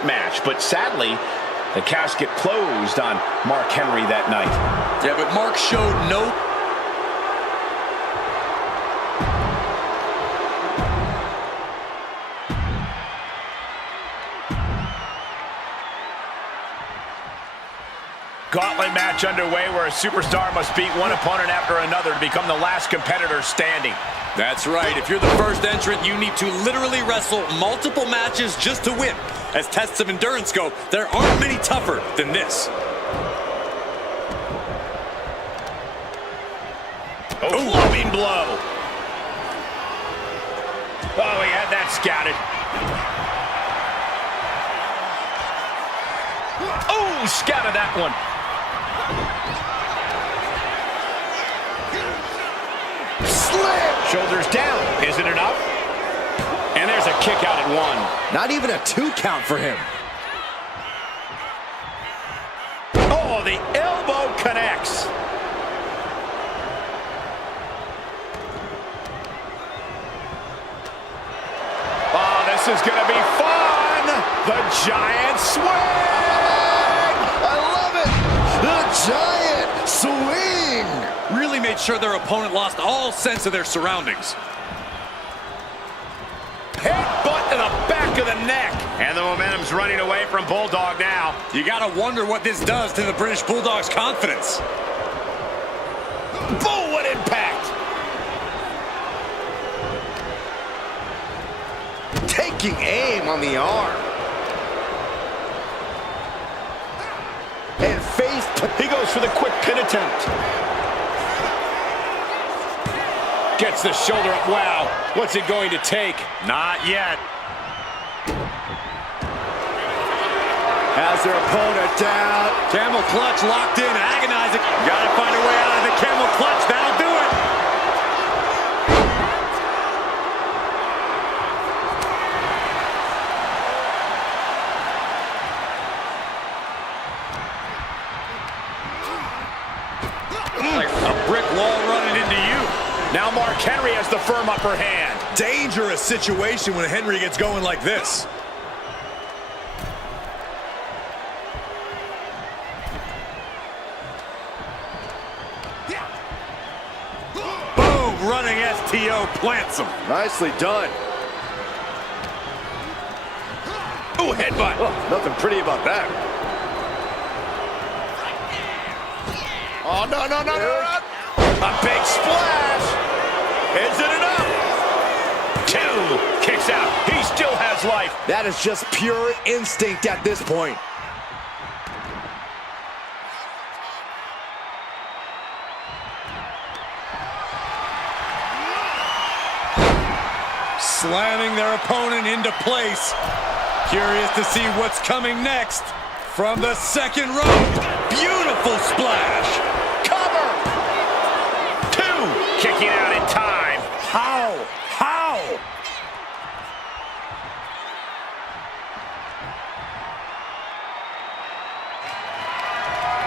casket match, but sadly, the casket closed on Mark Henry that night. Yeah, but Mark showed no... Gauntlet match underway where a superstar must beat one opponent after another to become the last competitor standing. That's right. If you're the first entrant, you need to literally wrestle multiple matches just to win. As tests of endurance go, there aren't many tougher than this. A clubbing blow. Oh, he had that scouted. Oh, scouted that one. Slam! Shoulders down. Is it enough? And there's a kick out at one. Not even a 2 count for him. Oh, the elbow connects. Oh, this is going to be fun. The giant swing. I love it. The giant swing. Really made sure their opponent lost all sense of their surroundings. Headbutt to the back of the neck. And the momentum's running away from Bulldog now. You gotta wonder what this does to the British Bulldog's confidence. Boom, what impact. Taking aim on the arm. And face... He goes for the quick pin attempt. Gets the shoulder up. Wow. What's it going to take? Not yet. Has their opponent down. Camel clutch locked in, agonizing. Gotta find a way out of the camel clutch. That'll do it. Like a brick wall running into you. Now Mark Henry has the firm upper hand. Dangerous situation when Henry gets going like this. Boom, running STO plants him. Nicely done. Ooh, headbutt. Oh, nothing pretty about that. Oh, no, no, no, no, no. A big splash. Is it enough? 2. Kicks out. He still has life. That is just pure instinct at this point. Slamming their opponent into place. Curious to see what's coming next. From the second rope. Beautiful splash. Cover. 2. Kicking out in time. How? How?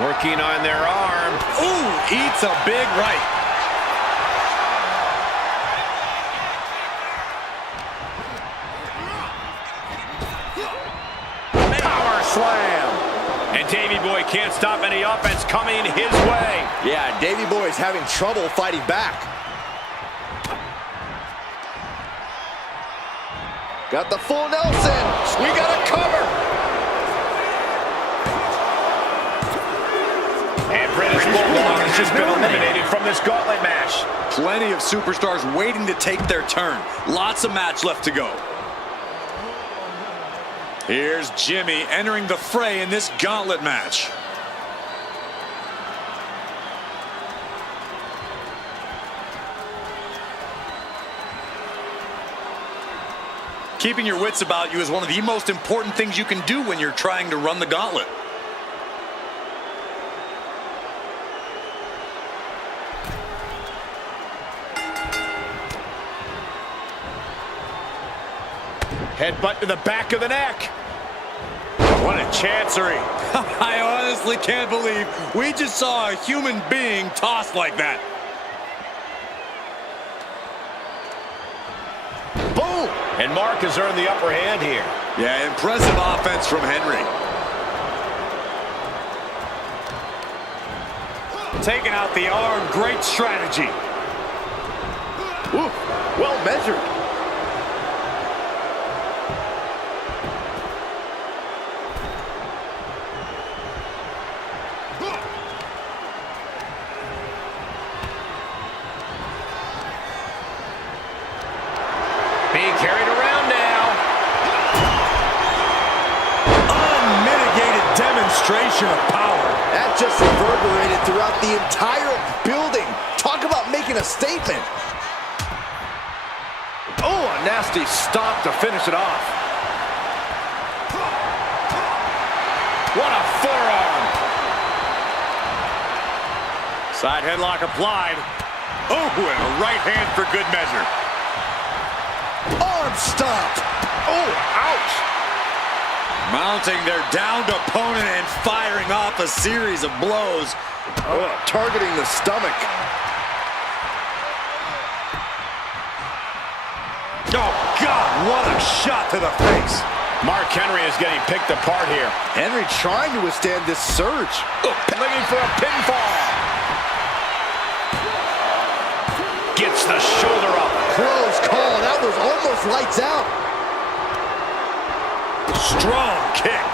Working on their arm. Ooh, eats a big right. Power slam. And Davey Boy can't stop any offense coming his way. Yeah, Davey Boy's having trouble fighting back. Got the full Nelson. We got a cover. And British Bulldog has just been eliminated from this gauntlet match. Plenty of superstars waiting to take their turn. Lots of match left to go. Here's Jimmy entering the fray in this gauntlet match. Keeping your wits about you is one of the most important things you can do when you're trying to run the gauntlet. Headbutt to the back of the neck. What a chancery. I honestly can't believe we just saw a human being tossed like that. Boom. And Mark has earned the upper hand here. Yeah, impressive offense from Henry. Taking out the arm, great strategy. Ooh, well measured. Being carried around now. Unmitigated demonstration of power. That just reverberated throughout the entire building. Talk about making a statement. Oh, a nasty stop to finish it off. What a forearm. Side headlock applied. Oh, and a right hand for good measure. Arm stopped. Oh, ouch. Mounting their downed opponent and firing off a series of blows. Oh, targeting the stomach. Oh, God, what a shot to the face. Mark Henry is getting picked apart here. Henry trying to withstand this surge. Oh, looking for a pinfall. Gets the shoulder up. Close call. That was almost lights out. Strong kick.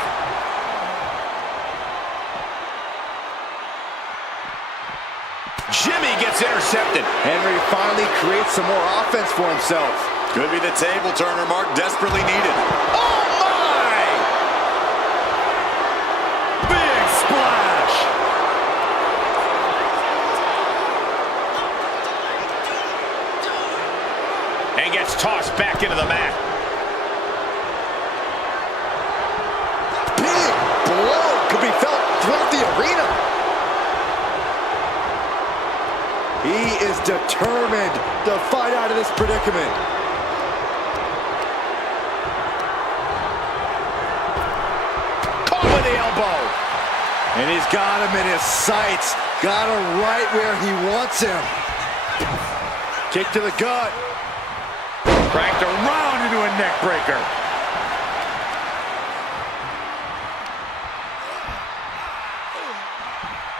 Jimmy gets intercepted. Henry finally creates some more offense for himself. Could be the table turner Mark desperately needed. Oh, my! Big splash. And gets tossed back into the mat. Big blow could be felt throughout the arena. He is determined to fight out of this predicament. Caught with the elbow. And he's got him in his sights. Got him right where he wants him. Kick to the gut. Cranked around into a neck breaker.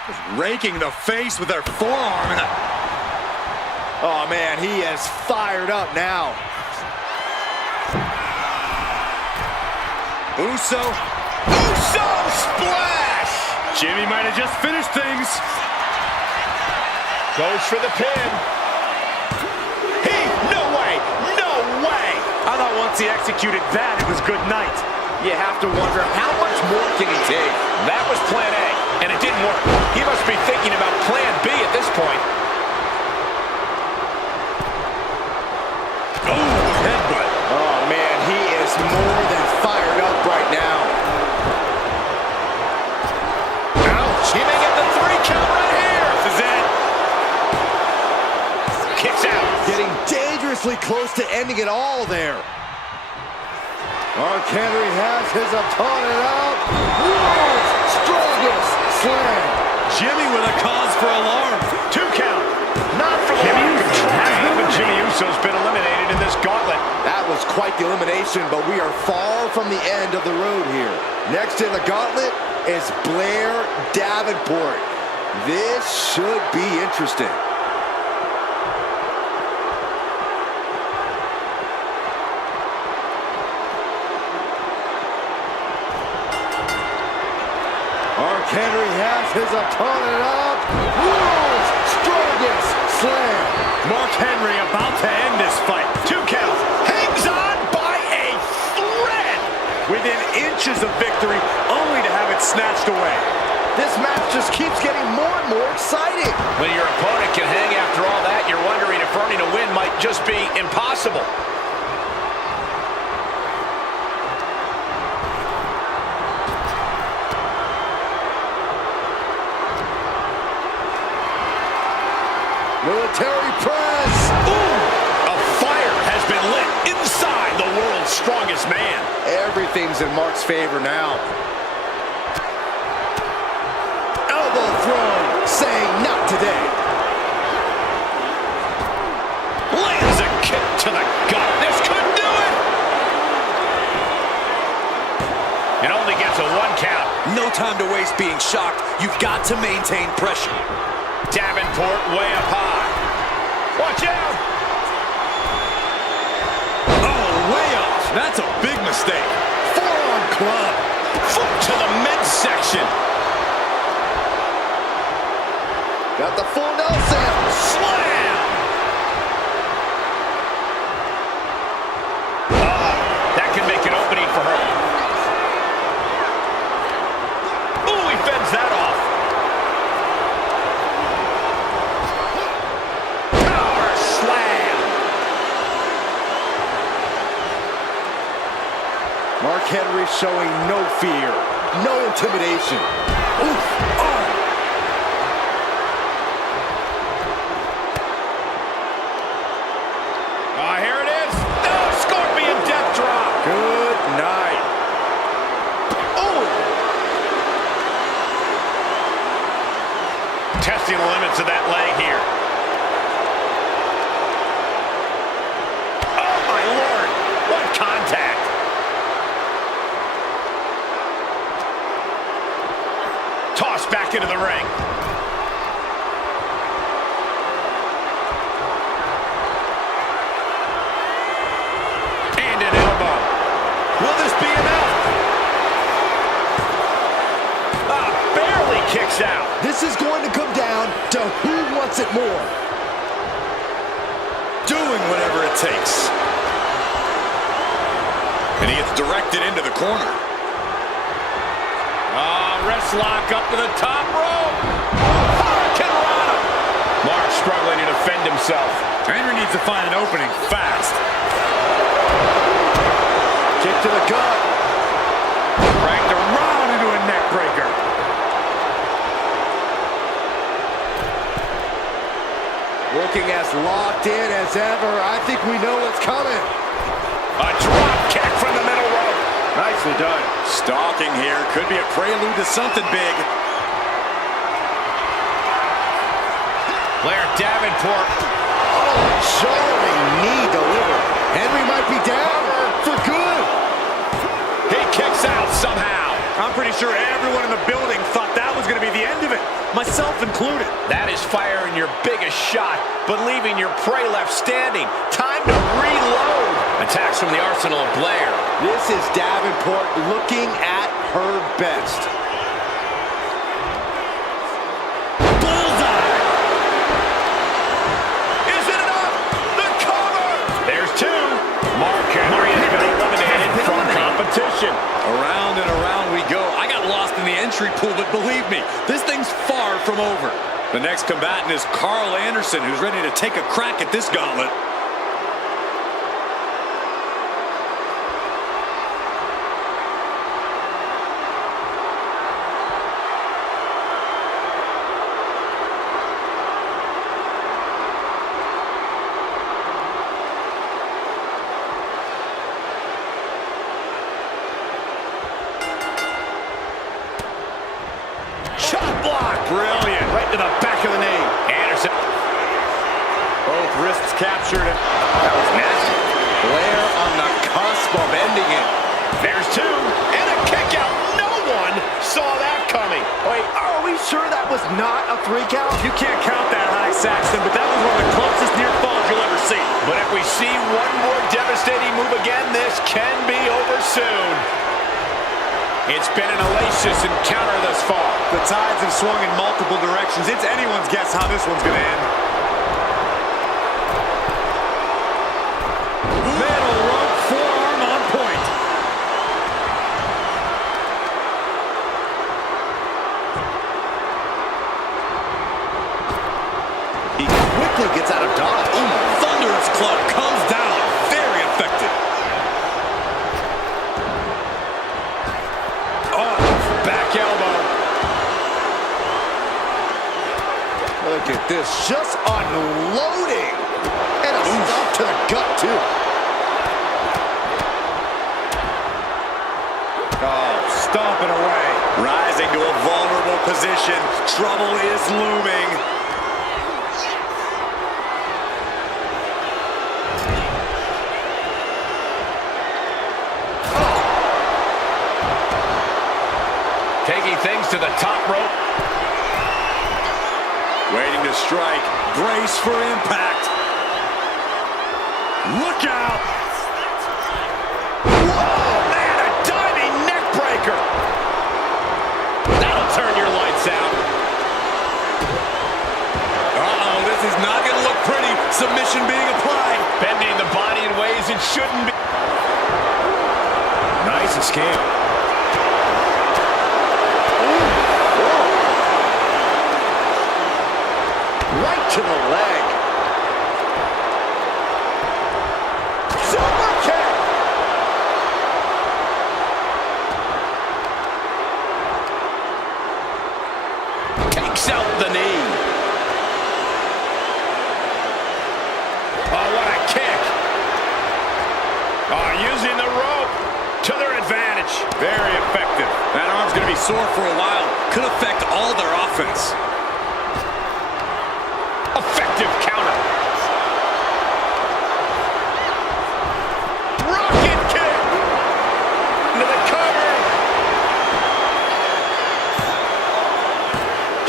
Just raking the face with their forearm. Oh, man, he is fired up now. Uso Splash! Jimmy might have just finished things. Goes for the pin. No way! No way! I thought once he executed that, it was good night. You have to wonder, how much more can he take? That was plan A, and it didn't work. He must be thinking about plan B at this point. Oh, headbutt. Oh, man, he is more than fired up right now. Ouch! He may get the 3 count right here. This is it. Kicks out. Getting dangerously close to ending it all there. Mark Henry has his opponent up. World's strongest slam. Jimmy with a cause for alarm. 2 count. Not for Jimmy long. Uso has been And Jimmy Uso's been eliminated in this gauntlet. That was quite the elimination, but we are far from the end of the road here. Next in the gauntlet is Blair Davenport. This should be interesting. Mark Henry has his opponent up. World's strongest slam. Mark Henry about to end this fight. 2 count. Hangs on by a thread. Within inches of victory, only to have it snatched away. This match just keeps getting more and more exciting. When your opponent can hang after all that, you're wondering if earning a win might just be impossible. Military press. Ooh! A fire has been lit inside the world's strongest man. Everything's in Mark's favor now. Elbow thrown, saying not today. Lands a kick to the gut. This could do it. gets a 1 count. No time to waste being shocked. You've got to maintain pressure. Davenport way up high. Watch out! Oh, way off. That's a big mistake. Forearm club. Foot to the midsection. Got the full Nelson. Slam! That can make an opening for her. Ooh, he fends that off. Power slam. Mark Henry showing no fear, no intimidation. Oof. Oh. Here it is. Oh, Scorpion death drop. Good night. Oh! Testing the limits of that leg here. Oh, my Lord. What contact. Tossed back into the ring. And an elbow. Will this be enough? Barely kicks out. This is going to come down to who wants it more. Doing whatever it takes. And he gets directed into the corner. Wrist lock up to the top rope. Hurricanrana. Mark struggling to defend himself. Henry needs to find an opening fast. Kick to the gut. Dragged around into a neck breaker. Looking as locked in as ever. I think we know what's coming. A drop kick from the middle rope. Nicely done. Stalking here. Could be a prelude to something big. Blair Davenport. Oh, jarring knee delivered. Henry might be down for good. He kicks out somehow. I'm pretty sure everyone in the building thought that was going to be the end of it, myself included. That is firing your biggest shot, but leaving your prey left standing. Time to reload. Attacks from the arsenal of Blair. This is Davenport looking at her best. Bullseye! Is it enough? The cover! There's two. Mark Henry has been eliminated from competition. Around and around we go. I got lost in the entry pool, but believe me, this thing's far from over. The next combatant is Carl Anderson, who's ready to take a crack at this gauntlet. Brilliant. Right to the back of the knee. Anderson. Both wrists captured. That was nasty. Blair on the cusp of ending it. There's two. And a kick out. No one saw that coming. Wait, are we sure that was not a 3 count? You can't count that high, Saxton, but that was one of the closest near falls you'll ever see. But if we see one more devastating move again, this can be over soon. It's been an hellacious encounter thus far. The tides have swung in multiple directions. It's anyone's guess how this one's going to end. Middle rope forearm on point. He quickly gets out of dodge. Thunderous club comes down. Very effective. Back elbow. Look at this, just unloading. And a stop to the gut, too. Oh, stomping away. Rising to a vulnerable position. Trouble is looming. Taking things to the top rope. Waiting to strike. Brace for impact. Look out! Whoa, man, a diving neck breaker. That'll turn your lights out. Uh-oh, this is not going to look pretty. Submission being applied. Bending the body in ways it shouldn't be. Nice escape. Right to the leg. Super kick. Takes out the knee. Oh, what a kick. Oh, using the rope to their advantage. Very effective. That arm's going to be sore for a while. Could affect all their offense. Effective counter. Rocket kick. Into the cover.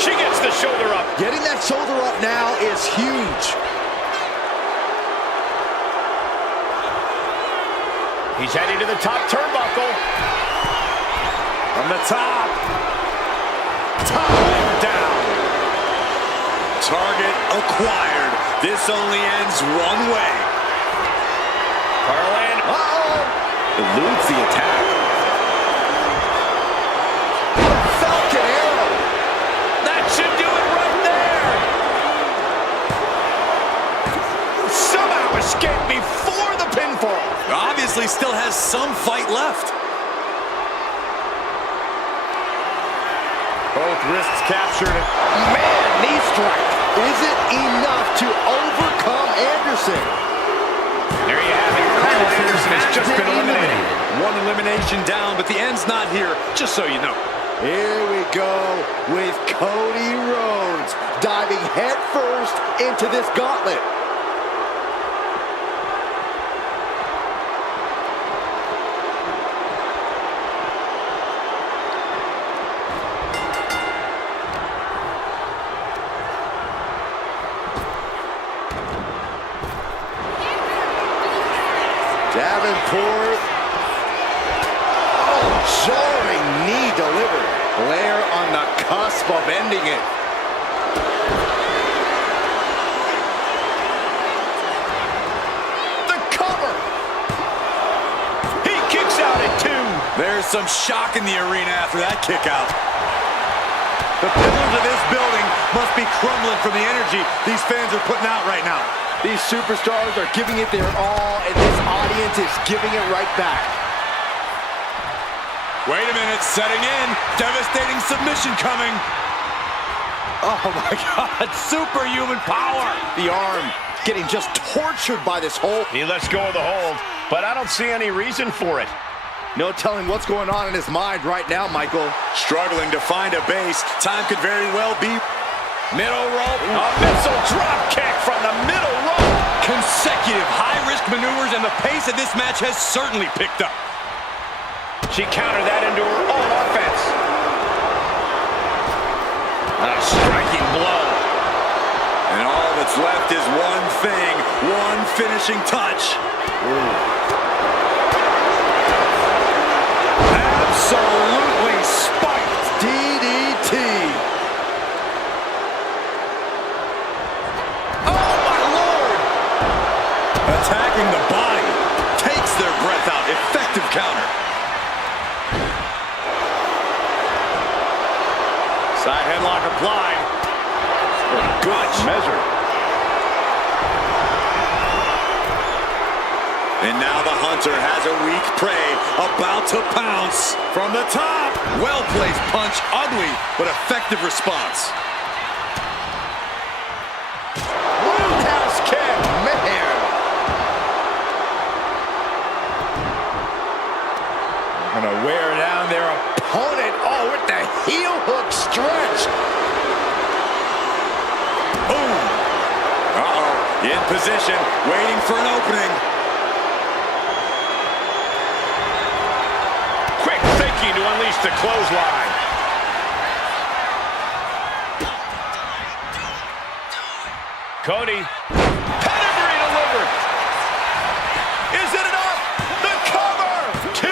She gets the shoulder up. Getting that shoulder up now is huge. He's heading to the top turnbuckle. From the top. Time down. Target acquired. This only ends one way. Carlin. Eludes the attack. Falcon arrow. That should do it right there. Somehow escaped before the pinfall. Obviously still has some fight left. Both wrists captured. Man, knee strike. Is it enough to overcome Anderson? There you have it. Anderson has just been eliminated. One elimination down, but the end's not here, just so you know. Here we go with Cody Rhodes diving headfirst into this gauntlet. Davenport. Oh, jarring knee delivered. Blair on the cusp of ending it. The cover. He kicks out at 2. There's some shock in the arena after that kick out. The pillars of this building must be crumbling from the energy these fans are putting out right now. These superstars are giving it their all, and this audience is giving it right back. Wait a minute, setting in. Devastating submission coming. Oh my God, superhuman power. The arm getting just tortured by this hold. He lets go of the hold, but I don't see any reason for it. No telling what's going on in his mind right now, Michael. Struggling to find a base. Time could very well be. Middle rope, a missile drop kick from the middle rope. Consecutive high-risk maneuvers, and the pace of this match has certainly picked up. She countered that into her own offense. A striking blow. And all that's left is one thing, one finishing touch. Absolutely spiked. DDT. Oh, my Lord. Attacking the body. Takes their breath out. Effective counter. Side headlock applied. Good measure. And now the hunter has a weak prey, about to pounce. From the top. Well-placed punch, ugly, but effective response. Roundhouse kick, man. Gonna wear down their opponent. Oh, with the heel hook stretch. Boom. Uh-oh. In position, waiting for an opening. Quick thinking to unleash the clothesline. Cody. Pedigree delivered. Is it enough? The cover. 2.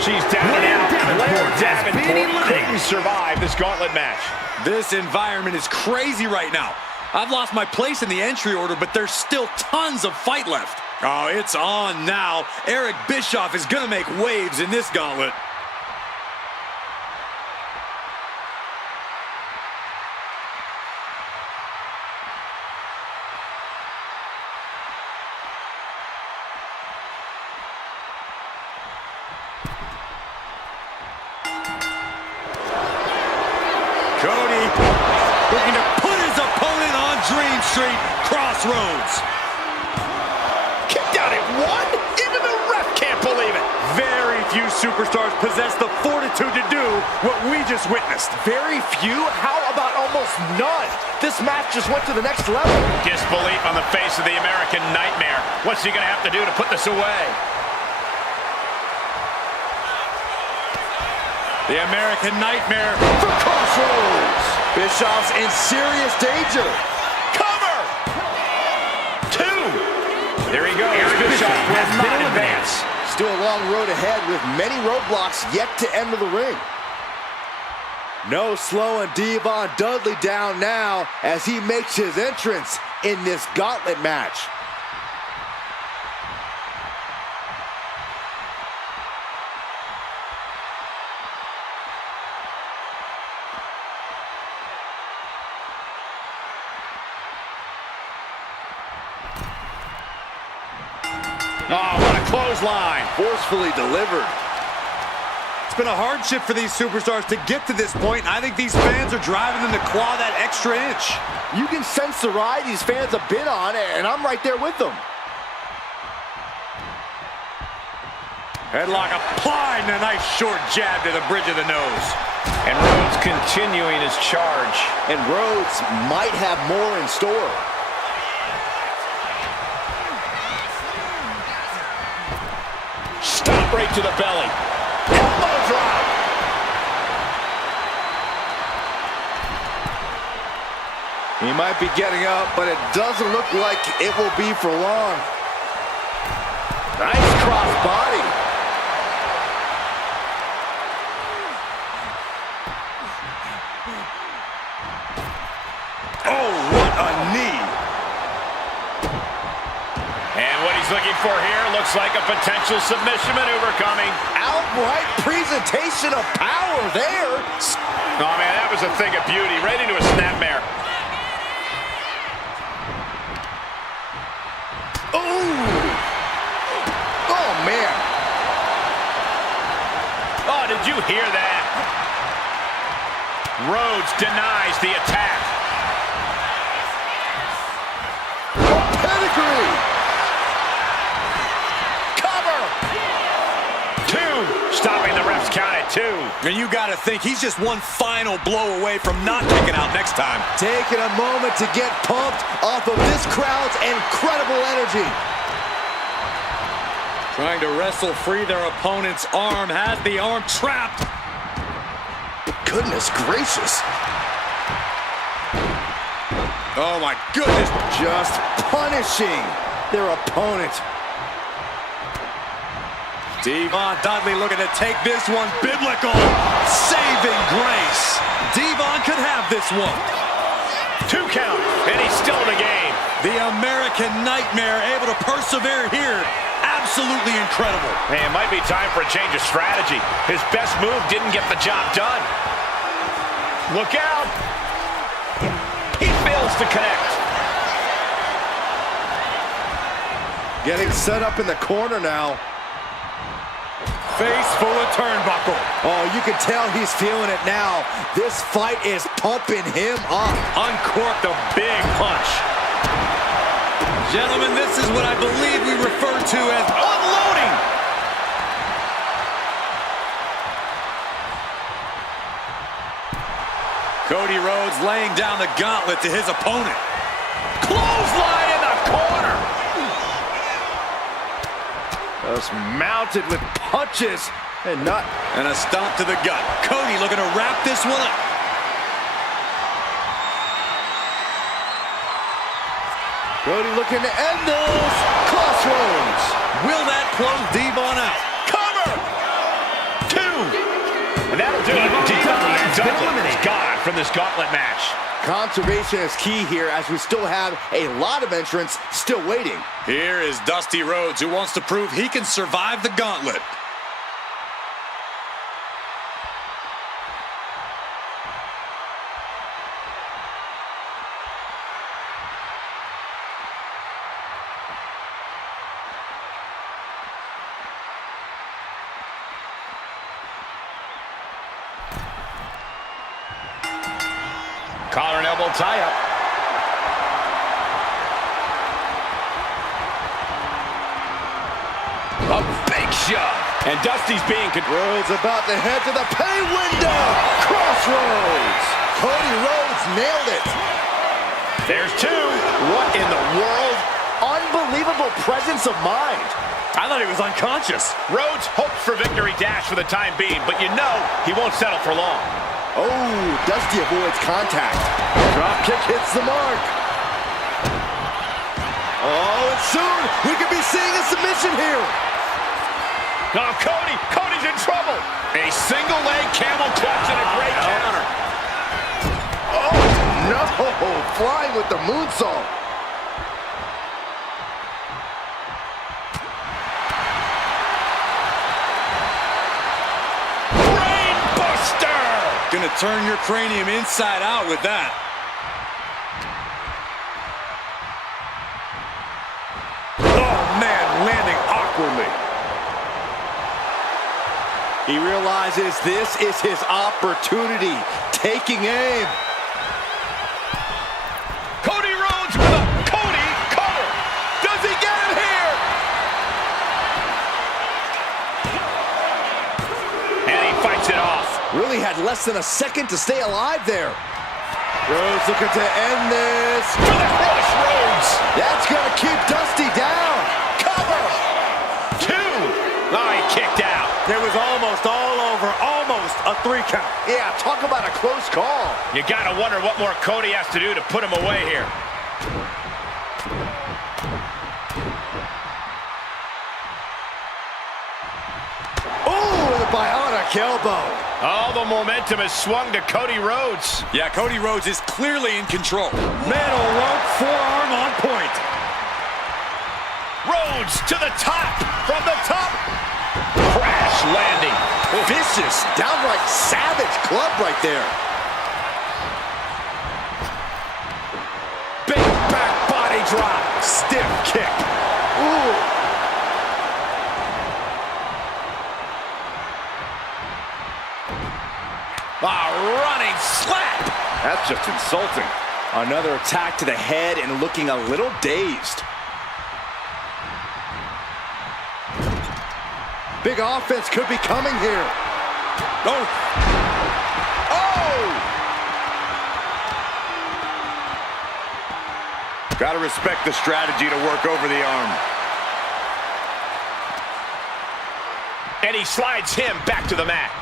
She's down and out. Blair Davenport couldn't survive this gauntlet match. This environment is crazy right now. I've lost my place in the entry order, but there's still tons of fight left. Oh, it's on now. Eric Bischoff is going to make waves in this gauntlet. Cody looking to put his opponent on Dream Street Crossroads. Kicked out at 1? Even the ref can't believe it. Very few superstars possess the fortitude to do what we just witnessed. Very few? How about almost none? This match just went to the next level. Disbelief on the face of the American Nightmare. What's he going to have to do to put this away? The American Nightmare For Crossroads. Bischoff's in serious danger. Cover! 2. There he goes. Bischoff will not advance. Still a long road ahead with many roadblocks yet to enter the ring. No slowing Devon Dudley down now as he makes his entrance in this gauntlet match. Oh, what a clothesline. Forcefully delivered. It's been a hardship for these superstars to get to this point. I think these fans are driving them to claw that extra inch. You can sense the ride these fans have been on, and I'm right there with them. Headlock applied and a nice short jab to the bridge of the nose. And Rhodes continuing his charge. And Rhodes might have more in store. Stop right to the belly. Elbow drop. He might be getting up, but it doesn't look like it will be for long. Nice cross body. Oh, what a knee. And what he's looking for here looks like a potential submission maneuver coming. Outright presentation of power there. Oh, man, that was a thing of beauty. Right into a snapmare. Ooh. Oh, man. Oh, did you hear that? Rhodes denies the attack. Pedigree. Cover. 2. Stopping the ref's count at 2. And you got to think he's just one final blow away from not kicking out next time. Taking a moment to get pumped off of this crowd's incredible energy. Trying to wrestle free their opponent's arm, has the arm trapped. Goodness gracious. Oh my goodness. Just punishing their opponent. Devon Dudley looking to take this one. Biblical. Saving grace. Devon could have this one. 2 count, and he's still in the game. The American Nightmare able to persevere here. Absolutely incredible. Hey, it might be time for a change of strategy. His best move didn't get the job done. Look out. He fails to connect. Getting set up in the corner now. Face full of turnbuckle. Oh, you can tell he's feeling it now. This fight is pumping him up. Uncorked a big punch. Gentlemen, this is what I believe we refer to as unloading. Cody Rhodes laying down the gauntlet to his opponent. Clothesline in the corner. Just mounted with punches and not. And a stomp to the gut. Cody looking to wrap this one up. Cody looking to end this. Crossroads. Will that close Devon out? Cover! 2. And that'll do it. Devon is gone from this gauntlet match. Conservation is key here as we still have a lot of entrants still waiting. Here is Dusty Rhodes, who wants to prove he can survive the gauntlet. Collar and elbow tie-up. A big shove. And Dusty's being... Rhodes about to head to the pay window. Crossroads. Cody Rhodes nailed it. There's 2. What in the world? Unbelievable presence of mind. I thought he was unconscious. Rhodes hopes for victory dash for the time being, but you know he won't settle for long. Oh, Dusty avoids contact. Drop kick hits the mark. Oh, and soon we could be seeing a submission here. Oh, Cody's in trouble. A single leg camel clutch and a great counter. Oh, no, flying with the moonsault. Gonna turn your cranium inside out with that. Oh, man, landing awkwardly. He realizes this is his opportunity. Taking aim. Cody Rhodes with a Cody cover. Does he get him here? And he fights it off. Really had less than a second to stay alive there. Rhodes looking to end this. For the crush, Rhodes. That's gonna keep Dusty down. Cover. 2. Oh, he kicked out. It was almost all over, almost a 3 count. Yeah, talk about a close call. You gotta wonder what more Cody has to do to put him away here. Oh, the bionic elbow. All the momentum has swung to Cody Rhodes. Yeah, Cody Rhodes is clearly in control. Metal rope forearm on point. Rhodes to the top. From the top. Crash landing. Vicious, downright savage club right there. Big back body drop. Stiff kick. Ooh. A running slap. That's just insulting. Another attack to the head and looking a little dazed. Big offense could be coming here. Oh! Oh! Gotta respect the strategy to work over the arm. And he slides him back to the mat.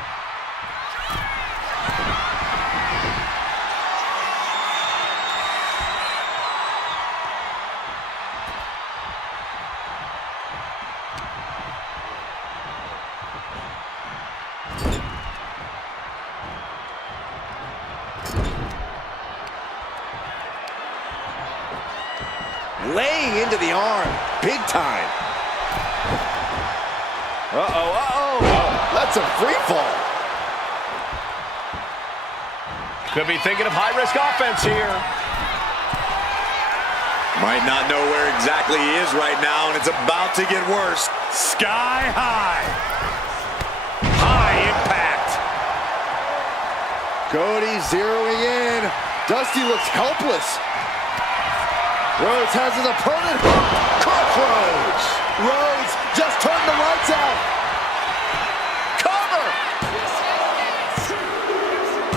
Laying into the arm, big time. Uh-oh. That's a free fall. Could be thinking of high-risk offense here. Might not know where exactly he is right now, and it's about to get worse. Sky high. High impact. Cody zeroing in. Dusty looks helpless. Rhodes has his opponent hooked. Crossroads. Rhodes just turned the lights out. Cover.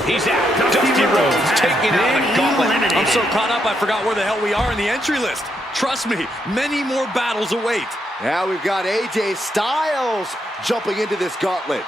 He's out. Dusty Rhodes taking out the gauntlet. I'm so caught up, I forgot where the hell we are in the entry list. Trust me, many more battles await. Now we've got AJ Styles jumping into this gauntlet.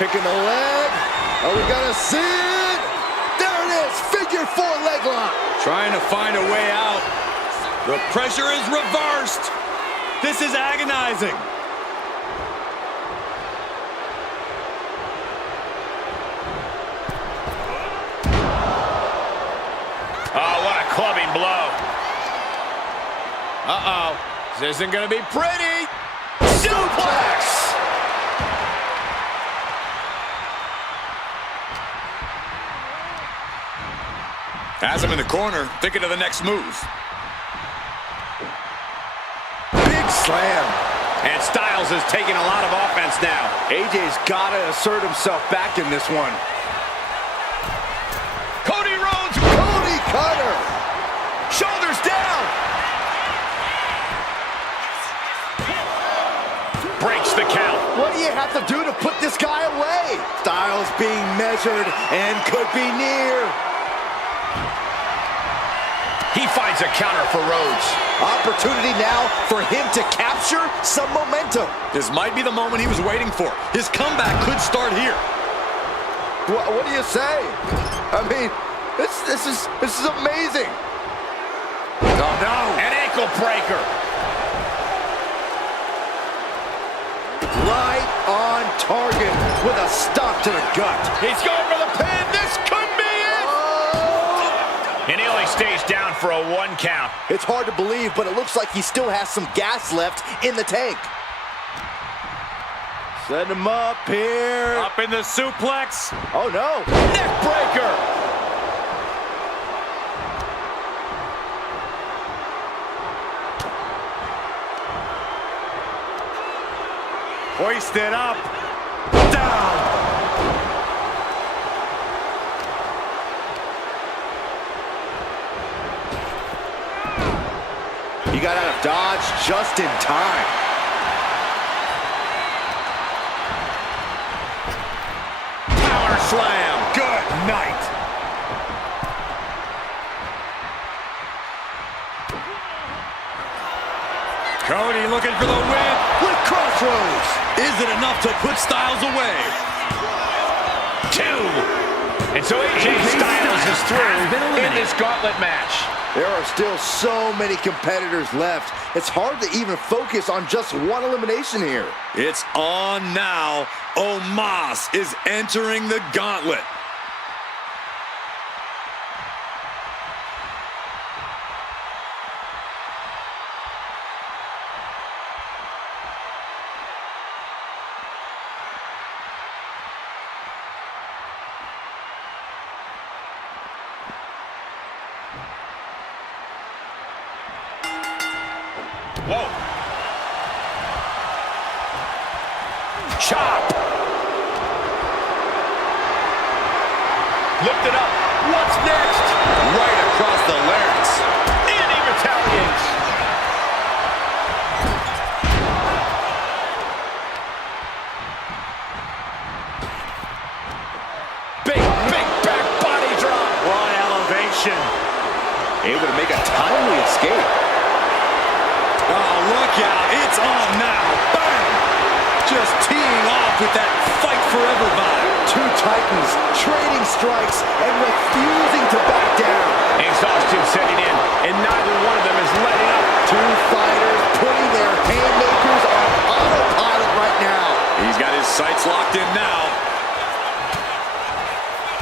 Picking the leg. Are we gonna see it? There it is, figure 4 leg lock. Trying to find a way out. The pressure is reversed. This is agonizing. Oh, what a clubbing blow. Uh-oh. This isn't going to be pretty. Suplex! Has him in the corner, thinking of the next move. Big slam. And Styles is taking a lot of offense now. AJ's got to assert himself back in this one. Cody Rhodes. Cody Cutter. Shoulders down. Breaks the count. What do you have to do to put this guy away? Styles being measured and could be near. He finds a counter for Rhodes. Opportunity now for him to capture some momentum. This might be the moment he was waiting for. His comeback could start here. What do you say? I mean, this is amazing. Oh no, an ankle breaker. Right on target with a stop to the gut. He's going for the pin. This could be it. Oh! And he only stays down for a 1 count. It's hard to believe, but it looks like he still has some gas left in the tank. Set him up here. Up in the suplex. Oh no. Neck breaker. Hoisted up. Down. He got out of dodge just in time. Power slam. Good night. Cody looking for the win. With crossroads. Is it enough to put Styles away? 2. And so AJ Styles is through in this gauntlet match. There are still so many competitors left. It's hard to even focus on just one elimination here. It's on now. Omos is entering the gauntlet. Whoa. Chop. Lift it up. What's next? Right across the larynx. And he retaliates. Big back body drop. What elevation. Able to make a timely escape. Oh, look out. It's on now. Bam! Just teeing off with that fight forever vibe. 2 Titans trading strikes and refusing to back down. Exhaustion setting in, and neither one of them is letting up. 2 fighters putting their haymakers on autopilot right now. He's got his sights locked in now.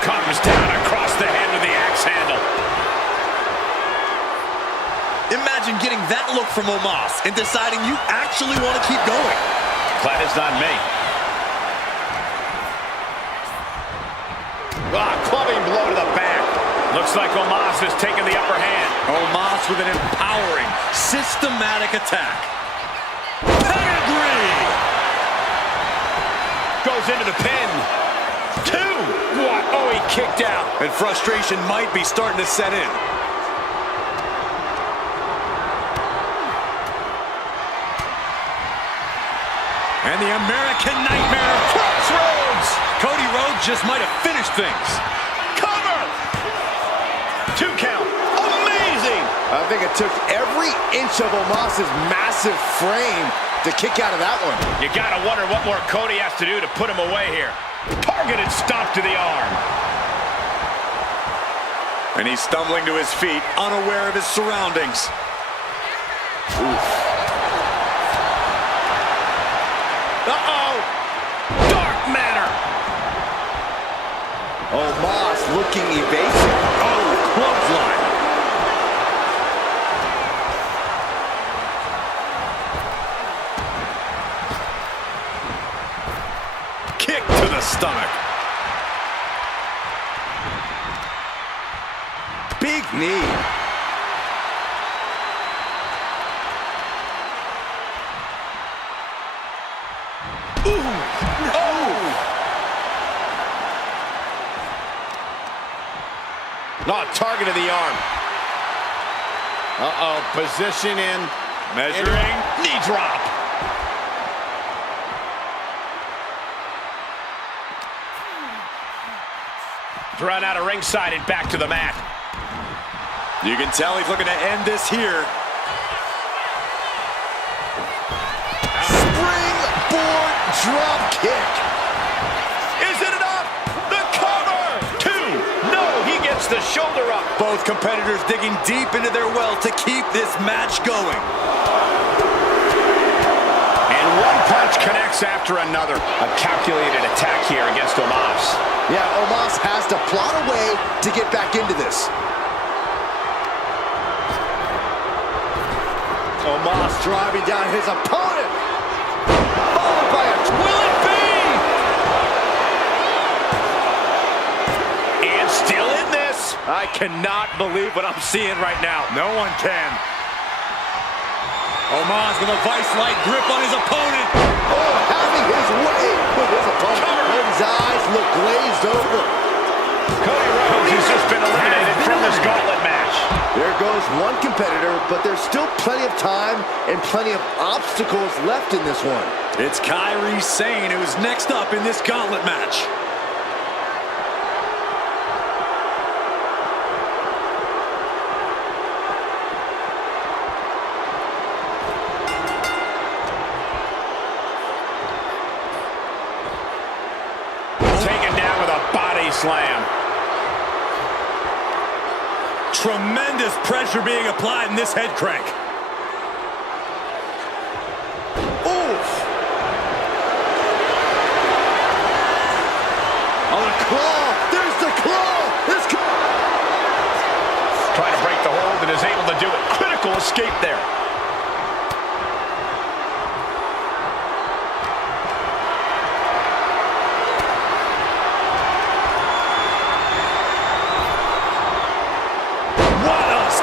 Comes down across the head with the axe handle. Imagine getting that look from Omos and deciding you actually want to keep going. Glad it's not me. Clubbing blow to the back. Looks like Omos has taken the upper hand. Omos with an empowering, systematic attack. Pedigree! Goes into the pin. 2. What? Oh, he kicked out. And frustration might be starting to set in. And the American Nightmare. Crossroads. Cody Rhodes just might have finished things. Cover. 2 count. Amazing. I think it took every inch of Omos's massive frame to kick out of that one. You gotta wonder what more Cody has to do to put him away here. Targeted stop to the arm. And he's stumbling to his feet, unaware of his surroundings. Oof. Uh-oh. Dark manner. Omos looking evasive. Oh, clothesline. Kick to the stomach. Big knee. Not targeting the arm. Uh-oh, position in. Measuring. Knee drop. Thrown out of ringside and back to the mat. You can tell he's looking to end this here. Springboard drop kick. Is it enough? The cover! 2. No, he gets the shoulder up. Both competitors digging deep into their well to keep this match going. And one punch connects after another. A calculated attack here against Omos. Yeah, Omos has to plot a way to get back into this. Omos driving down his opponent. Followed by a... Will it be? And still in this. I cannot believe what I'm seeing right now. No one can. Omos with a vice-like grip on his opponent. Oh, having his way with his opponent. His eyes look glazed over. Cody Rhodes has just been eliminated from this gauntlet match. There goes one competitor, but there's still plenty of time and plenty of obstacles left in this one. It's Kairi Sane who is next up in this gauntlet match. Taken down with a body slam. Tremendous pressure being applied in this head crank. Oof! On the claw! There's the claw! Trying to break the hold and is able to do it. Critical escape there.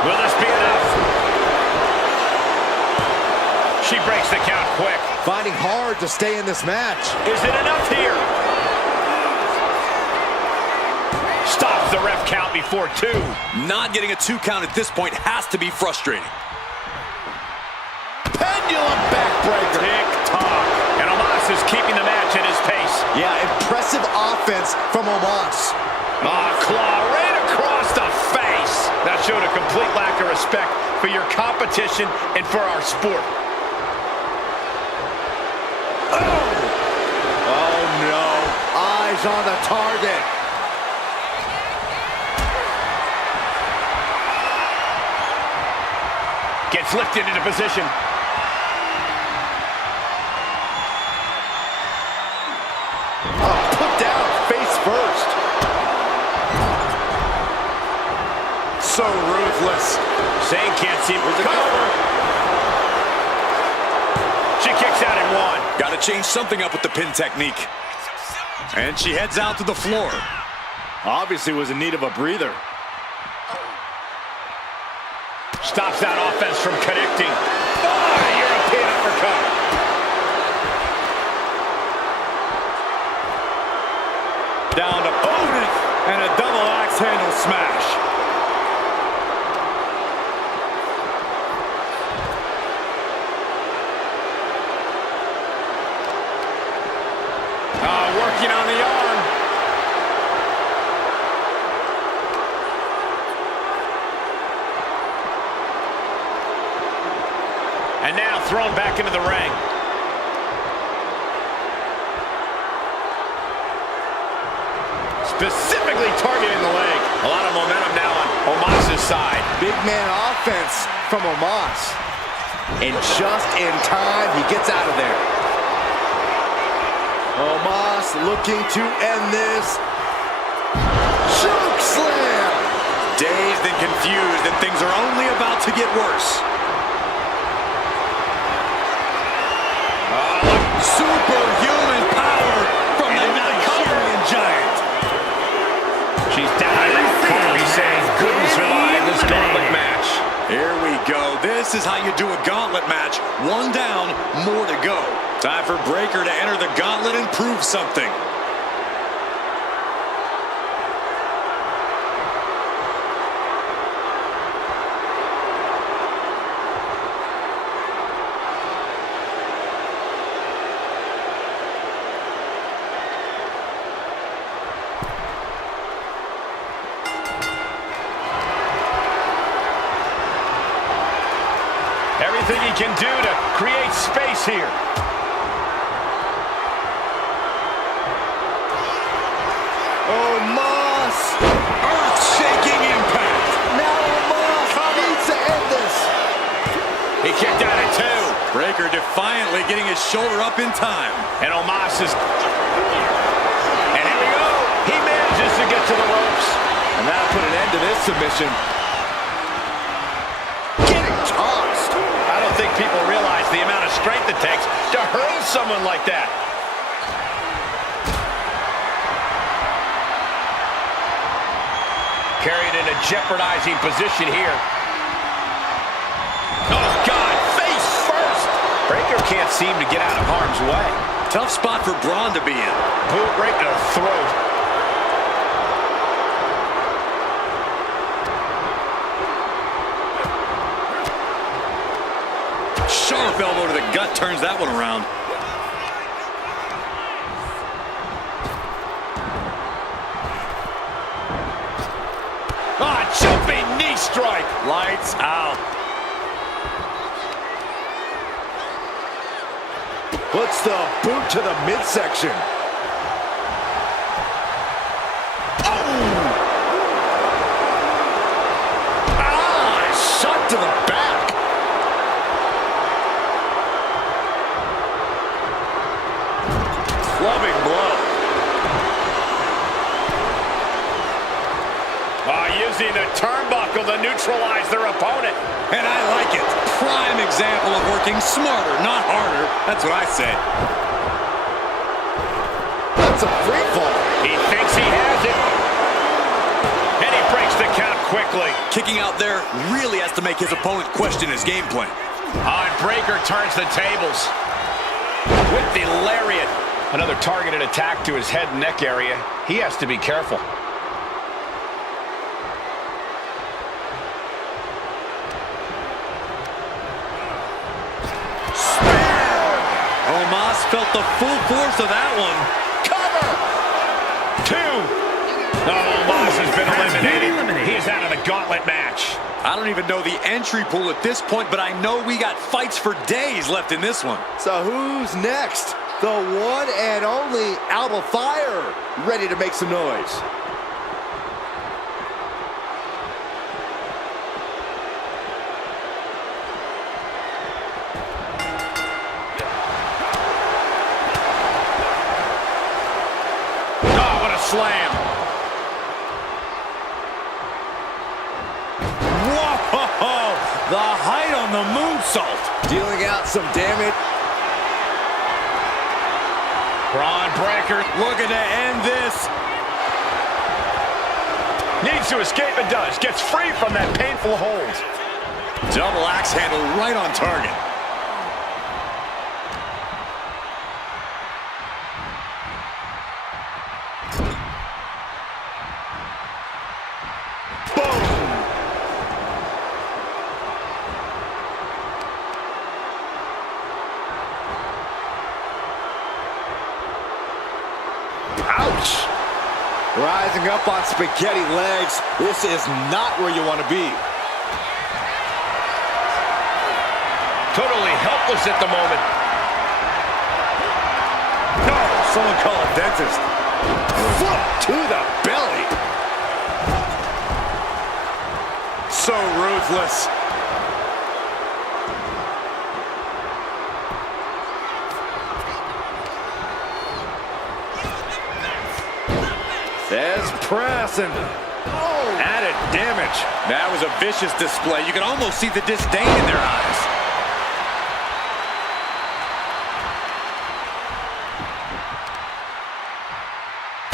Will this be enough? She breaks the count quick. Finding hard to stay in this match. Is it enough here? Stops the ref count before 2. Not getting a 2 count at this point has to be frustrating. Pendulum backbreaker. Tick-tock. And Omos is keeping the match at his pace. Yeah, impressive offense from Omos. Claw right across the face. That showed a complete lack of respect for your competition and for our sport. Oh no. Eyes on the target. Gets lifted into position. Put down face first. So ruthless. Sane can't see where's the cover. She kicks out in 1. Got to change something up with the pin technique. And she heads out to the floor. Obviously was in need of a breather. Stops that offense from connecting. Oh, European uppercut. Down to opponent and a double axe handle smash. Working on the arm. And now thrown back into the ring. specifically targeting the leg. A lot of momentum now on Omos's side. Big man offense from Omos. And just in time, he gets out of there. Omos looking to end this. Choke slam! Dazed and confused, and things are only about to get worse. Superhuman power from the Nigerian giant. She's down. Corey saying couldn't survive this gauntlet match. Here we go. This is how you do a gauntlet match. One down, more to go. Time for Breakker to enter the gauntlet and prove something. Everything he can do to create space here. Omos! Earth-shaking impact. Now Omos needs to end this. He kicked out at 2. Breakker defiantly getting his shoulder up in time. And Omos is... And here we go. He manages to get to the ropes. And that'll put an end to this submission. Getting tossed. I don't think people realize the amount of strength it takes to hurl someone like that. Carried in a jeopardizing position here. Oh, God, face first. Breakker can't seem to get out of harm's way. Tough spot for Braun to be in. Boot right to the throat. Sharp elbow to the gut turns that one around. Ah, jumping knee strike. Lights out. Puts the boot to the midsection. Shot to the back. Clubbing blow. Using the turnbuckle to neutralize their opponent. And I like it. Prime example of working smarter, not harder. That's what I say. That's a free fall. He thinks he has it. And he breaks the count quickly. Kicking out there really has to make his opponent question his game plan. And Breakker turns the tables. With the lariat. Another targeted attack to his head and neck area. He has to be careful. Omos felt the full force of that one. Cover! 2. Oh, Omos has been eliminated. He is out of the gauntlet match. I don't even know the entry pool at this point, but I know we got fights for days left in this one. So who's next? The one and only Alba Fire, ready to make some noise. Oh, what a slam. Whoa! The height on the moonsault. Dealing out some damage. Braun Breakker Looking to end this. needs to escape and does. Gets free from that painful hold. Double axe handle right on target. Ouch! Rising up on spaghetti legs. This is not where you want to be. Totally helpless at the moment. No, someone call a dentist. Foot to the belly. So ruthless. There's press and added damage. That was a vicious display. You can almost see the disdain in their eyes.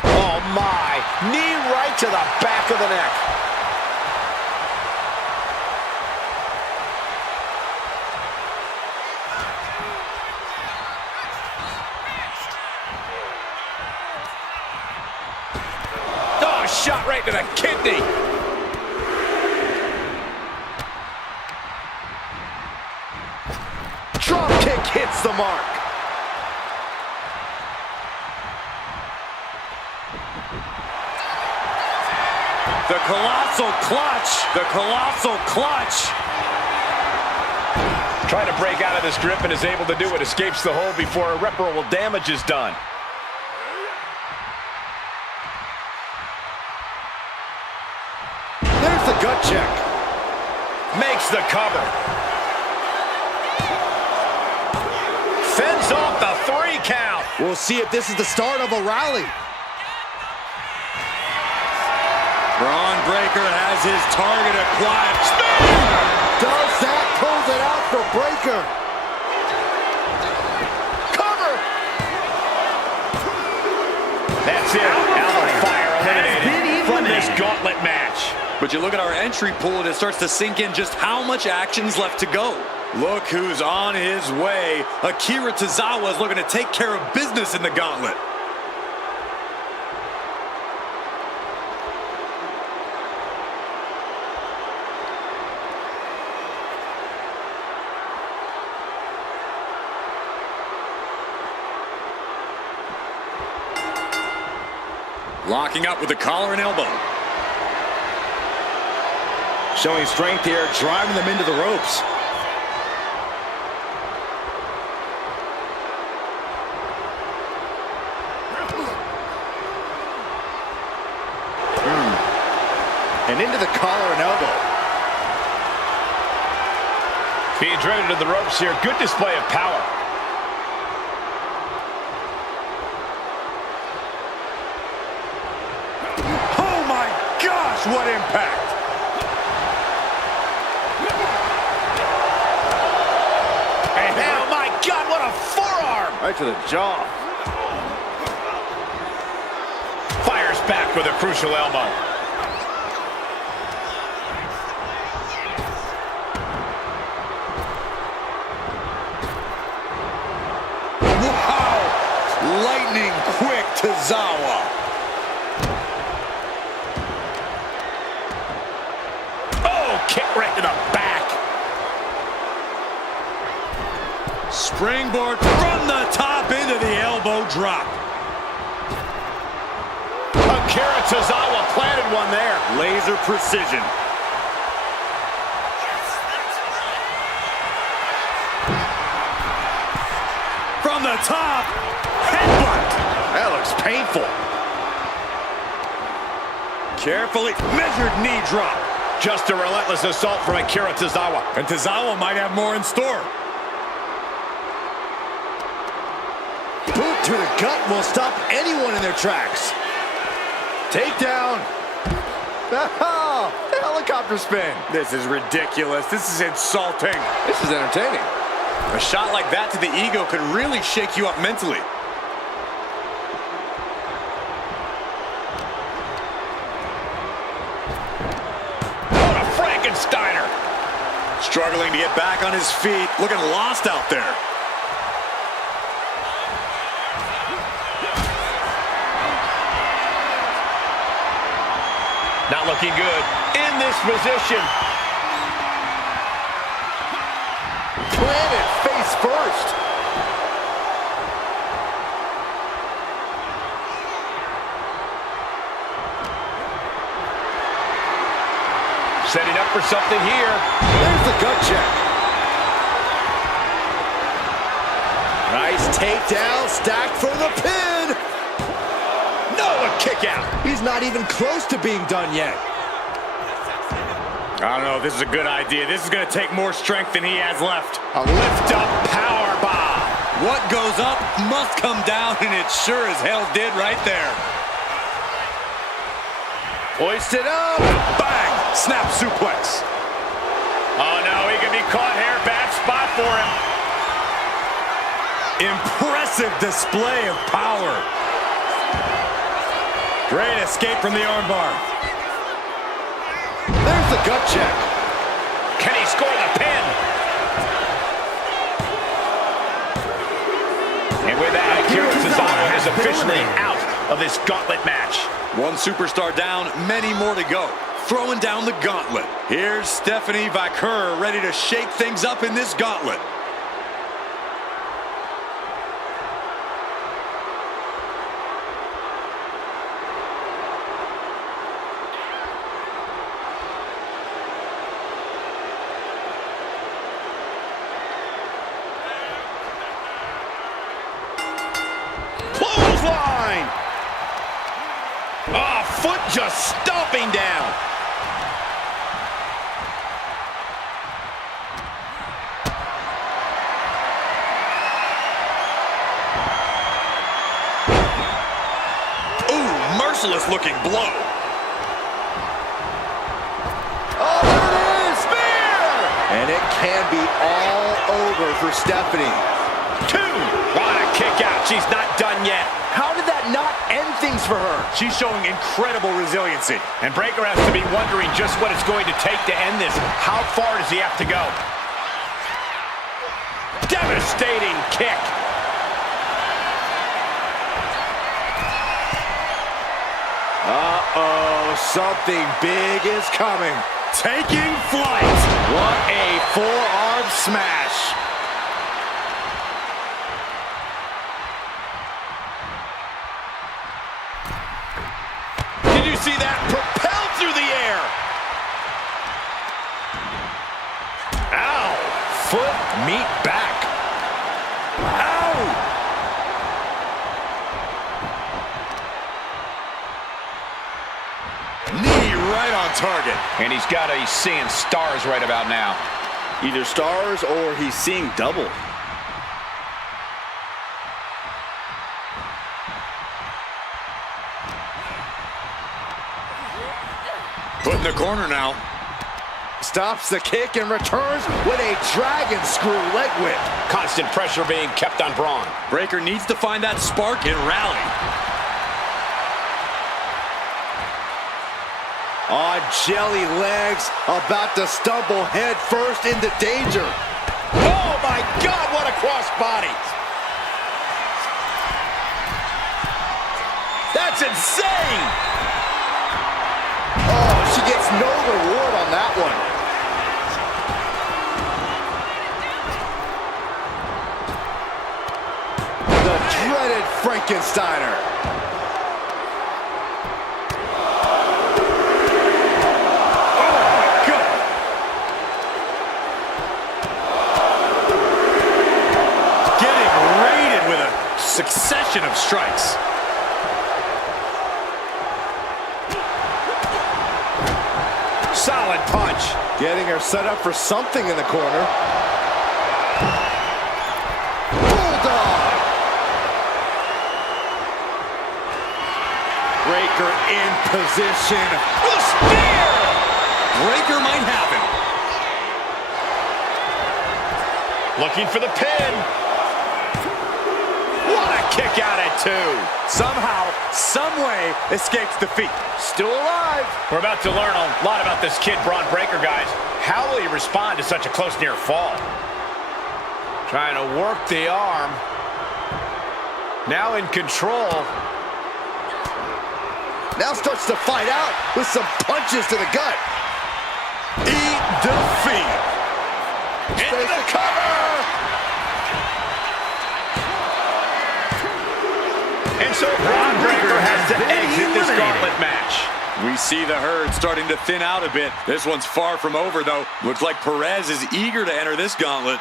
Oh my, knee right to the back of the neck. Oh, shot right to the kidney. Drop kick hits the mark. The colossal clutch. The colossal clutch. Trying to break out of this grip and is able to do it. Escapes the hold before irreparable damage is done. There's the gut check. Makes the cover. Fends off the 3 count. We'll see if this is the start of a rally. Braun Breaker has his target acquired. Does that close it out for Breaker? Cover! That's it. Out of fire eliminated from this gauntlet match. But you look at our entry pool and it starts to sink in just how much action's left to go. Look who's on his way. Akira Tozawa is looking to take care of business in the gauntlet. Locking up with the collar and elbow. Showing strength here, driving them into the ropes. And into the collar and elbow. Being driven to the ropes here. Good display of power. Oh my gosh, what impact! Oh my God, what a forearm! Right to the jaw. Fires back with a crucial elbow. Wow! Lightning quick Tozawa. Oh, kick right to the back. Springboard from the top into the elbow drop. Akira Tozawa planted one there. Laser precision. From the top, headbutt. That looks painful. Carefully measured knee drop. Just a relentless assault from Akira Tozawa. And Tozawa might have more in store. Boot to the gut will stop anyone in their tracks. Takedown. Oh, helicopter spin. This is ridiculous. This is insulting. This is entertaining. A shot like that to the ego could really shake you up mentally. What a Frankensteiner. Struggling to get back on his feet. Looking lost out there. Not looking good in this position. Planted face first. Setting up for something here. There's the gut check. Nice takedown, stacked for the pin. No kick out. He's not even close to being done yet. I don't know if this is a good idea. This is going to take more strength than he has left. A lift-up power bomb. What goes up must come down, and it sure as hell did right there. Hoisted up. Bang! Snap suplex. Oh, no, he could be caught here. Bad spot for him. Impressive display of power. Great escape from the armbar. There's the gut check. Can he score the pin? And with that, Akira Tozawa is officially out of this gauntlet match. One superstar down, many more to go. Throwing down the gauntlet. Here's Stephanie Vaquer ready to shake things up in this gauntlet. Clothesline! Oh, foot just stomping down. Ooh, merciless looking blow. Oh, there it is! Spear! And it can be all over for Stephanie. 2. What a kick out. She's not done yet. How did that not end things for her? She's showing incredible resiliency. And Breakker has to be wondering just what it's going to take to end this. How far does he have to go? Devastating kick. Uh-oh, something big is coming. Taking flight. What a forearm smash. Did you see that? Propelled through the air. Ow. Foot meet back. Ow. Knee right on target. And he's seeing stars right about now. Either stars or he's seeing double. Put in the corner now. Stops the kick and returns with a dragon screw leg whip. Constant pressure being kept on Braun. Breakker needs to find that spark and rally. On jelly legs, about to stumble head first into danger. Oh my God, what a crossbody. That's insane. Oh, she gets no reward on that one. The dreaded Frankensteiner. Succession of strikes. Solid punch. Getting her set up for something in the corner. Bulldog. Breakker in position. With a spear. Breakker might have him. Looking for the pin. What a kick out at 2. Somehow, someway, escapes defeat. Still alive. We're about to learn a lot about this kid, Braun Breakker, guys. How will he respond to such a close near fall? Trying to work the arm. Now in control. Now starts to fight out with some punches to the gut. Eat defeat. Into the cover. And so Braun Breakker has to exit this gauntlet match. We see the herd starting to thin out a bit. This one's far from over, though. Looks like Perez is eager to enter this gauntlet.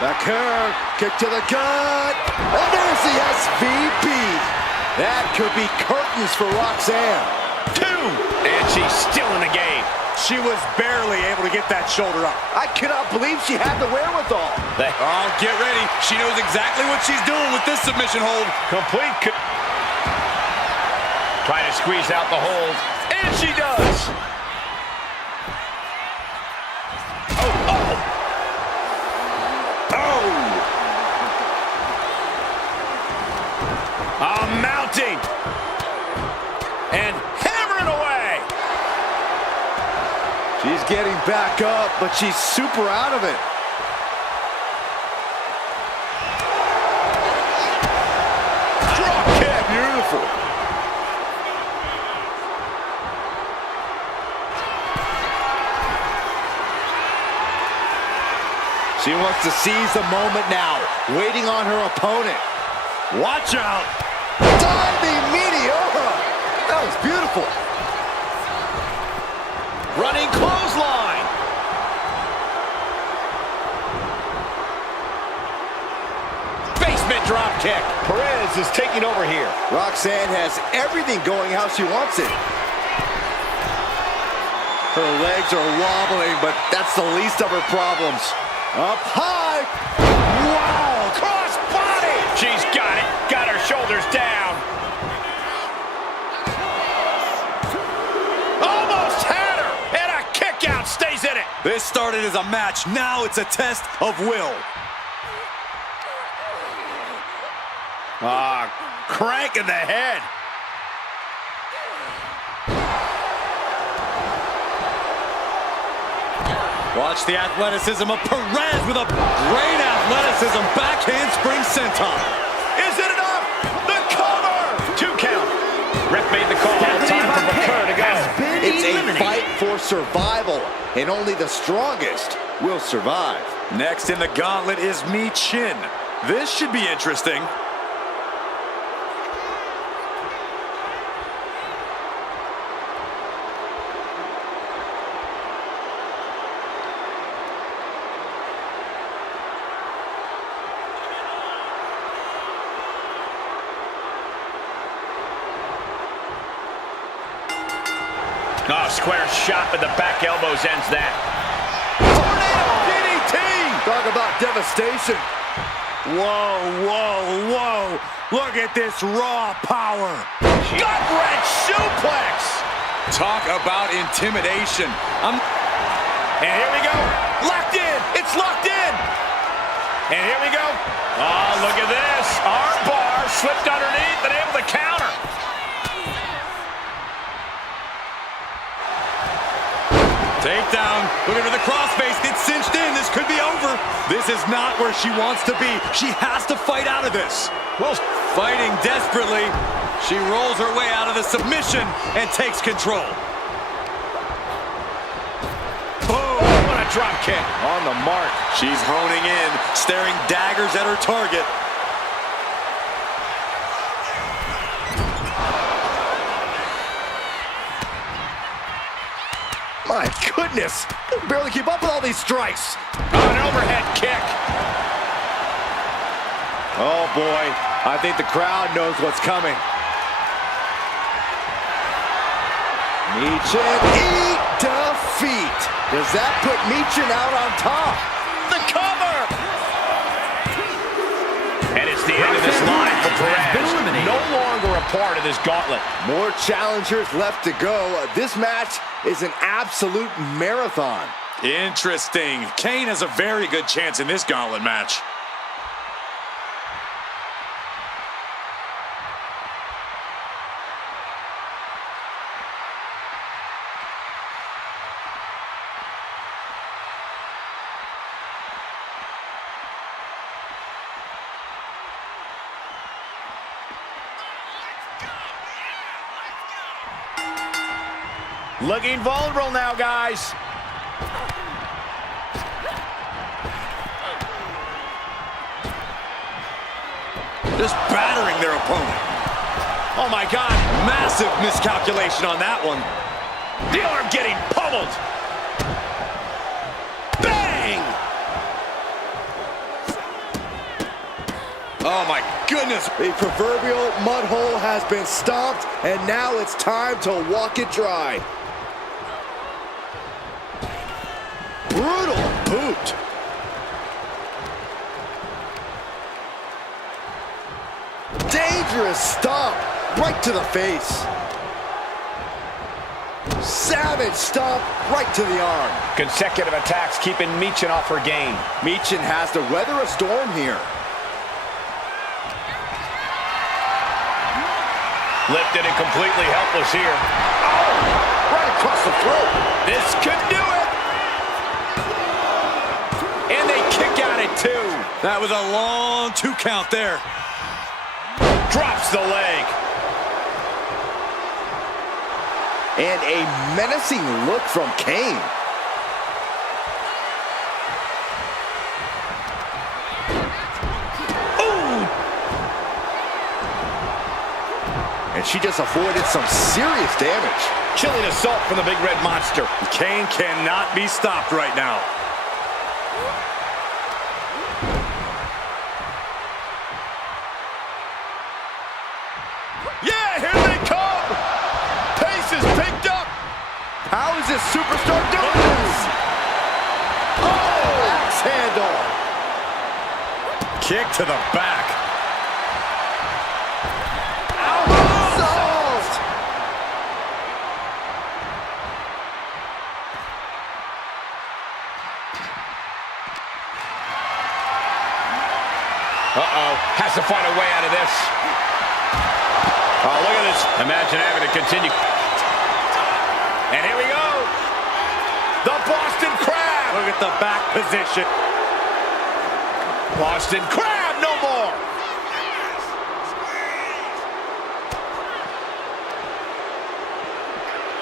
The curve, kick to the gut, and there's the SVP. That could be curtains for Roxanne. 2, and she's still in the game. She was barely able to get that shoulder up. I cannot believe she had the wherewithal. Oh, get ready. She knows exactly what she's doing with this submission hold. Complete. Trying to squeeze out the hold, and she does. Mounting. And hammering away. She's getting back up, but she's super out of it. Drop kick. Beautiful. She wants to seize the moment now, waiting on her opponent. Watch out. Diving Meteora. That was beautiful. Running clothesline. Basement drop kick. Perez is taking over here. Roxanne has everything going how she wants it. Her legs are wobbling, but that's the least of her problems. Up high. Wow, cross body. She's got it. Got her shoulders down. Almost had her. And a kick out stays in it. This started as a match. Now it's a test of will. Crank in the head. Watch the athleticism of Perez with a great athleticism. Backhand spring senton. Is it enough? The cover. 2 count. Ref made the call. Time for McCurr to go. It's a fight for survival, and only the strongest will survive. Next in the gauntlet is Mi Chin. This should be interesting. Oh, square shot with the back elbows ends that. Tornado DDT! Talk about devastation. Whoa, whoa, whoa. Look at this raw power. Gut-wrench suplex! Talk about intimidation. And here we go. Locked in. It's locked in. And here we go. Oh, look at this. Arm bar slipped underneath and able to counter. Takedown. Looking for the crossface. It's cinched in. This could be over. This is not where she wants to be. She has to fight out of this. Well, fighting desperately. She rolls her way out of the submission and takes control. Boom. What a drop kick. On the mark. She's honing in, staring daggers at her target. My goodness. I can barely keep up with all these strikes. An overhead kick. Oh, boy. I think the crowd knows what's coming. Michin, eat defeat. Does that put Michin out on top? The cover. And it's the end of this line for Perez. No longer a part of this gauntlet. More challengers left to go. This match is an absolute marathon. Interesting. Kane has a very good chance in this gauntlet match. Looking vulnerable now, guys. Just battering their opponent. Oh my God, massive miscalculation on that one. The arm getting pummeled. Bang! Oh, my goodness. The proverbial mud hole has been stomped, and now it's time to walk it dry. Brutal boot. Dangerous stomp right to the face. Savage stomp right to the arm. Consecutive attacks keeping Michin off her game. Michin has to weather a storm here. Lifted and completely helpless here. Oh, right across the throat. This could do it. And they kick out at 2. That was a long 2 count there. Drops the leg. And a menacing look from Kane. Ooh. And she just avoided some serious damage. Chilling assault from the big red monster. Kane cannot be stopped right now. Yeah, here they come. Pace is picked up. How is this superstar doing this? Oh, axe handle. Kick to the back. Solved. Uh-oh, has to find a way out of this. Oh, look at this. Imagine having to continue. And here we go. The Boston Crab. Look at the back position. Boston Crab, no more.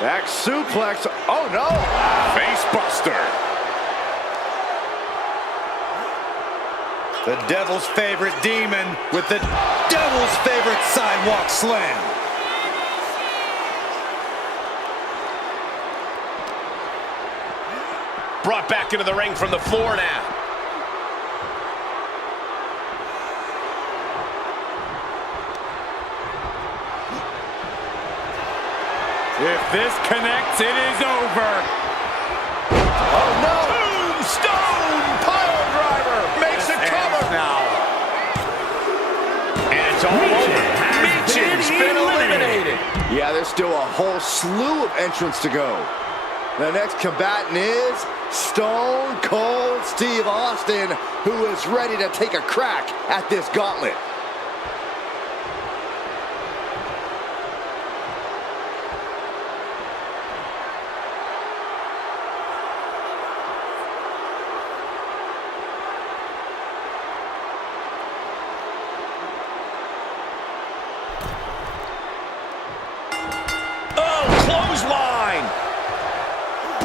Back suplex. Oh, no. Face buster. The devil's favorite demon with the devil's favorite sidewalk slam. Brought back into the ring from the floor now. If this connects, it is over. Oh, no. Tombstone pile driver makes a cover. Now. And it's all over. Michin's been eliminated. Yeah, there's still a whole slew of entrants to go. The next combatant is Stone Cold Steve Austin, who is ready to take a crack at this gauntlet. Oh, clothesline.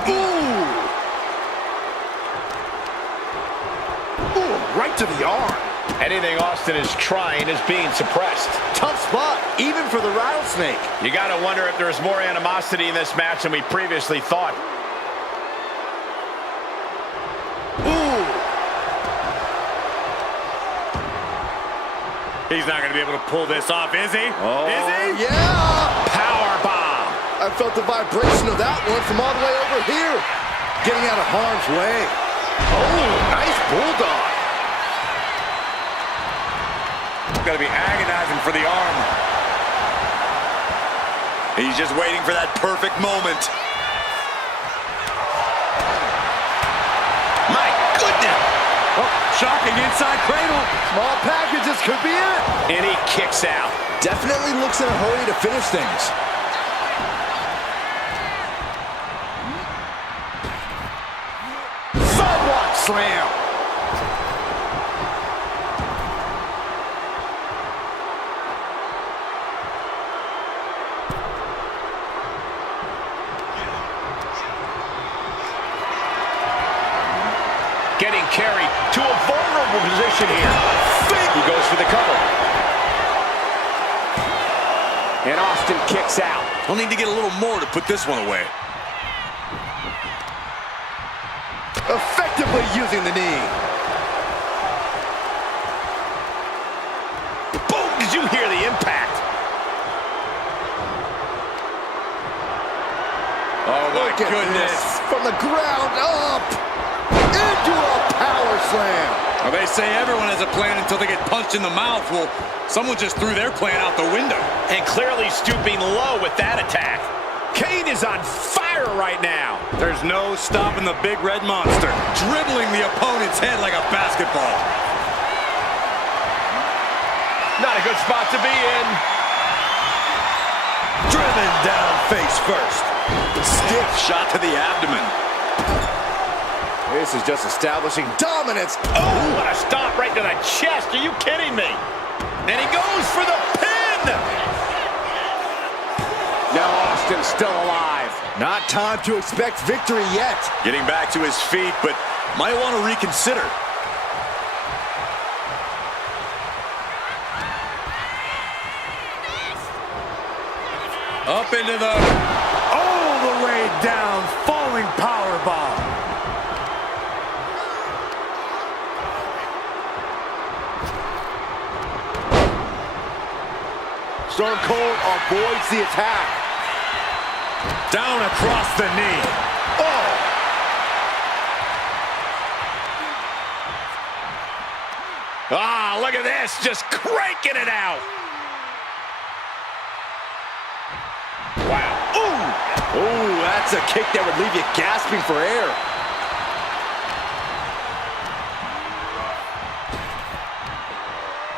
Ooh, right to the arm. Anything Austin is trying is being suppressed. Tough spot, even for the Rattlesnake. You got to wonder if there's more animosity in this match than we previously thought. Ooh. He's not going to be able to pull this off, is he? Oh, is he? yeah. Power bomb. I felt the vibration of that one from all the way over here. Getting out of harm's way. Oh, nice bulldog. Got to be agonizing for the arm. He's just waiting for that perfect moment. My goodness! Oh, shocking inside cradle. Small packages could be it. And he kicks out. Definitely looks in a hurry to finish things. Sidewalk slam. Getting carried to a vulnerable position here. He goes for the cover. And Austin kicks out. He'll need to get a little more to put this one away. Effectively using the knee. Did you hear the impact? Oh, my Look at goodness. this. From the ground up into a power slam. Well, they say everyone has a plan until they get punched in the mouth. Well, someone just threw their plan out the window. And clearly stooping low with that attack. Kane is on fire right now. There's no stopping the big red monster, dribbling the opponent's head like a basketball. Not a good spot to be in. Driven down face first. Stiff shot to the abdomen. This is just establishing dominance. Oh, what a stomp right to the chest. Are you kidding me? And he goes for the pin. Now Austin's still alive. Not time to expect victory yet. Getting back to his feet, but might want to reconsider. Up into the... All the way down, falling powerbomb. Stone Cold avoids the attack. Down across the knee. Oh! Ah, look at this, just cranking it out. Wow. Ooh! Ooh, that's a kick that would leave you gasping for air.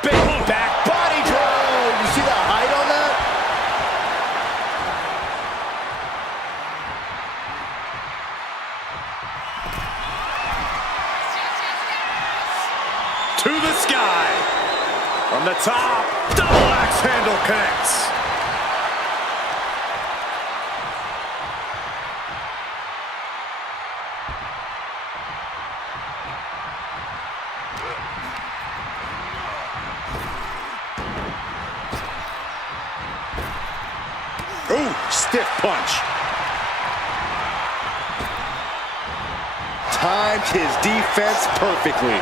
Big back body drop. Oh, you see the height on that? To the sky. From the top, double axe handle connects. Ooh, stiff punch. Timed his defense perfectly.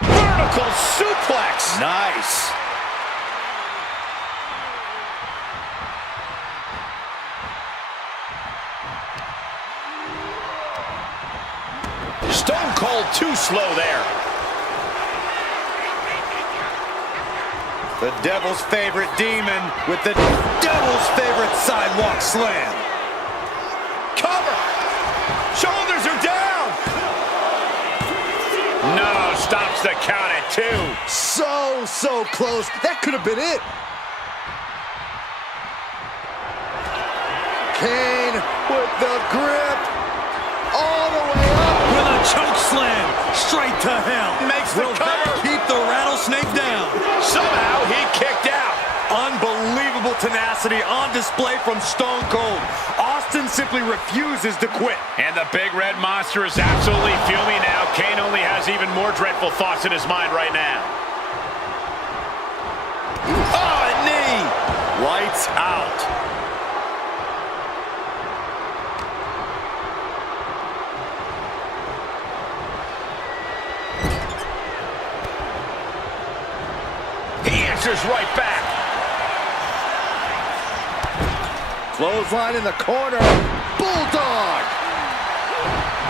Vertical suplex. Nice. Stone Cold too slow there. The devil's favorite demon with the devil's favorite sidewalk slam. Cover. Shoulders are down. No, stops the count at 2. So close. That could have been it. Kane with the grip. All the way up. With a choke slam straight to hell. Makes the Will cover. that keep the rattlesnake down? Somehow he kicked out. Unbelievable tenacity on display from Stone Cold. Austin simply refuses to quit. And the big red monster is absolutely fuming now. Kane only has even more dreadful thoughts in his mind right now. Oh, a knee. Lights out. He answers right back. Clothesline in the corner. Bulldog.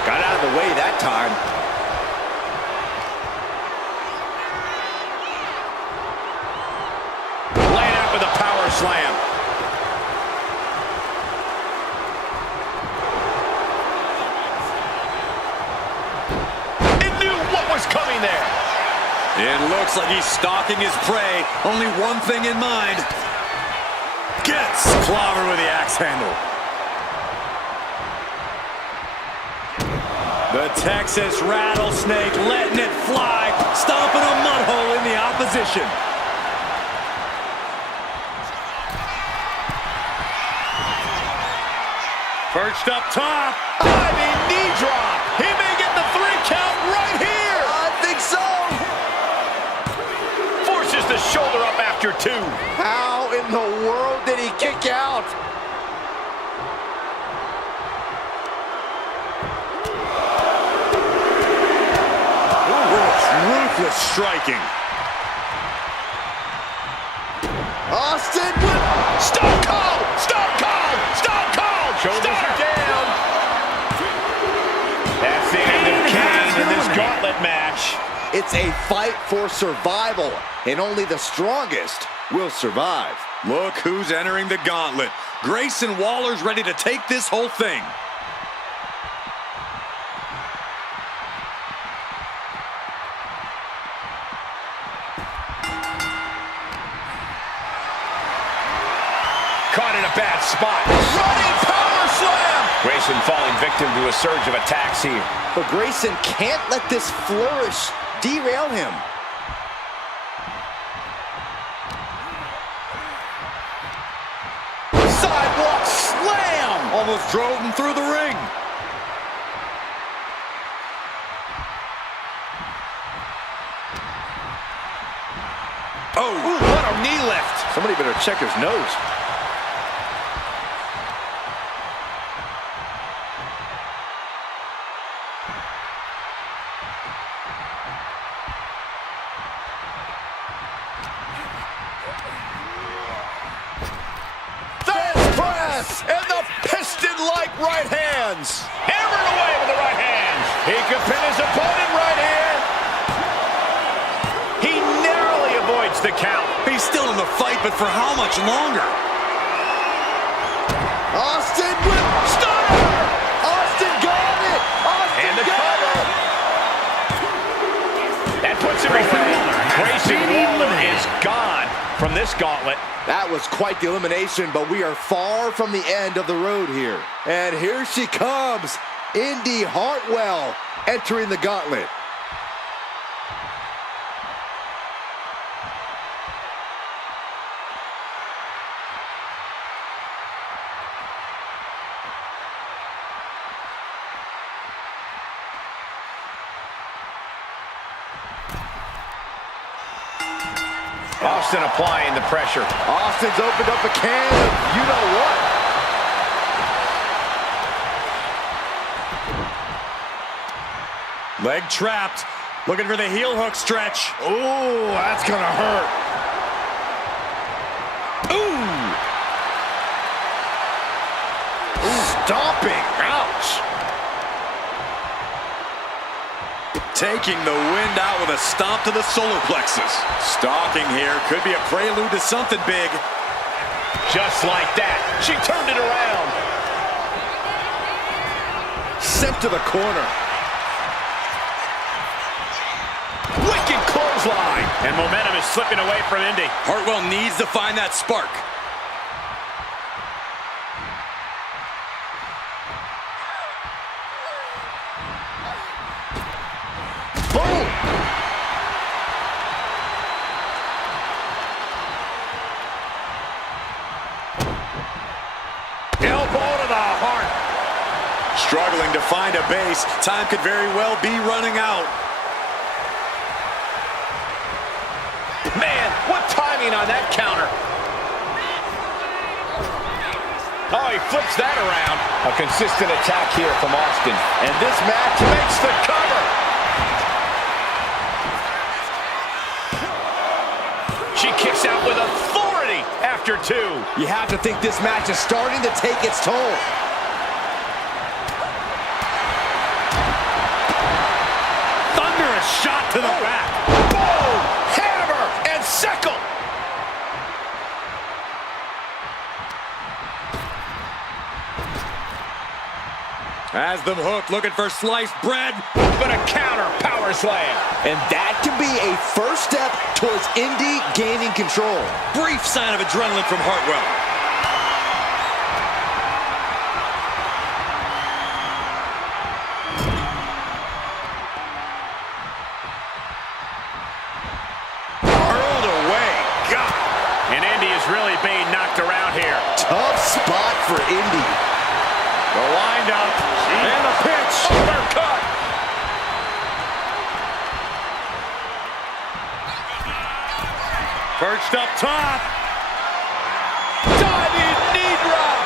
Got out of the way that time. Laying out with a power slam. It knew what was coming there. It looks like he's stalking his prey. Only one thing in mind. Gets clobbered with the axe handle. The Texas Rattlesnake letting it fly, stomping a mud hole in the opposition. Perched up top. Diving knee drop. He may get the 3 count right here. I think so. Forces the shoulder up after 2. How in the world did he kick out? ruthless striking. Austin with Stone Cold! Stone Cold! Stone Cold! shoulders are down. That's the end of Kane in this gauntlet match. It's a fight for survival, and only the strongest will survive. Look who's entering the gauntlet. Grayson Waller's ready to take this whole thing. Caught in a bad spot. Running power slam! Grayson falling victim to a surge of attacks here. But Grayson can't let this flourish derail him. Sidewalk slam! Almost drove him through the ring. Oh, what a knee lift. Somebody better check his nose. And the piston-like right hands. Hammered away with the right hands. He could pin his opponent right here. He narrowly avoids the count. He's still in the fight, but for how much longer? Austin with stunner. Austin got it. Austin And the got cover. That puts him away. Grayson Waller is gone from this gauntlet. That was quite the elimination, but we are far from the end of the road here. And here she comes, Indy Hartwell entering the gauntlet. Austin applying the pressure. Austin's opened up a can of you-know-what. Leg trapped. Looking for the heel hook stretch. Ooh, that's gonna hurt. Ooh, stomping. Ouch. Taking the wind out with a stomp to the solar plexus. Stalking here. Could be a prelude to something big. Just like that. She turned it around. Sent to the corner. Wicked clothesline. And momentum is slipping away from Indy. Hartwell needs to find that spark. Boom. Elbow to the heart. Struggling to find a base. Time could very well be running out. Man, what timing on that counter. Oh, he flips that around. A consistent attack here from Austin. And this match Makes the cover. She kicks out with authority after two. You have to think this match is starting to take its toll. Thunderous shot to the back. Boom! Hammer and sickle. Has them hooked, looking for sliced bread. But a counter power slam. And that can be a first step towards Indy gaining control. Brief sign of adrenaline from Hartwell. Hurled away. God. And Indy is really being knocked around here. Tough spot for Indy. The wind up. And the pitch. Uppercut. Perched up top. Diving knee drop.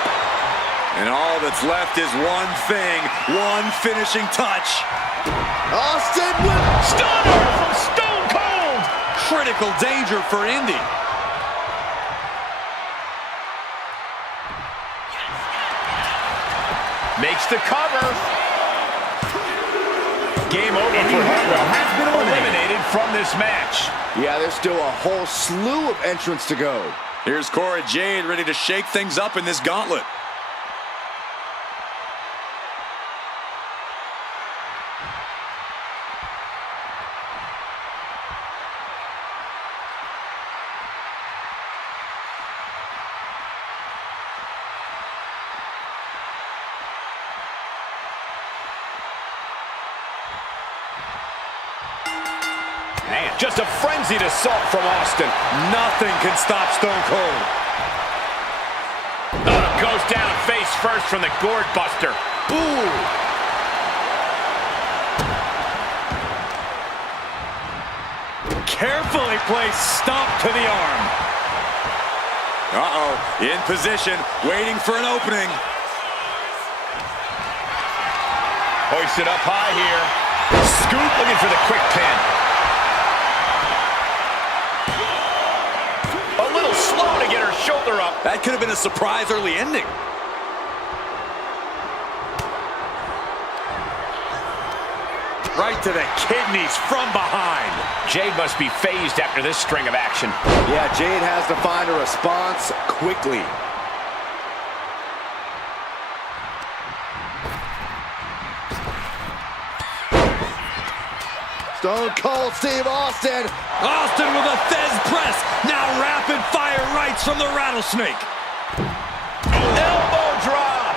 And And all that's left is one thing, one finishing touch. Austin with Stunner from Stone Cold. Critical danger for Indy. Makes the cover. Game over for Hartwell. Has been eliminated from this match. Yeah, there's still a whole slew of entrants to go. Here's Cora Jade ready to shake things up in this gauntlet. Man, just a frenzied assault from Austin. Nothing can stop Stone Cold. Oh, goes down face first from the gourd buster. Ooh! Carefully placed stomp to the arm. Uh-oh, in position, waiting for an opening. Hoisted up high here. Scoop, looking for the quick pin. A little slow to get her shoulder up. That could have been a surprise early ending. Right to the kidneys from behind. Jade must be phased after this string of action. Yeah, Jade has to find a response quickly. Stone Cold Steve Austin. Austin with a Thez press. Now rapid fire rights from the rattlesnake. Elbow drop.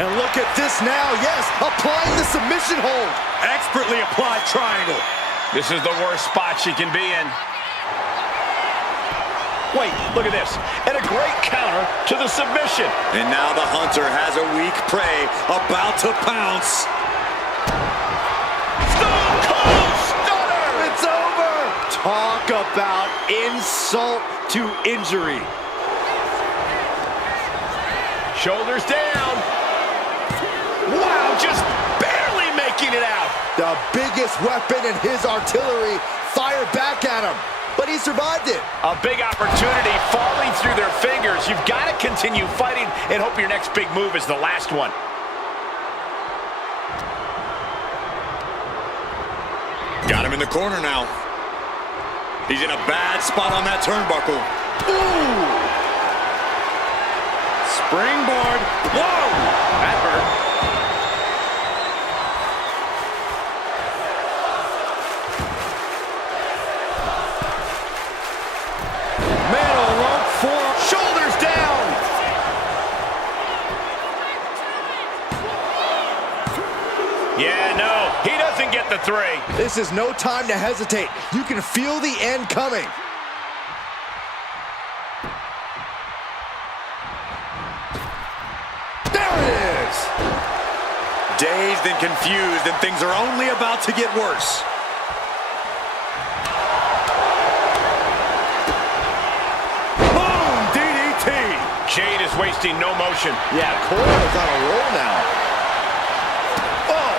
And look at this now. Yes, applying the submission hold. Expertly applied triangle. This is the worst spot she can be in. Wait, look at this. And a great counter to the submission. And now the hunter has a weak prey about to pounce. Stone Cold Stunner. It's over. Talk about insult to injury. Shoulders down. Wow, just barely making it out. The biggest weapon in his artillery fired back at him, but he survived it. A big opportunity falling through their fingers. You've got to continue fighting and hope your next big move is the last one. Got him in the corner now. He's in a bad spot on that turnbuckle. Ooh! Springboard. Whoa! That hurt. Metal rope for Shoulders down. Yeah, no, he doesn't get the three. This is no time to hesitate. You can feel the end coming. There it is. Dazed and confused, and things are only about to get worse. Boom! DDT! Jade is wasting no motion. Yeah, Cora's on a roll now. Oh!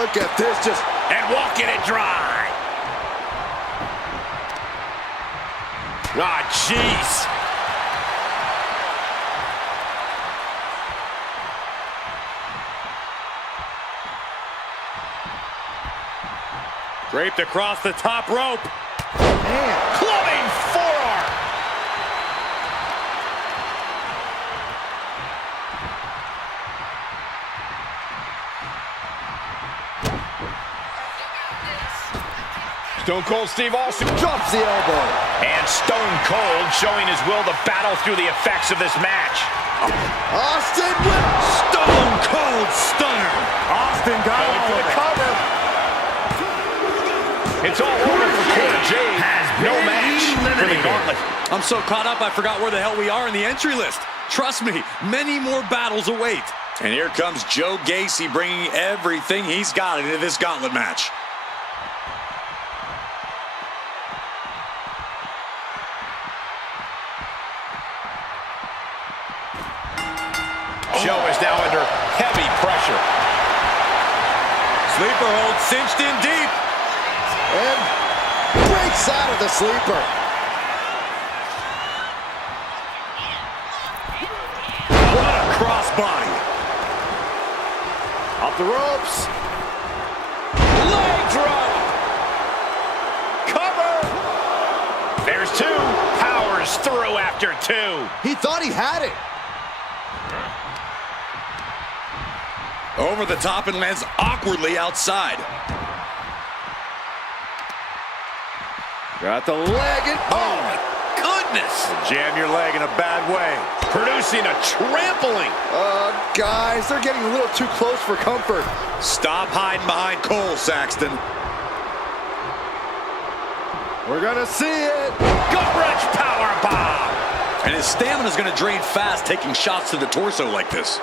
Look at this, just And walking it dry. Ah, jeez. Draped across the top rope. man. Clubbing forearm. Stone Cold Steve Austin Drops the elbow. and Stone Cold showing his will to battle through the effects of this match. Austin with Stone Cold Stunner. Austin got Going all for of the it. cover. It's all over for Cora Jade. No match for the gauntlet. I'm so caught up I forgot where the hell we are in the entry list. Trust me, many more battles await. And here comes Joe Gacy bringing everything he's got into this gauntlet match. Joe is now under heavy pressure. Sleeper hold cinched in deep. And breaks out of the sleeper. What a crossbody. Off the ropes. Leg drop. Cover. There's two. Powers through after two. He thought he had it. Over the top and lands awkwardly outside. Got the leg and Oh my goodness. Jam your leg in a bad way. Producing a trampling. Guys, they're getting a little too close for comfort. Stop hiding behind Cole, Saxton. We're gonna see it. Gut-wrench powerbomb. And his stamina's gonna drain fast taking shots to the torso like this.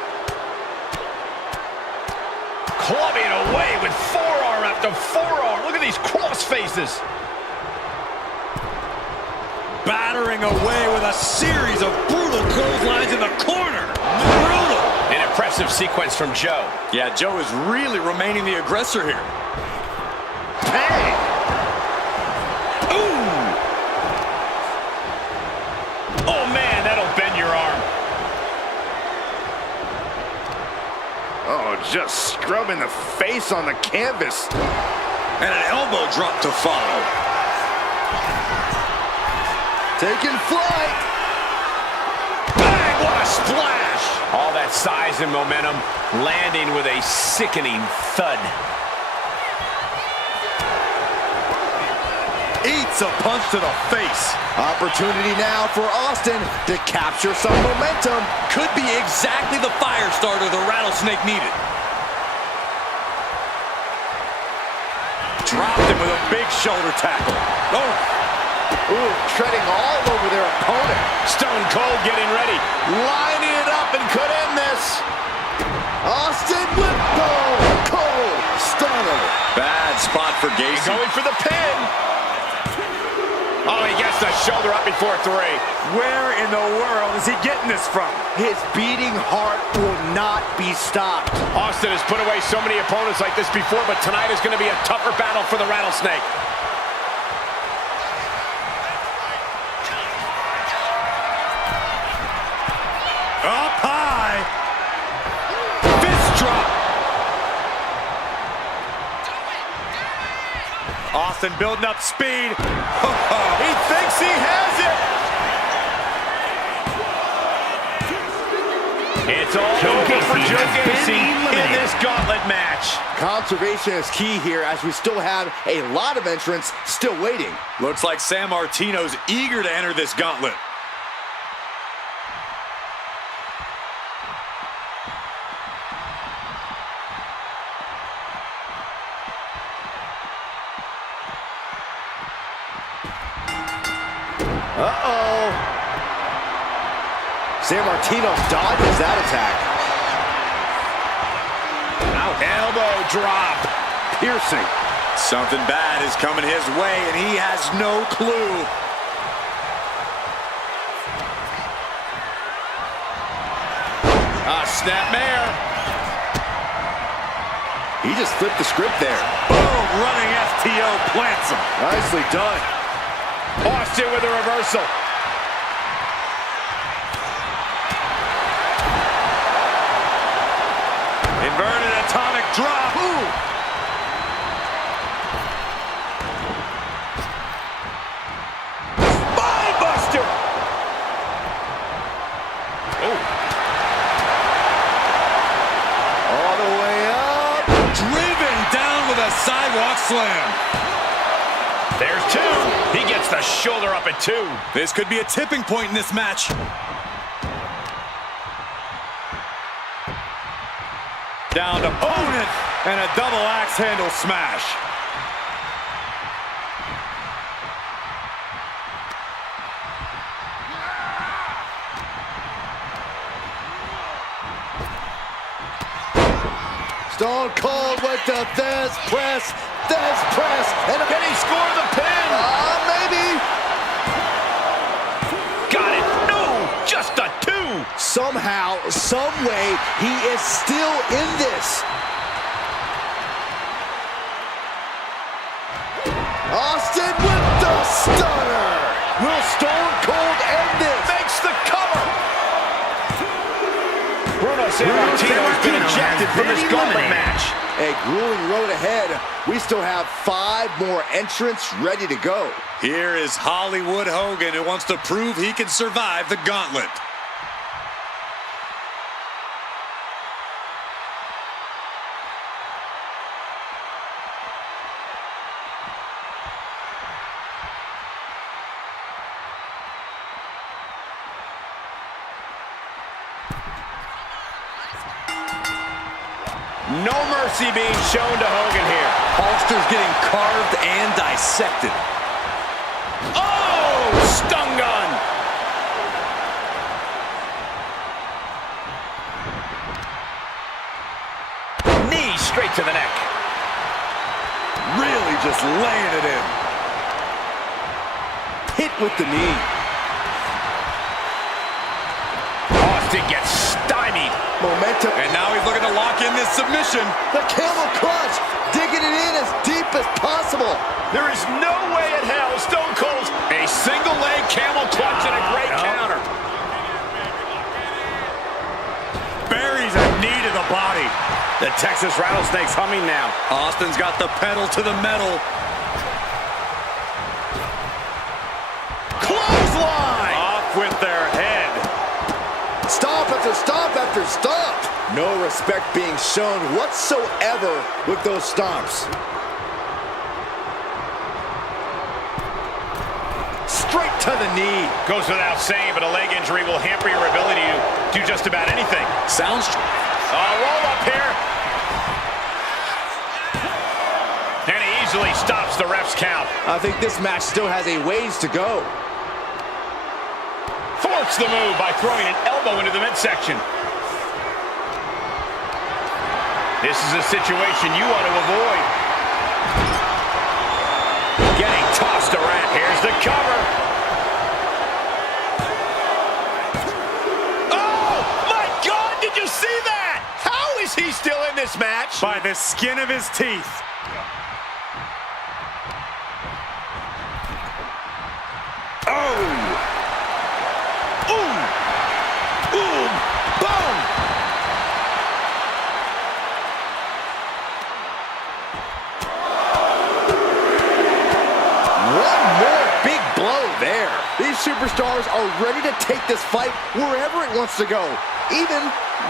Clubbing away with forearm after forearm. Look at these cross faces. Battering away with a series of brutal clotheslines in the corner. Brutal. An impressive sequence from Joe. Yeah, Joe is really remaining the aggressor here. Bang! Ooh! Oh, man, that'll bend your arm. Oh, just scrubbing the face on the canvas. And an elbow drop to follow. Taking flight. Bang! What a splash! All that size and momentum landing with a sickening thud. Eats a punch to the face. Opportunity now for Austin to capture some momentum. Could be exactly the fire starter the Rattlesnake needed. Dropped him with a big shoulder tackle. Oh. Ooh, treading all over their opponent. Stone Cold getting ready. Lining it up and could end this. Austin with Cole. Stunner. Bad spot for Gacy. Going for the pin. Oh, he gets the shoulder up before three. Where in the world is he getting this from? His beating heart will not be stopped. Austin has put away so many opponents like this before, but tonight is going to be a tougher battle for the Rattlesnake. Up high. Fist drop. Austin building up speed. He thinks he has it. It's all over for Joe Gacy in this gauntlet match. Conservation is key here as we still have a lot of entrants still waiting. Looks like San Martino's eager to enter this gauntlet. Uh-oh. San Martino dodges that attack. Elbow drop. Piercing. Something bad is coming his way, and he has no clue. Snapmare. He just flipped the script there. Boom, running FTO plants him. Nicely done. Austin with a reversal. Inverted atomic drop. Ooh. Buster. Oh. All the way up. Driven down with a sidewalk slam. There's two. He gets the shoulder up at two. This could be a tipping point in this match. Down to opponent and a double axe handle smash. Stone Cold with the Thesz press, and Can he score the pin? maybe. Got it. No, just just a 2. Somehow, some way, he is still in this. Austin with the stunner. Will Stone Cold end this? Makes the cover. Bruno Sammartino has been ejected from this gauntlet match. A grueling road ahead. We still have 5 more entrants ready to go. Here is Hollywood Hogan, who wants to prove he can survive the gauntlet. No mercy being shown to Hogan here. Hulkster's getting carved and dissected. Oh, stun gun. Knee straight to the neck. Really just laying it in. Hit with the knee. Austin gets stymied. Momentum. And now he's looking to lock in this submission. The camel clutch. Digging it in as deep as possible. There is no way in hell Stone Cold's a single leg camel clutch and a great counter. Buries a knee to the body. The Texas Rattlesnake's humming now. Austin's got the pedal to the metal. Clothesline! Off with their head. Stomp after stomp after stomp. No respect being shown whatsoever with those stomps. Straight to the knee. Goes without saying, but a leg injury will hamper your ability to do just about anything. Sounds... Roll up here. And he easily stops the ref's count. I think this match still has a ways to go. Forks the move by throwing an elbow into the midsection. This is a situation you want to avoid. Getting tossed around. Here's the cover. Oh, my God, did you see that? How is he still in this match? By the skin of his teeth. These superstars are ready to take this fight wherever it wants to go, even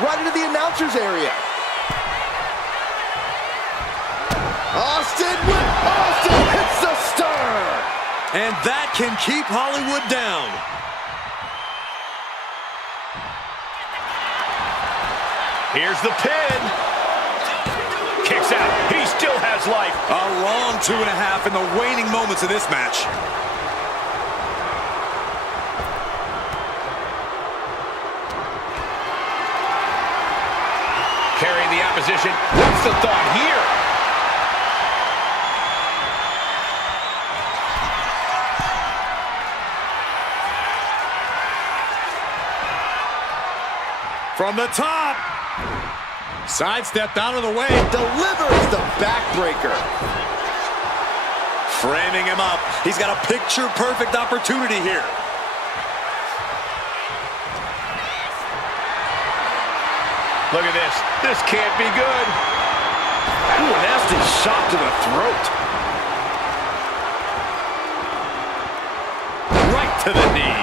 right into the announcer's area. Austin hits the stunner. And that can keep Hollywood down. Here's the pin. Kicks out. He still has life. A long 2.5 in the waning moments of this match. Carrying the opposition. What's the thought here? From the top. Sidestepped out of the way. Delivers the backbreaker. Framing him up. He's got a picture-perfect opportunity here. Look at this. This can't be good. Ooh, a nasty shot to the throat. Right to the knee.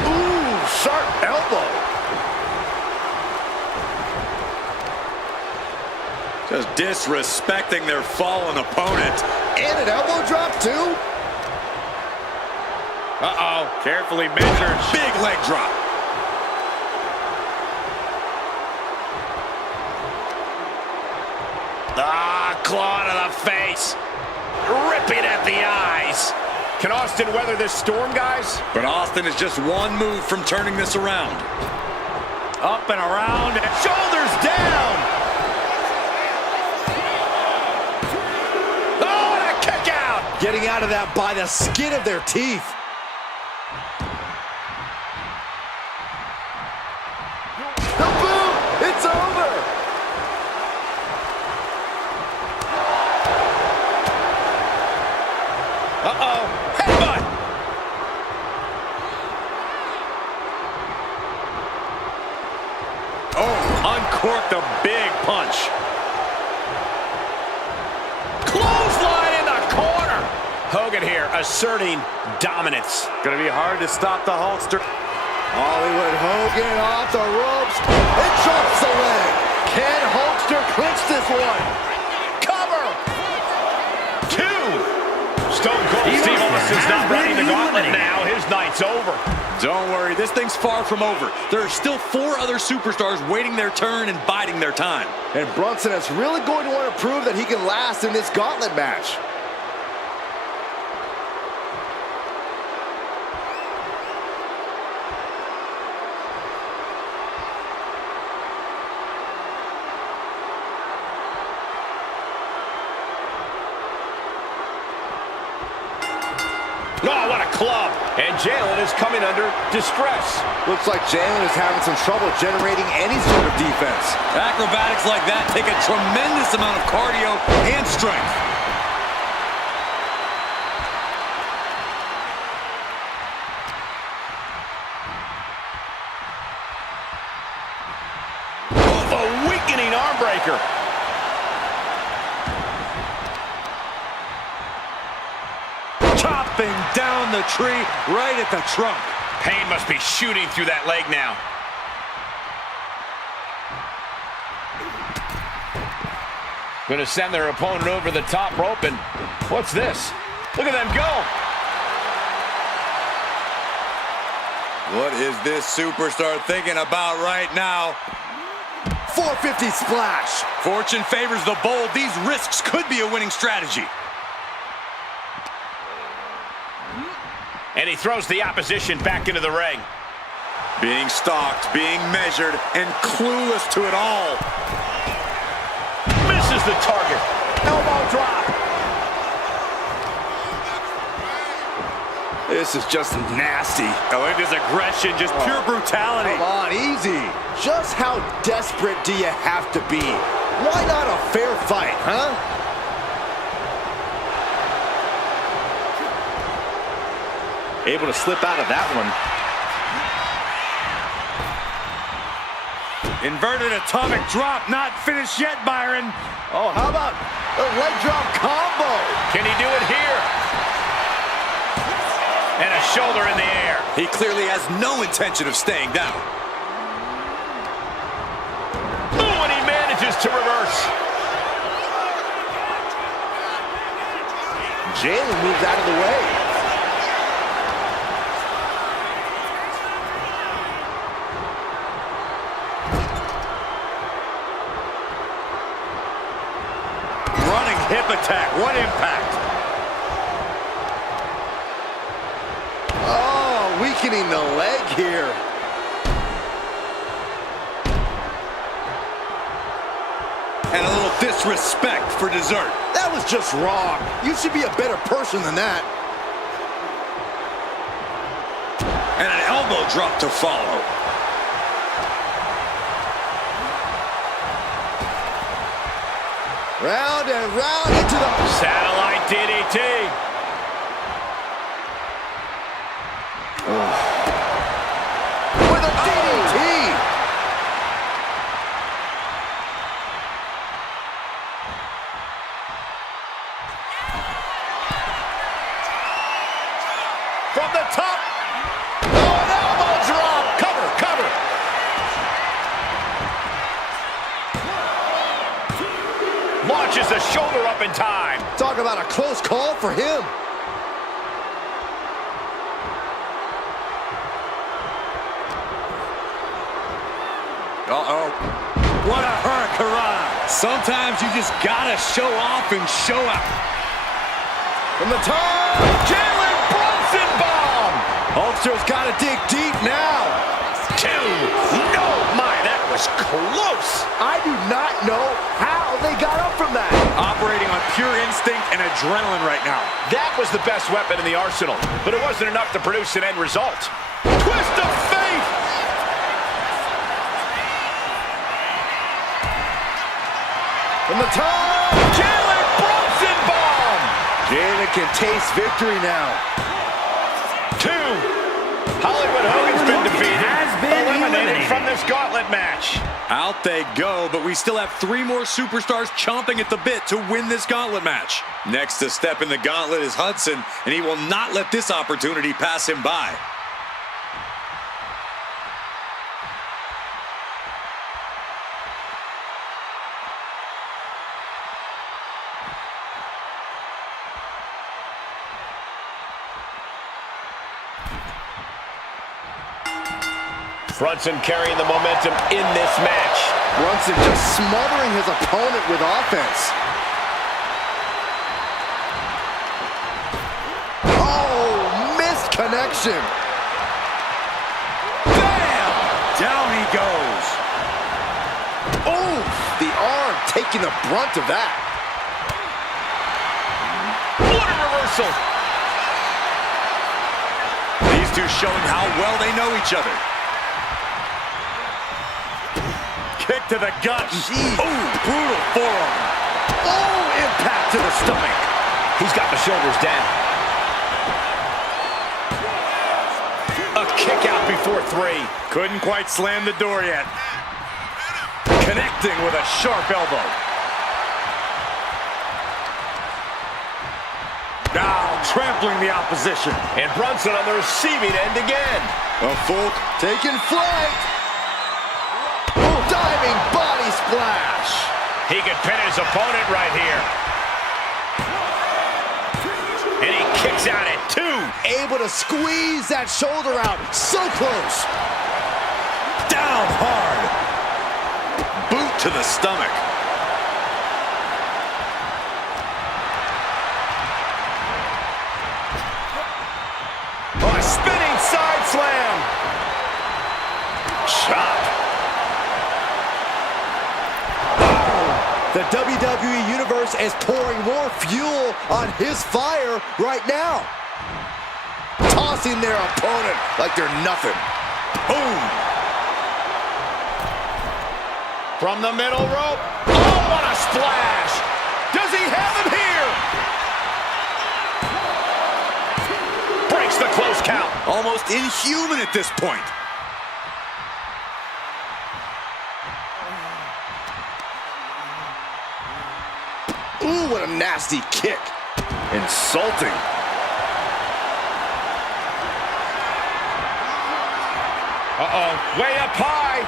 Ooh, sharp elbow. Just disrespecting their fallen opponent. And an elbow drop, too. Uh-oh, carefully measured. Big leg drop. Claw to the face. Ripping at the eyes. Can Austin weather this storm, guys? But Austin is just one move from turning this around. Up and around. And shoulders down. Oh, and a kick out. Getting out of that by the skin of their teeth. uncorked a big punch. Clothesline in the corner. Hogan here asserting dominance. Gonna be hard to stop the Hulkster. Hollywood Hogan off the ropes and drops the leg. Can Hulkster clinch this one? Cover. 2. Stone Cold Steve Austin's not running the gauntlet now. His night's over. Don't worry, this thing's far from over. There are still 4 other superstars waiting their turn and biding their time. And Brunson is really going to want to prove that he can last in this gauntlet match. Oh, what a club. And Jalen is coming under distress. Looks like Jalen is having some trouble generating any sort of defense. Acrobatics like that take a tremendous amount of cardio and strength. Oh, the weakening arm breaker. Chopping down the tree right at the trunk. Pain must be shooting through that leg now. Going to send their opponent over the top rope, and what's this? Look at them go. What is this superstar thinking about right now? 450 splash. Fortune favors the bold. These risks could be a winning strategy. And he throws the opposition back into the ring. Being stalked, being measured, and clueless to it all. Misses the target. Elbow drop. This is just nasty. I like this aggression, just pure brutality. Come on, easy. Just how desperate do you have to be? Why not a fair fight, huh? Able to slip out of that one. Inverted atomic drop, not finished yet, Byron. Oh, how about a leg drop combo? Can he do it here? And a shoulder in the air. He clearly has no intention of staying down. Ooh, and he manages to reverse. Jalen moves out of the way. Hip attack, what impact? Oh, weakening the leg here. And a little disrespect for dessert. That was just wrong. You should be a better person than that. And an elbow drop to follow. Round and round into the satellite DDT. With a DDT. From the top. Oh, an elbow drop. Cover, cover. Launches a shoulder up in time. Talk about a close call for him. Uh-oh. What a hurricane. Sometimes you just gotta show off and show out. From the top, Jalen Brunson bomb. Hulkster's got to dig deep now. 2. No, my, that was close. I do not know how they got up from that. Operating on pure instinct and adrenaline right now. That was the best weapon in the arsenal, but it wasn't enough to produce an end result. Twist of fate. From the top, Jalen Brunson bomb. Jalen can taste victory now. 2. Hollywood Hogan's been defeated, eliminated from this gauntlet match. Out they go, but we still have 3 more superstars chomping at the bit to win this gauntlet match. Next to step in the gauntlet is Hudson, and he will not let this opportunity pass him by. Brunson carrying the momentum in this match. Brunson just smothering his opponent with offense. Oh, missed connection. Bam! Down he goes. Oh, the arm taking the brunt of that. What a reversal. These two showing how well they know each other. Kick to the gut. Jeez. Ooh, brutal forearm. Oh, impact to the stomach. He's got the shoulders down. A kick out before 3. Couldn't quite slam the door yet. Connecting with a sharp elbow. Now trampling the opposition. And Brunson on the receiving end again. A full Taking flight. Oh, diving body splash. He could pin his opponent right here. And he kicks out at 2. Able to squeeze that shoulder out. So close. down hard. Boot to the stomach. Oh, a spinning side slam. Chop. The WWE Universe is pouring more fuel on his fire right now. Tossing their opponent like they're nothing. Boom. From the middle rope. Oh, what a splash. Does he have him here? Breaks the close count. Almost inhuman at this point. Ooh, what a nasty kick. Insulting. Uh-oh, way up high.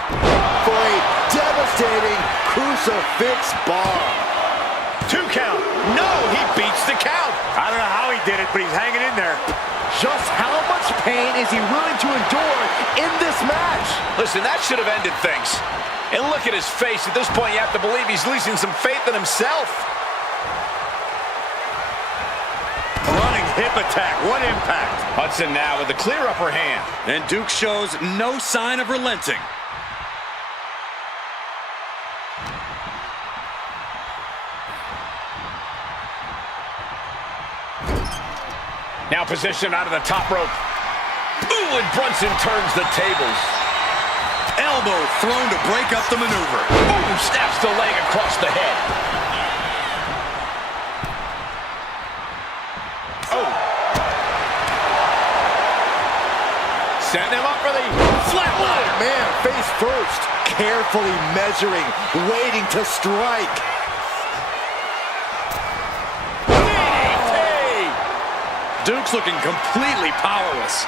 For a devastating crucifix bomb. 2 count. No, he beats the count. I don't know how he did it, but he's hanging in there. Just how much pain is he willing to endure in this match? Listen, that should have ended things. And look at his face. At this point, you have to believe he's losing some faith in himself. Running hip attack. What impact. Hudson now with the clear upper hand. And Duke shows no sign of relenting. Now positioned out of the top rope. Ooh, and Brunson turns the tables. Elbow thrown to break up the maneuver. Ooh, snaps the leg across the head. Oh. Setting him up for the flatline. Man, face first. Carefully measuring, waiting to strike. Duke's looking completely powerless.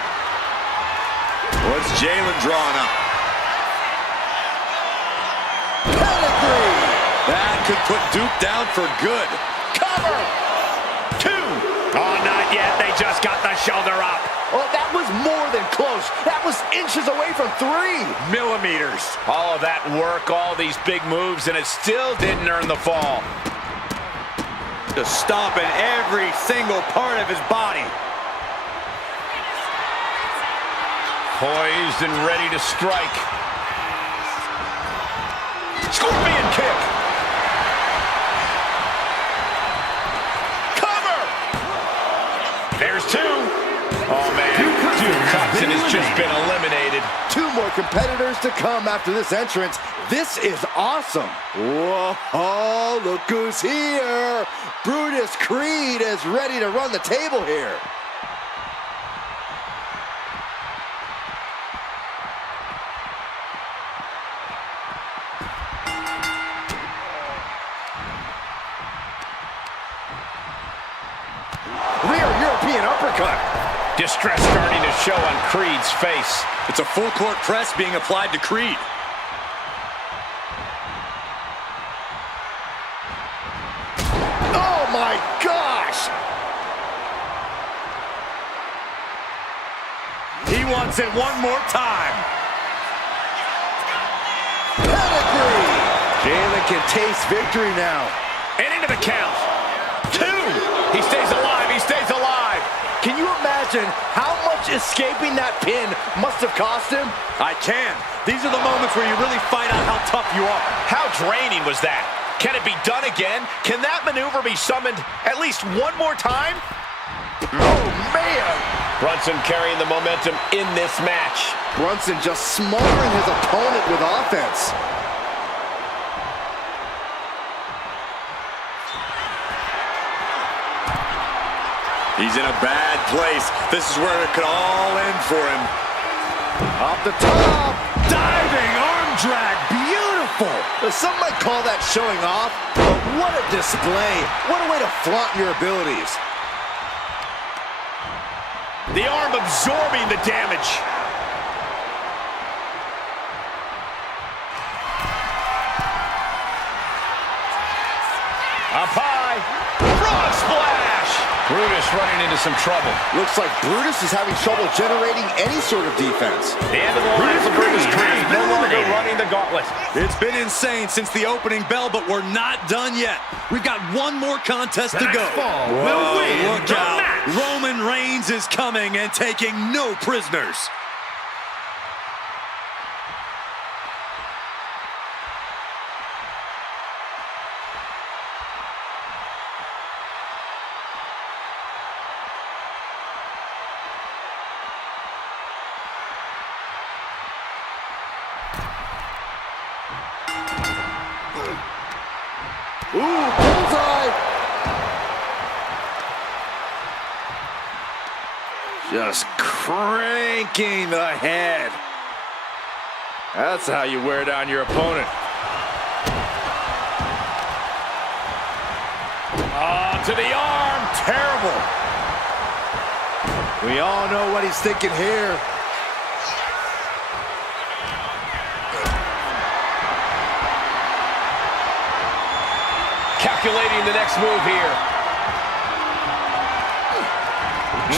What's Jalen drawing up? Pedigree. That could put Duke down for good. Cover. 2. Oh, not yet. They just got the shoulder up. Oh, that was more than close. That was inches away from 3 Millimeters. All of that work, all these big moves, and it still didn't earn the fall. Just stomping every single part of his body. Poised and ready to strike. Scorpion kick. Cover. There's 2. Oh, man. Duke Hudson has just been eliminated. 2 more competitors to come after this entrance. This is awesome. Whoa, look who's here. Brutus Creed is ready to run the table here. uppercut. Distress starting to show on Creed's face. It's a full court press being applied to Creed. Oh my gosh! He wants it one more time. Pedigree! Jalen can taste victory now. And into the count. 2. He stays alive. He stays alive. Can you imagine how much escaping that pin must have cost him? I can. These are the moments where you really find out how tough you are. How draining was that? Can it be done again? Can that maneuver be summoned at least one more time? Oh, man! Brunson carrying the momentum in this match. Brunson just smothering his opponent with offense. He's in a bad place. This is where it could all end for him. Off the top. Diving arm drag. Beautiful. Some might call that showing off, but what a display. What a way to flaunt your abilities. The arm absorbing the damage. Up high. Frog splash. Brutus running into some trouble. Looks like Brutus is having trouble generating any sort of defense. The end of the line for Brutus Creed. No longer running the gauntlet. It's been insane since the opening bell, but we're not done yet. We've got one more contest to go. Will win Look the out. match. Roman Reigns is coming and taking no prisoners. Ooh, bullseye! Just cranking the head. That's how you wear down your opponent. Oh, to the arm. Terrible. We all know what he's thinking here. Calculating the next move here.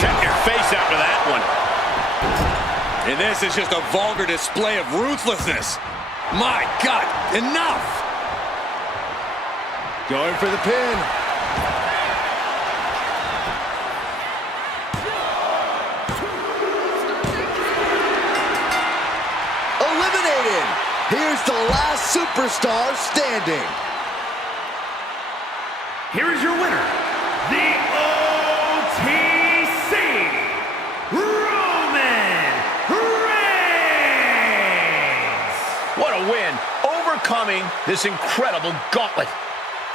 Check your face after that one. And this is just a vulgar display of ruthlessness. My God, enough! Going for the pin. Eliminated. Here's the last superstar standing. Here is your winner, the OTC, Roman Reigns! What a win. Overcoming this incredible gauntlet.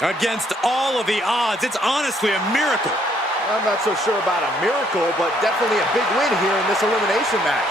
Against all of the odds, it's honestly a miracle. I'm not so sure about a miracle, but definitely a big win here in this elimination match.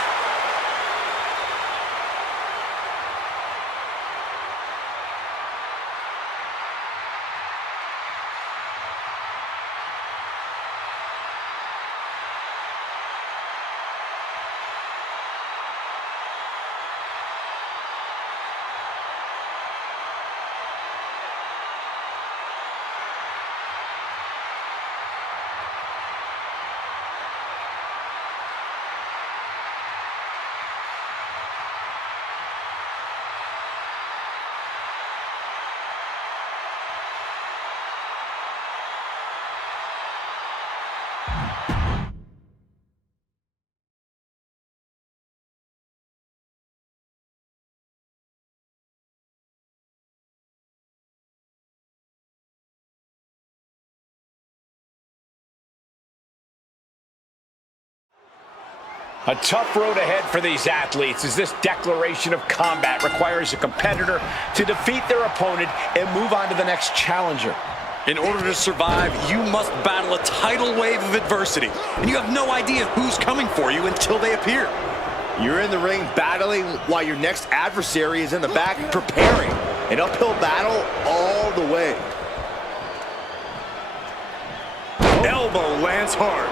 A tough road ahead for these athletes as this declaration of combat requires a competitor to defeat their opponent and move on to the next challenger. In order to survive, you must battle a tidal wave of adversity, and you have no idea who's coming for you until they appear. You're in the ring battling while your next adversary is in the back preparing. An uphill battle all the way. Elbow lands hard.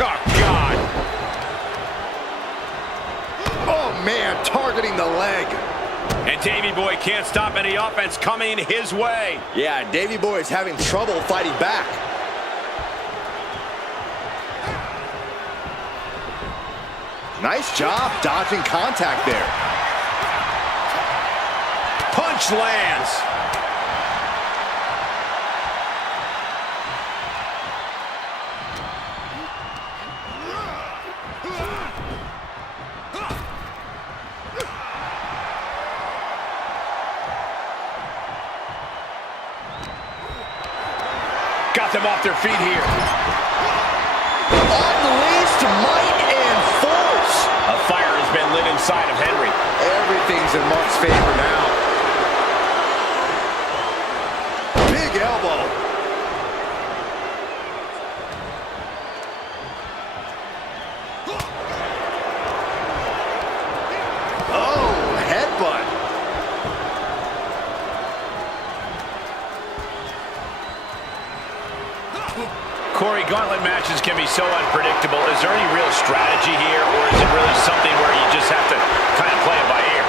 Oh, God. Oh, man, targeting the leg. And Davey Boy can't stop any offense coming his way. Yeah, Davey Boy is having trouble fighting back. Nice job dodging contact there. Punch lands. Got them off their feet here. Unleashed might and force. A fire has been lit inside of Henry. Everything's in Mark's favor now. Big elbow. Oh, headbutt. Corey, gauntlet matches can be so unpredictable. Is there any real strategy here, or is it really something where you just have to kind of play it by ear?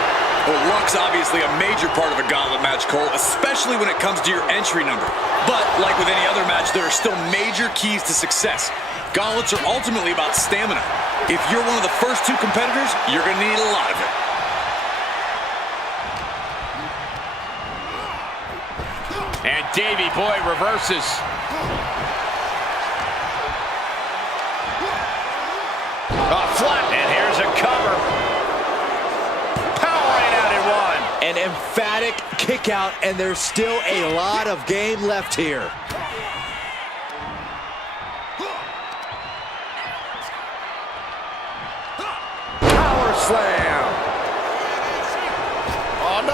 Well, luck's obviously a major part of a gauntlet match, Cole, especially when it comes to your entry number. But like with any other match, there are still major keys to success. Gauntlets are ultimately about stamina. If you're one of the first two competitors, you're going to need a lot of it. And Davey Boy reverses. Flat, and here's a cover. Powering out in one. An emphatic kick out, and there's still a lot of game left here. Power slam. Oh, no.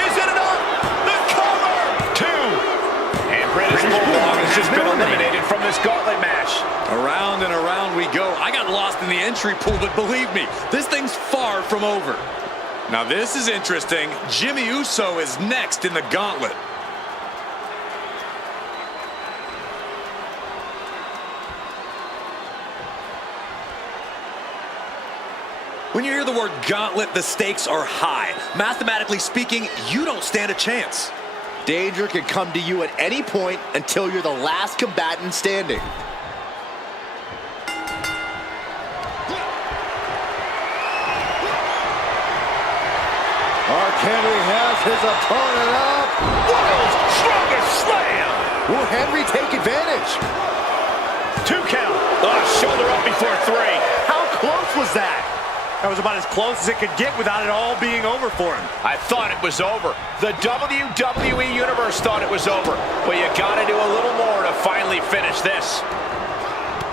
Is it enough? The cover. 2. And British Bulldog has just been eliminated from this gauntlet match. Around and around we go. I got lost in the entry pool, but believe me, this thing's far from over. Now this is interesting. Jimmy Uso is next in the gauntlet. When you hear the word gauntlet, the stakes are high. Mathematically speaking, you don't stand a chance. Danger can come to you at any point until you're the last combatant standing. Mark Henry has his opponent up. World's strongest slam. Will Henry take advantage? 2 count. Shoulder up before 3. How close was that? That was about as close as it could get without it all being over for him. I thought it was over. The WWE Universe thought it was over. But you gotta do a little more to finally finish this.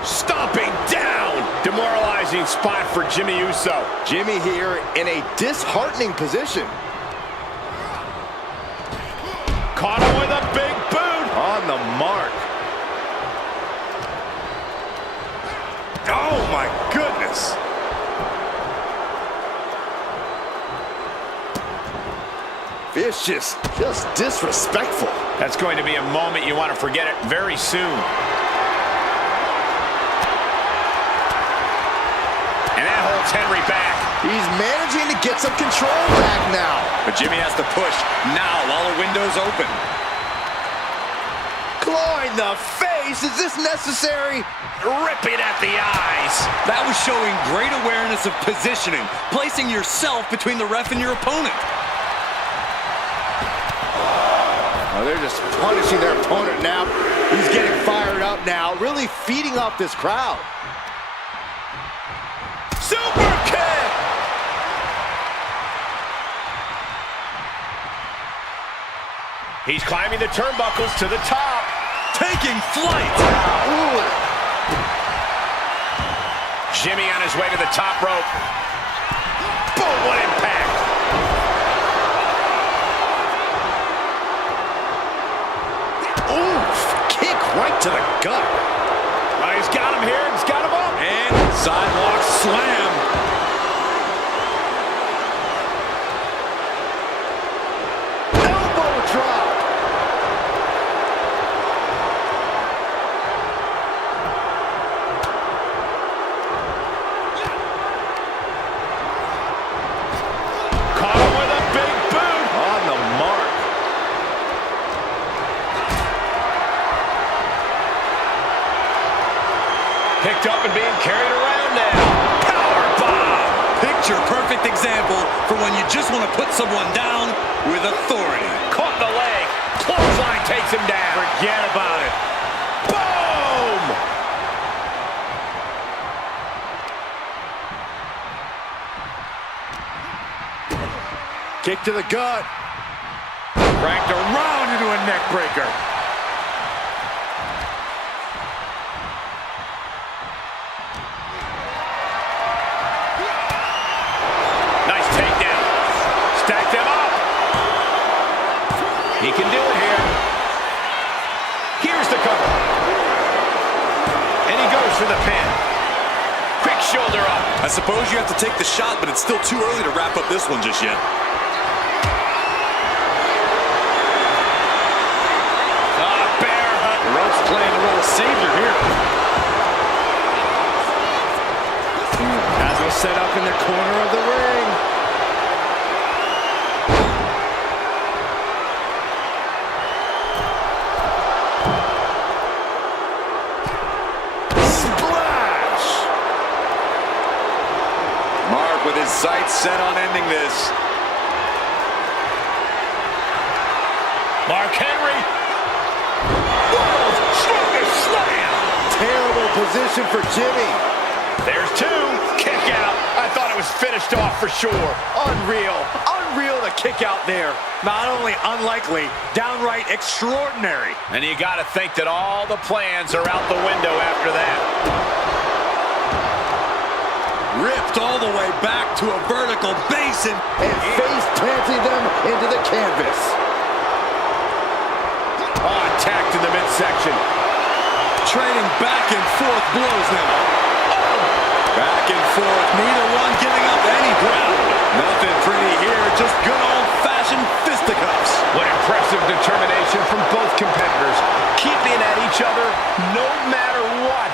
Stomping down. Demoralizing spot for Jimmy Uso. Jimmy here in a disheartening position. Caught him with a big boot. On the mark. Oh, my goodness. Vicious, just disrespectful. That's going to be a moment you want to forget it very soon. And that holds Henry back. He's managing to get some control back now. But Jimmy has to push now while the window's open. Clawing the face, is this necessary? Ripping at the eyes. That was showing great awareness of positioning, placing yourself between the ref and your opponent. Oh, they're just punishing their opponent now. He's getting fired up now, really feeding off this crowd. Super kick. He's climbing the turnbuckles to the top. Taking flight. Ooh. Jimmy on his way to the top rope. Boom, what impact. Right to the gut. Well, he's got him here. He's got him up. And sidewalk slam. Elbow drop. Picked up and being carried around now. Power bomb. Picture perfect example for when you just want to put someone down with authority. Caught in the leg. Clothesline takes him down. Forget about it. Boom! Kick to the gut. Cranked around into a neck breaker. Nice takedown. Stacked him up. He can do it here. Here's the cover. And he goes for the pin. Quick shoulder up. I suppose you have to take the shot, but it's still too early to wrap up this one just yet. Ropes playing the role of savior here. Has him set up in the corner of the ring. Splash! Mark with his sights set on ending this. Mark Henry. World's strongest slam. Terrible position for Jimmy. There's two. Kick out. I thought it was finished off for sure. Unreal. Unreal to kick out there. Not only unlikely, downright extraordinary. And you got to think that all the plans are out the window after that. Ripped all the way back to a vertical basin. And face planting them into the canvas. Attacked in the midsection. Trading back and forth blows now. Back and forth, neither one giving up any ground. Nothing pretty here, just good old-fashioned fisticuffs. What impressive determination from both competitors. Keeping at each other no matter what.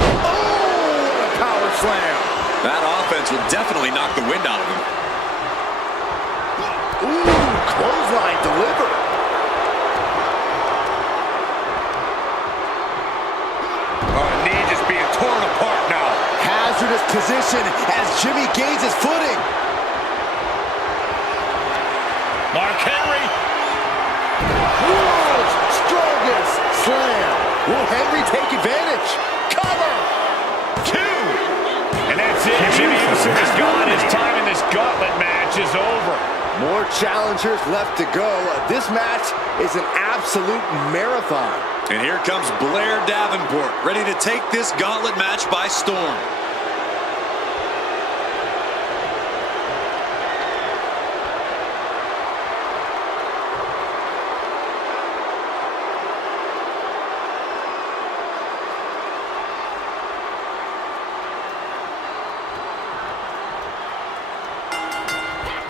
Oh, what a power slam. That offense will definitely knock the wind out of him. Ooh, clothesline delivered. Knee just being torn apart now. Hazardous position as Jimmy gains his footing. Mark Henry. World's strongest slam. Will Henry take advantage? Cover. Two. And that's it. Jimmy Uso is gone. His time in this gauntlet match is over. More challengers left to go. This match is an absolute marathon. And here comes Blair Davenport, ready to take this gauntlet match by storm.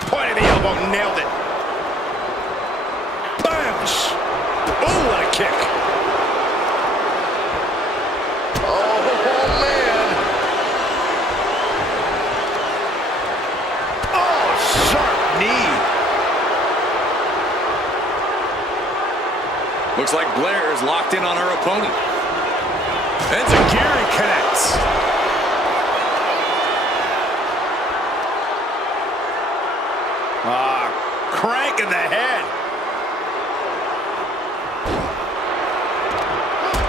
Point of the elbow, nailed it. Bam! Oh, what a kick. Oh, man. Oh, sharp knee. Looks like Blair is locked in on her opponent. Enziguri connects. Crank in the head.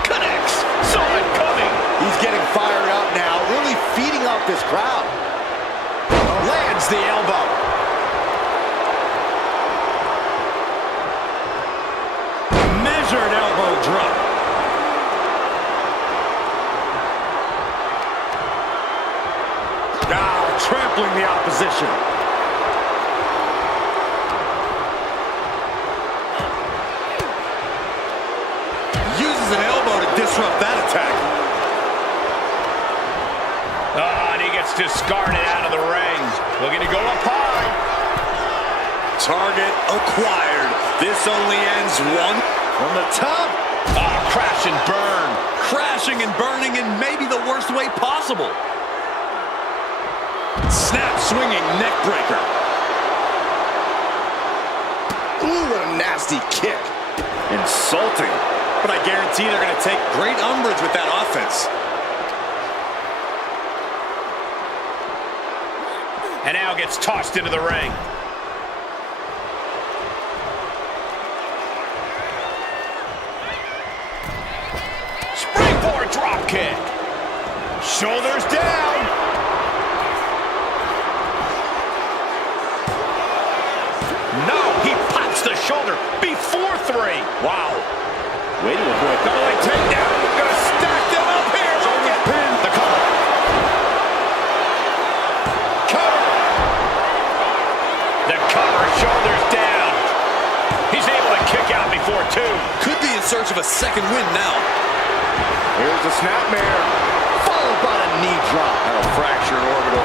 Connects. Saw it coming. He's getting fired up now, really feeding off this crowd. Lands the elbow. Measured elbow drop. Now trampling the opposition. Uses an elbow to disrupt that attack. And he gets discarded out of the ring. Looking to go up high. Target acquired. This only ends one. From the top. Crash and burn. Crashing and burning in maybe the worst way possible. Snap swinging neck breaker. Ooh, what a nasty kick. Insulting. But I guarantee they're going to take great umbrage with that offense. And now gets tossed into the ring. Springboard drop kick. Shoulders down. No, he pops the shoulder before 3. Wow. Way to avoid double leg takedown. Gonna stack them up here. Look at pin. The cover. Cover. The cover, shoulders down. He's able to kick out before 2. Could be in search of a second win now. Here's the snapmare, followed by a knee drop. That'll fracture an orbital.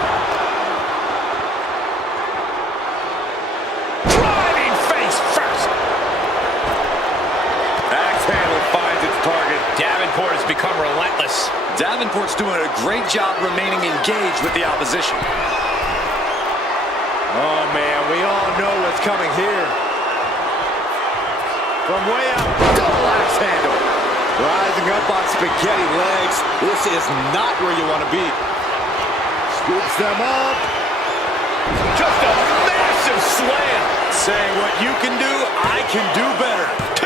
Driving face first. Axe handle finds its target. Davenport has become relentless. Davenport's doing a great job remaining engaged with the opposition. Oh, man, we all know what's coming here. From way up, double axe handle. Rising up on spaghetti legs. This is not where you want to be. Scoops them up. Just a massive slam. Saying what you can do, I can do better. 2.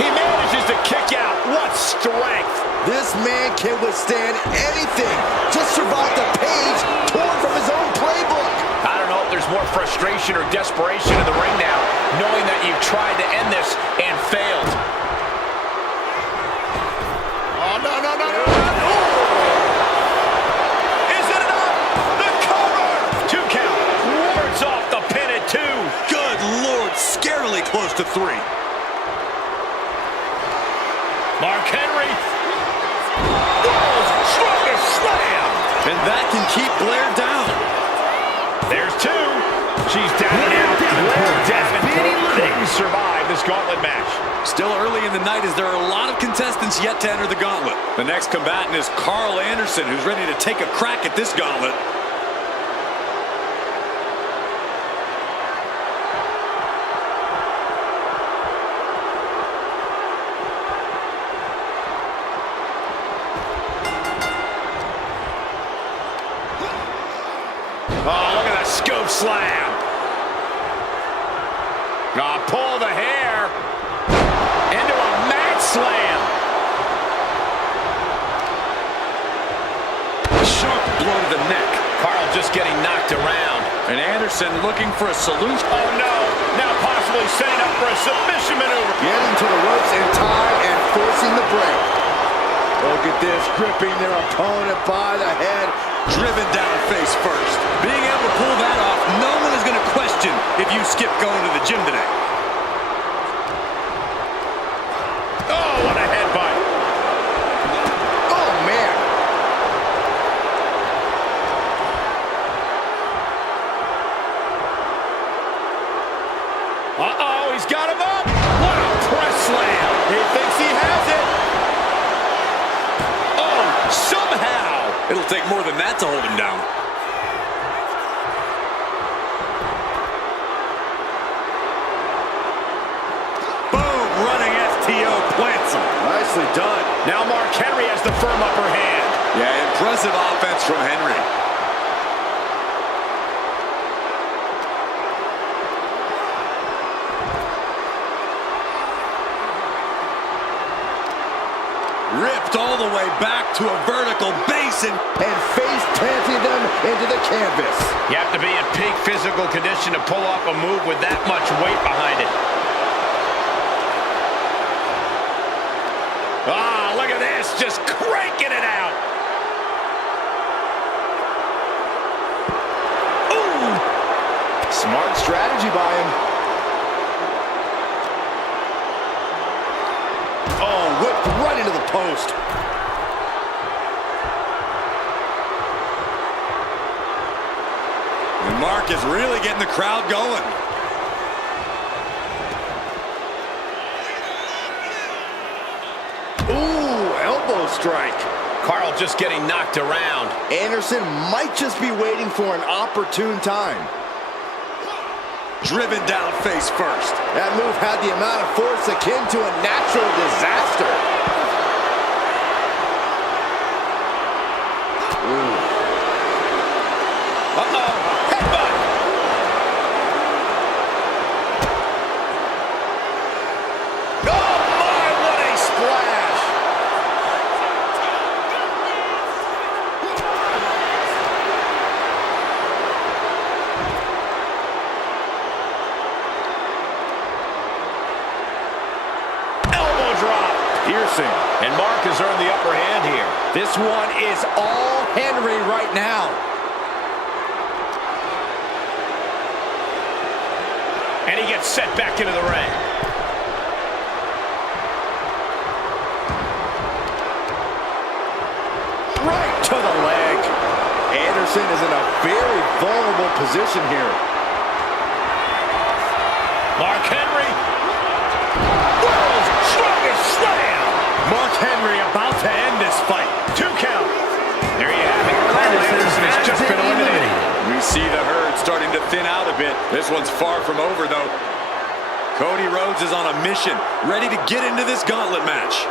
He manages to kick out. What strength. This man can withstand anything. Just survive the page torn from his own playbook. I don't know if there's more frustration or desperation in the ring now, knowing that you've tried to end this and failed. Oh, no, no, no, no, no. Is it enough? The cover. 2 count. Wards off the pin at 2. Good Lord, scarily close to 3. Mark Henry. World's strongest slam. And that can keep Blair down. There's 2. She's down and out. Blair Davenport didn't survive this gauntlet match. Still early in the night as there are a lot of contestants yet to enter the gauntlet. The next combatant is Carl Anderson, who's ready to take a crack at this gauntlet. Oh, look at that scoop slam. Pull the hair into a mat slam. Sharp blow to the neck. Carl just getting knocked around. And Anderson looking for a solution. Oh, no. Now possibly setting up for a submission maneuver. Getting to the ropes in time and forcing the break. Look at this, gripping their opponent by the head. Driven down face first. Being able to pull that off, no one is going to question if you skip going to the gym today. Oh, what a headbutt. Oh, man. Uh-oh, he's got him up. What a press slam. He thinks he has it. Oh, somehow. It'll take more than that to hold him down. Boom, running FTO plants him. Nicely done. Now Mark Henry has the firm upper hand. Yeah, impressive offense from Henry. Ripped all the way back to a vertical basin. And face planting them into the canvas. You have to be in peak physical condition to pull off a move with that much weight behind it. Ah, look at this, just cranking it out. Ooh. Smart strategy by him. Oh, whipped right into the post. And Mark is really getting the crowd going. Ooh, elbow strike. Carl just getting knocked around. Anderson might just be waiting for an opportune time. Driven down face first. That move had the amount of force akin to a natural disaster. Uh-oh, headbutt. Oh my, what a splash. Elbow drop. Piercing. And Mark has earned the upper hand here. This one is all Henry right now. And he gets set back into the ring. Right to the leg. Anderson is in a very vulnerable position here. Mark Henry. World's strongest slam. Mark Henry about to end this fight. 2 count. There you have it. Carl Anderson has just been eliminated. We see the herd starting to thin out a bit. This one's far from over, though. Cody Rhodes is on a mission, ready to get into this gauntlet match.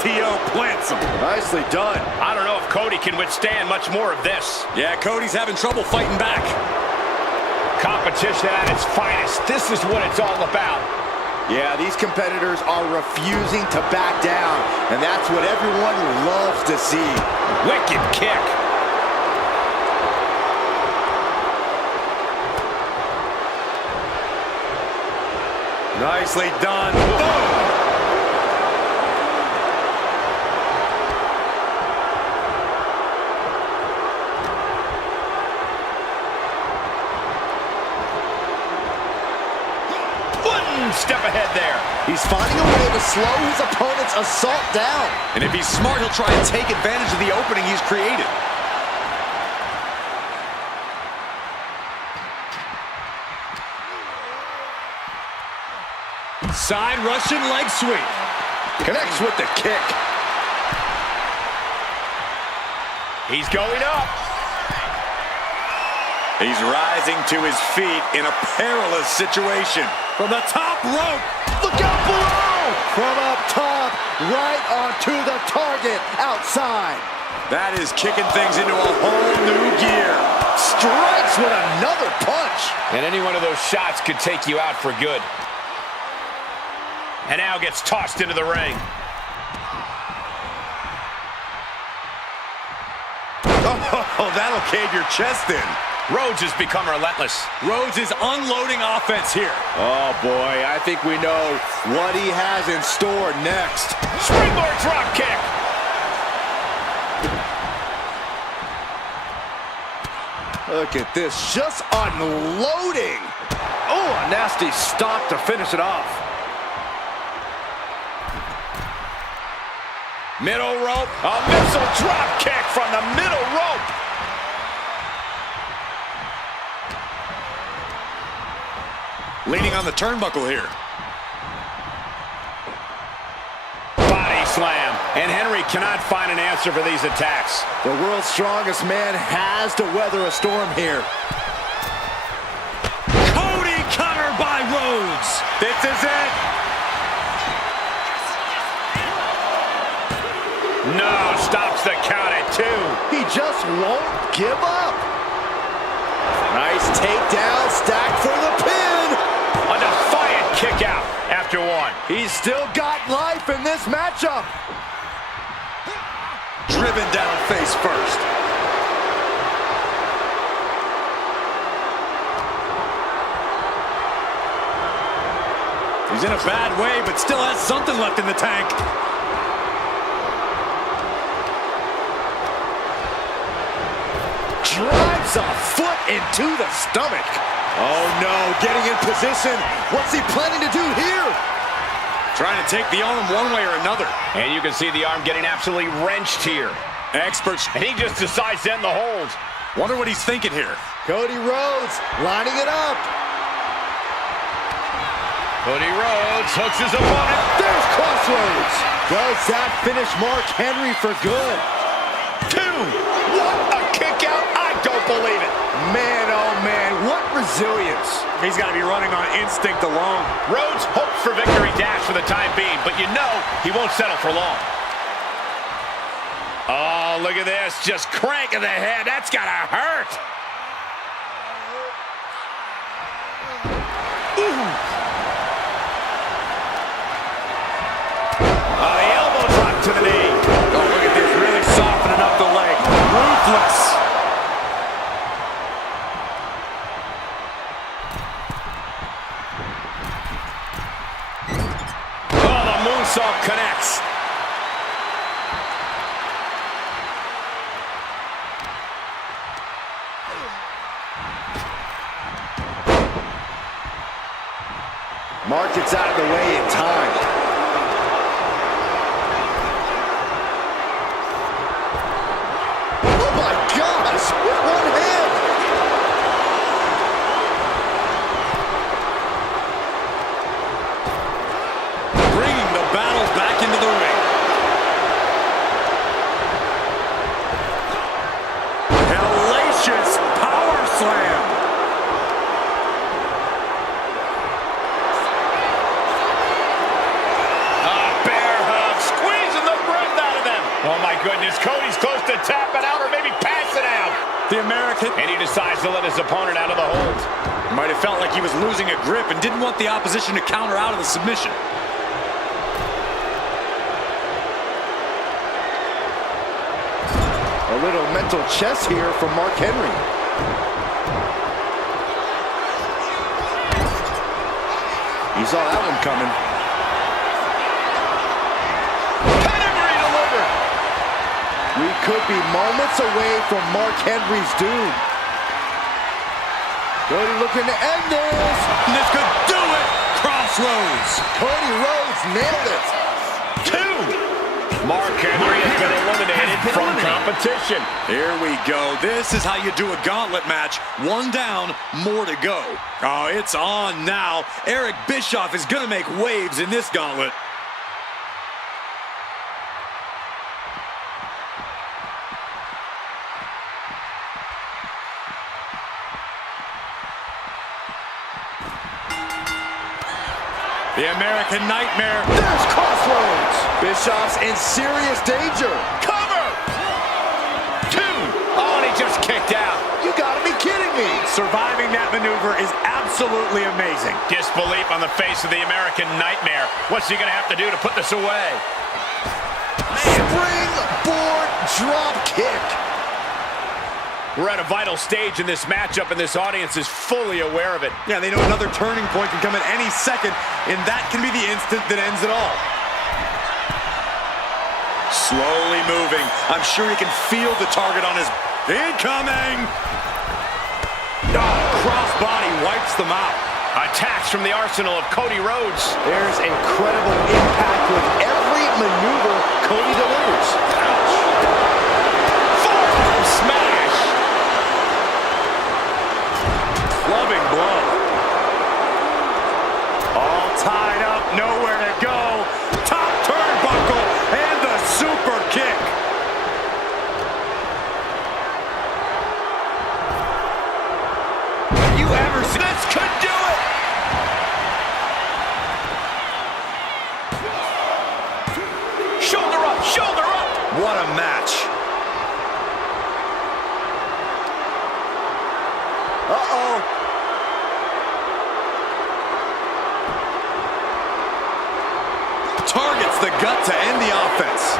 STO plants him. Nicely done. I don't know if Cody can withstand much more of this. Yeah, Cody's having trouble fighting back. Competition at its finest. This is what it's all about. Yeah, these competitors are refusing to back down, and that's what everyone loves to see. Wicked kick. Nicely done. Boom! Step ahead there. He's finding a way to slow his opponent's assault down. And if he's smart, he'll try and take advantage of the opening he's created. Side Russian leg sweep. Connects with the kick. He's going up. He's rising to his feet in a perilous situation. From the top rope. Look out below! From up top, right onto the target outside. That is kicking things into a whole new gear. Strikes with another punch. And any one of those shots could take you out for good. And now gets tossed into the ring. Oh, that'll cave your chest in. Rhodes has become relentless. Rhodes is unloading offense here. Oh boy, I think we know what he has in store next. Springboard drop kick. Look at this, just unloading. Oh, a nasty stop to finish it off. Middle rope. A missile drop kick from the middle rope. Leaning on the turnbuckle here. Body slam. And Henry cannot find an answer for these attacks. The world's strongest man has to weather a storm here. Cody covered by Rhodes. This is it. No, stops the count at 2. He just won't give up. Nice takedown, stacked for the pin. A defiant kick out after 1. He's still got life in this matchup. Driven down face first. He's in a bad way, but still has something left in the tank. Drives a foot into the stomach. Oh no, getting in position. What's he planning to do here? Trying to take the arm one way or another. And you can see the arm getting absolutely wrenched here. Experts. And he just decides to end the hold. Wonder what he's thinking here. Cody Rhodes lining it up. Cody Rhodes hooks his opponent. There's Crossroads. Does that finish Mark Henry for good? 2. What a kick out. I don't believe it. Man, oh man, what resilience. He's got to be running on instinct alone. Rhodes hopes for victory dash for the time being, but you know he won't settle for long. Oh, look at this. Just cranking the head. That's got to hurt. The elbow drop to the knee. Oh, look at this, really softening up the leg. Ruthless. Oh, the moonsault connects. Mark gets out of the way in time. Oh my gosh, with one hand. Bringing the battle back into the ring. Hellacious power slam. Bear hug, squeezing the breath out of them. Oh my goodness, Cody's close to tapping out or maybe passing out. The American. And he decides to let his opponent out of the hold. Might have felt like he was losing a grip and didn't want the opposition to counter out of the submission. A little mental chess here from Mark Henry. He saw that one coming. Pedigree delivered. We could be moments away from Mark Henry's doom. Cody looking to end this. And this could do it. Crossroads. Cody Rhodes nailed it. 2. Mark Henry has been eliminated from competition. Here we go. This is how you do a gauntlet match. One down, more to go. Oh, it's on now. Eric Bischoff is going to make waves in this gauntlet. The American Nightmare. There's Crossroads. Bischoff's in serious danger. Cover. 2. Oh, and he just kicked out. You gotta be kidding me. Surviving that maneuver is absolutely amazing. Disbelief on the face of the American Nightmare. What's he going to have to do to put this away? Springboard drop kick. We're at a vital stage in this matchup, and this audience is fully aware of it. Yeah, they know another turning point can come at any second, and that can be the instant that ends it all. Slowly moving. I'm sure he can feel the target on his... Incoming! Oh, crossbody wipes them out. Attacks from the arsenal of Cody Rhodes. There's incredible impact with every maneuver Cody delivers. Forearm smash. Clubbing blow. All tied up, nowhere to go. Top turnbuckle and the super kick. Have you ever seen this? Could do it. Shoulder up, shoulder up. What a match. Uh-oh. Targets the gut to end the offense.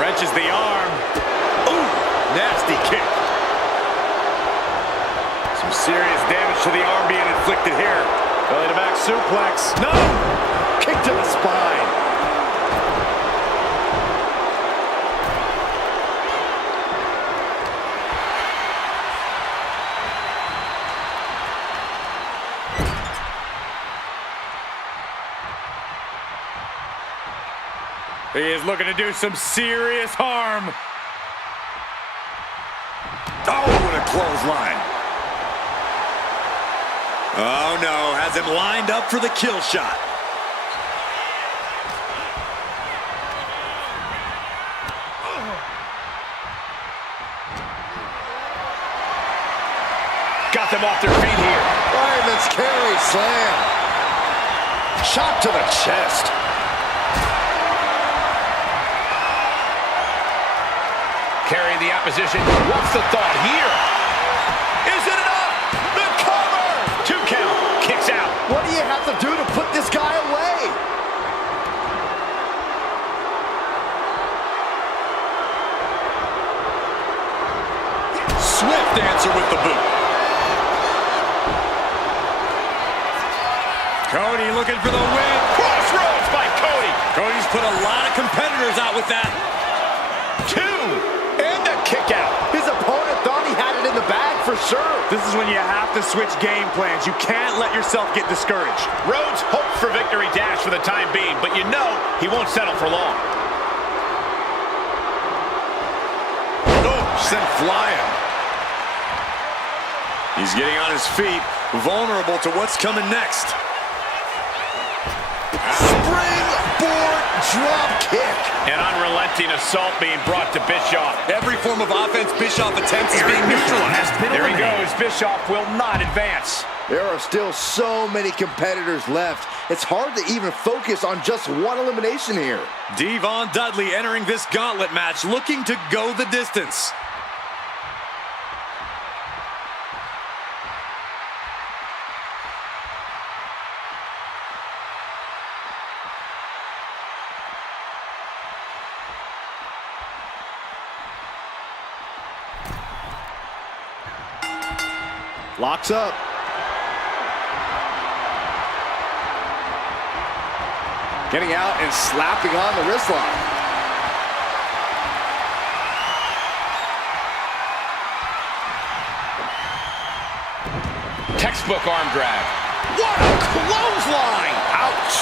Wrenches the arm. Ooh, nasty kick. Some serious damage to the arm being inflicted here. Belly to back suplex. No! Kick to the spine. He is looking to do some serious harm. Oh, what a clothesline. Oh, no. Has him lined up for the kill shot. Got them off their feet here. Fireman's carry slam. Shot to the chest. Carrying the opposition. What's the thought here? Is it enough? The cover! 2 count. Kicks out. What do you have to do to put this guy away? Swift answer with the boot. Cody looking for the win. Crossroads by Cody. Cody's put a lot of competitors out with that. 2. And the kick out. His opponent thought he had it in the bag for sure. This is when you have to switch game plans. You can't let yourself get discouraged. Rhodes hopes for victory dash for the time being, but you know he won't settle for long. Oh, sent flying. He's getting on his feet, vulnerable to what's coming next. Springboard drop kick. An unrelenting assault being brought to Bischoff. Every form of offense Bischoff attempts is being neutralized. There he goes. Bischoff will not advance. There are still so many competitors left. It's hard to even focus on just one elimination here. Devon Dudley entering this gauntlet match looking to go the distance. Locks up. Getting out and slapping on the wrist lock. Textbook arm drag. What a clothesline! Ouch!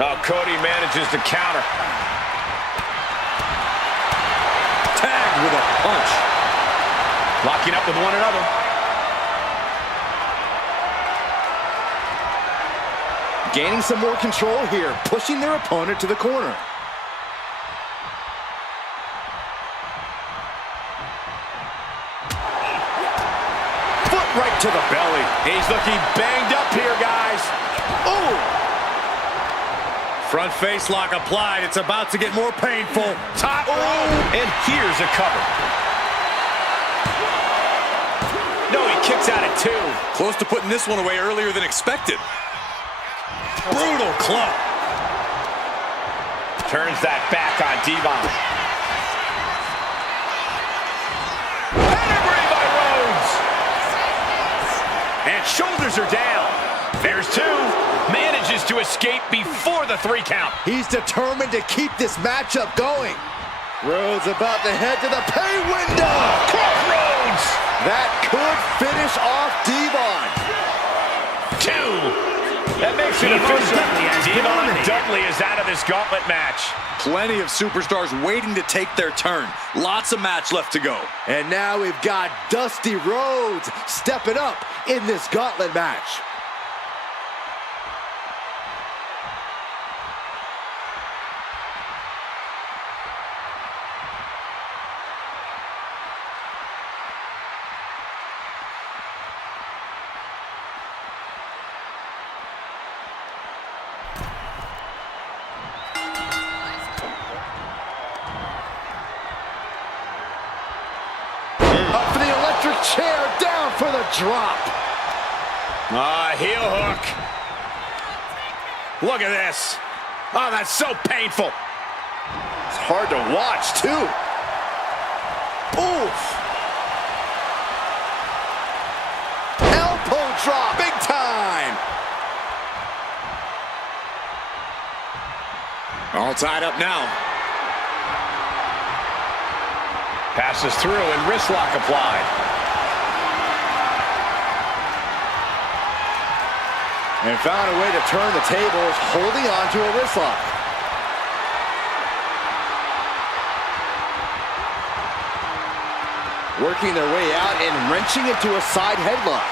Oh, Cody manages to counter. Tagged with a punch. Locking up with one another. Gaining some more control here, pushing their opponent to the corner. Foot right to the belly. He's looking banged up here, guys. Oh! Front face lock applied. It's about to get more painful. Top rope. And here's a cover. No, he kicks out at 2. Close to putting this one away earlier than expected. Brutal club. Turns that back on Devon. Pedigree by Rhodes. And shoulders are down. There's 2. Manages to escape before the 3 count. He's determined to keep this matchup going. Rhodes about to head to the pay window. Crossroads. That could finish off Devon. 2. That makes it official. Devon Dudley is out of this gauntlet match. Plenty of superstars waiting to take their turn. Lots of match left to go. And now we've got Dusty Rhodes stepping up in this gauntlet match. Up for the electric chair, down for the drop. Heel hook. Look at this. Oh, that's so painful. It's hard to watch, too. Oof. Elbow drop, big time. All tied up now. Passes through and wrist lock applied. And found a way to turn the tables, holding on to a wrist lock. Working their way out and wrenching into a side headlock.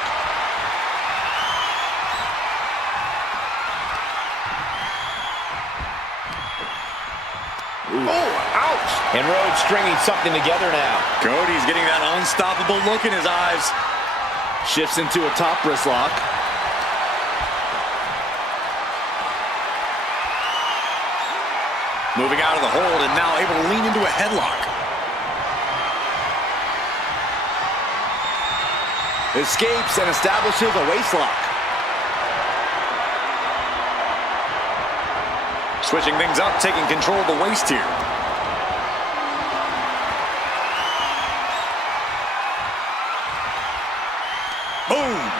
Ooh. Oh, ouch! And Rhodes stringing something together now. Cody's getting that unstoppable look in his eyes. Shifts into a top wrist lock. Moving out of the hold and now able to lean into a headlock. Escapes and establishes a waist lock. Switching things up, taking control of the waist here. Boom!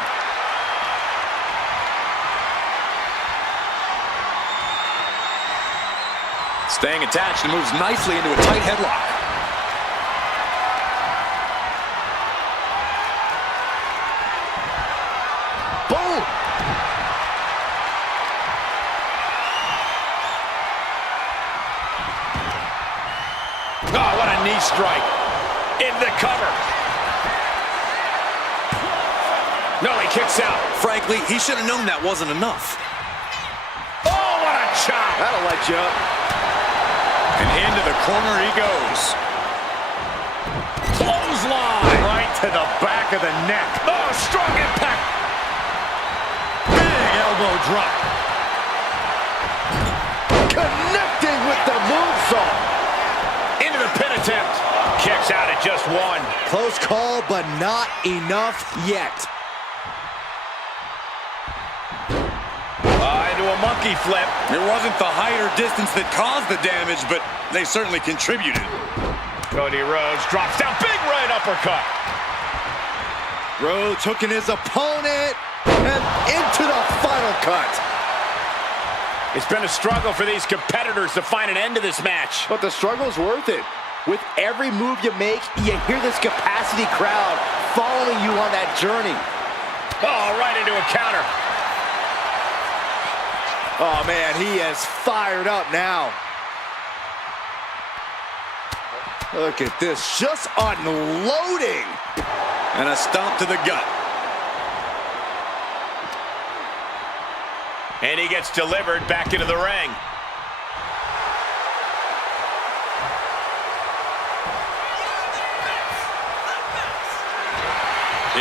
Staying attached and moves nicely into a tight headlock. Boom! Oh, what a knee strike. In the cover. No, he kicks out. Frankly, he should have known that wasn't enough. Oh, what a chop. That'll light you up. And into the corner he goes. Clothesline. Right to the back of the neck. Oh, strong impact. Big elbow drop. Connecting with the moonsault. Into the pin attempt. Kicks out at just one. Close call, but not enough yet. Into a monkey flip. It wasn't the height or distance that caused the damage, but they certainly contributed. Cody Rhodes drops down. Big right uppercut. Rhodes hooking his opponent and into the final cut. It's been a struggle for these competitors to find an end to this match. But the struggle's worth it. With every move you make, you hear this capacity crowd following you on that journey. Oh, right into a counter. Oh, man, he is fired up now. Look at this, just unloading. And a stomp to the gut. And he gets delivered back into the ring.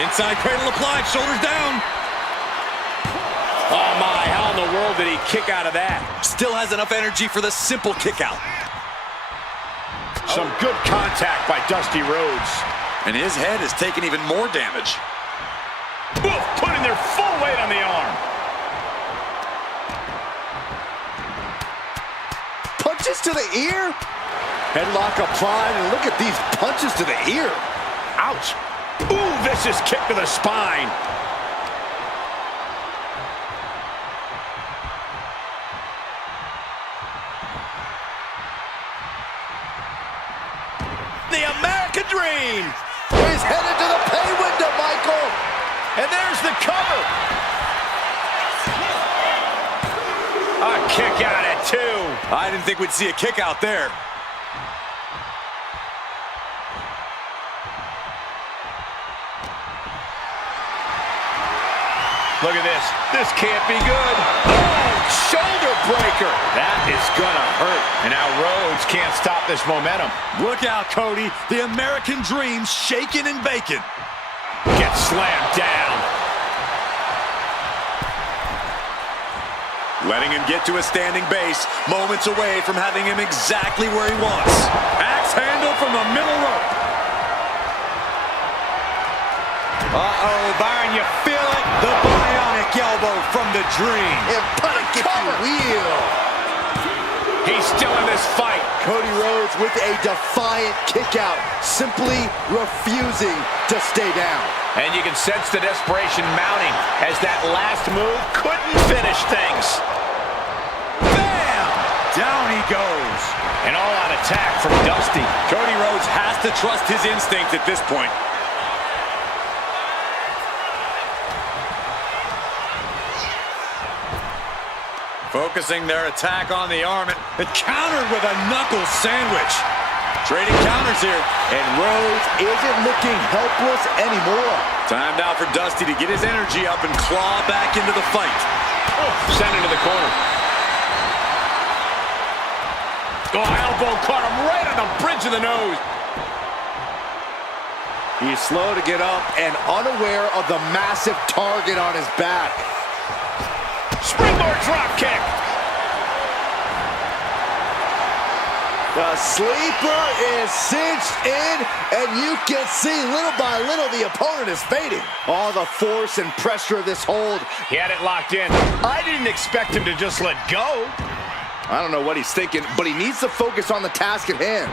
Inside cradle applied, shoulders down. Oh my, how in the world did he kick out of that? Still has enough energy for the simple kick out. Some good contact by Dusty Rhodes. And his head has taken even more damage. Oof, putting their full weight on the arm. Punches to the ear. Headlock applied, and look at these punches to the ear. Ouch. Ooh, vicious kick to the spine. The American Dream. He's headed to the pay window, Michael. And there's the cover. A kick out at 2. I didn't think we'd see a kick out there. Look at this. This can't be good. Oh, shoulder breaker. That is gonna hurt. And now Rhodes can't stop this momentum. Look out, Cody. The American Dream shaking and baking. Gets slammed down. Letting him get to a standing base, moments away from having him exactly where he wants. Axe handle from the middle rope. Uh-oh, Byron, you feel it? The bionic elbow from the Dream. And put a cover. Wheel. He's still in this fight. Cody Rhodes with a defiant kick out, simply refusing to stay down. And you can sense the desperation mounting as that last move couldn't finish things. Bam! Down he goes. An all-out attack from Dusty. Cody Rhodes has to trust his instinct at this point. Focusing their attack on the arm and countered with a knuckle sandwich. Trading counters here. And Rhodes isn't looking helpless anymore. Time now for Dusty to get his energy up and claw back into the fight. Oh, sent into the corner. Oh, elbow caught him right on the bridge of the nose. He's slow to get up and unaware of the massive target on his back. Springboard drop kick. The sleeper is cinched in, and you can see little by little the opponent is fading. All the force and pressure of this hold. He had it locked in. I didn't expect him to just let go. I don't know what he's thinking, but he needs to focus on the task at hand.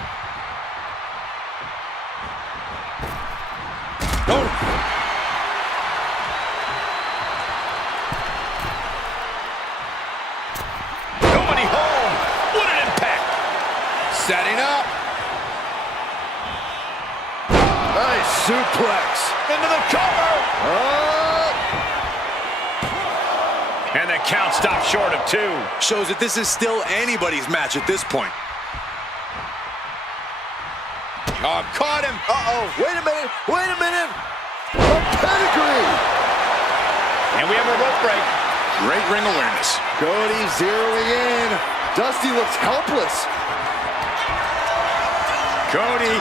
Nobody home. What an impact. Setting up. Nice suplex. Into the cover. And the count stopped short of 2. Shows that this is still anybody's match at this point. Oh, caught him. Uh-oh. Wait a minute. Wait a minute. A pedigree. And we have a rope break. Great ring awareness. Cody zeroing in. Dusty looks helpless. Cody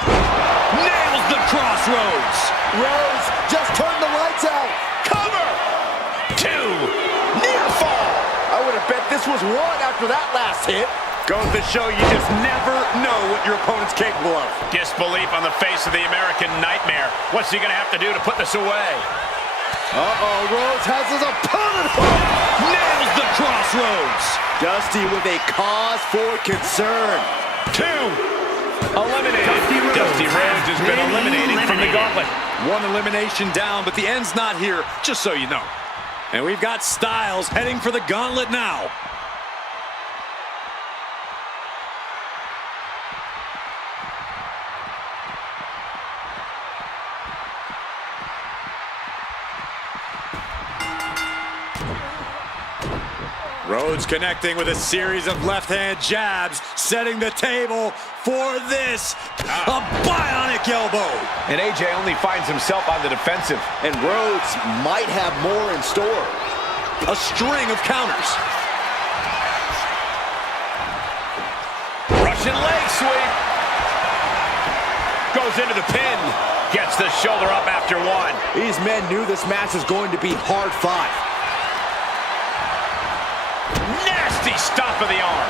nails the crossroads. Rhodes just turned the lights out. Cover. 2. Near fall. I would have bet this was 1 after that last hit. Goes to show you just never know what your opponent's capable of. Disbelief on the face of the American Nightmare. What's he going to have to do to put this away? Uh-oh, Rhodes has his opponent hooked. Nails the crossroads. Dusty with a cause for concern. 2. Eliminated. Dusty Rhodes has been eliminated from the gauntlet. 1 elimination down, but the end's not here, just so you know. And we've got Styles heading for the gauntlet now. Rhodes connecting with a series of left-hand jabs, setting the table for this. A bionic elbow. And AJ only finds himself on the defensive. And Rhodes might have more in store. A string of counters. Russian leg sweep. Goes into the pin. Gets the shoulder up after 1. These men knew this match was going to be hard fought. Nasty stop of the arm.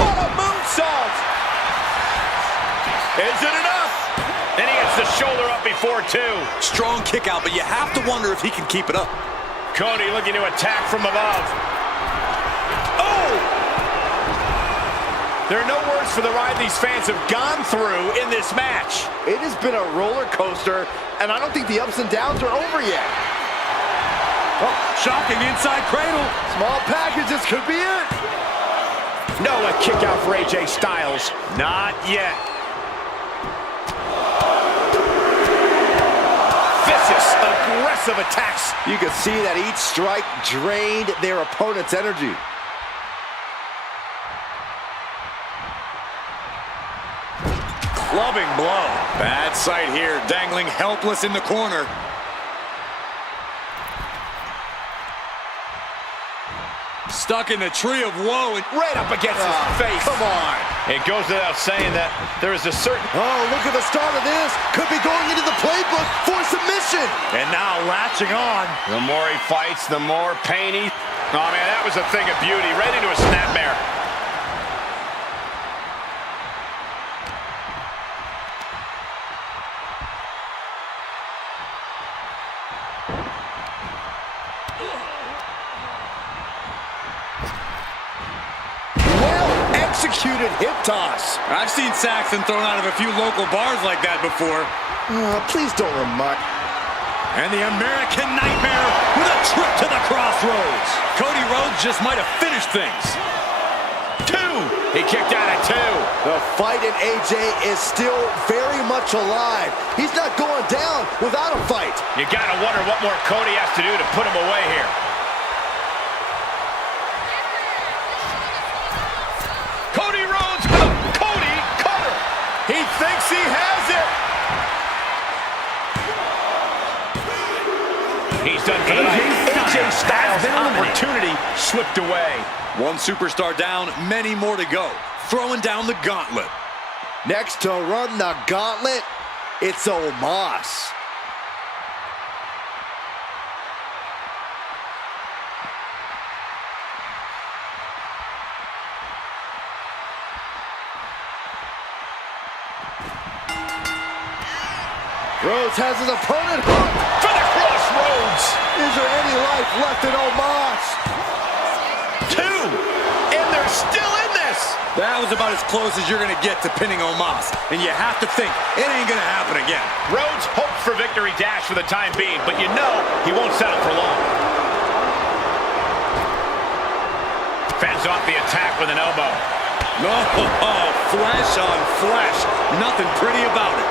What a moonsault. Is it enough? And he gets the shoulder up before 2. Strong kick out, but you have to wonder if he can keep it up. Cody looking to attack from above. Oh! There are no words for the ride these fans have gone through in this match. It has been a roller coaster, and I don't think the ups and downs are over yet. Oh, shocking inside cradle. Small packages could be it. No, a kick out for AJ Styles. Not yet. Vicious, aggressive attacks. You can see that each strike drained their opponent's energy. Clubbing blow. Bad sight here, dangling helpless in the corner. Stuck in the tree of woe and Right up against his face. Come on. It goes without saying that there is a certain... Oh, look at the start of this. Could be going into the playbook for submission. and now latching on. The more he fights, the more pain he... Oh, man, that was a thing of beauty. Right into a snapmare. Executed hip toss. I've seen Saxton thrown out of a few local bars like that before. Please don't remind. And the American Nightmare with a trip to the crossroads. Cody Rhodes just might have finished things. 2. He kicked out at 2. The fight in AJ is still very much alive. He's not going down without a fight. You gotta wonder what more Cody has to do to put him away here. thinks he has it. He's done for the night. AJ Styles' opportunity slipped away. One superstar down, many more to go. Throwing down the gauntlet. Next to run the gauntlet, it's Omos. Rhodes has his opponent hooked. For the crossroads. Is there any life left in Omos? 2. And they're still in this. That was about as close as you're going to get to pinning Omos. And you have to think, it ain't going to happen again. Rhodes hopes for victory dash for the time being, but you know he won't settle for long. Fends off the attack with an elbow. Oh, flesh on flesh. Nothing pretty about it.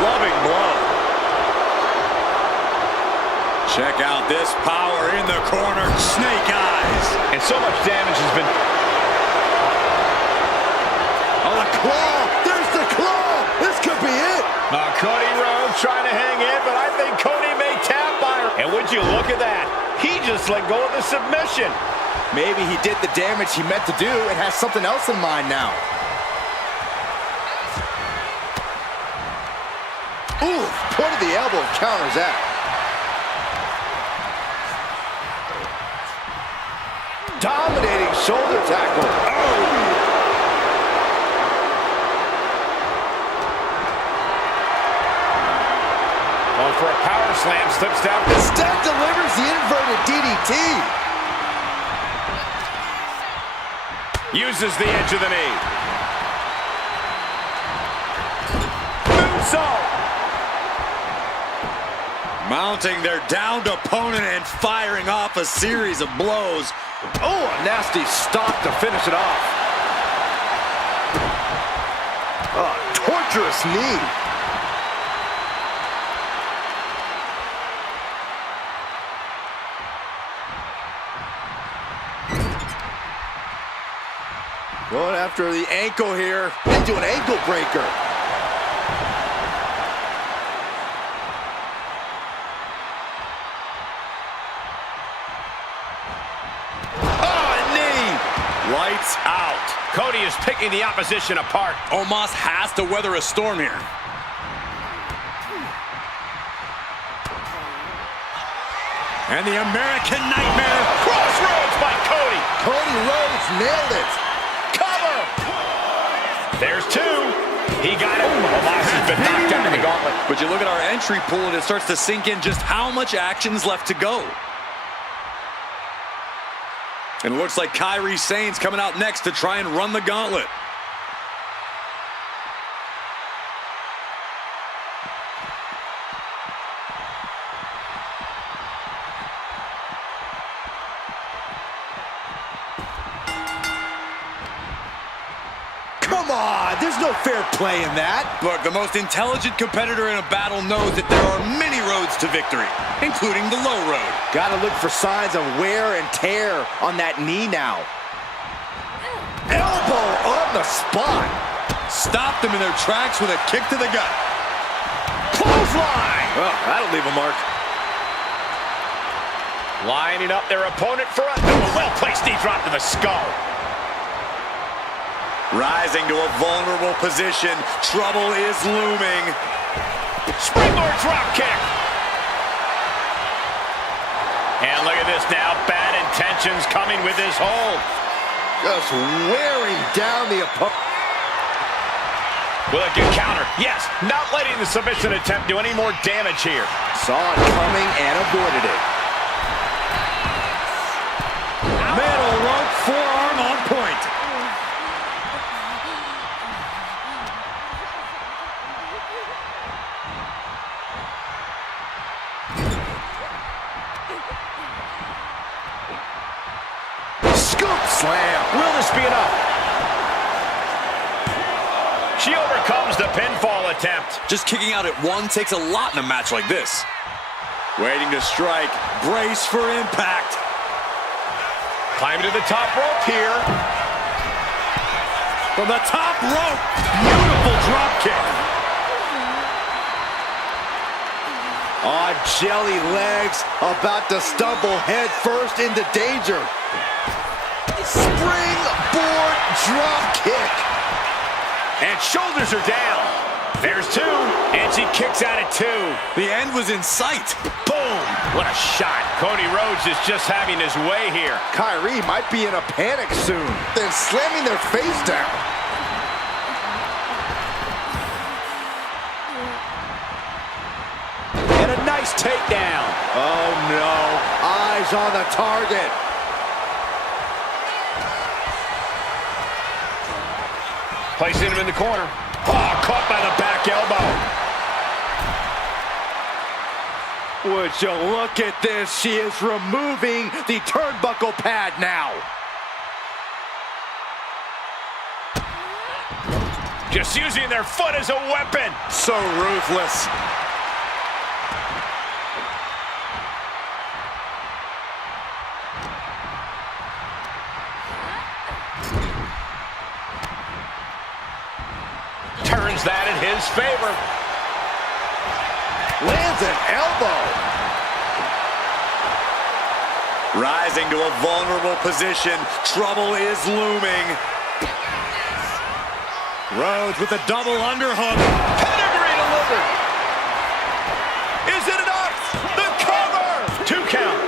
Loving blow. Check out this power in the corner. Snake eyes. And so much damage has been... Oh, the claw! There's the claw! This could be it! Cody Rhodes trying to hang in, but I think Cody may tap by her. And would you look at that? He just let go of the submission. Maybe he did the damage he meant to do and has something else in mind now. Ooh, point of the elbow counters that. Dominating shoulder tackle. Oh! Going for a power slam, slips down. Instead delivers the inverted DDT. Uses the edge of the knee. Moonsault. Mounting their downed opponent and firing off a series of blows. Oh, a nasty stop to finish it off. A torturous knee. Going after the ankle here. Into an ankle breaker. Lights out. Cody is picking the opposition apart. Omos has to weather a storm here. And the American Nightmare. Crossroads by Cody. Cody Rhodes nailed it. Cover. There's 2. He got it. Omos has been knocked down in the gauntlet. But you look at our entry pool and it starts to sink in just how much action's left to go. And it looks like Kairi Sane's coming out next to try and run the gauntlet. Come on, there's no fair play in that. Look, the most intelligent competitor in a battle knows that there are many roads to victory, including the low road. Gotta look for signs of wear and tear on that knee now. Elbow on the spot. Stopped them in their tracks with a kick to the gut. Clothesline. Oh, that'll leave a mark. Lining up their opponent for a well-placed knee drop to the skull. Rising to a vulnerable position. Trouble is looming. Springboard drop kick. And look at this now. Bad intentions coming with this hold. Just wearing down the opponent. Will it get counter? Yes. Not letting the submission attempt do any more damage here. Saw it coming and avoided it. Middle rope forearm on point. Scoop slam. Will this be enough? She overcomes the pinfall attempt. Just kicking out at one takes a lot in a match like this. Waiting to strike. Brace for impact. Climbing to the top rope here. from the top rope. Beautiful drop kick. On jelly legs, about to stumble head first into danger. Springboard drop kick. And shoulders are down. There's two, and she kicks out at two. The end was in sight. Boom! What a shot. Cody Rhodes is just having his way here. Kyrie might be in a panic soon. Then slamming their face down. And a nice takedown. Oh no, eyes on the target. Placing him in the corner. Oh, caught by the back elbow. Would you look at this? She is removing the turnbuckle pad now. Just using their foot as a weapon. So ruthless. Turns that in his favor. Lands an elbow. Rising to a vulnerable position. Trouble is looming. Rhodes with a double underhook. Pedigree delivered. Is it enough? The cover. 2 count.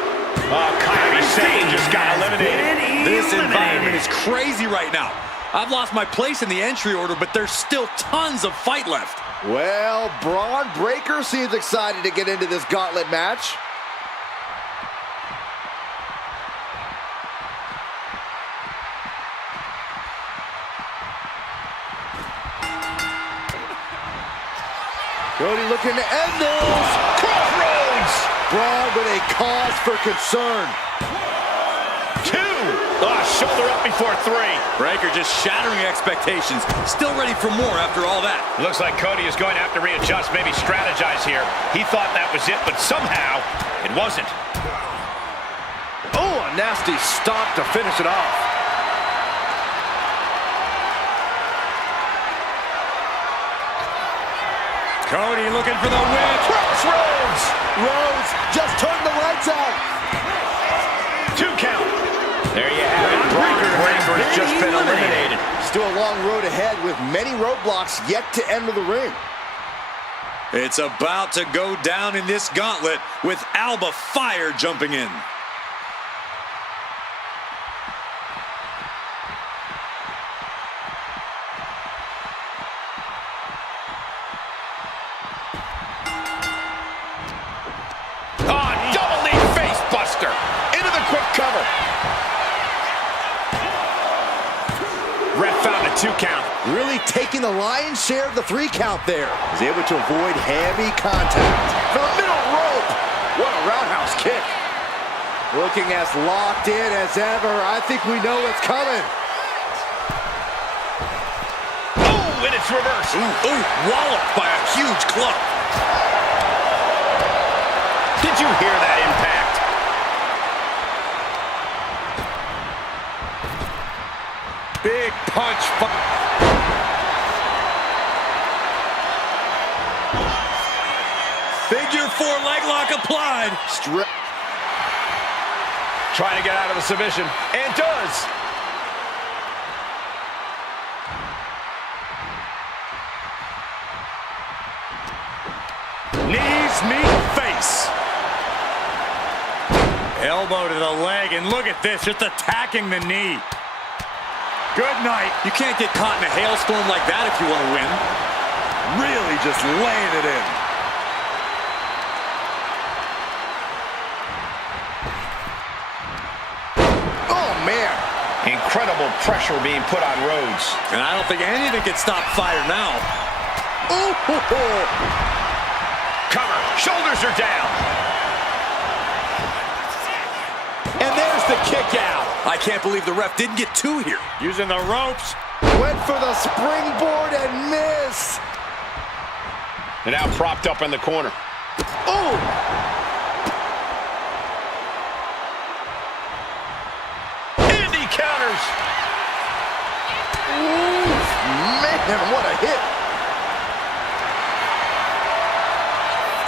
Oh, Kyrie Sane just got eliminated. This environment is crazy right now. I've lost my place in the entry order, but there's still tons of fight left. Well, Braun Breaker seems excited to get into this gauntlet match. Cody looking to end this. Crossroads. Braun with a cause for concern. 2. Oh, shoulder up before 3. Breaker just shattering expectations. Still ready for more after all that. Looks like Cody is going to have to readjust, maybe strategize here. He thought that was it, but somehow it wasn't. Oh, a nasty stop to finish it off. Cody looking for the win. Crossroads. Rhodes just turned the lights out. 2 count. There you have it. Breaker has just been eliminated. Still a long road ahead with many roadblocks yet to enter the ring. It's about to go down in this gauntlet with Alba Fire jumping in. Oh, double knee face buster. Into the quick cover. Ref found a 2 count. Really taking the lion's share of the 3 count there. He's able to avoid heavy contact. From the middle rope. What a roundhouse kick. Looking as locked in as ever. I think we know what's coming. Oh, and it's reversed. Ooh, walloped by a huge club. Did you hear that impact? Big punch. Figure 4 leg lock applied. Trying to get out of the submission, and does. Knees meet face. Elbow to the leg, and look at this, just attacking the knee. Good night. You can't get caught in a hailstorm like that if you want to win. Really just laying it in. Oh, man. Incredible pressure being put on Rhodes. And I don't think anything can stop Fire now. Oh, ho, ho. Cover. Shoulders are down. And there's the kick out. I can't believe the ref didn't get 2 here. Using the ropes. Went for the springboard and miss. And now propped up in the corner. Oh! And he counters. Ooh, and what a hit.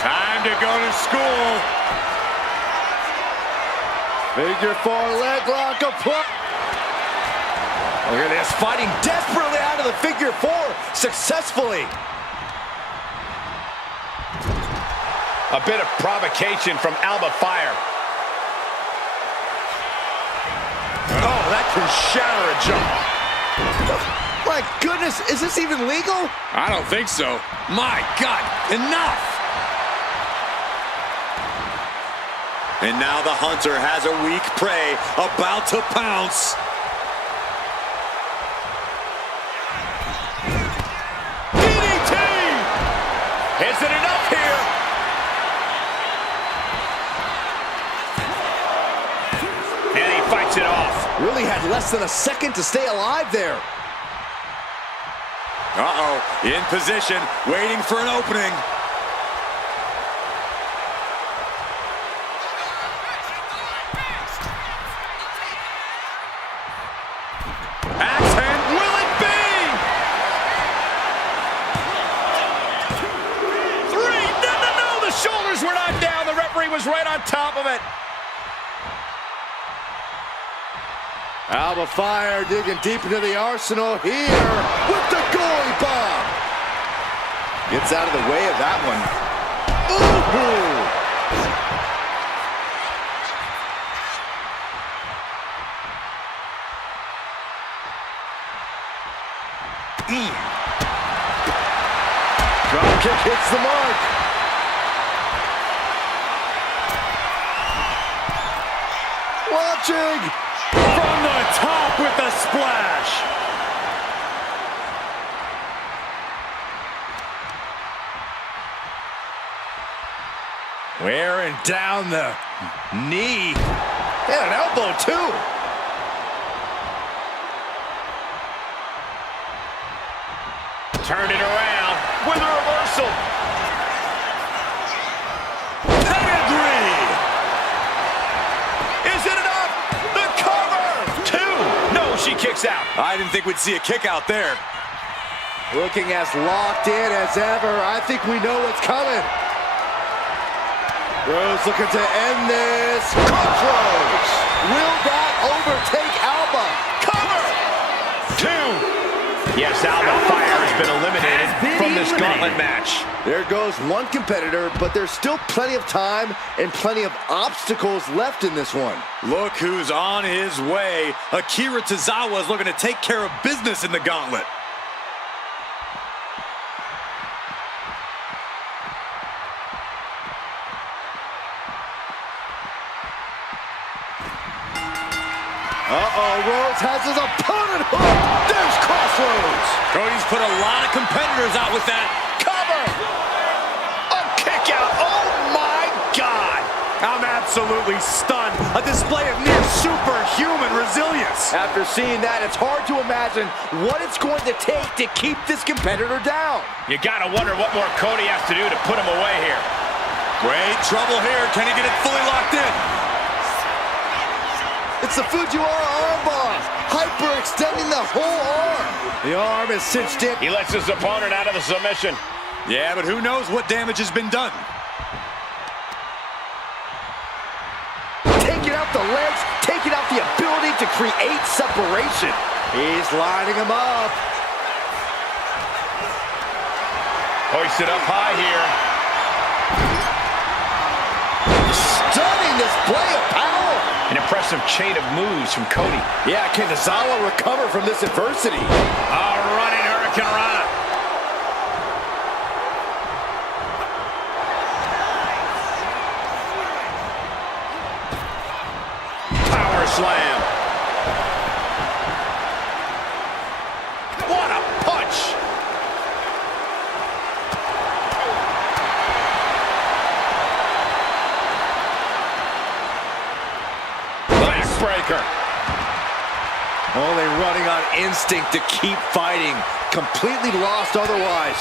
Time to go to school. Figure 4 leg lock applied. Look at this, fighting desperately out of the figure 4 successfully. A bit of provocation from Alba Fire. Oh, that can shatter a jaw. My goodness, is this even legal? I don't think so. My God, enough! And now the hunter has a weak prey about to pounce. DDT! Is it enough here? And he fights it off. Really had less than a second to stay alive there. Uh-oh, in position, waiting for an opening. Axe hand, will it be? 3, no, the shoulders were not down. The referee was right on top of it. Alba Fire digging deep into the arsenal here with the goalie bomb. Gets out of the way of that one. Ooh! Drop kick hits the mark. Watching. From the top with the splash. Wearing down the knee. And an elbow, too. Turned it around with a reversal. Pedigree. Is it enough? The cover! 2. No, she kicks out. I didn't think we'd see a kick out there. Looking as locked in as ever. I think we know what's coming. Rose looking to end this. Crossroads. Will that overtake Alba? Cover! 2. Yes, Alba Fire has been eliminated from this gauntlet match. There goes one competitor, but there's still plenty of time and plenty of obstacles left in this one. Look who's on his way. Akira Tozawa is looking to take care of business in the gauntlet. Uh-oh, Rose has his opponent hooked. There's Crossroads. Cody's put a lot of competitors out with that. Cover! A kick out. Oh, my God! I'm absolutely stunned. A display of near superhuman resilience. After seeing that, it's hard to imagine what it's going to take to keep this competitor down. You gotta wonder what more Cody has to do to put him away here. Great trouble here. Can he get it fully locked in? It's the Fujiwara armbar, hyperextending the whole arm. The arm is cinched in. He lets his opponent out of the submission. Yeah, but who knows what damage has been done. Taking out the legs, taking out the ability to create separation. He's lining him up. Hoisted up high here. Stunning display of power. An impressive chain of moves from Cody. Yeah, can Tozawa recover from this adversity? A running Hurricane Rana. Power slam. What a punch. Backbreaker. Only running on instinct to keep fighting. Completely lost otherwise.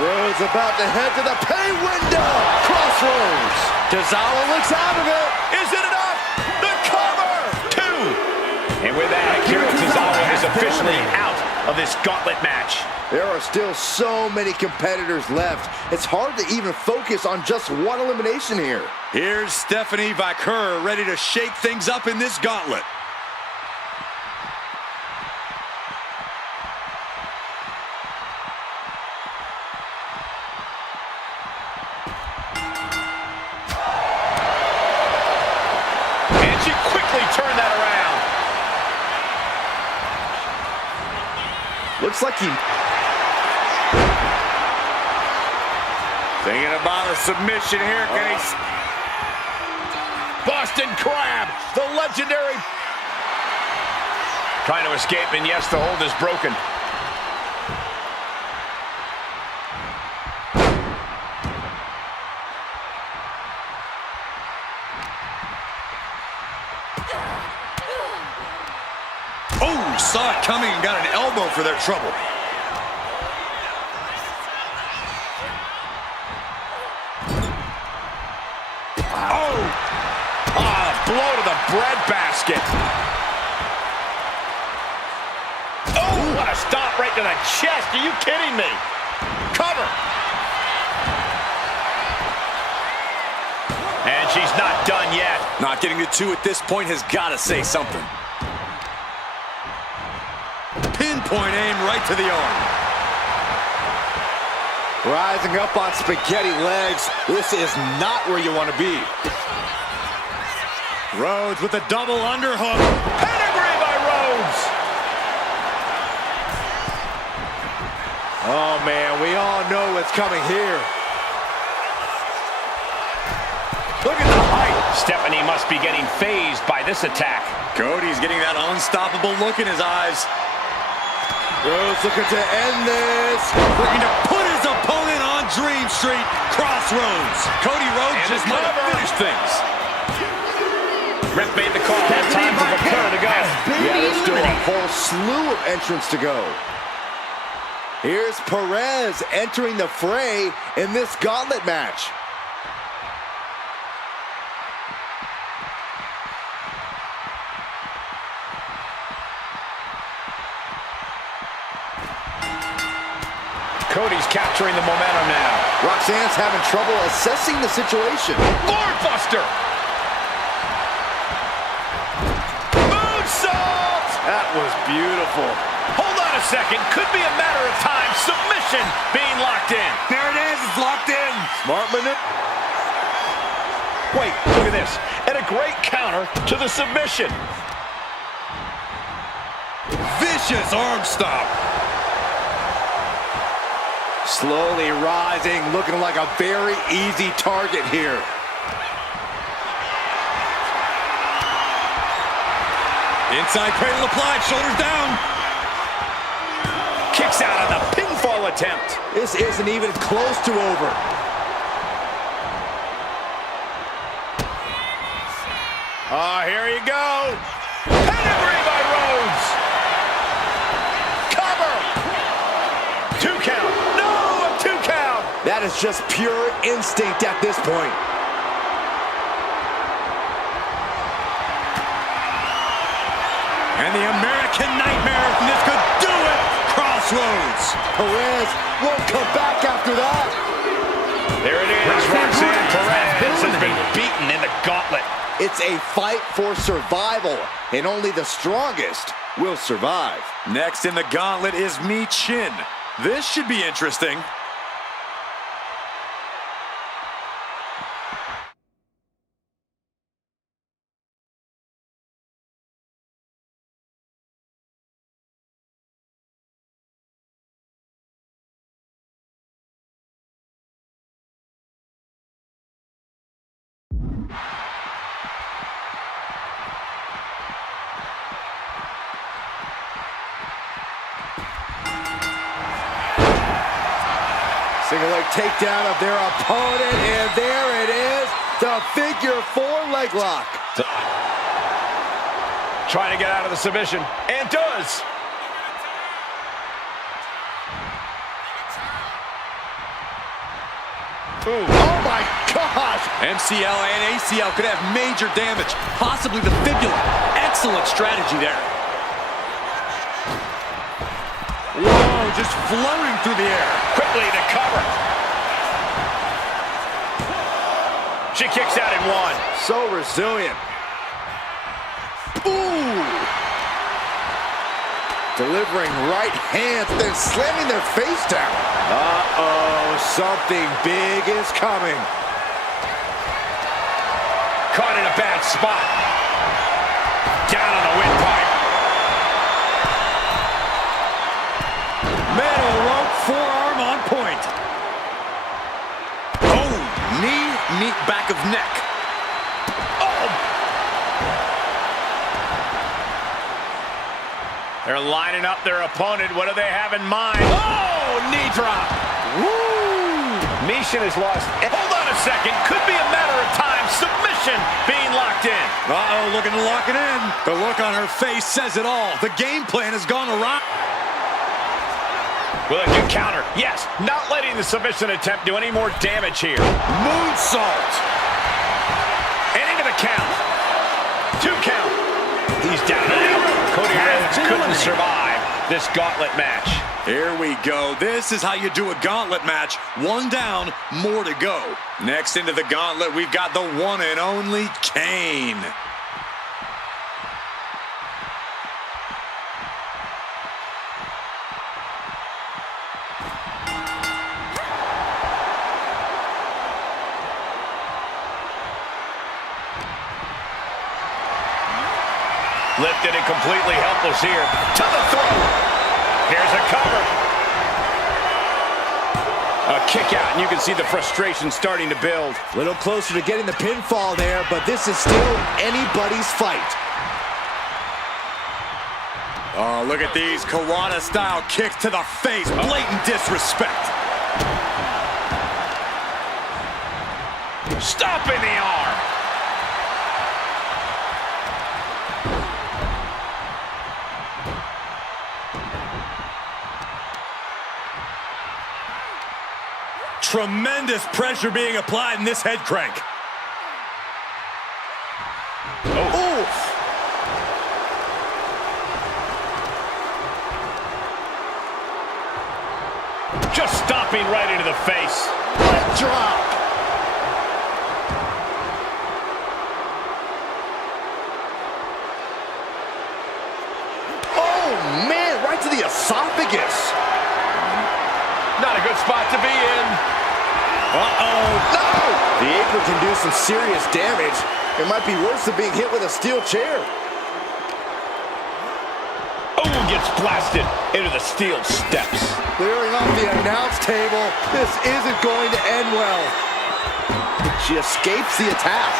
Rhodes about to head to the pay window. Crossroads. Tozawa looks out of it. Is it enough? The cover! 2. And with that, Akira Tozawa is officially out of this gauntlet match. There are still so many competitors left. It's hard to even focus on just one elimination here. Here's Stephanie Vaquer ready to shake things up in this gauntlet. And she quickly turned that around. Looks like he... Thinking about a submission here. Can he... Boston Crab, the legendary. Trying to escape, and yes, the hold is broken. Oh, saw it coming and got an elbow for their trouble. Blow to the breadbasket. Oh, what a stop right to the chest. Are you kidding me? Cover. And she's not done yet. Not getting to 2 at this point has got to say something. Pinpoint aim right to the arm. Rising up on spaghetti legs. This is not where you want to be. Rhodes with a double underhook. Pedigree by Rhodes. Oh, man, we all know what's coming here. Look at the height. Stephanie must be getting phased by this attack. Cody's getting that unstoppable look in his eyes. Rhodes looking to end this. Looking to put his opponent on Dream Street. Crossroads. Cody Rhodes just might have finished things. Ref made the call. Time for Vaquer to go. Yeah, there's still a whole slew of entrants to go. Here's Perez entering the fray in this gauntlet match. Cody's capturing the momentum now. Roxanne's having trouble assessing the situation. Lord Buster. That was beautiful. Hold on a second. Could be a matter of time. Submission being locked in. There it is. It's locked in. Smart minute. Wait, look at this. And a great counter to the submission. Vicious arm stop. Slowly rising, looking like a very easy target here. Inside cradle applied, shoulders down. Kicks out on the pinfall attempt. This isn't even close to over. Here you go. Pedigree by Rhodes. Cover. 2 count. No, a 2 count. That is just pure instinct at this point. And the American Nightmare, this could do it! Crossroads! Perez won't come back after that. There it is. Roxanne Perez has been beaten in the gauntlet. It's a fight for survival, and only the strongest will survive. Next in the gauntlet is Mi Chin. This should be interesting. Single leg takedown of their opponent, and there it is, the figure 4 leg lock. Trying to get out of the submission, and does. Ooh. Oh my gosh! MCL and ACL could have major damage, possibly the fibula. Excellent strategy there. Whoa, just floating through the air. Quickly to cover. She kicks out in one. So resilient. Ooh! Delivering right hands, then slamming their face down. Uh-oh, something big is coming. Caught in a bad spot. Down on the windpipe. Metal rope forearm on point. Oh, knee, back of neck. Oh! They're lining up their opponent. What do they have in mind? Oh, knee drop. Woo! Mishin has lost. Hold on a second. Could be a matter of time. Submission being locked in. Uh-oh, looking to lock it in. The look on her face says it all. The game plan has gone awry. Will it do counter? Yes. Not letting the submission attempt do any more damage here. Moonsault. And into the count. 2 count. He's down and out. Cody Rhodes couldn't survive this gauntlet match. Here we go. This is how you do a gauntlet match. 1 down, more to go. Next into the gauntlet, we've got the one and only Kane. Lifted and completely helpless here. To the throat. Here's a cover. A kick out, and you can see the frustration starting to build. A little closer to getting the pinfall there, but this is still anybody's fight. Oh, look at these Kawada-style kicks to the face. Blatant disrespect. Stomping the arm. Tremendous pressure being applied in this head crank. Oh. Just stomping right into the face. Leg drop. Oh, man, right to the esophagus. Not a good spot to be in. Uh-oh. No! The apron can do some serious damage. It might be worse than being hit with a steel chair. Oh, gets blasted into the steel steps. Clearing off the announce table. This isn't going to end well. She escapes the attack.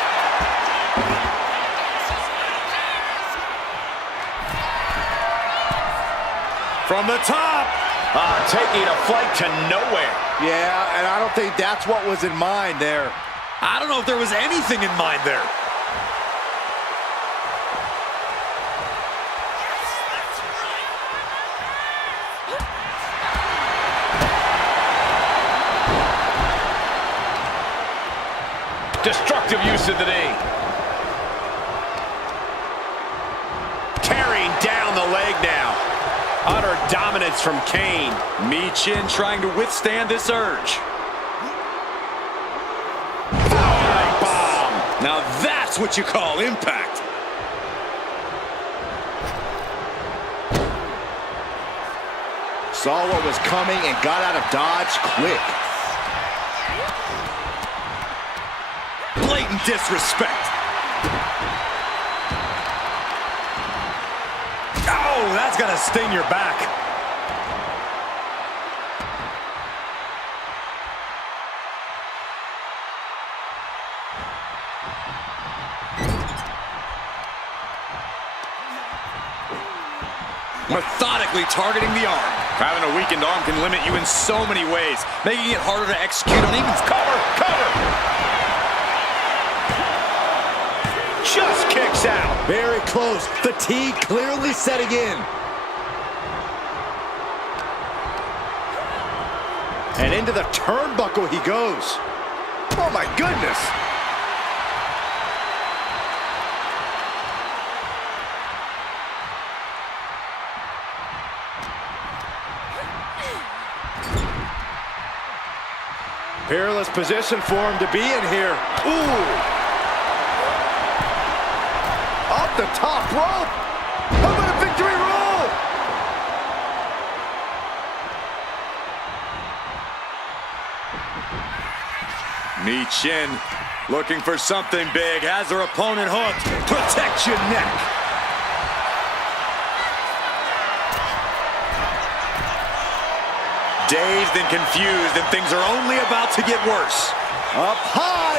From the top. Taking a flight to nowhere. Yeah, and I don't think that's what was in mind there. I don't know if there was anything in mind there. Destructive use of the knee. Tearing down the leg now. Utter dominance from Kane. Michin trying to withstand this urge. Bomb. Now that's what you call impact. Saw what was coming and got out of dodge quick. Blatant disrespect. Oh, that's gonna sting your back. Methodically targeting the arm. Having a weakened arm can limit you in so many ways, making it harder to execute on even Cover. Just kicks out. Very close. Fatigue clearly setting in. And into the turnbuckle he goes. Oh my goodness. Peerless position for him to be in here. Ooh! Up the top rope! How about a victory roll? Knee chin, looking for something big. Has her opponent hooked. Protect your neck. Dazed and confused, and things are only about to get worse. Up high!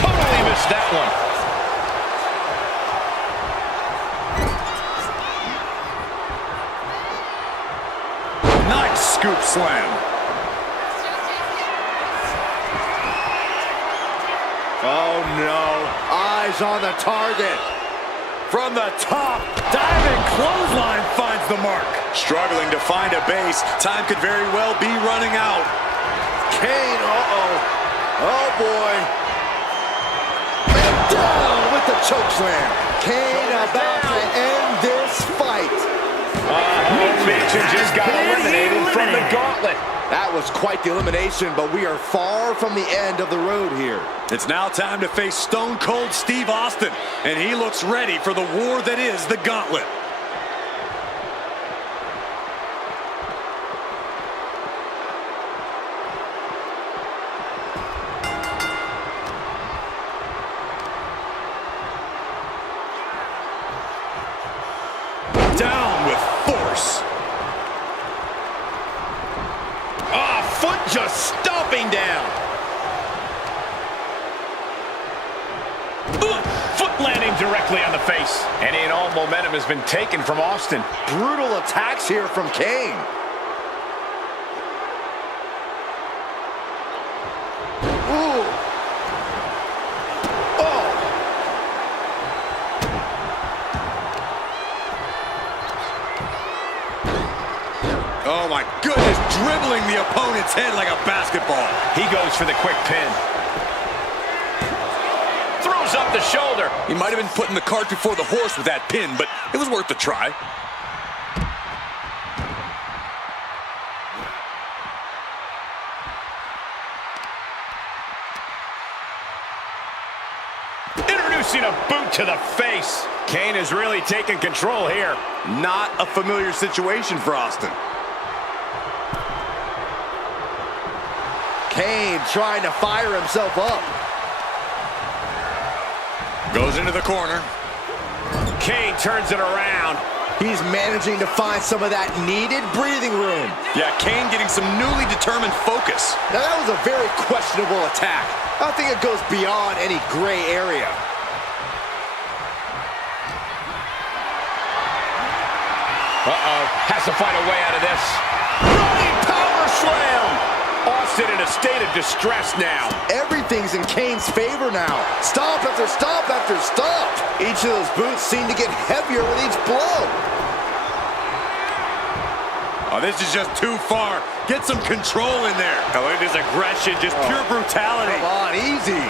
Totally missed that one. Nice scoop slam. Oh no, eyes on the target. From the top, diving clothesline finds the mark. Struggling to find a base. Time could very well be running out. Kane, uh-oh. Oh boy. And down with the chokeslam. Kane about to end this fight. Mitchell just got eliminated from the gauntlet. That was quite the elimination, but we are far from the end of the road here. It's now time to face Stone Cold Steve Austin, and he looks ready for the war that is the gauntlet. Down with force. Foot just stomping down. Foot landing directly on the face. Any and all momentum has been taken from Austin. Brutal attacks here from Kane. Ooh. Oh. Oh my goodness, dribbling the opponent's head like a basketball. He goes for the quick pin. Throws up the shoulder. He might have been putting the cart before the horse with that pin, but it was worth a try. Introducing a boot to the face. Kane has really taken control here. Not a familiar situation for Austin. Kane trying to fire himself up. Goes into the corner. Kane turns it around. He's managing to find some of that needed breathing room. Yeah, Kane getting some newly determined focus. Now that was a very questionable attack. I think it goes beyond any gray area. Has to find a way out of this. Running power slam. Austin in a state of distress now. Everything's in Kane's favor now. Stomp after stomp after stomp. Each of those boots seem to get heavier with each blow. Oh, this is just too far. Get some control in there. Oh, look at his aggression, just pure brutality. Come on, easy.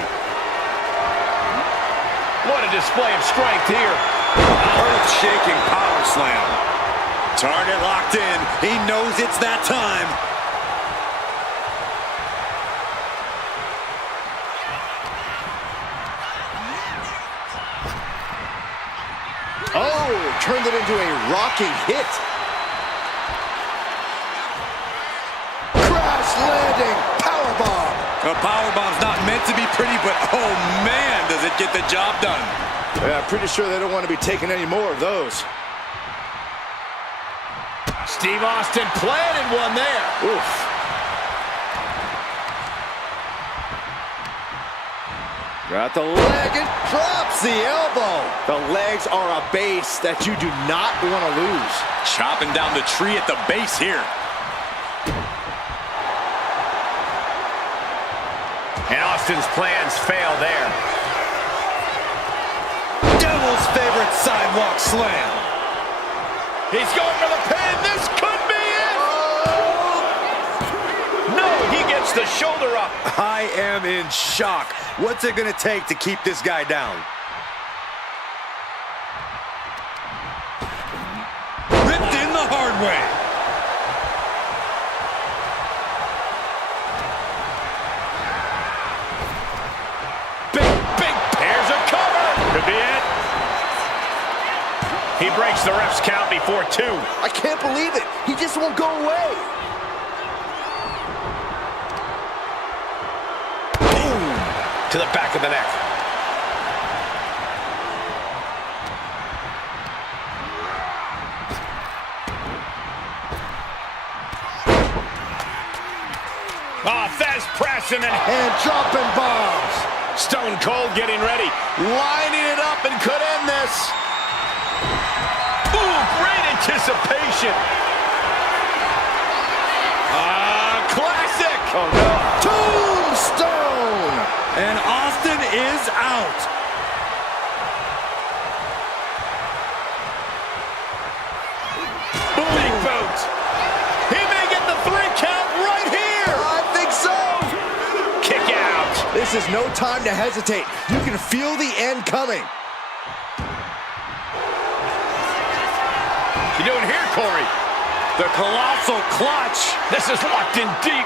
What a display of strength here. Earth-shaking power slam. Target locked in. He knows it's that time. Oh, turned it into a rocking hit. Crash landing, powerbomb. A powerbomb's not meant to be pretty, but oh man, does it get the job done. Yeah, pretty sure they don't want to be taking any more of those. Steve Austin planted one there. Oof. Got the leg and drops the elbow. The legs are a base that you do not want to lose. Chopping down the tree at the base here. And Austin's plans fail there. Devil's favorite sidewalk slam. He's going for the pin. This could be it. No, he gets the shoulder up. I am in shock. What's it going to take to keep this guy down? Ripped in the hard way. He breaks the ref's count before 2. I can't believe it. He just won't go away. Boom! To the back of the neck. Oh, Fez press and dropping bombs. Stone Cold getting ready. Lining it up and could end this. Ooh, great anticipation. Classic. Oh, no. Tombstone. And Austin is out. Big boot. He may get the 3 count right here. I think so. Kick out. This is no time to hesitate. You can feel the end coming. You doing here, Corey? The colossal clutch. This is locked in deep.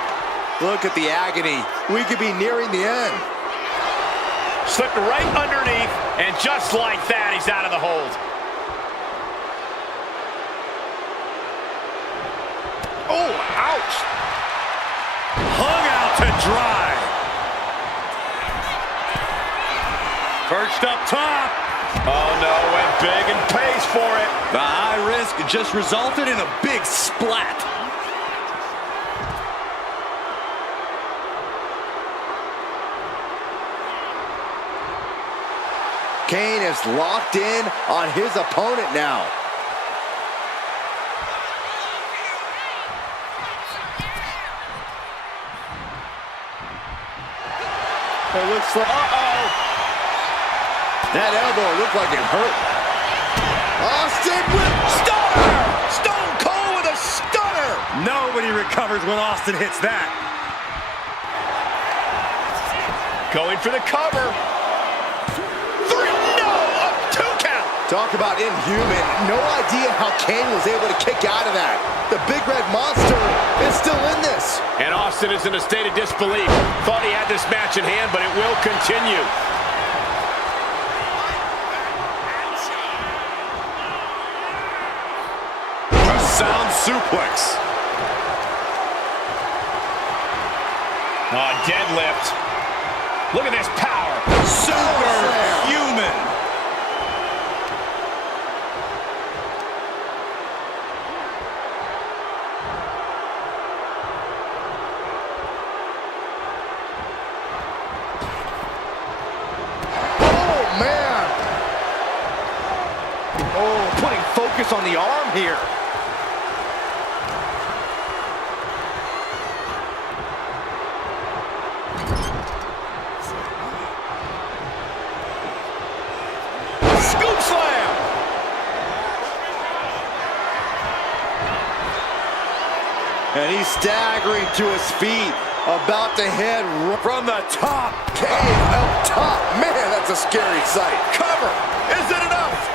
Look at the agony. We could be nearing the end. Slipped right underneath, and just like that, he's out of the hold. Oh, ouch. Hung out to dry. Perched up top. Oh, no, went big and pays for it. The high risk just resulted in a big splat. Kane is locked in on his opponent now. It looks like... Uh-oh! That elbow looked like it hurt. Austin with stunner! Stone Cold with a stunner! Nobody recovers when Austin hits that. Going for the cover. 3, no! A 2 count! Talk about inhuman. No idea how Kane was able to kick out of that. The big red monster is still in this. And Austin is in a state of disbelief. Thought he had this match in hand, but it will continue. Sound suplex. Oh, deadlift. Look at this power. Superhuman. Oh, man. Oh, putting focus on the arm here. Scoop slam! And he's staggering to his feet, about to head from the top. Kane up top. Man, that's a scary sight. Cover! Is it enough?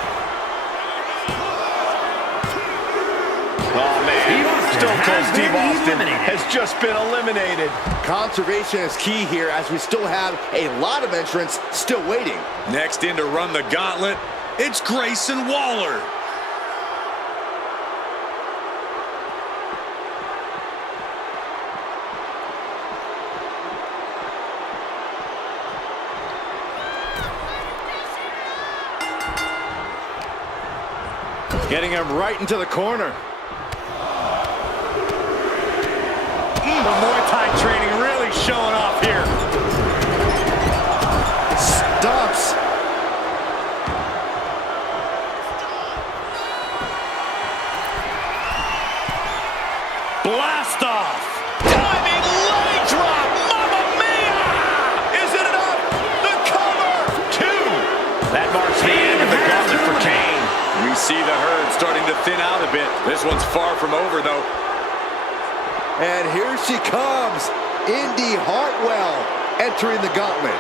Oh, man. Stone Cold Steve Austin has just been eliminated. Conservation is key here as we still have a lot of entrants still waiting. Next in to run the gauntlet, it's Grayson Waller. Getting him right into the corner. The Muay Thai training really showing off here. Stomps. Blast off. Diving leg drop. Mamma mia! Is it enough? The cover. 2. That marks the end of the gauntlet for Kane. We see the herd starting to thin out a bit. This one's far from over, though. And here she comes. Indy Hartwell entering the gauntlet.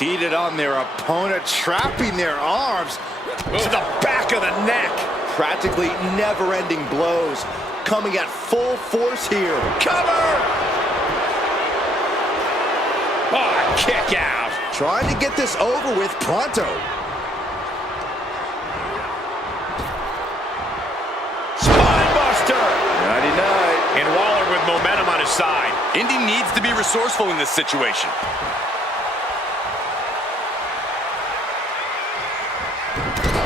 Seated on their opponent, trapping their arms to the back of the neck. Practically never-ending blows coming at full force here. Cover! Oh, kick out. Trying to get this over with pronto. Spinebuster. Nighty-night. And Waller with momentum on his side. Indy needs to be resourceful in this situation.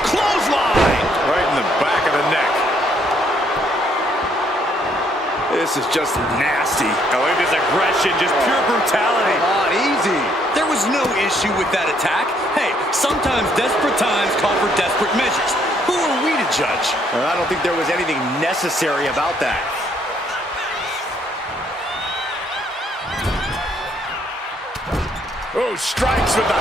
Clothesline. Right in the back of the neck. This is just nasty. Oh, look at this aggression, just pure brutality. Come on, easy. There was no issue with that attack. Hey, sometimes desperate times call for desperate measures. Who are we to judge? I don't think there was anything necessary about that. Oh, strikes with the...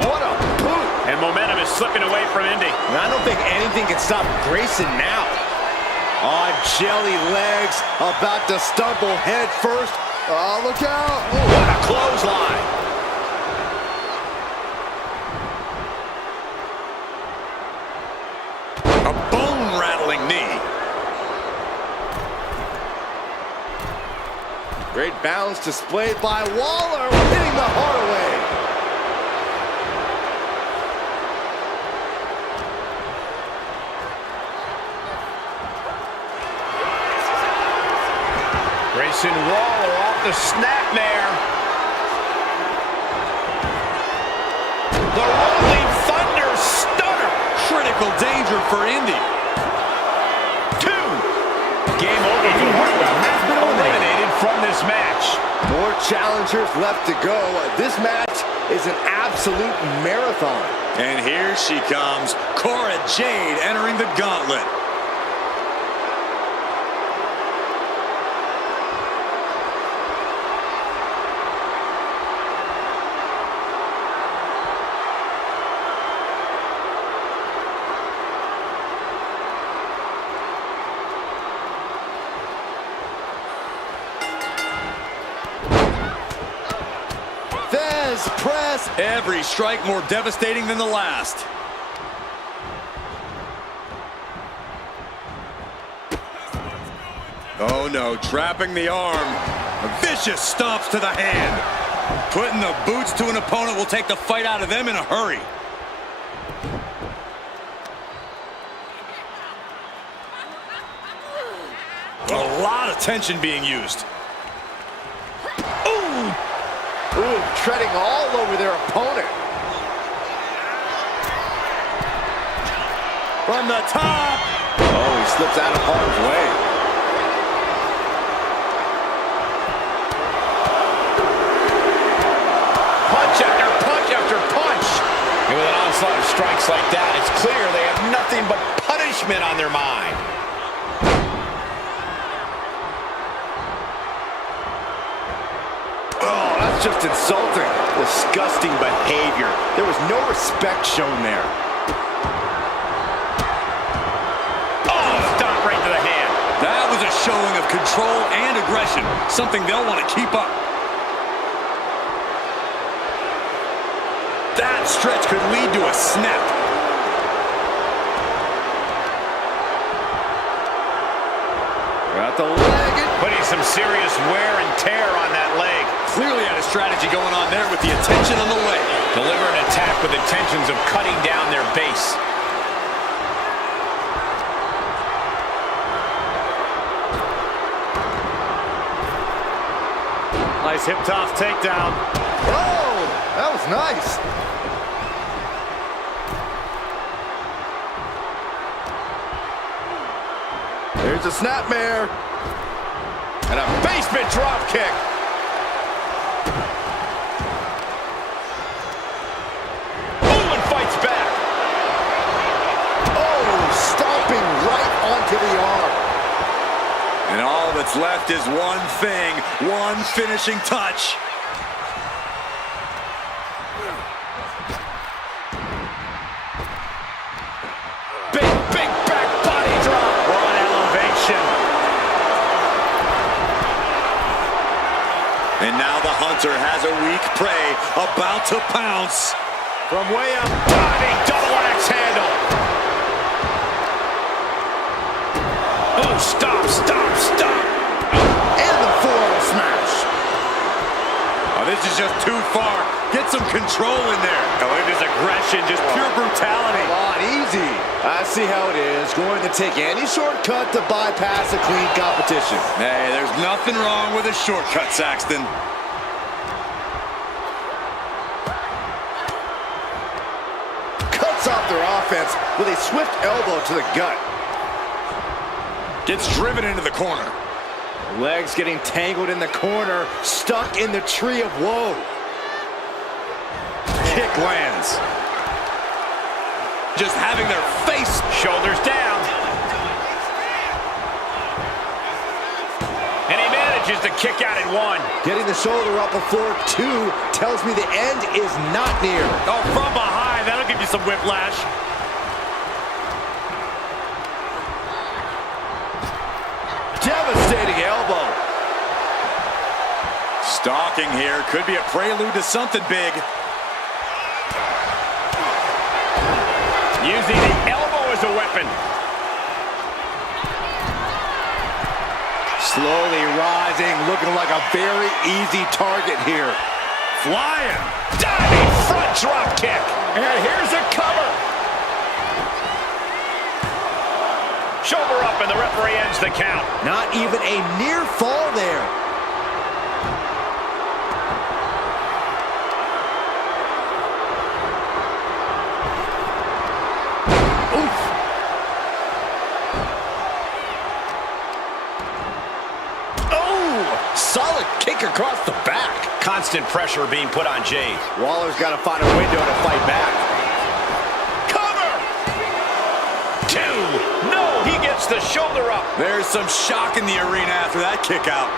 What a boot. And momentum is slipping away from Indy. And I don't think anything can stop Grayson now. On jelly legs, about to stumble head first. Oh, look out. Oh. What a clothesline. A bone-rattling knee. Great balance displayed by Waller, hitting the hard way. Grayson Waller off the snapmare. The Rolling Thunder Stunner. Critical danger for Indy. 2. Game over. Indy Hartwell has been eliminated from this match. More challengers left to go. This match is an absolute marathon. And here she comes, Cora Jade entering the gauntlet. Press. Every strike more devastating than the last. Oh no, trapping the arm. Vicious stomps to the hand. Putting the boots to an opponent will take the fight out of them in a hurry. A lot of tension being used. Ooh, treading all over their opponent. From the top. Oh, he slips out of harm's way. Punch after punch after punch. And with an onslaught of strikes like that, it's clear they have nothing but punishment on their mind. Just insulting. Disgusting behavior. There was no respect shown there. Oh, stop right to the hand. That was a showing of control and aggression, something they'll want to keep up. That stretch could lead to a snap. Got the leg. Putting some serious wear and tear on that leg. Clearly had a strategy going on there with the attention on the leg. Deliver an attack with intentions of cutting down their base. Nice hip toss takedown. Oh, that was nice. There's a snapmare. And a basement drop kick. Oh, and fights back. Oh, stomping right onto the arm. And all that's left is one thing, one finishing touch. Big back hunter has a weak prey about to pounce. From way up, diving double axe handle. Oh, stop, stop, stop. And the forearm smash. Oh, this is just too far. Get some control in there. Oh, look at this aggression, just pure brutality. Come on, easy. I see how it is. Going to take any shortcut to bypass a clean competition. Hey, there's nothing wrong with a shortcut, Saxton. Cuts off their offense with a swift elbow to the gut. Gets driven into the corner. Legs getting tangled in the corner, stuck in the tree of woe. Kick lands. Just having their face. Shoulders down. And he manages to kick out at one. Getting the shoulder up before two tells me the end is not near. Oh, from behind. That'll give you some whiplash. Devastating elbow. Stalking here. Could be a prelude to something big. Using the elbow as a weapon. Slowly rising, looking like a very easy target here. Flying. Diving front drop kick. And here's a cover. Shoulder up and the referee ends the count. Not even a near fall there. Solid kick across the back. Constant pressure being put on Jay. Waller's got to find a window to fight back. Cover! Two. No, he gets the shoulder up. There's some shock in the arena after that kick out.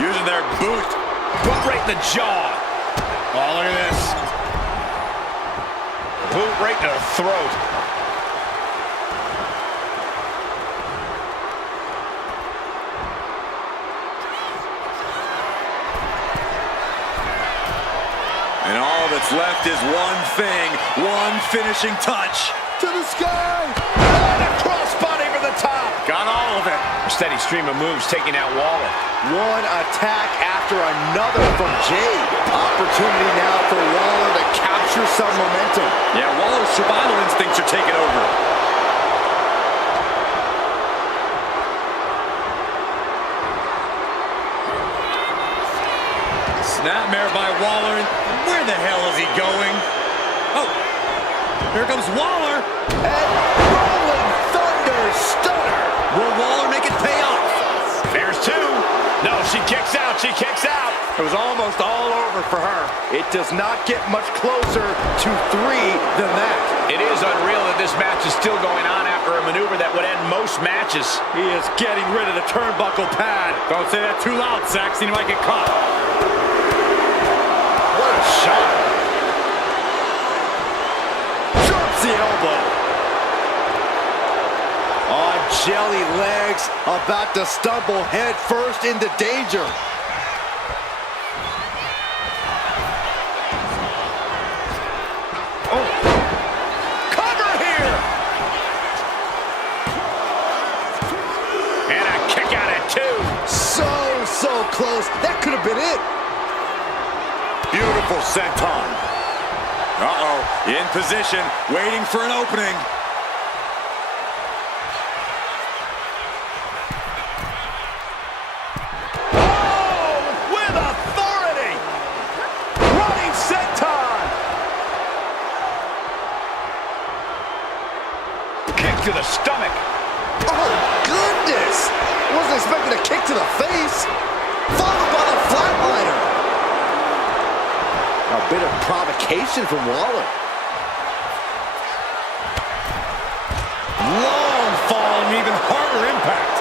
Using their boot. Boot right in the jaw. Oh, look at this. Boot right to the throat. And all that's left is one thing, one finishing touch. To the sky. And a crossbody for the top. Got all of it. A steady stream of moves taking out Waller. One attack after another from Jay. Opportunity now for Waller to capture some momentum. Yeah, Waller's survival instincts are taking over. Snapmare by Waller. Where the hell is he going? Oh, here comes Waller. And rolling thunder stunner. Will Waller make it pay off? There's two. No, she kicks out. She kicks out. It was almost all over for her. It does not get much closer to three than that. It is unreal that this match is still going on after a maneuver that would end most matches. He is getting rid of the turnbuckle pad. Don't say that too loud, Saxton. He might get caught. What a shot. Drops the elbow. On jelly legs, about to stumble head first into danger. Oh. Cover here. And a kick out at two. So close. That could have been it. Beautiful senton. Uh-oh, in position, waiting for an opening. Oh, with authority. Running senton. Kick to the stomach. Oh, goodness. Wasn't expecting a kick to the face. Followed by the flatliner. A bit of provocation from Waller. Long fall and even harder impact.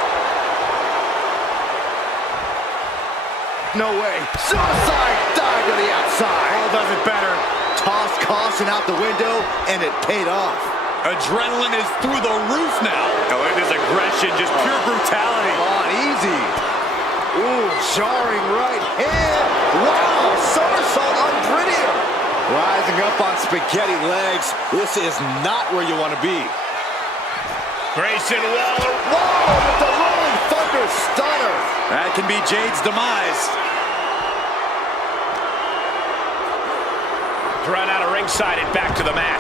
No way. Suicide dive to the outside. All does it better. Tossed caution out the window, and it paid off. Adrenaline is through the roof now. Oh, it is aggression, just pure brutality. Come on, easy. Ooh, jarring right hand. Wow, somersault on Brittier. Rising up on spaghetti legs. This is not where you want to be. Grayson Waller. Whoa, with the rolling thunder stunner. That can be Jade's demise. Thrown out of ringside and back to the mat.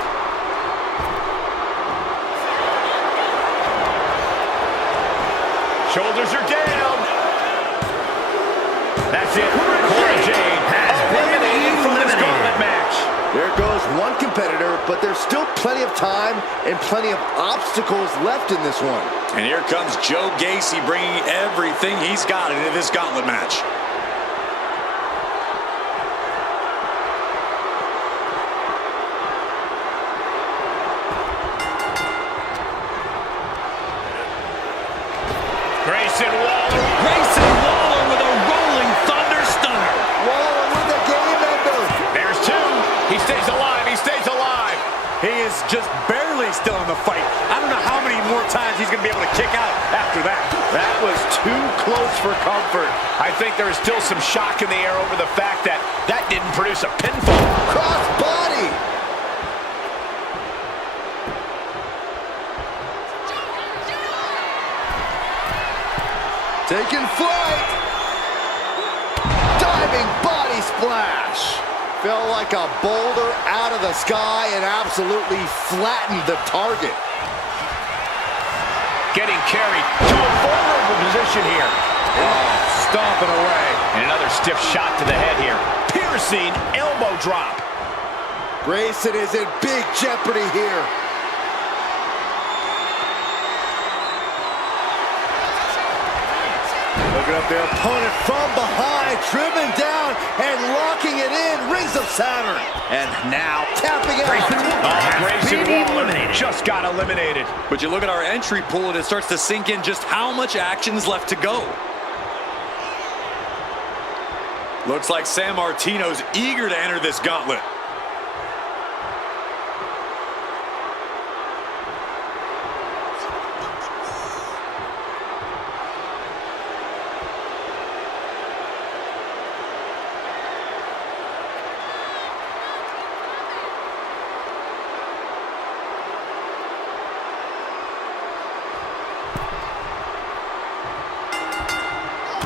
Shoulders are down. That's it. Cora Jade has eliminated from this gauntlet match. There goes one competitor, but there's still plenty of time and plenty of obstacles left in this one. And here comes Joe Gacy bringing everything he's got into this gauntlet match. Grayson Waller. Grayson Waller with a rolling thunder stunner. Waller with a game ender. There's two. He stays alive. He stays alive. He is just barely still in the fight. I don't know how many more times he's going to be able to kick out after that. That was too close for comfort. I think there is still some shock in the air over the fact that that didn't produce a pinfall. Cross body. Taking flight. Diving body splash. Felt like a boulder out of the sky and absolutely flattened the target. Getting carried to a vulnerable position here. Oh, Stomping away. And another stiff shot to the head here. Piercing elbow drop. Grayson is in big jeopardy here. Looking up their opponent from behind, driven down and locking it in. Rings of Saturn. And now tapping out. Grayson Waller just got eliminated. But you look at our entry pool and it starts to sink in just how much action is left to go. Looks like San Martino's eager to enter this gauntlet.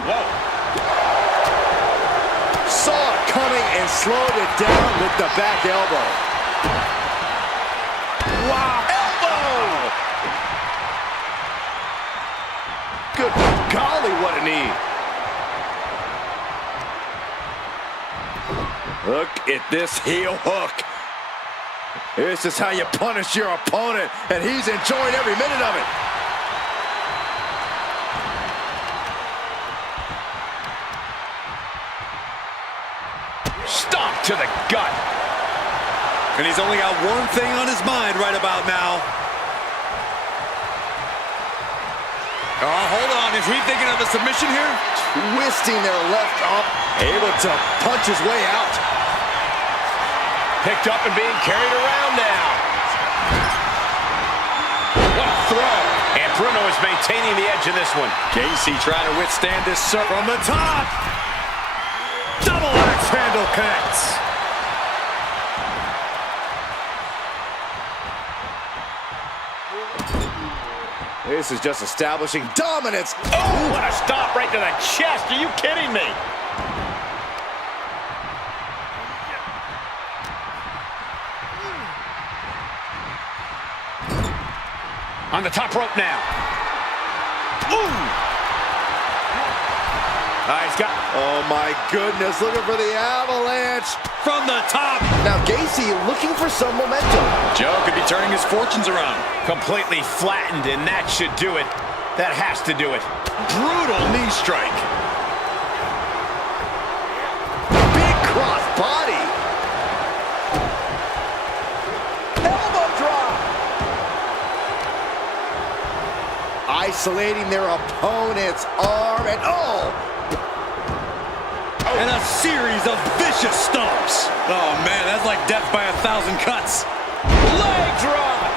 Whoa. Saw it coming and slowed it down with the back elbow. Wow. Elbow! Good golly, what a knee. Look at this heel hook. This is how you punish your opponent, and he's enjoying every minute of it. Stomp to the gut. And he's only got one thing on his mind right about now. Oh, hold on. Is he thinking of a submission here? Twisting their left arm, able to punch his way out. Picked up and being carried around now. What a throw. And Bruno is maintaining the edge in this one. Gacy trying to withstand this serve from the top. Double axe handle connects. This is just establishing dominance. Oh, what a stop right to the chest. Are you kidding me? On the top rope now. Ooh! He's got... Oh my goodness, looking for the avalanche. From the top. Now Gacy looking for some momentum. Joe could be turning his fortunes around. Completely flattened, and that should do it. That has to do it. Brutal knee strike. Big cross body. Elbow drop. Isolating their opponent's arm, and And a series of vicious stomps. Oh, man, that's like death by 1,000 cuts. Leg drop.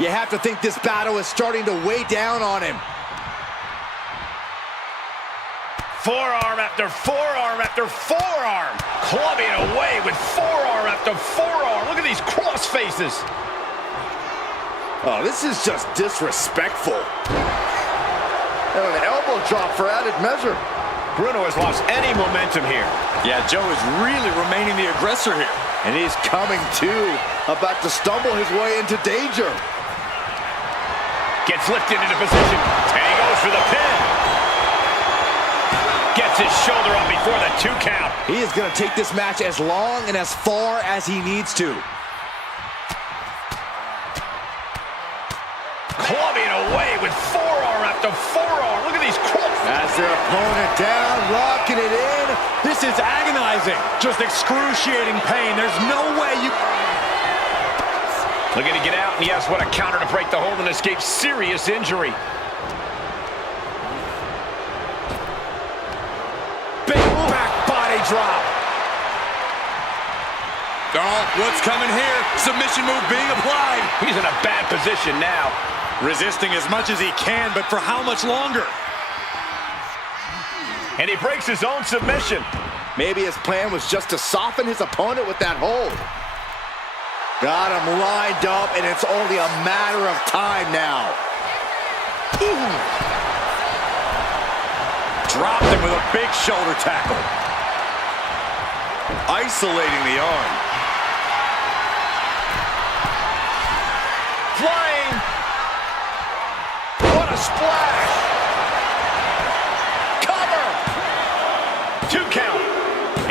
You have to think this battle is starting to weigh down on him. Forearm after forearm after forearm. Clubbing away with forearm after forearm. Look at these cross faces. Oh, this is just disrespectful. And an elbow drop for added measure. Bruno has lost any momentum here. Yeah, Joe is really remaining the aggressor here. And he's coming to, about to stumble his way into danger. Gets lifted into position. And he goes for the pin. Gets his shoulder up before the 2 count. He is going to take this match as long and as far as he needs to. Clubbing away with forearm after forearm. Look at these cross. As their opponent down, locking it in. This is agonizing. Just excruciating pain. There's no way you... Looking to get out, and yes, what a counter to break the hold and escape serious injury. Big back body drop. Oh, what's coming here? Submission move being applied. He's in a bad position now. Resisting as much as he can, but for how much longer? And he breaks his own submission. Maybe his plan was just to soften his opponent with that hold. Got him lined up, and it's only a matter of time now. Ooh. Dropped him with a big shoulder tackle. Isolating the arm. Flying. What a splash. Cover. 2 count.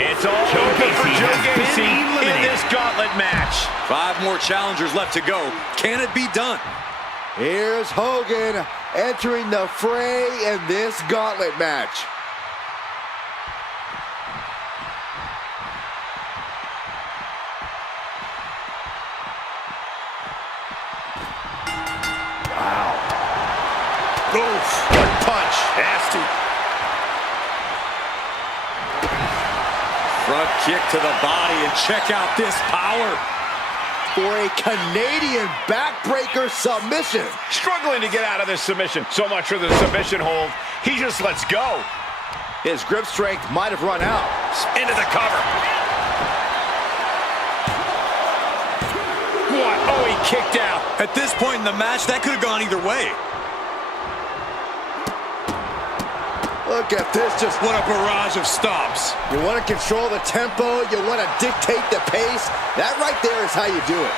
It's all over for Joe Gacy in this gauntlet match. 5 more challengers left to go. Can it be done? Here's Hogan entering the fray in this gauntlet match. Wow. Oof. Good punch. Nasty. Front kick to the body, and check out this power. For a Canadian backbreaker submission. Struggling to get out of this submission. So much for the submission hold. He just lets go. His grip strength might have run out. Into the cover. What? Oh, he kicked out. At this point in the match, that could have gone either way. Look at this, just What a barrage of stops. you want to control the tempo, you want to dictate the pace. That right there is how you do it.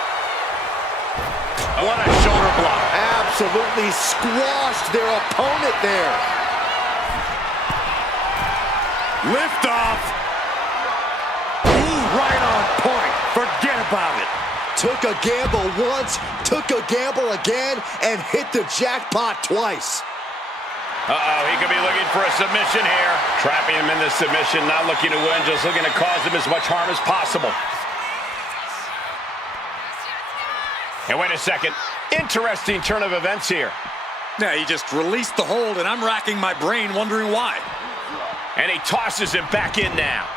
What a shoulder block. Absolutely squashed their opponent there. Lift off. Ooh, right on point. Forget about it. Took a gamble once, took a gamble again, and hit the jackpot twice. Uh-oh, he could be looking for a submission here. Trapping him in this submission, not looking to win, just looking to cause him as much harm as possible. And wait a second. Interesting turn of events here. Yeah, he just released the hold, and I'm racking my brain wondering why. And he tosses him back in now.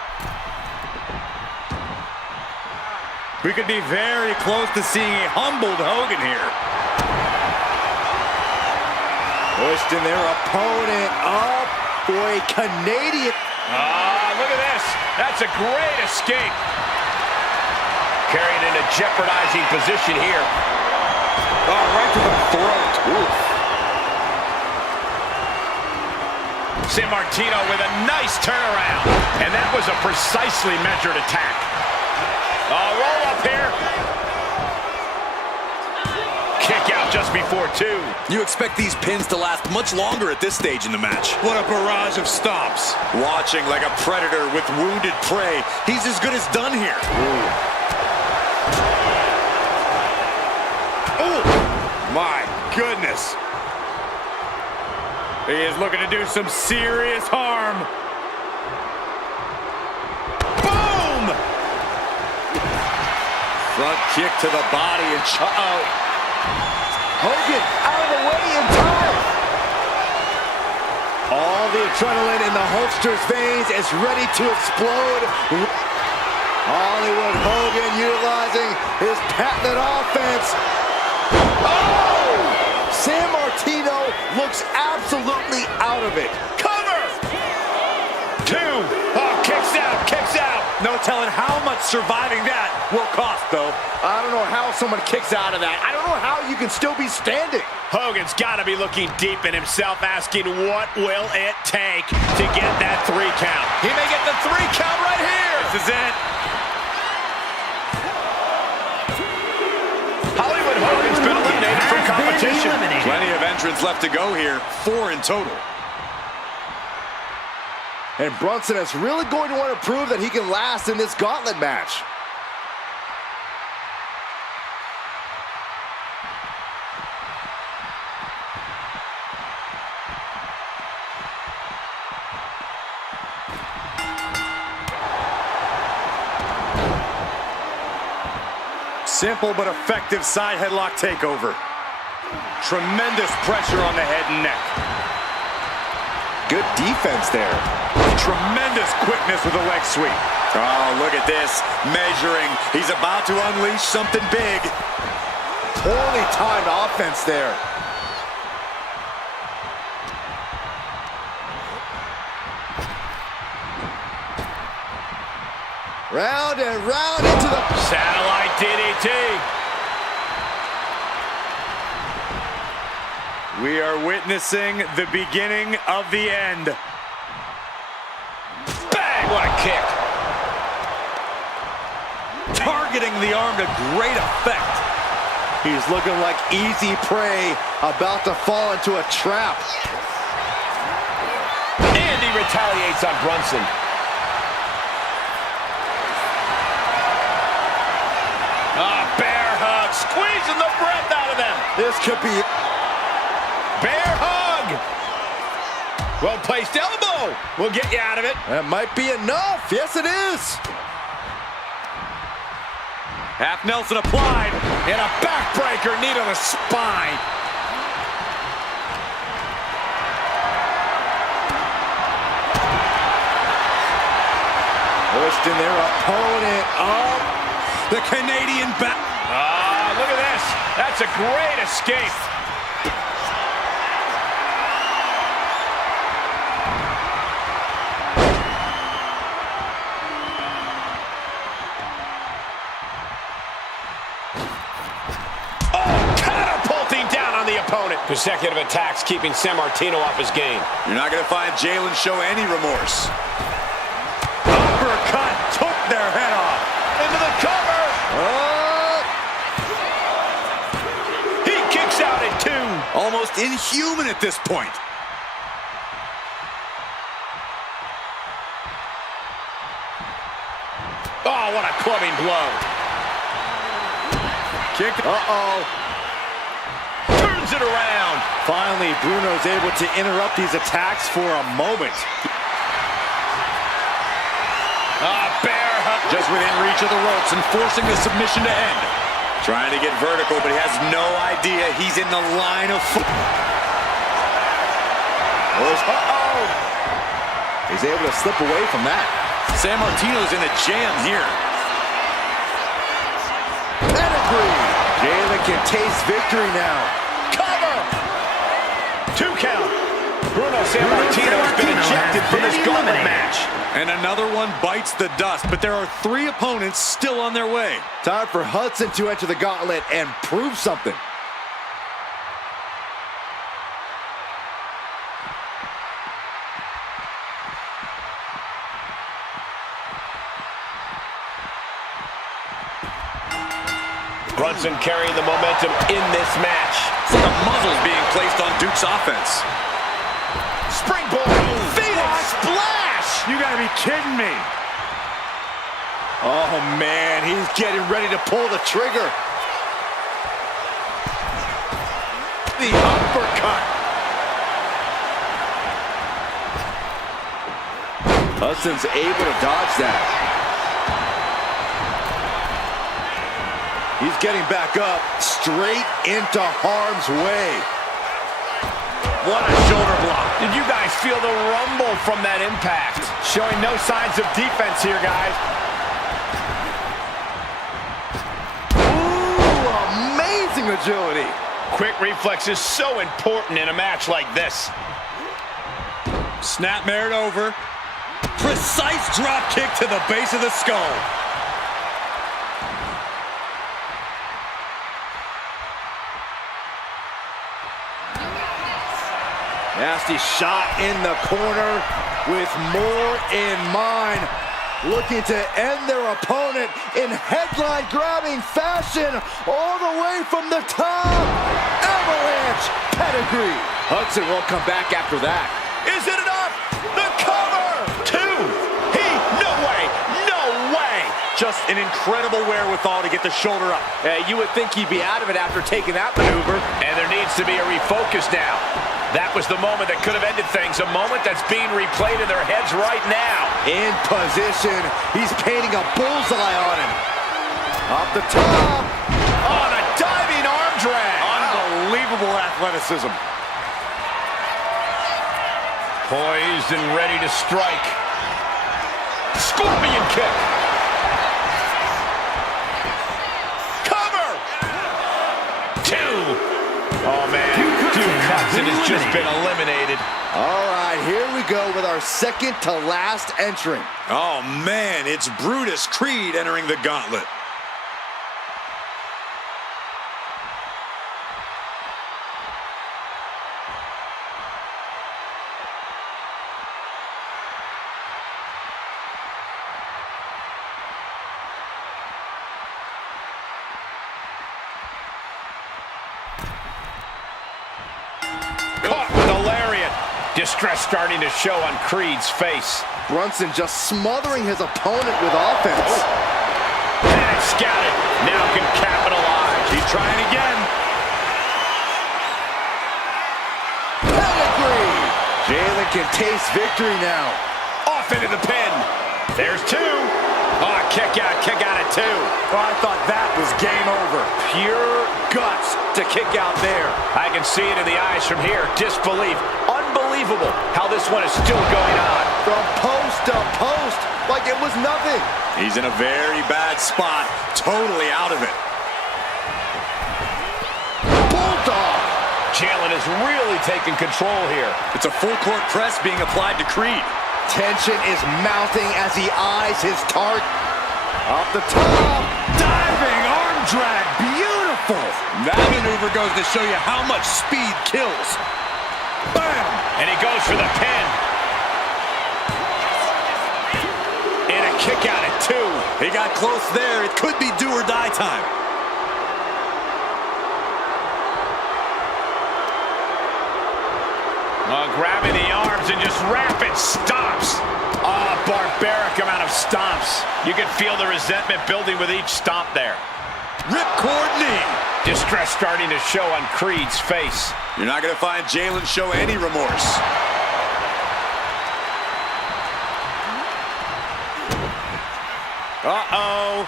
We could be very close to seeing a humbled Hogan here. Pushing their opponent up for a Canadian. Look at this. That's a great escape. Carried in a jeopardizing position here. Oh, right to the throat. Oof. San Martino with a nice turnaround. And that was a precisely measured attack. Roll up here. Kick out just before 2. You expect these pins to last much longer at this stage in the match. What a barrage of stops. Watching like a predator with wounded prey. He's as good as done here. Oh, my goodness. He is looking to do some serious harm. Boom! Front kick to the body and Hogan out of the way in time. All the adrenaline in the Hulkster's veins is ready to explode. Hollywood Hogan utilizing his patented offense. Oh! San Martino looks absolutely out of it. Cover! 2. Oh, kicks out, kicks out. No telling how much surviving that will cost, though. I don't know how someone kicks out of that. I don't know how you can still be standing. Hogan's got to be looking deep in himself, asking what will it take to get that 3 count. He may get the 3 count right here. This is it. Hollywood Hogan's been eliminated from competition. Plenty of entrants left to go here. 4 in total. And Brunson is really going to want to prove that he can last in this gauntlet match. Simple but effective side headlock takeover. Tremendous pressure on the head and neck. Good defense there. Tremendous quickness with a leg sweep. Oh, look at this. Measuring. He's about to unleash something big. Poorly timed offense there. Round and round into the Satellite DDT. We are witnessing the beginning of the end. Bang, what a kick. Targeting the arm to great effect. He's looking like easy prey, about to fall into a trap. And he retaliates on Brunson. Bear hug, squeezing the breath out of them. This could be... Bear hug. Well-placed elbow. We'll get you out of it. That might be enough. Yes, it is. Half Nelson applied. And a backbreaker, knee to the spine. Pushed in their opponent up. The Canadian back. Look at this. That's a great escape. Catapulting down on the opponent. Consecutive attacks keeping San Martino off his game. You're not going to find Jalen show any remorse. Uppercut took their head off. Into the cover. He kicks out at 2. Almost inhuman at this point. Oh, what a clubbing blow. Kick. Turns it around. Finally, Bruno's able to interrupt these attacks for a moment. Bear hug. Just within reach of the ropes and forcing the submission to end. Trying to get vertical, but he has no idea he's in the line of fire. He's able to slip away from that. San Martino's in a jam here. Pedigree. Jalen can taste victory now. Cover. 2 count. Bruno Sammartino has been ejected from this gauntlet match. And another one bites the dust, but there are 3 opponents still on their way. Time for Hudson to enter the gauntlet and prove something. Brunson carrying the momentum in this match. So the muzzle's being placed on Duke's offense. Springboard. Phoenix splash. You gotta be kidding me. Oh, man, he's getting ready to pull the trigger. The uppercut. Hudson's able to dodge that. He's getting back up, straight into harm's way. What a shoulder block. Did you guys feel the rumble from that impact? Showing no signs of defense here, guys. Ooh, amazing agility. quick reflex is so important in a match like this. Snapmare it over. Precise drop kick to the base of the skull. Nasty shot in the corner with more in mind. Looking to end their opponent in headline-grabbing fashion all the way from the top. Avalanche pedigree. Hudson won't come back after that. Is it enough? The cover! 2. No way! No way! Just an incredible wherewithal to get the shoulder up. You would think he'd be out of it after taking that maneuver. And there needs to be a refocus now. That was the moment that could have ended things. A moment that's being replayed in their heads right now. In position. He's painting a bullseye on him. Off the top. On a diving arm drag. Unbelievable athleticism. Poised and ready to strike. Scorpion kick. Cover. 2. Oh, man. Duke Hudson has just been eliminated. All right, here we go with our second to last entrant. Oh, man, it's Brutus Creed entering the gauntlet. Caught with a lariat. Distress starting to show on Creed's face. Brunson just smothering his opponent with offense. Panic scouted. Now can capitalize. He's trying again. Pedigree. Jalen can taste victory now. Off into the pin. There's 2. Oh, kick out at 2. Well, I thought that was game over. Pure guts to kick out there. I can see it in the eyes from here. Disbelief. Unbelievable how this one is still going on. From post to post, like it was nothing. He's in a very bad spot. Totally out of it. Bulldog. Jalen is really taking control here. It's a full court press being applied to Creed. Tension is mounting as he eyes his target. Off the top. Diving arm drag. Beautiful. That maneuver goes to show you how much speed kills. Bam! And he goes for the pin. And a kick out at 2. He got close there. It could be do or die time. Grabbing the arms and just rapid stomps. Barbaric amount of stomps. You can feel the resentment building with each stomp there. Ripcord knee. Distress starting to show on Creed's face. You're not going to find Jalen show any remorse. Uh-oh.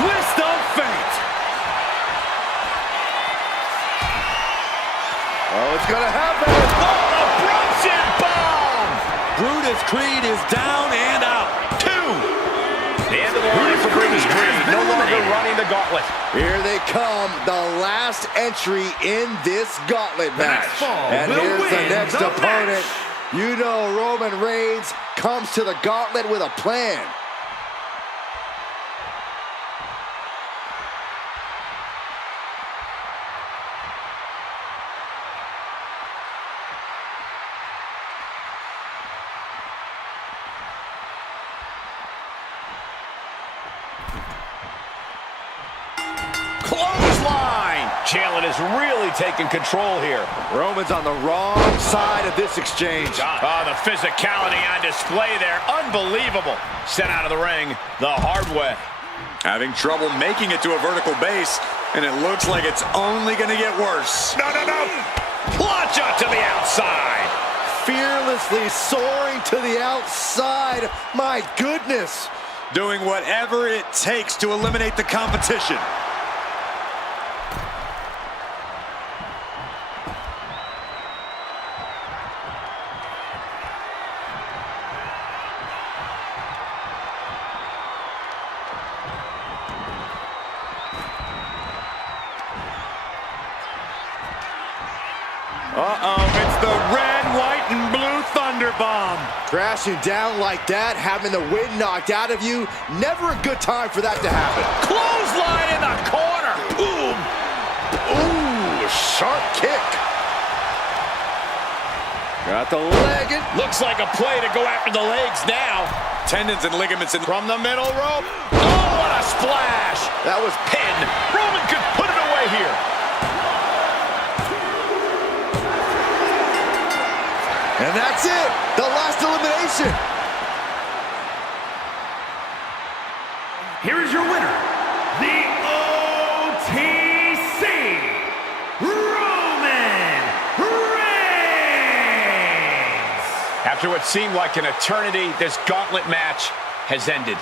Twist of fate. Oh, it's gonna happen. Oh, the Brunson bomb! Brutus Creed is down and out. 2. The end of the line for Brutus Creed. No longer running the gauntlet. Here they come, the last entry in this gauntlet match. And here's the next opponent. You know Roman Reigns comes to the gauntlet with a plan. Clothesline! Jalen is really taking control here. Roman's on the wrong side of this exchange. Oh, the physicality on display there. Unbelievable. Sent out of the ring the hard way. Having trouble making it to a vertical base, and it looks like it's only going to get worse. No. Plancha to the outside. Fearlessly soaring to the outside. My goodness. Doing whatever it takes to eliminate the competition. Crashing down like that, having the wind knocked out of you, never a good time for that to happen. Clothesline in the corner. Boom. Ooh, sharp kick. Got the leg in. Looks like a play to go after the legs now. Tendons and ligaments in From the middle rope. Oh, what a splash. That was Pin. Roman could put it away here. And that's it. The last elimination. Here is your winner, the OTC, Roman Reigns. After what seemed like an eternity, this gauntlet match has ended.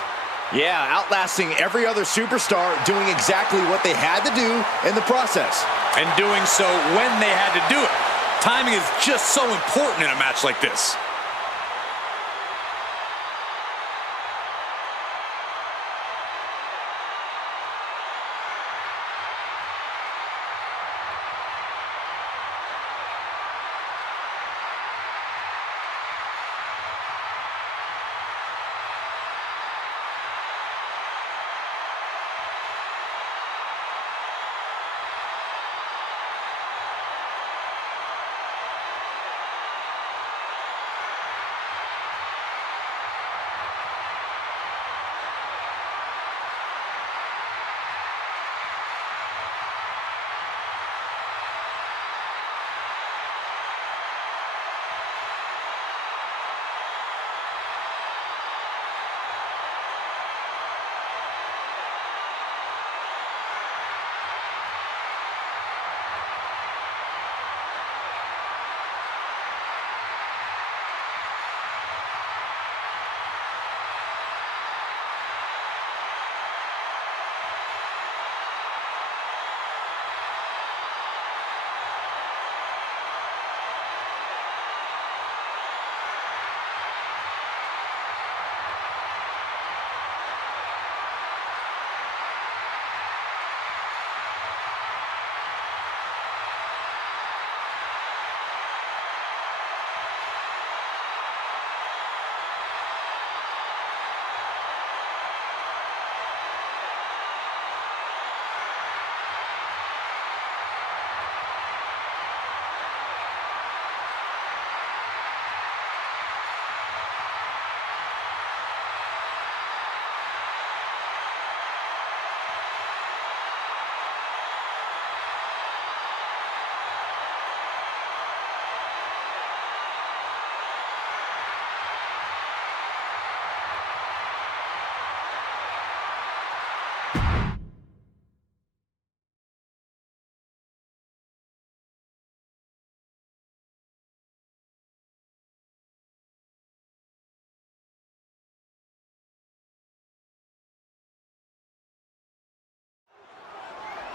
Yeah, outlasting every other superstar, doing exactly what they had to do in the process. and doing so when they had to do it. Timing is just so important in a match like this.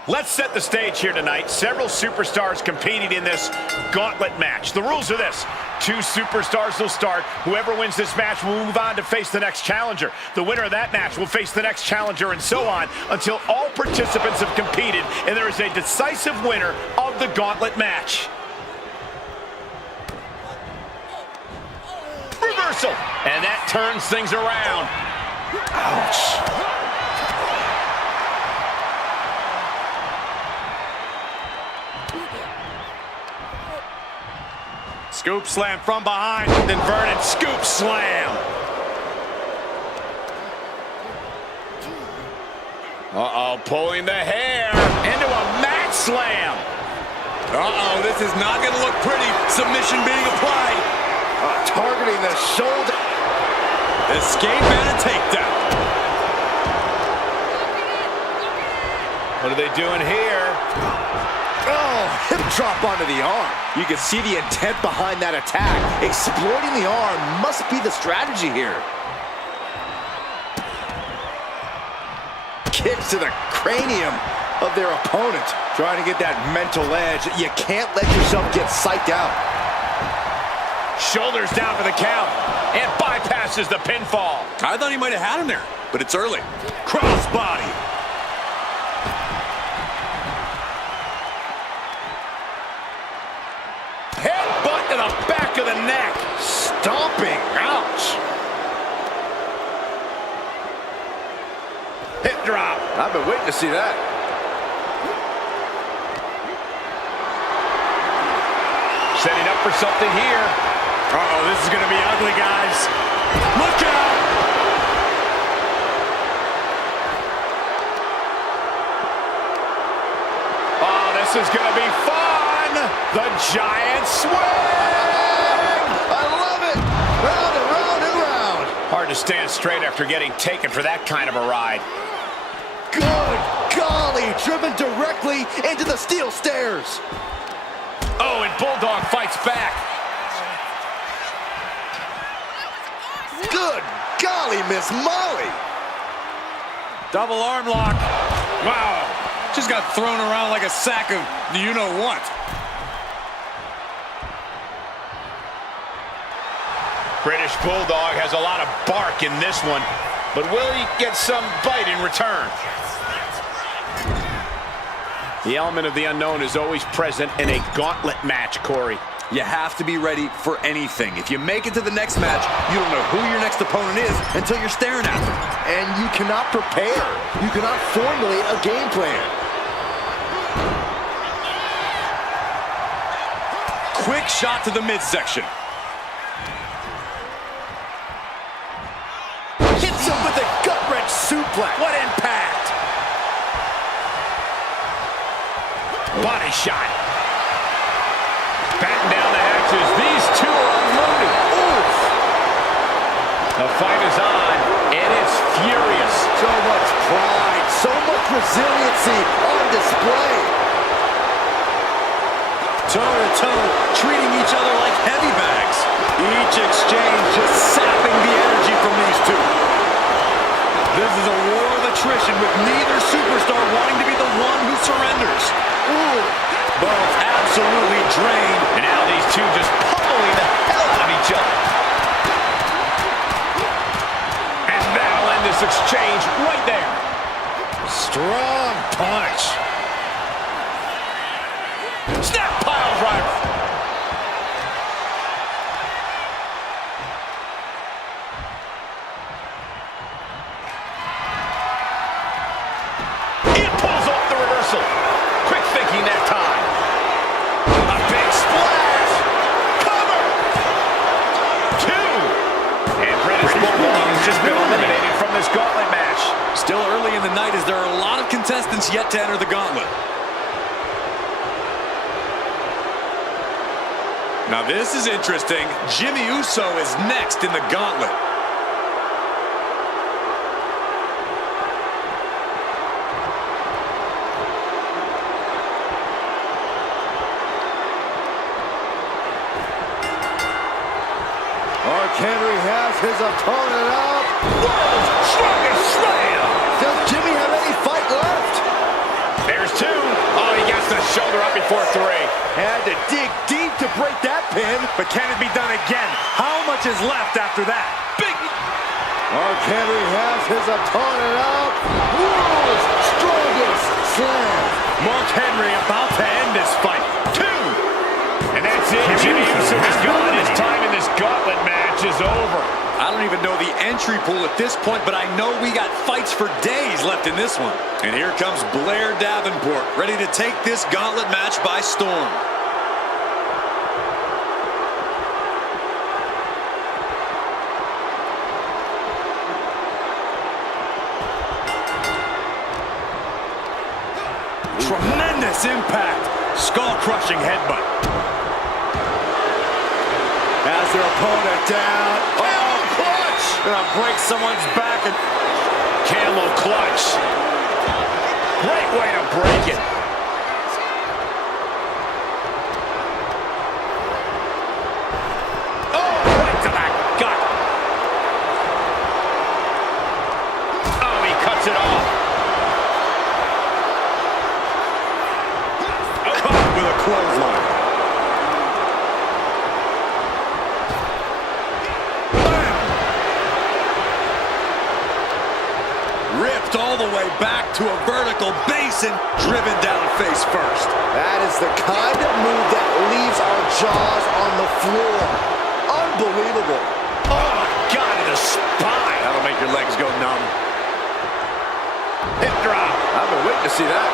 Let's set the stage here tonight. Several superstars competing in this gauntlet match. The rules are this. 2 superstars will start. Whoever wins this match will move on to face the next challenger. The winner of that match will face the next challenger, and so on until all participants have competed and there is a decisive winner of the gauntlet match. Reversal. And that turns things around. Ouch. Scoop slam from behind, inverted scoop slam. Uh-oh, pulling the hair into a mat slam. Uh-oh, this is not going to look pretty. Submission being applied. Targeting the shoulder. Escape and a takedown. What are they doing here? Oh, hip drop onto the arm. You can see the intent behind that attack. Exploiting the arm must be the strategy here. Kicks to the cranium of their opponent. Trying to get that mental edge. You can't let yourself get psyched out. Shoulders down for the count. And bypasses the pinfall. I thought he might have had him there, but it's early. Crossbody. Headbutt to the back of the neck. Stomping. Ouch. I've been waiting to see that. Setting up for something here. Uh-oh, this is going to be ugly, guys. Look out! Oh, this is going to be fun. The giant swing. I love it. Round and round and round. Hard to stand straight after getting taken for that kind of a ride. Good golly, driven directly into the steel stairs. Oh, and Bulldog fights back. Good golly, Miss Molly. Double arm lock. Wow. Just got thrown around like a sack of you-know-what. British Bulldog has a lot of bark in this one, but will he get some bite in return? The element of the unknown is always present in a gauntlet match, Corey. You have to be ready for anything. If you make it to the next match, you don't know who your next opponent is until you're staring at them. And you cannot prepare. You cannot formulate a game plan. Quick shot to the midsection. Hits him with a gut-wrench suplex. What impact! Body shot. Batten down the hatches. These two are unloaded. Oof. The fight is on, and it's furious. So much pride, so much resiliency on display. Toe-to-toe, treating each other like heavy bags. Each exchange just sapping the energy from these two. This is a war of attrition with neither superstar wanting to be the one who surrenders. Ooh. Both absolutely drained. And now these two just pummeling the hell out of each other. And that'll end this exchange right there. Strong punch. Snap pile driver. It pulls off the reversal. Quick thinking that time. A big splash. Cover. 2. And British Bulldog has just been eliminated from this gauntlet match. Still early in the night as there are a lot of contestants yet to enter the gauntlet. Now this is interesting. Jimmy Uso is next in the gauntlet. Mark Henry has his opponent up. World's strongest slam. Does Jimmy have any fight left? There's 2. Oh, he gets the shoulder up before 3. Had to dig deep to break that pin. But can it be done again? How much is left after that? Big. Mark Henry has his opponent up. World's strongest slam. Mark Henry about to end this fight. 2. And that's it. Jimmy Uso is gone. His time in this gauntlet match is over. I don't even know the entry pool at this point, but I know we got fights for days left in this one. And here comes Blair Davenport, ready to take this gauntlet match by storm. Tremendous impact. Skull-crushing headbutt. Has their opponent down. Camel clutch. Gonna break someone's back and Camel clutch. Great way to break it. Oh, right to the gut. Oh, he cuts it off. caught with a clothesline. Ripped all the way back to a vertical basin, driven down face first. That is the kind of move that leaves our jaws on the floor. Unbelievable. Oh, my God, to the spine. That'll make your legs go numb. Hip drop. to see that.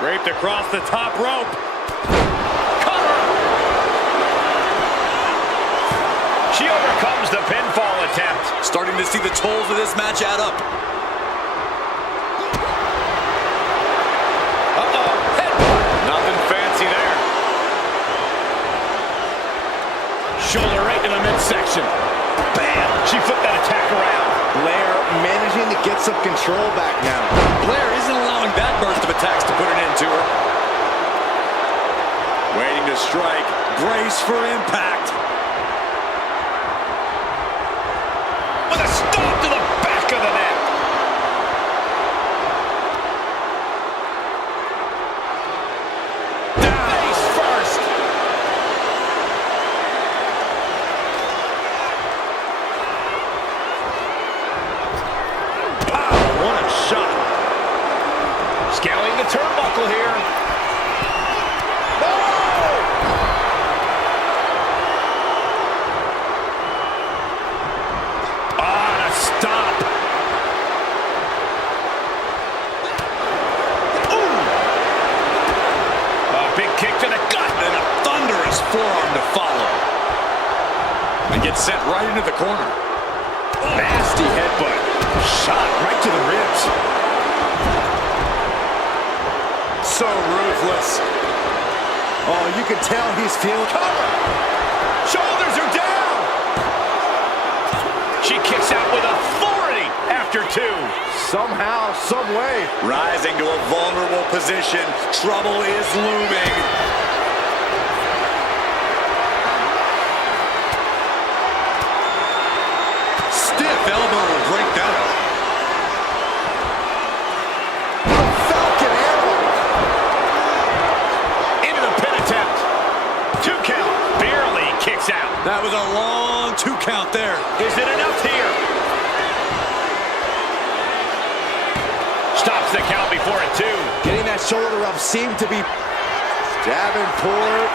Draped across the top rope. She overcomes the pinfall attempt. Starting to see the tolls of this match add up. Uh-oh, headbutt. Nothing fancy there. Shoulder right to the midsection. Bam! She flipped that attack around. Blair managing to get some control back now. Blair isn't allowing that burst of attacks to put an end to her. Waiting to strike. Brace for impact. With a stomp to the back of the neck. Down. Face first. Pow, what a shot. Scaling the turnbuckle here. Stop. Ooh. A big kick to the gut and a thunderous forearm to follow. And gets sent right into the corner. Nasty headbutt. Shot right to the ribs. So ruthless. Oh, you can tell he's feeling. Cover. Shoulders are down. She kicks out with authority after two. Somehow, some way. Rising to a vulnerable position. Trouble is looming. Stiff elbow will break that up. Falcon arrow. Into the pin attempt. 2 count. Barely kicks out. That was a long 2 count there. Is it enough here? Stops the count before a 2. Getting that shoulder up seemed to be Davenport.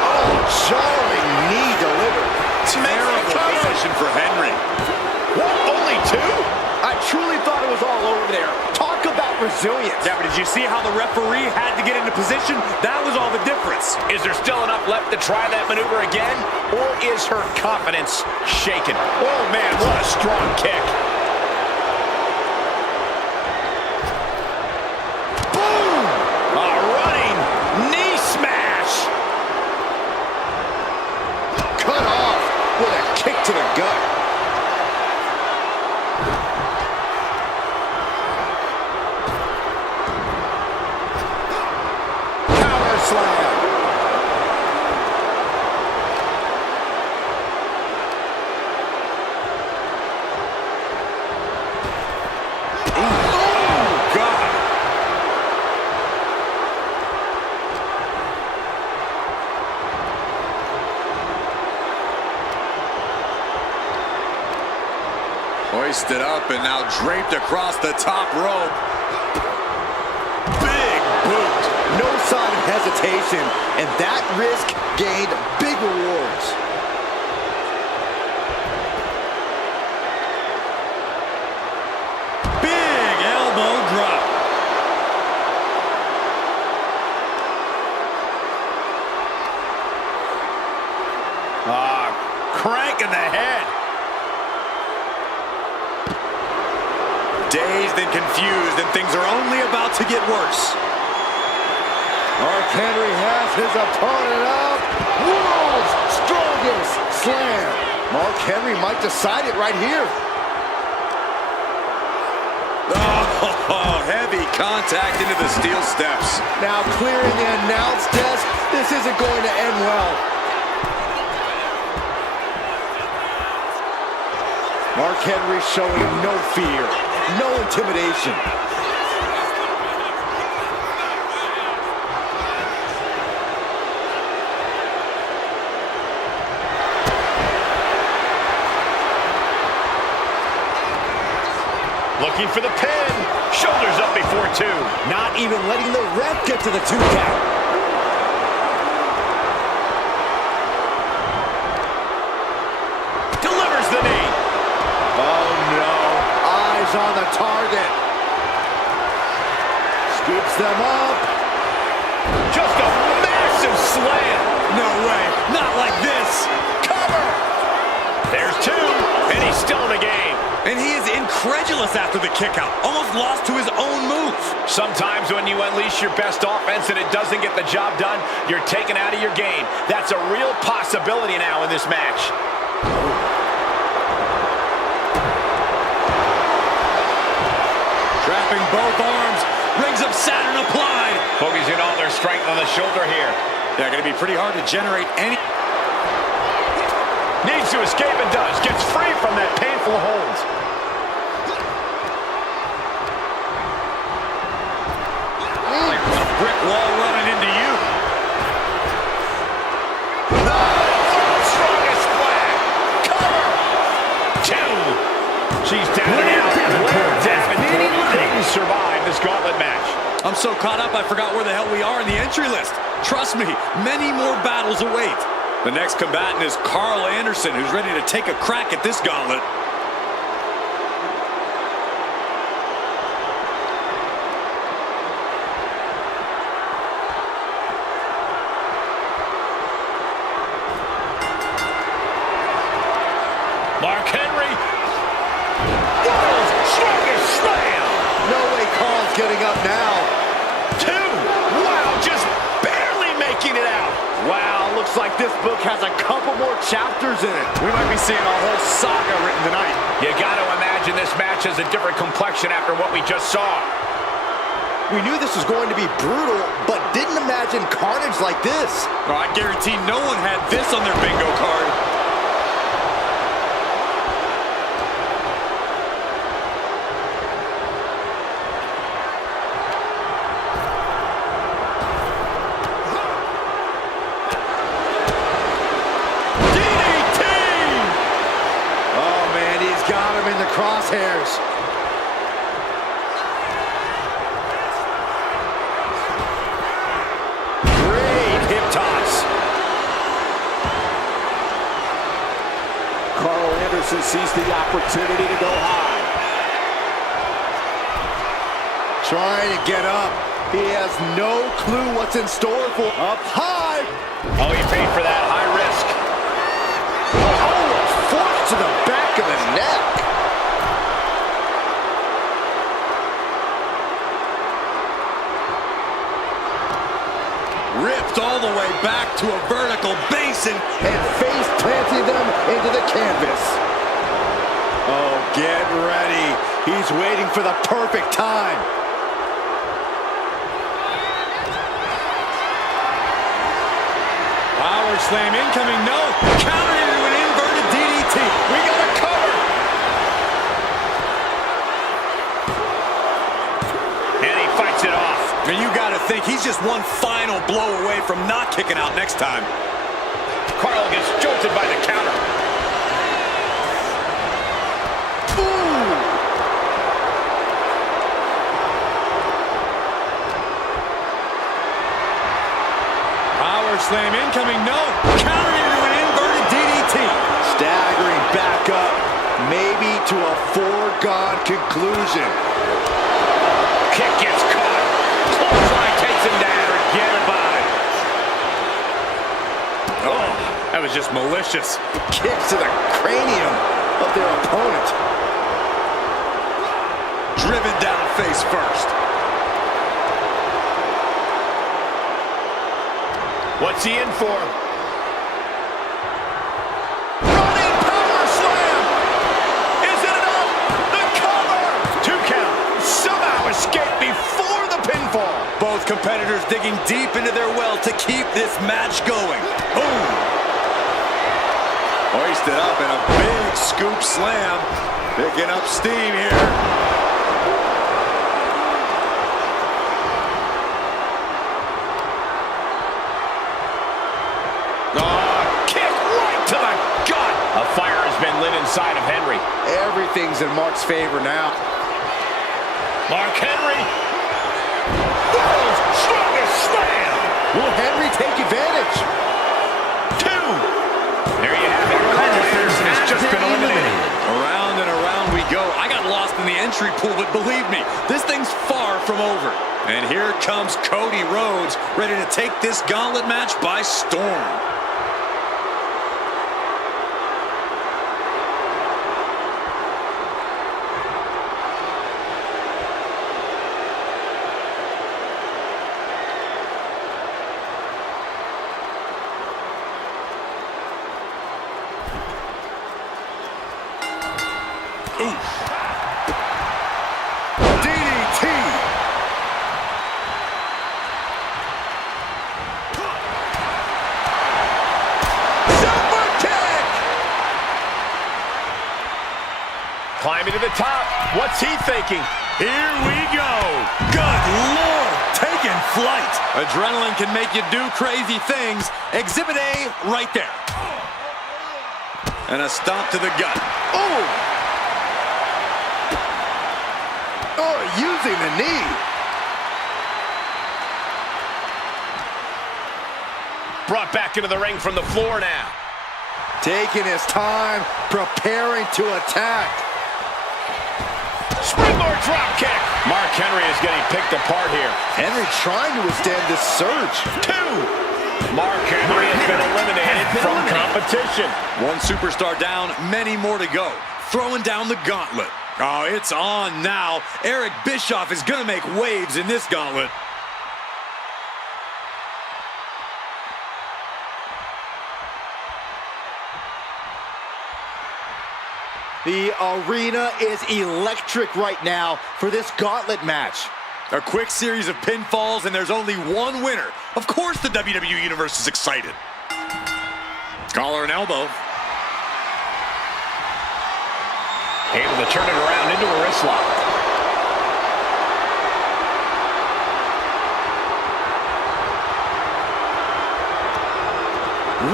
Oh, jarring knee delivered. Terrible position for Henry. What? Only 2? I truly thought it was all over there. Talk about resilience. Yeah, but did you see how the referee had to get into position? That was all the difference. Is there still enough left to try that maneuver again? Or is her confidence shaken? Oh, man, what a strong kick. Boom! A running knee smash. Cut off with a kick to the gut. Power slam. Hoisted up and now draped across the top rope. Big boot. No sign of hesitation, and that risk gained big rewards. Big elbow drop. Crank in the head. Dazed and confused, and things are only about to get worse. Mark Henry has his opponent up. World's strongest slam. Mark Henry might decide it right here. Oh, heavy contact into the steel steps. Now clearing the announce desk. This isn't going to end well. Mark Henry showing no fear, no intimidation. Looking for the pin. Shoulders up before 2. Not even letting the ref get to the 2 count. Delivers the knee. Oh no, eyes on the target. Scoops them up. Just a massive slam. No way, not like this. Cover. There's 2, and he's still in the game. And he is incredulous after the kick out. Almost lost to his own move. Sometimes when you unleash your best offense and it doesn't get the job done, you're taken out of your game. That's a real possibility now in this match. Trapping both arms. Rings of Saturn applied. Focusing all their strength on the shoulder here. They're going to be pretty hard to generate any... Needs to escape and does. Gets free from that painful hold. Brick wall running into you. Strongest flag. Cover. 2. She's down and out. Blair Davenport didn't survive this gauntlet match. I'm so caught up I forgot where the hell we are in the entry list. Trust me, many more battles await. The next combatant is Carl Anderson, who's ready to take a crack at this gauntlet. Mark Henry. World's strongest slam. No way Carl's getting up now. 2. Wow, just barely making it out. Wow, looks like this book has a couple more chapters in it. We might be seeing a whole saga written tonight. You got to imagine this match has a different complexion after what we just saw. We knew this was going to be brutal, but didn't imagine carnage like this. Oh, I guarantee no one had this on their bingo card. In the crosshairs. Great hip toss. Carl Anderson sees the opportunity to go high. Trying to get up. He has no clue what's in store for up high. Oh, he paid for that high risk. Oh, a force to the back of the neck. Ripped all the way back to a vertical basin. And face planting them into the canvas. Oh, get ready. He's waiting for the perfect time. Power slam incoming, no. Counter into an inverted DDT. We got a cover. And he fights it off. And you got to think he's just one final blow away from not kicking out next time. Carl gets jolted by the counter. Ooh. Power slam incoming, no. Counter into an inverted DDT. Staggering back up, maybe to a foregone conclusion. Kick gets caught. Clothesline takes him down. Forget about it. Oh, that was just malicious. Kicks to the cranium of their opponent. Driven down face first. What's he in for? Running power slam. Is it enough? The cover. 2 count. Somehow escaped before the pinfall. Both competitors digging deep into their well to keep this match going. Boom! Hoisted up in a big scoop slam. Picking up steam here. Kick right to the gut. A fire has been lit inside of Henry. Everything's in Mark's favor now. Mark Henry. World's strongest slam. Will Henry take advantage? 2. There you have it. Carl Anderson has just been eliminated. Around and around we go. I got lost in the entry pool, but believe me, this thing's far from over. And here comes Cody Rhodes, ready to take this gauntlet match by storm. DDT. Super kick. Climbing to the top. What's he thinking? Here we go. Good Lord, taking flight. Adrenaline can make you do crazy things. Exhibit A right there. And a stomp to the gut. Oh. Oh, using the knee. Brought back into the ring from the floor now. Taking his time, preparing to attack. Springboard drop kick. Mark Henry is getting picked apart here. Henry trying to withstand this surge. 2. Mark Henry has been eliminated from competition. One superstar down, many more to go. Throwing down the gauntlet. Oh, it's on now. Eric Bischoff is going to make waves in this gauntlet. The arena is electric right now for this gauntlet match. A quick series of pinfalls, and there's only one winner. Of course the WWE Universe is excited. Collar and elbow. Able to turn it around into a wrist lock.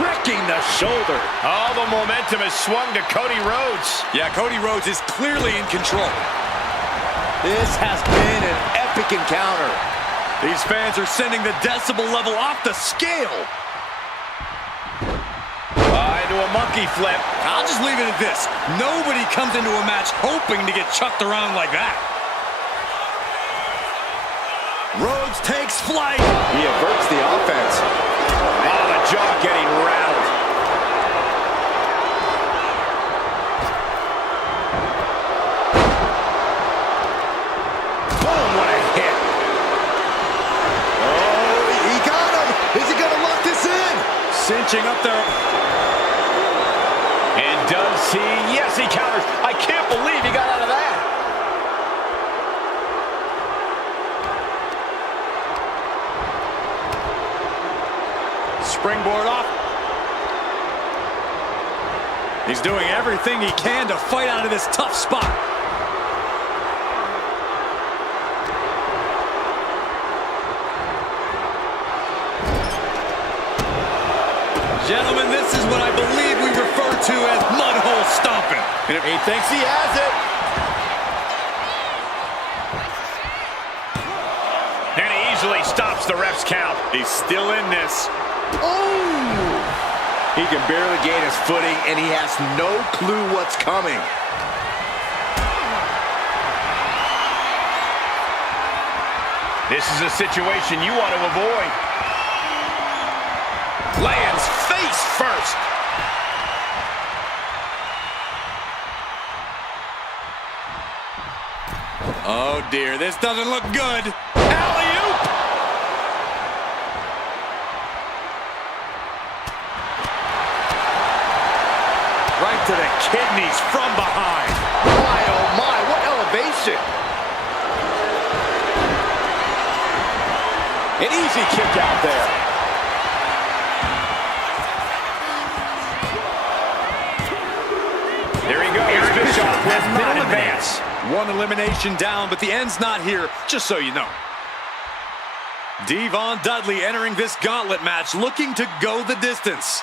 Wrecking the shoulder. All the momentum has swung to Cody Rhodes. Yeah, Cody Rhodes is clearly in control. This has been an epic encounter. These fans are sending the decibel level off the scale. Into a monkey flip. I'll just leave it at this. Nobody comes into a match hoping to get chucked around like that. Rhodes takes flight. He averts the offense. Oh, the jaw getting rattled. Boom, what a hit. Oh, he got him. Is he going to lock this in? Cinching up there. And does he? Yes, he counters. I can't believe he got out of that. Springboard off. He's doing everything he can to fight out of this tough spot. Gentlemen, this is what I believe we refer to as mud hole stomping. And he thinks he has it. And he easily stops the ref's count. He's still in this. Oh! He can barely gain his footing, and he has no clue what's coming. This is a situation you want to avoid. Lands face first. Oh dear, this doesn't look good. Alley-oop. Right to the kidneys from behind. My, oh my, what elevation. An easy kick out there. There he goes. Bischoff has not advanced. One elimination down, but the end's not here, just so you know. Devon Dudley entering this gauntlet match, looking to go the distance.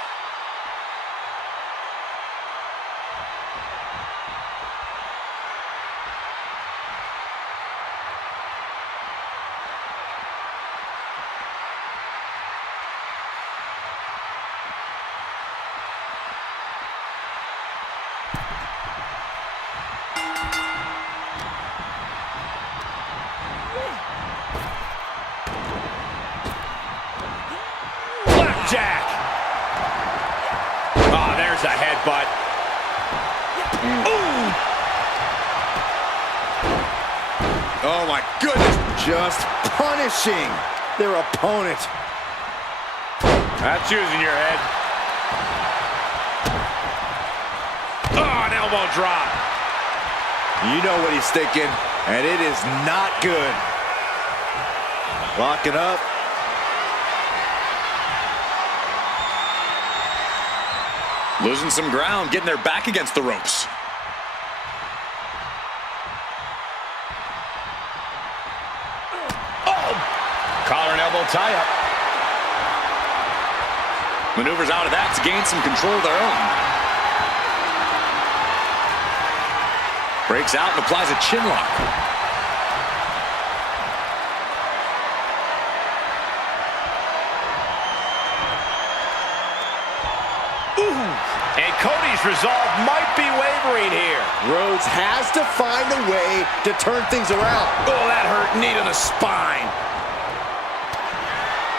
my goodness. Just punishing their opponent. That's using your head. Oh, an elbow drop. You know what he's thinking, and it is not good. Locking up. Losing some ground, getting their back against the ropes. Oh! Collar and elbow tie-up. Maneuvers out of that to gain some control of their own. Breaks out and applies a chin lock. And Cody's resolve might be wavering here. Rhodes has to find a way to turn things around. Oh, that hurt. Knee to the spine.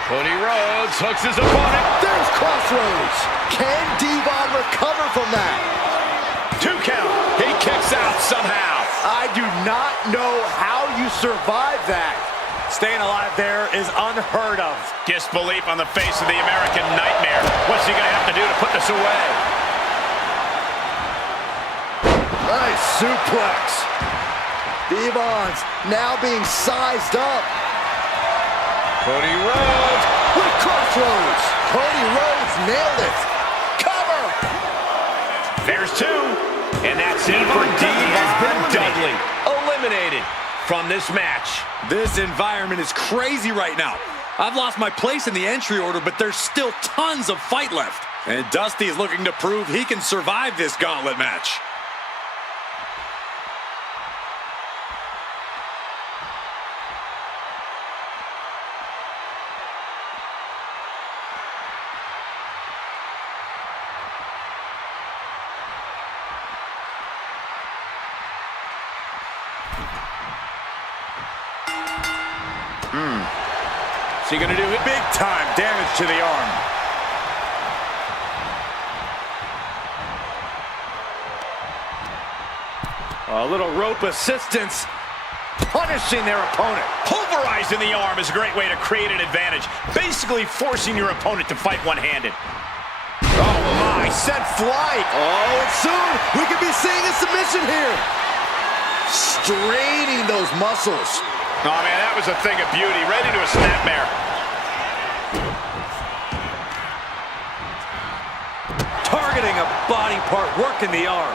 Cody Rhodes hooks his opponent. There's Crossroads. Can Devon recover from that? 2 count. He kicks out somehow. I do not know how you survive that. Staying alive there is unheard of. Disbelief on the face of the American Nightmare. What's he going to have to do to put this away? Nice suplex. Devon's now being sized up. Cody Rhodes With Crossroads. Cody Rhodes nailed it. cover. There's 2. And that's it for Devon Dudley. Eliminated from this match. This environment is crazy right now. I've lost my place in the entry order, but there's still tons of fight left. And Dusty is looking to prove he can survive this gauntlet match. Is he going to do it? Big time damage to the arm. A little rope assistance, punishing their opponent. Pulverizing the arm is a great way to create an advantage. Basically forcing your opponent to fight one-handed. Oh my, sent flight. Oh, and soon we could be seeing a submission here. Straining those muscles. Oh man, that was a thing of beauty. Ready to a snapmare. Targeting a body part, working the arm.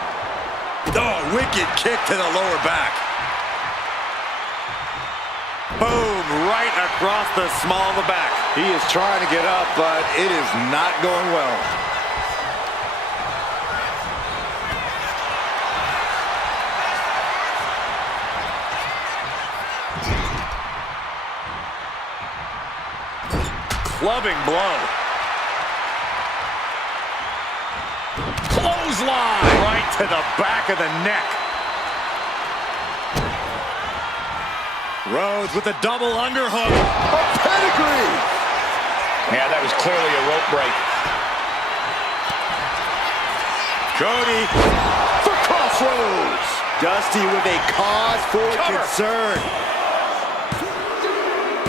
Oh, wicked kick to the lower back. Boom, right across the small of the back. He is trying to get up, but it is not going well. Clubbing blow. Clothesline. Right to the back of the neck. Rhodes with a double underhook. A pedigree. Yeah, that was clearly a rope break. Cody For Crossroads. Dusty with a cause for Cover. concern.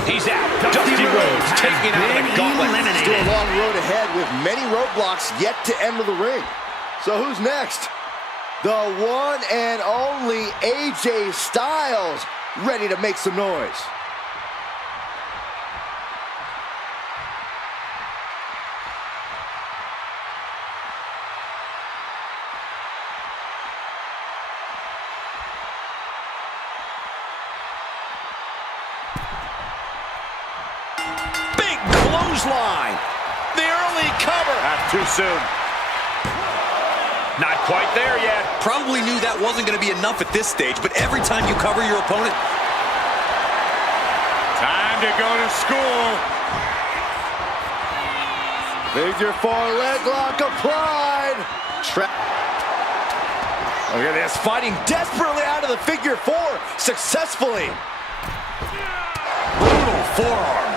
He's out. Dusty Rhodes taking out the gauntlet. Still a long road ahead with many roadblocks yet to enter the ring. So who's next? The one and only AJ Styles, ready to make some noise. Big clothesline. The early cover. That's too soon. Not quite there yet. probably knew that wasn't going to be enough at this stage, but every time you cover your opponent... Time to go to school. Figure 4 leg lock applied. Look at this, fighting desperately out of the figure 4 successfully. Brutal forearm.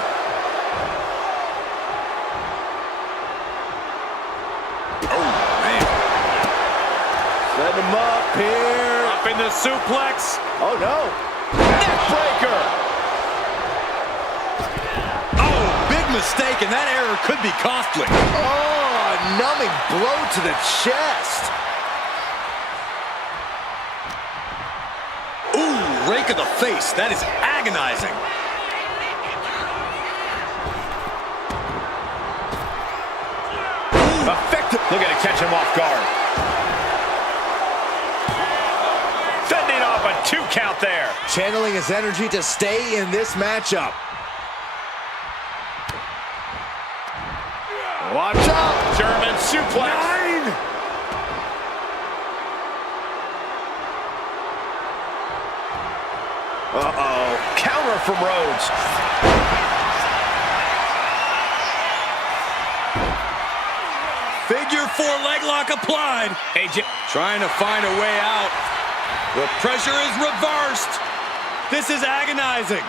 Set him up here. Up in the suplex. Oh no. Neck breaker. mistake, and that error could be costly. Oh, a numbing blow to the chest. Ooh, rake of the face. That is agonizing. Effective. Look at it catch him off guard. Fending off a 2 count there. Channeling his energy to stay in this matchup. Watch out. German suplex. 9. Uh-oh. Counter from Rhodes. Figure 4 leg lock applied. AJ Trying to find a way out. The pressure is reversed. This is agonizing.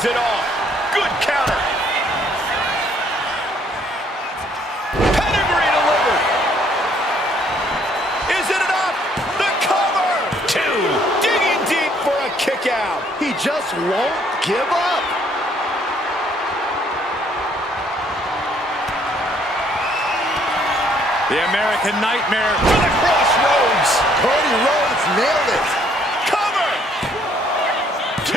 fends it off. Good counter. Pedigree delivered. Is it enough? The cover. 2. Digging deep for a kick out. He just won't give up. The American Nightmare. To the crossroads. Cody Rhodes nailed it. Cover. 2.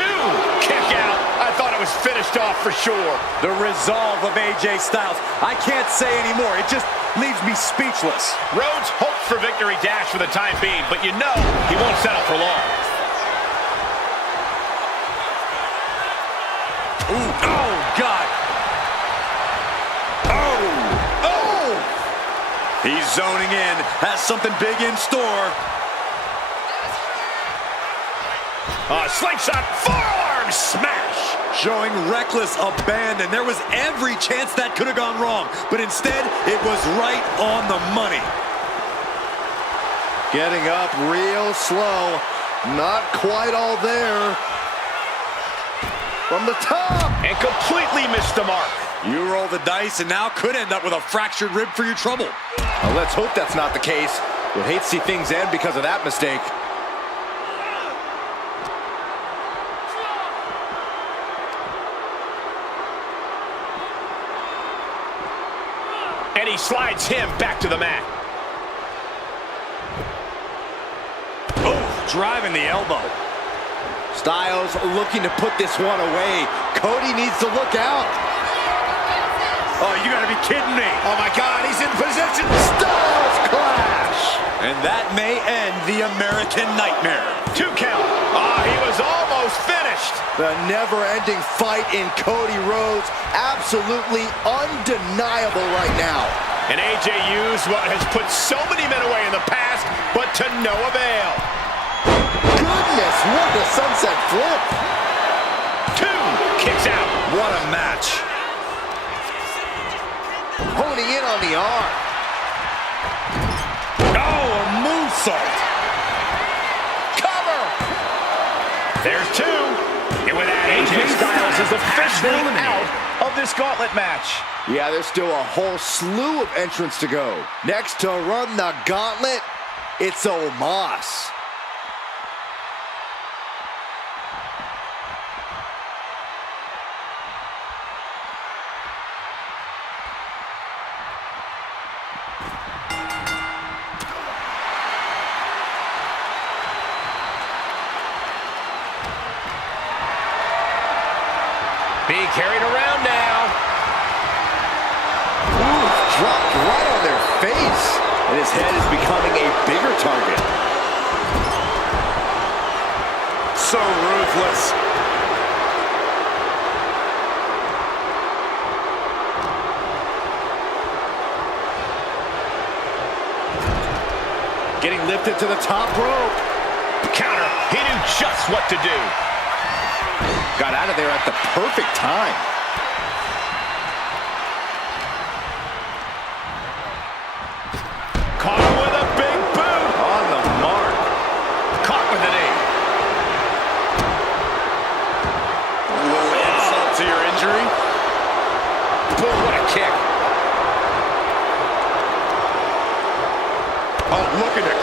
Kick out. I thought it was finished off for sure. The resolve of AJ Styles. I can't say anymore. It just leaves me speechless. Rhodes hopes for victory dash for the time being, but you know he won't settle for long. Ooh. Oh, God. He's zoning in, has something big in store. Slingshot forearm smash. Showing reckless abandon. There was every chance that could have gone wrong, but instead, it was right on the money. Getting up real slow. Not quite all there. From the top. And completely missed the mark. You roll the dice and now could end up with a fractured rib for your trouble. Well, let's hope that's not the case. Would hate to see things end because of that mistake. And he slides him back to the mat. Oh, driving the elbow. Styles looking to put this one away. Cody needs to look out. Oh, you gotta be kidding me. Oh my God, he's in position. Styles clash. And that may end the American Nightmare. 2 count. He was almost finished. The never-ending fight in Cody Rhodes. Absolutely undeniable right now. And AJ used what has put so many men away in the past, but to no avail. Goodness, what a sunset flip. 2. Kicks out. What a match. Honing in on the arm. Oh, a moonsault. Cover. There's 2. And with that, AJ Styles is officially out of this gauntlet match. Yeah, there's still a whole slew of entrants to go. Next to run the gauntlet, it's Omos. Being carried around now. Ooh, dropped right on their face. And his head is becoming a bigger target. So ruthless. Getting lifted to the top rope. Counter. He knew just what to do. Got out of there at the perfect time. Caught him with a big boot. On the mark. Caught with an knee. A little insult to your injury. Boom, what a kick. Oh, looking to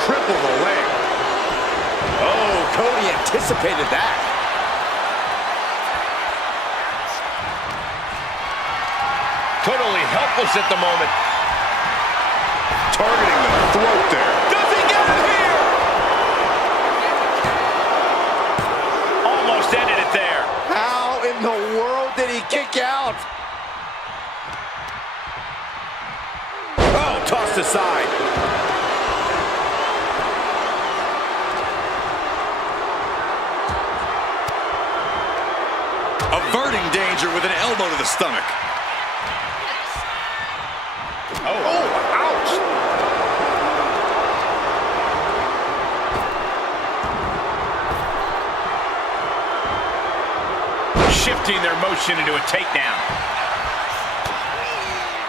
anticipated that. Totally helpless at the moment. Targeting the throat there. Does he get it here? Almost ended it there. How in the world did he kick out? Oh, tossed aside. Averting danger with an elbow to the stomach. Oh, ouch. Shifting their motion into a takedown.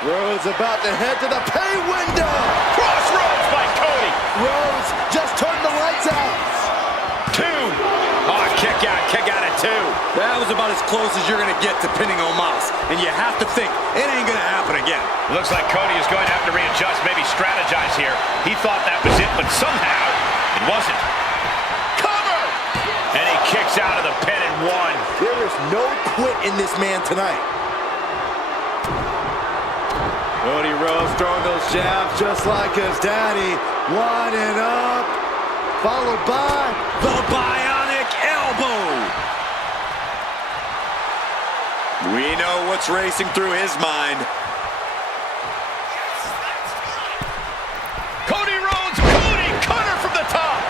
Rhodes about to head to the pay window. Crossroads by Cody. Rhodes just turned the lights out. 2. Oh, kick out at 2. That was about as close as you're going to get to pinning Omos. And you have to think, it ain't going to happen again. Looks like Cody is going to have to readjust, maybe strategize here. He thought that was it, but somehow it wasn't. Cover! And he kicks out of the pin and 1. There is no quit in this man tonight. Cody Rhodes throwing those jabs just like his daddy. Winding up, followed by The bionic elbow. We know what's racing through his mind. Cody Rhodes, Cody, cutter from the top.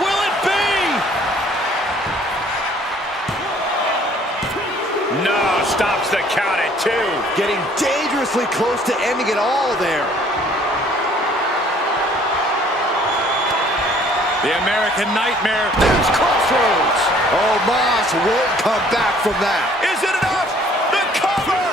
Will it be? No, stops the count at 2. getting dangerously close to ending it all there. The American Nightmare. There's Crossroads. Omos won't come back from that. Is it enough? The cover!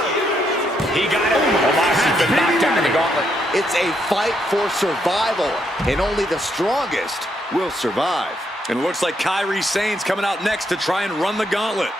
He got it. Omos has been knocked out of the gauntlet. It's a fight for survival, and only the strongest will survive. And it looks like Kairi Sane's coming out next to try and run the gauntlet.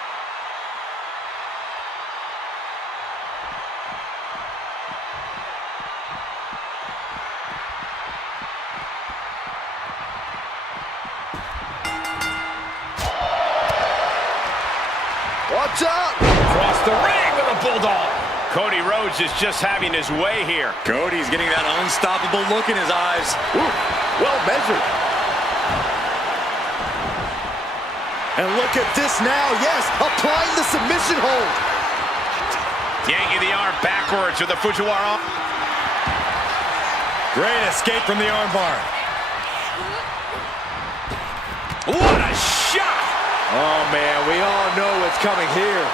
Watch out! Across the ring with a bulldog. Cody Rhodes is just having his way here. Cody's getting that unstoppable look in his eyes. Ooh, well measured. And look at this now. Yes, applying the submission hold. Yanking the arm backwards with the Fujiwara. Great escape from the armbar. What a shot! Oh, man, we all know what's coming here.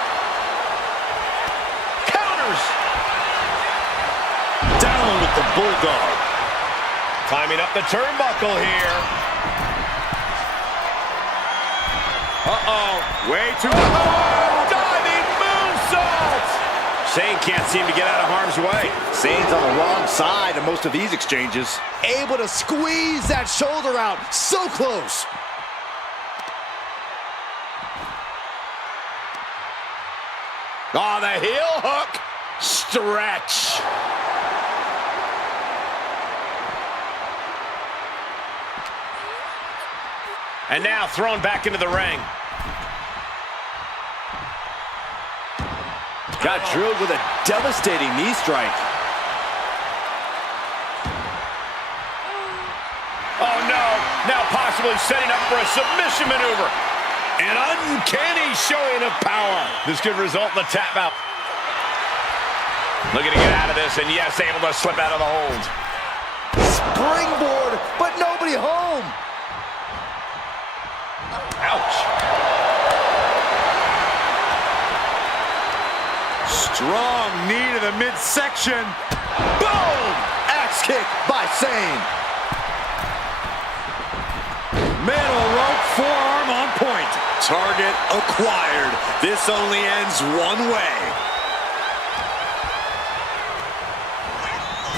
Counters! Down with the bulldog. Climbing up the turnbuckle here. Uh-oh. Way too Oh, diving moonsault! Sane can't seem to get out of harm's way. Sane's on the wrong side of most of these exchanges. Able to squeeze that shoulder out. So close. Oh, the heel hook. Stretch. And now thrown back into the ring. Got drilled with a devastating knee strike. Oh, no. Now possibly setting up for a submission maneuver. An uncanny showing of power. This could result in a tap out. Looking to get out of this, and yes, able to slip out of the hold. Springboard, but nobody home. Ouch. strong knee to the midsection. Boom! Axe kick by Sane. Middle rope forearm on point. Target acquired. This only ends one way.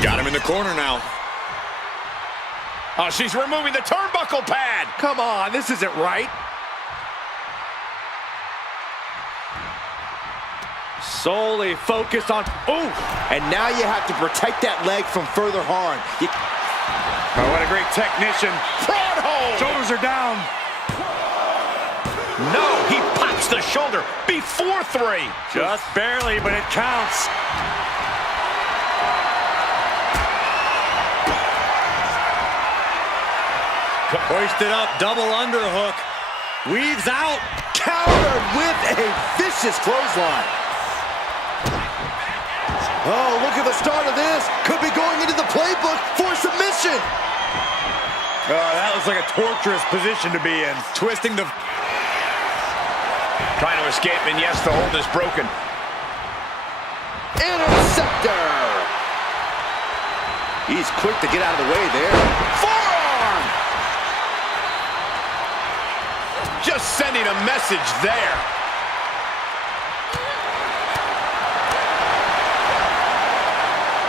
Got him in the corner now. Oh, she's removing the turnbuckle pad. Come on, this isn't right. Solely focused on, ooh, and now you have to protect that leg from further harm. Oh, what a great technician. Front hold. Shoulders are down. No, he pops the shoulder before 3. Just barely, but it counts. Hoisted up, double underhook. Weaves out. Countered with a vicious clothesline. Oh, look at the start of this. Could be going into the playbook for submission. Oh, that looks like a torturous position to be in. Twisting the... Trying to escape, and yes, the hold is broken. Interceptor. He's quick to get out of the way there. Forearm. Just sending a message there.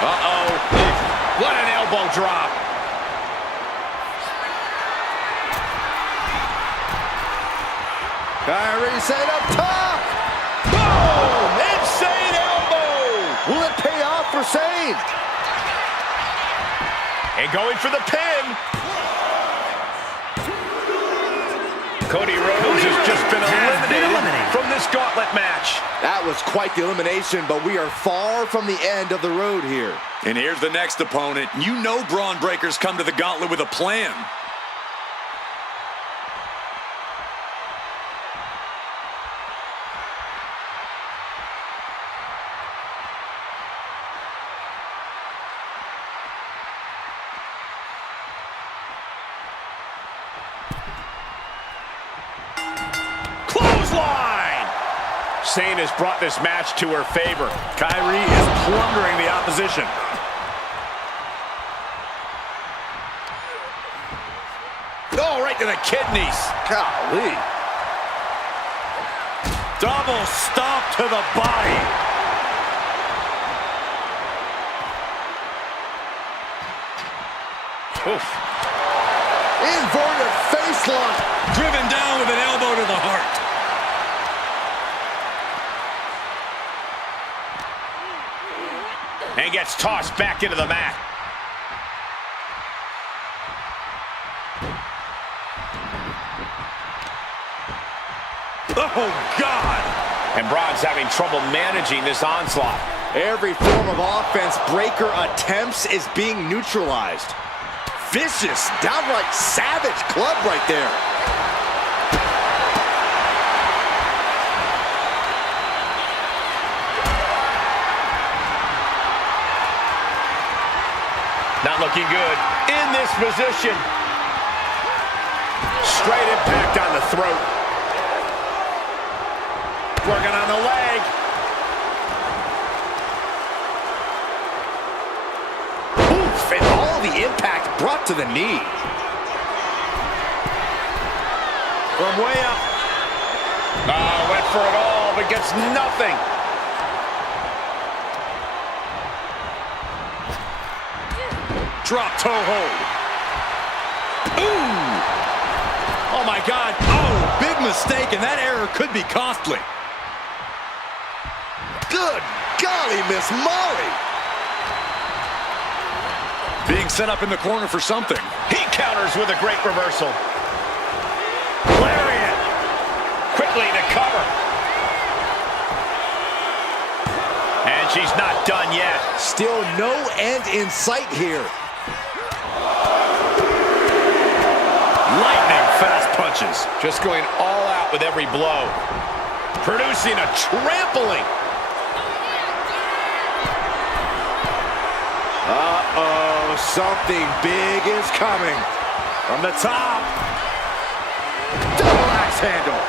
Uh-oh. What an elbow drop. Kyrie set up top. Boom! Insane elbow. Will it pay off for Sane? And going for the pin. Cody Rhodes has just been eliminated from this gauntlet match. That was quite the elimination, but we are far from the end of the road here. And here's the next opponent. You know Braun Breakers come to the gauntlet with a plan. Sane has brought this match to her favor. Kyrie is plundering the opposition. Oh, right to the kidneys. Golly. Double stomp to the body. Oof. Inverted face lock. Driven down with an elbow to the heart. And gets tossed back into the mat. Oh, God! And Braun's having trouble managing this onslaught. Every form of offense Breaker attempts is being neutralized. Vicious, downright savage club right there. Not looking good in this position. Straight impact on the throat. Working on the leg. Oof, and all the impact brought to the knee. From way up. Oh, went for it all, but gets nothing. Drop toe hold. Ooh! Oh, my God. Oh, big mistake, and that error could be costly. Good golly, Miss Molly. Being set up in the corner for something. He counters with a great reversal. Lariat. Quickly to cover. And she's not done yet. Still no end in sight here. Lightning fast punches. Just going all out with every blow. Producing a trampling. Uh-oh, something big is coming. From the top. Double axe handle.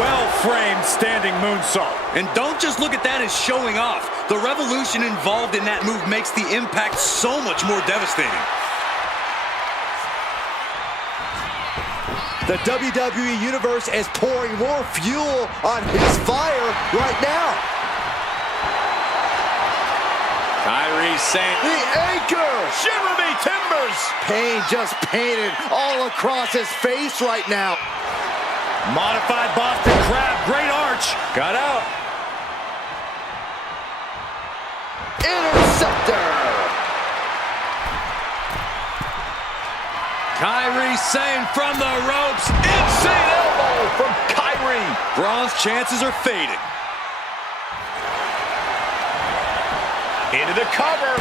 Well-framed standing moonsault. And don't just look at that as showing off. The revolution involved in that move makes the impact so much more devastating. The WWE Universe is pouring more fuel on his fire right now. Kyrie Sane. The anchor! Shiver me timbers! Pain just painted all across his face right now. Modified Boston Crab. Great arch. Got out. Interceptor! Kyrie Sane from the ropes. Braun's chances are fading. Into the cover.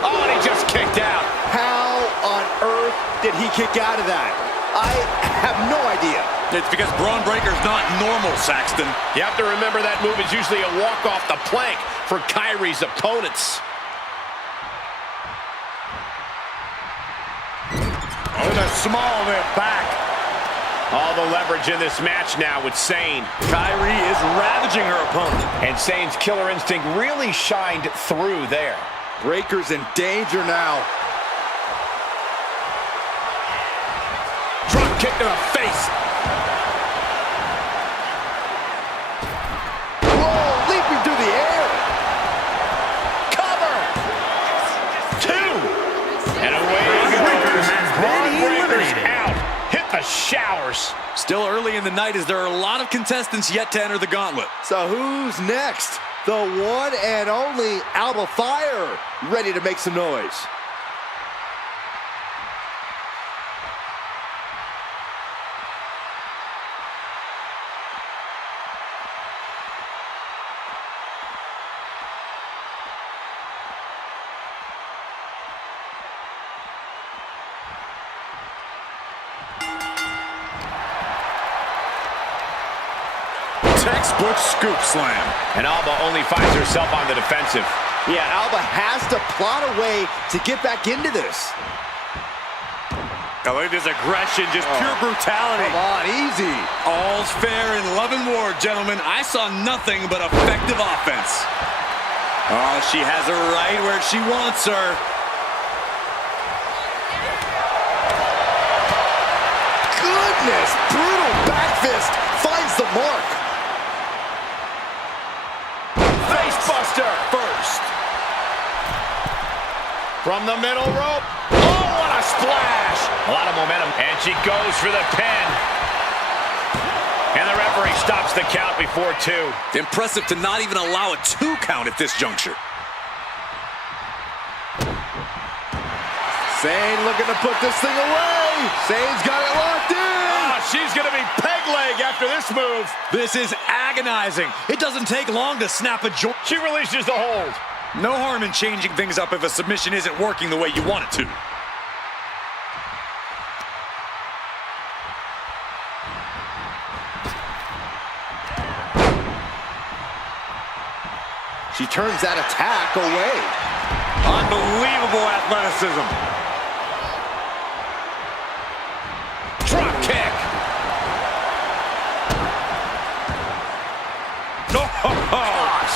Oh, and he just kicked out. How on earth did he kick out of that? I have no idea. It's because Braun Breaker's not normal, Saxton. You have to remember that move is usually a walk off the plank for Kyrie's opponents. With a small lift back. All the leverage in this match now with Sane. Kyrie is ravaging her opponent. And Sane's killer instinct really shined through there. Breaker's in danger now. Drop kick to the face. Whoa, leaping through the air. Cover. 2. And away he goes. Braun Breaker's out. Hit the showers. Still early in the night as there are a lot of contestants yet to enter the gauntlet. So who's next? The one and only Alba Fire, ready to make some noise. Textbook scoop slam. And Alba only finds herself on the defensive. Yeah, Alba has to plot a way to get back into this. I look at this aggression, just pure brutality. Come on, easy. All's fair in love and war, gentlemen. I saw nothing but effective offense. Oh, she has her right where she wants her. Goodness, brutal back fist finds the mark. Facebuster first. From the middle rope. Oh, what a splash. A lot of momentum. And she goes for the pin. And the referee stops the count before 2. Impressive to not even allow a 2 count at this juncture. Sane looking to put this thing away. Sane's got it locked in. Oh, she's going to be peg leg after this move. This is agonizing. It doesn't take long to snap a joint. She releases the hold. No harm in changing things up if a submission isn't working the way you want it to. She turns that attack away. Unbelievable athleticism. Drop kick. Oh, gosh.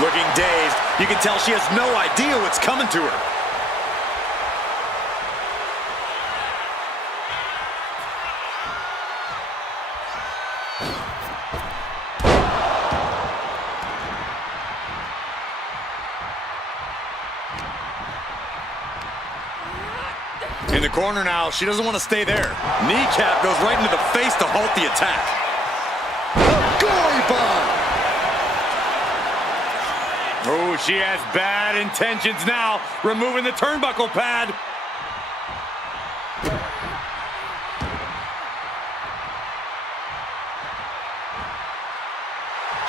Looking dazed. You can tell she has no idea what's coming to her. In the corner now, she doesn't want to stay there. Kneecap goes right into the face to halt the attack. Gory bomb. Oh, she has bad intentions now, removing the turnbuckle pad.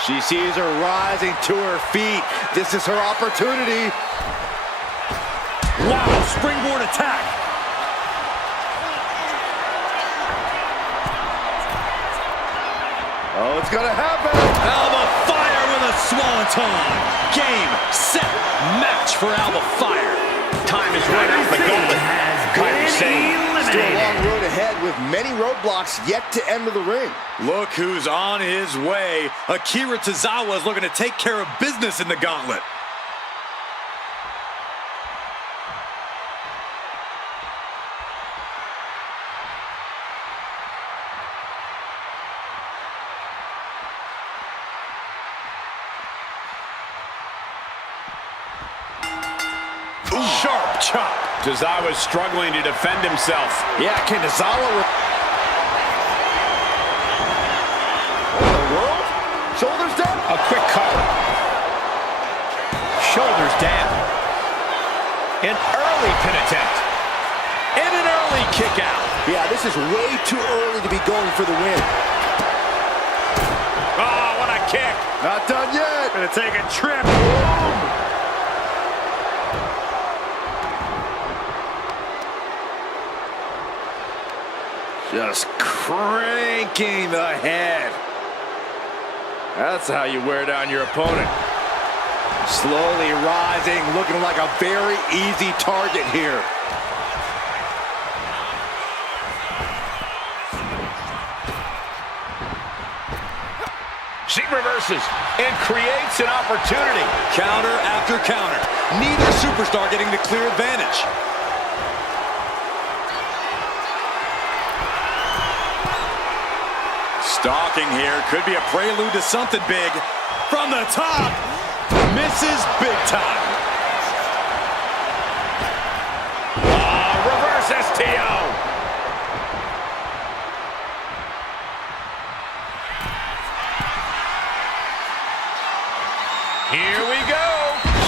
She sees her rising to her feet. This is her opportunity. Wow, springboard attack. Oh, it's gonna happen. Alba Fire with a swanton. Game, set, match for Alba Fire. Time is right out the gauntlet. Kyrie Sane. Still a long road ahead with many roadblocks yet to enter the ring. Look who's on his way. Akira Tozawa is looking to take care of business in the gauntlet. Sharp chop. Tozawa's struggling to defend himself. Yeah, can Tozawa... What in the world? Shoulders down? A quick cover. Shoulders down. An early pin attempt. And an early kick out. Yeah, this is way too early to be going for the win. Oh, what a kick. Not done yet. Gonna take a trip. Boom. Just cranking the head. That's how you wear down your opponent. Slowly rising, looking like a very easy target here. She reverses and creates an opportunity. Counter after counter. Neither superstar getting the clear advantage. Stalking here. Could be a prelude to something big. From the top. Misses big time. Reverse STO. Here we go.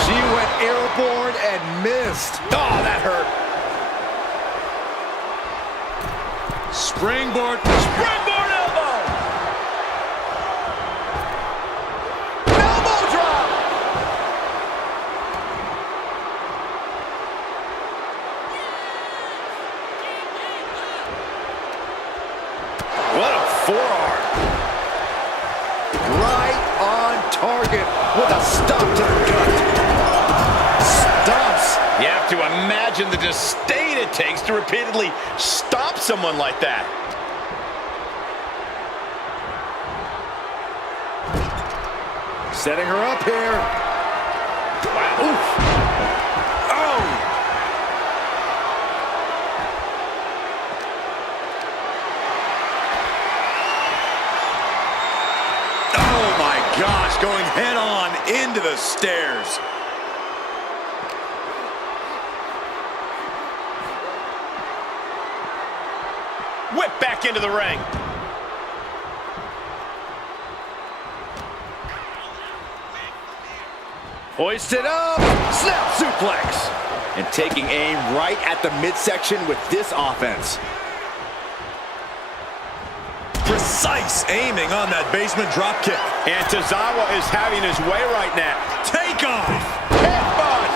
She went airborne and missed. Oh, that hurt. Springboard. Springboard elbow. Elbow drop. What a forearm. Right on target with a stomp to the gut. Stomps. You have to imagine the disdain it takes to repeatedly stomp someone like that. Setting her up here. Wow. Oof. Oh! Oh my gosh, going head on into the stairs. Whip back into the ring. Hoisted up. Snap suplex. And taking aim right at the midsection with this offense. Precise aiming on that basement drop kick. And Tozawa is having his way right now. Take off. Headbutt.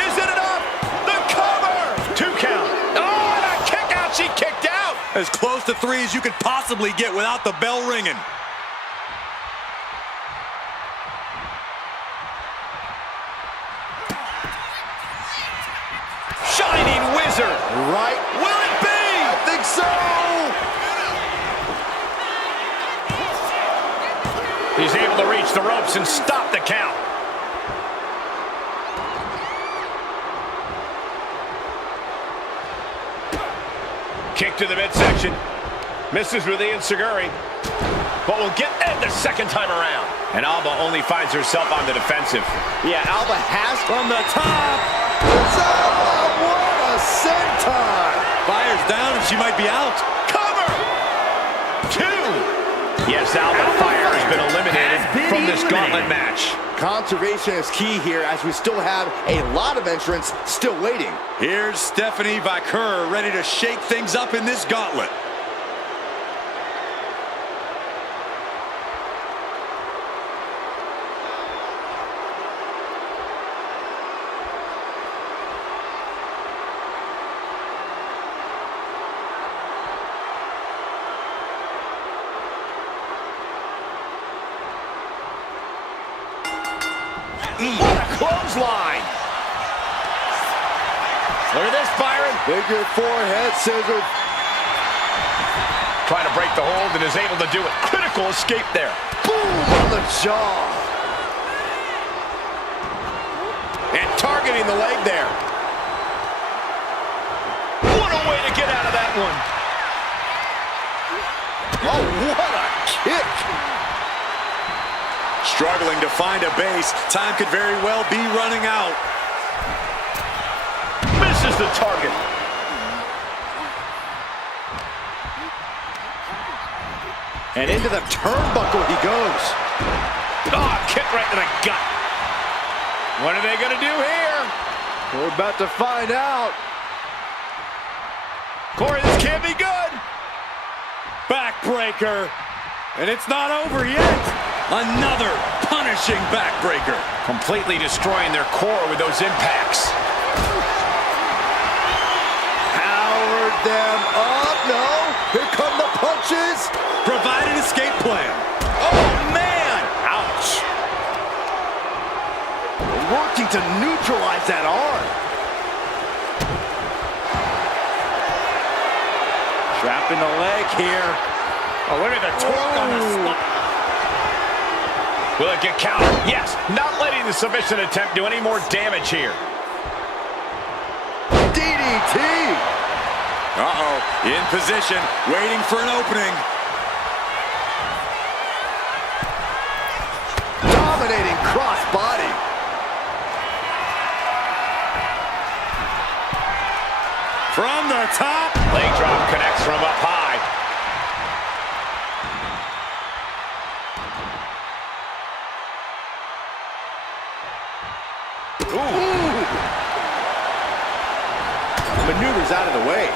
Is it enough? The cover. 2 count. Oh, and a kick out. She kicked out. As close to 3 as you could possibly get without the bell ringing. Shining wizard. Right. Will it be? I think so. He's able to reach the ropes and stop the count. Kick to the midsection. Misses with the enziguri. But will get it the second time around. And Alba only finds herself on the defensive. Yeah, Alba has from the top. Tozawa, what a senton. Fires down and she might be out. Cover! 2. Yes, Alba Fire has been eliminated from this gauntlet match. Conservation is key here as we still have a lot of entrants still waiting. Here's Stephanie Vaquer ready to shake things up in this gauntlet. What a clothesline! Look at this, Byron. Figure 4 head scissor. Trying to break the hold and is able to do it. Critical escape there. Boom on the jaw. And targeting the leg there. What a way to get out of that one. Oh, what a kick. Struggling to find a base. Time could very well be running out. Misses the target. And into the turnbuckle he goes. Oh, kick right to the gut. What are they going to do here? We're about to find out. Corey, this can't be good. Back backbreaker. And it's not over yet. Another punishing backbreaker. Completely destroying their core with those impacts. Powered them up. No. Here come the punches. Provided escape plan. Oh, man! Ouch. Working to neutralize that arm. Trapping the leg here. Oh, look at the torque on the spot. Will it get countered? Yes. Not letting the submission attempt do any more damage here. DDT. Uh-oh. In position, waiting for an opening. Dominating crossbody. From the top. Leg drop connects from up high. Maneuvers out of the way.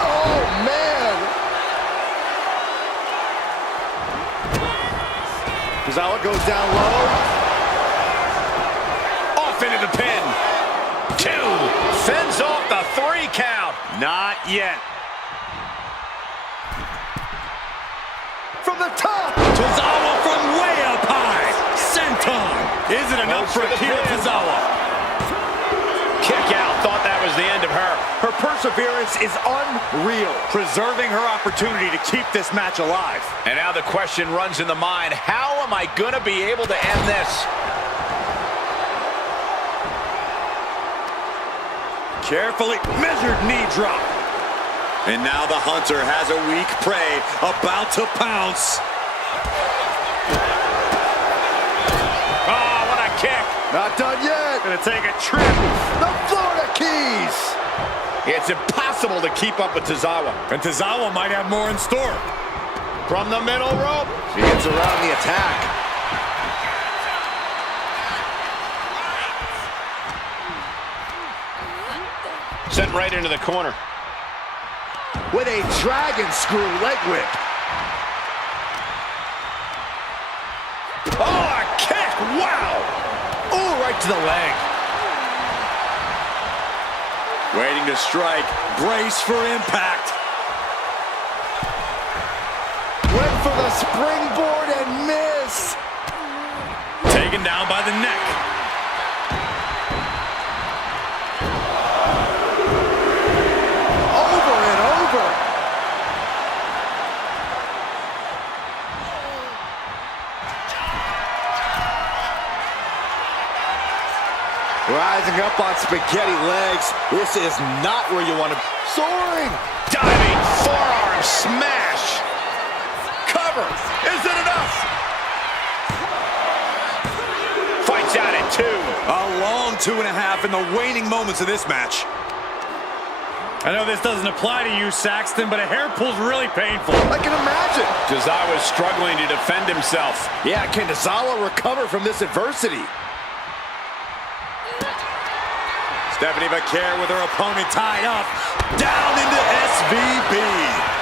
Oh, man. Tozawa goes down low. Off into the pin. 2. Fends off the 3 count. Not yet. From the top. Tozawa from way up high. Senton. Is it enough for Akira Tozawa? Kick out. Thought that was the end of her. Her perseverance is unreal. Preserving her opportunity to keep this match alive. And now the question runs in the mind, how am I going to be able to end this? Carefully measured knee drop. And now the hunter has a weak prey about to pounce. Oh, what a kick. Not done yet. Gonna take a trip. The Florida Keys. It's impossible to keep up with Tozawa. And Tozawa might have more in store. From the middle rope. She gets around the attack. Sent right into the corner. With a dragon screw leg whip. Oh, a kick. Wow. Ooh, right to the leg. Waiting to strike. Brace for impact. Went for the springboard and miss. Taken down by the neck. Over and over. Rising up on spaghetti legs. This is not where you want to be. Soaring. Diving forearm smash. Cover. Is it enough? Fights out at 2. A long 2.5 in the waning moments of this match. I know this doesn't apply to you, Saxton, but a hair pull's really painful. I can imagine. Tozawa's struggling to defend himself. Yeah, can Tozawa recover from this adversity? Stephanie Vaquer with her opponent tied up. Down into SVB.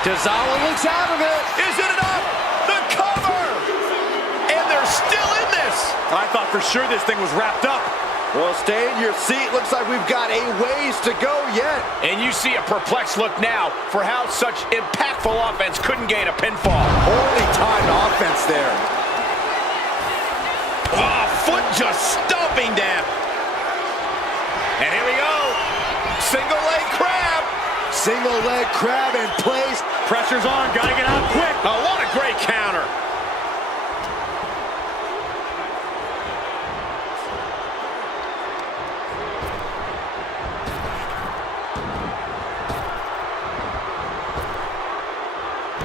Tozawa looks out of it. Is it enough? The cover! And they're still in this. I thought for sure this thing was wrapped up. Well, stay in your seat. Looks like we've got a ways to go yet. And you see a perplexed look now for how such impactful offense couldn't gain a pinfall. Poorly timed offense there. Oh, foot just stomping down. And here we go. Single leg crab. Single leg crab in place. Pressure's on, gotta get out quick. Oh, what a great counter.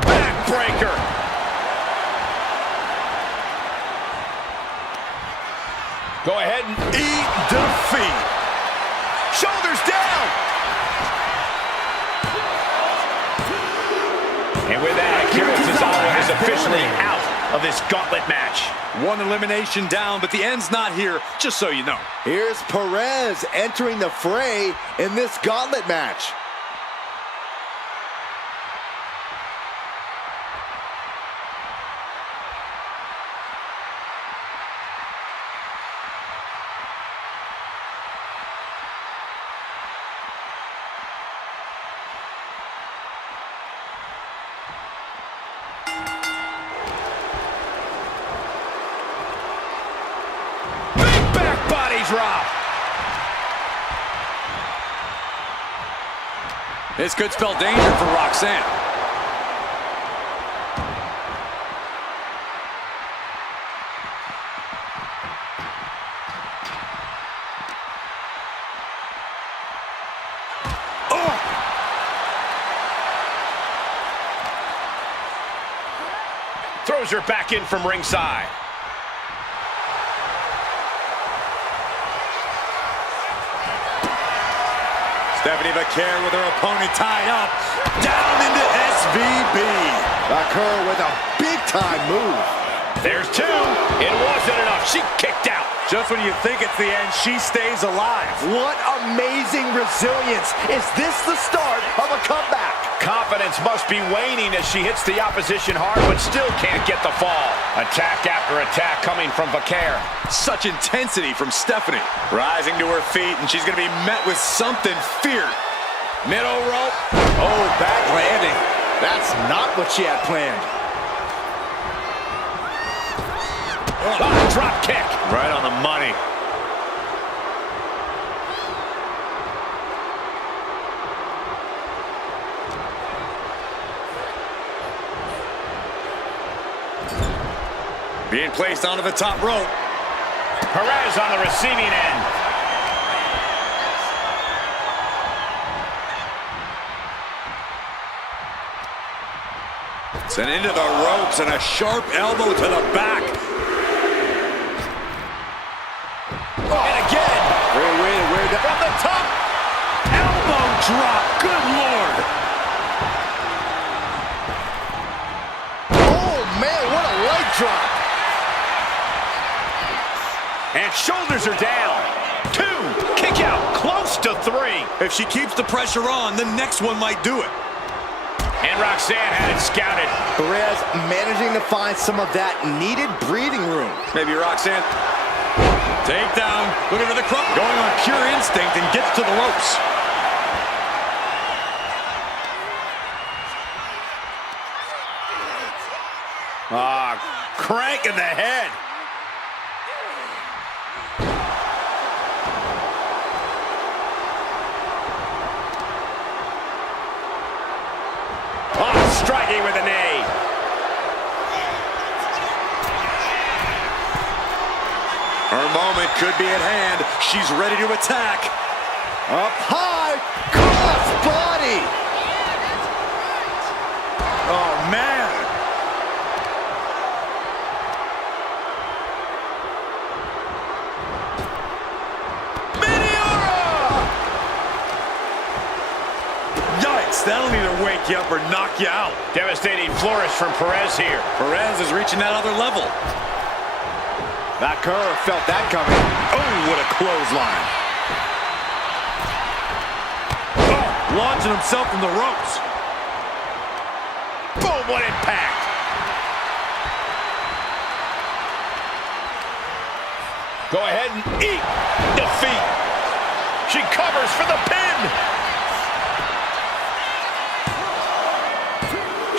Backbreaker. Go ahead and Eat defeat. shoulders down. And with that, Akira Tozawa is officially out of this gauntlet match. One elimination down, but the end's not here, just so you know. Here's Perez entering the fray in this gauntlet match. This could spell danger for Roxanne. Throws her back in from ringside. Stephanie Vaquer with her opponent tied up. Down into SVB. Vaquer with a big-time move. There's two. It wasn't enough. She kicked out. Just when you think it's the end, she stays alive. What amazing resilience. Is this the start of a comeback? Confidence must be waning as she hits the opposition hard, but still can't get the fall. Attack after attack coming from Vaquer. Such intensity from Stephanie. Rising to her feet, and she's going to be met with something fierce. Middle rope. Oh, back landing. That's not what she had planned. Drop kick. Right on the money. Being placed onto the top rope. Perez on the receiving end. Sent into the ropes and a sharp elbow to the back. And again. Great way to wear that. From the top. Elbow drop. Good Lord. Oh, man, what a leg drop. And shoulders are down. Two. Kick out. Close to three. If she keeps the pressure on, the next one might do it. And Roxanne had it scouted. Perez managing to find some of that needed breathing room. Maybe Roxanne. Takedown. Looking for the crop. Going on pure instinct and gets to the ropes. Crank in the head. Striking with a knee. Her moment could be at hand. She's ready to attack. Up high. Cross body. Oh, man. That'll either wake you up or knock you out. Devastating flourish from Perez here. Perez is reaching that other level. Vaquer felt that coming. Oh, what a clothesline. Oh, launching himself from the ropes. Boom, what impact. Go ahead and eat defeat. She covers for the pin.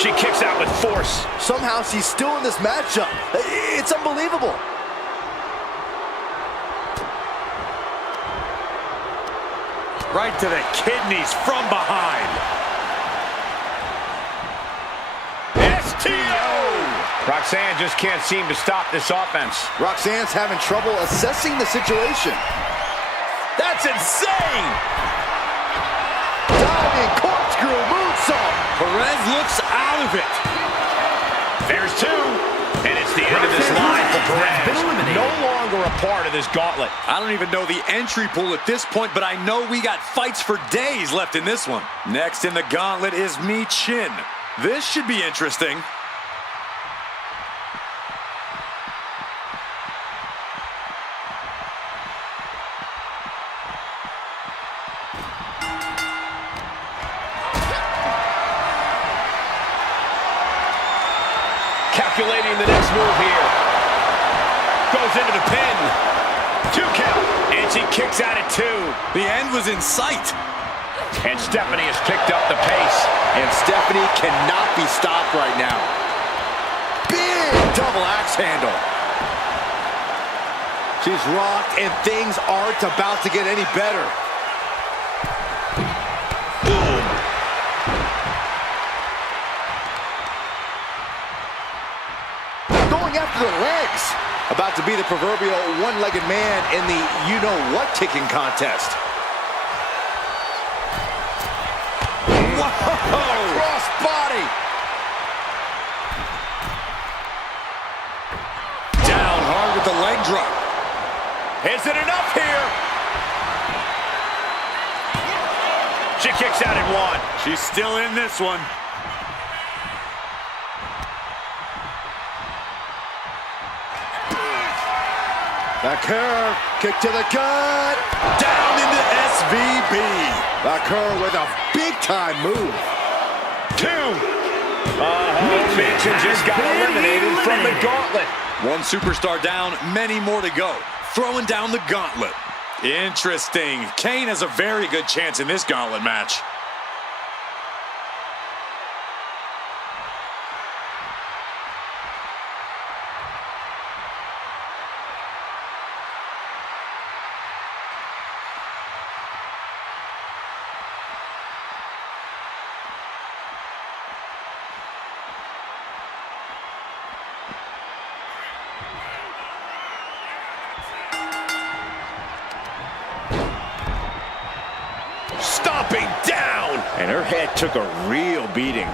She kicks out with force. Somehow she's still in this matchup. It's unbelievable. Right to the kidneys from behind. STO! Roxanne just can't seem to stop this offense. Roxanne's having trouble assessing the situation. That's insane! Diving corkscrew moonsault. Perez looks out of it. There's two. And it's the end of this line for Perez. No longer a part of this gauntlet. I don't even know the entry pool at this point, but I know we got fights for days left in this one. Next in the gauntlet is Mi Chin. This should be interesting. Calculating the next move here. Goes into the pin. 2 count. And she kicks out at 2. The end was in sight. And Stephanie has picked up the pace. And Stephanie cannot be stopped right now. Big double axe handle. She's rocked and things aren't about to get any better. Boom. going after the legs. About to be the proverbial one-legged man in the you-know-what kicking contest. Whoa! Cross body. Down hard with the leg drop. Is it enough here? She kicks out at one. She's still in this one. The curve, kick to the gut. Down into SVB. The curve with a big-time move. 2. Mitchell just got eliminated from the gauntlet. One superstar down, many more to go. Throwing down the gauntlet. Interesting. Kane has a very good chance in this gauntlet match. Stomping down. And her head took a real beating.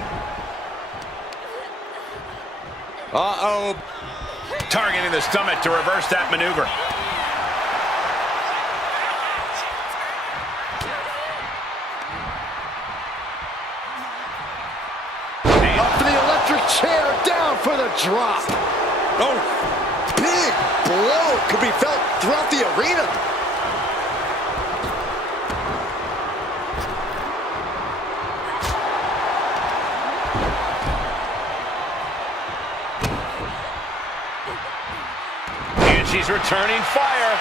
Uh-oh. Targeting the stomach to reverse that maneuver. Up for the electric chair, down for the drop. Oh, Big blow could be felt throughout the arena. And she's returning fire.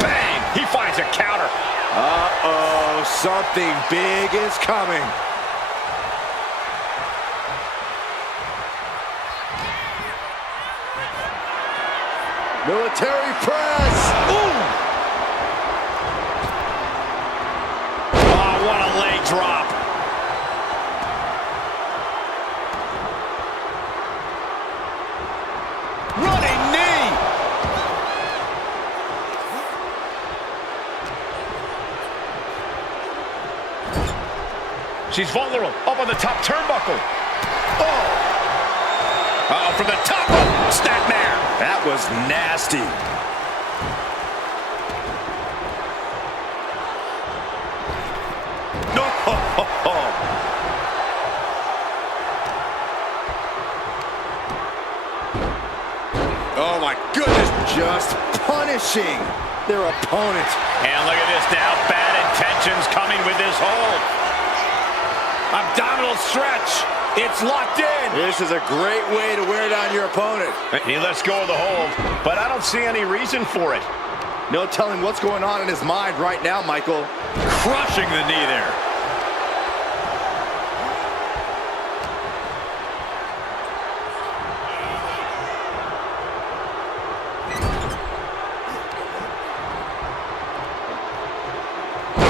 Bang! He finds a counter. Uh-oh, something big is coming. Military press. Ooh! Oh, what a leg drop. Running knee. She's vulnerable. Up on the top turnbuckle. Oh! Uh-oh, from the top. Oh, snapmare. That was nasty. No! oh my goodness. Just punishing their opponent. And look at this now. Bad intentions coming with this hold. Abdominal stretch. It's locked in. This is a great way to wear down your opponent. He lets go of the hold, but I don't see any reason for it. No telling what's going on in his mind right now, Michael. Crushing the knee there.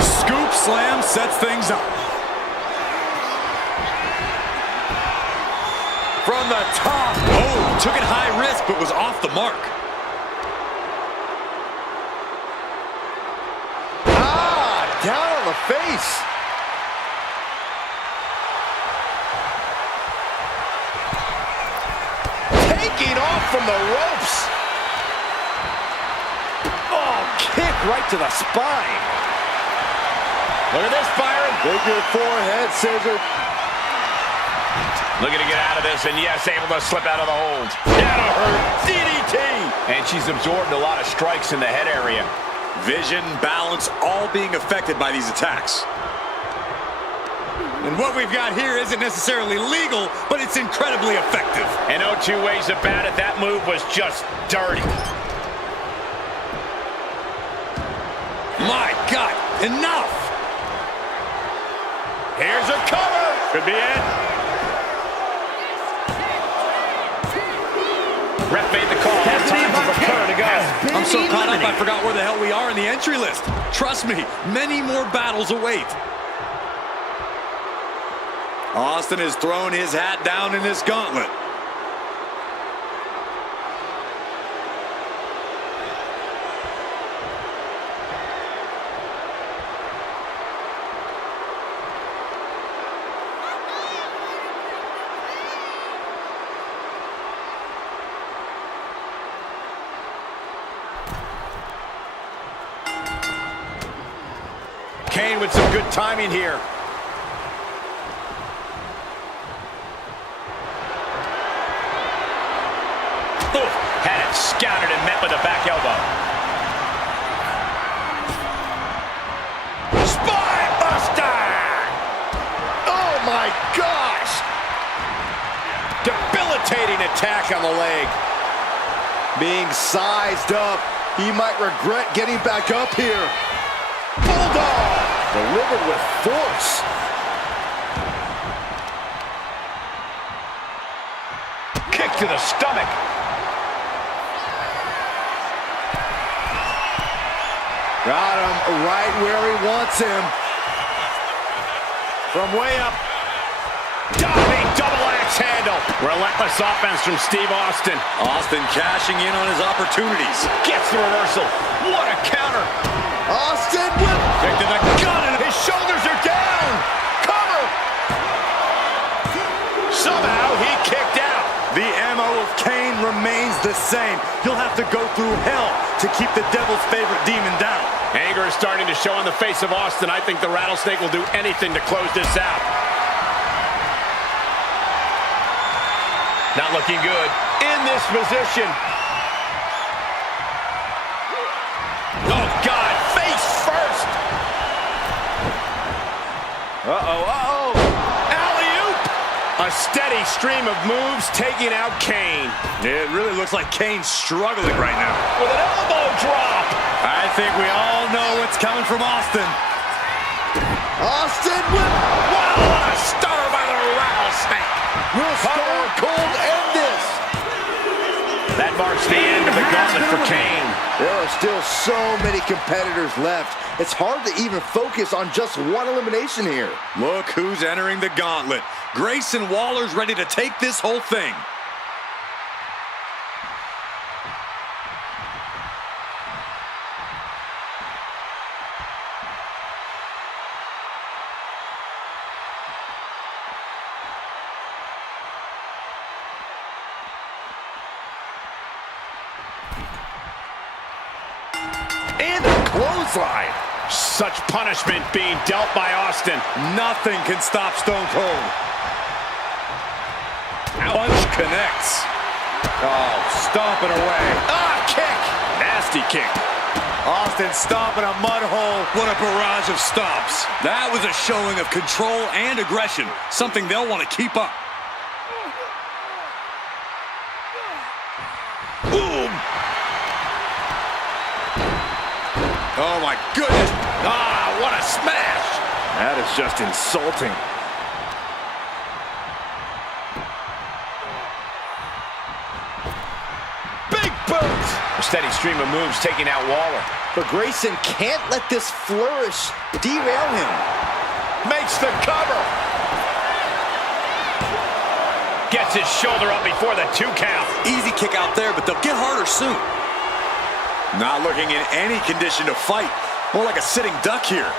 Scoop slam sets things up. From the top. Oh, took it high risk, but was off the mark. Ah, down on the face. Taking off from the ropes. Oh, kick right to the spine. Look at this, Byron. Figure forehead scissor. Looking to get out of this, and yes, able to slip out of the hold. Down to her DDT. And she's absorbed a lot of strikes in the head area. Vision, balance, all being affected by these attacks. And what we've got here isn't necessarily legal, but it's incredibly effective. And no two ways about it, that move was just dirty. My God, enough! Here's a cover. Could be it. Ref made the call. Time for her to go. I'm so caught up, I forgot where the hell we are in the entry list. Trust me, many more battles await. Austin has thrown his hat down in this gauntlet. Kane with some good timing here. Oof, had it scouted and met with a back elbow. Spine buster! Oh my gosh! Debilitating attack on the leg. Being sized up, he might regret getting back up here. Bulldog! Delivered with force. Kick to the stomach. Got him right where he wants him. From way up. Diving double axe handle. Relentless offense from Steve Austin. Austin cashing in on his opportunities. Gets the reversal. What a counter. Austin with... Kick to the gun and his shoulders are down. Cover. Somehow he kicked out. The MO of Kane remains the same. You'll have to go through hell to keep the devil's favorite demon down. Anger is starting to show on the face of Austin. I think the Rattlesnake will do anything to close this out. Not looking good in this position. Oh, God, face first. Uh-oh. Alley-oop. A steady stream of moves taking out Kane. It really looks like Kane's struggling right now. With an elbow drop. I think we all know what's coming from Austin. Austin with... Wow, what a stunner by the Rattlesnake. Will Stone Cold end this? That marks the end of the gauntlet for Kane. There are still so many competitors left. It's hard to even focus on just one elimination here. Look who's entering the gauntlet. Grayson Waller's ready to take this whole thing. And a clothesline. Such punishment being dealt by Austin. Nothing can stop Stone Cold. Punch connects. Oh, stomping away. Kick. Nasty kick. Austin stomping a mud hole. What a barrage of stomps. That was a showing of control and aggression. Something they'll want to keep up. Boom. Oh, my goodness. What a smash. That is just insulting. Big boots. A steady stream of moves taking out Waller. But Grayson can't let this flourish derail him. Makes the cover. Gets his shoulder up before the 2 count. Easy kick out there, but they'll get harder soon. Not looking in any condition to fight. More like a sitting duck here.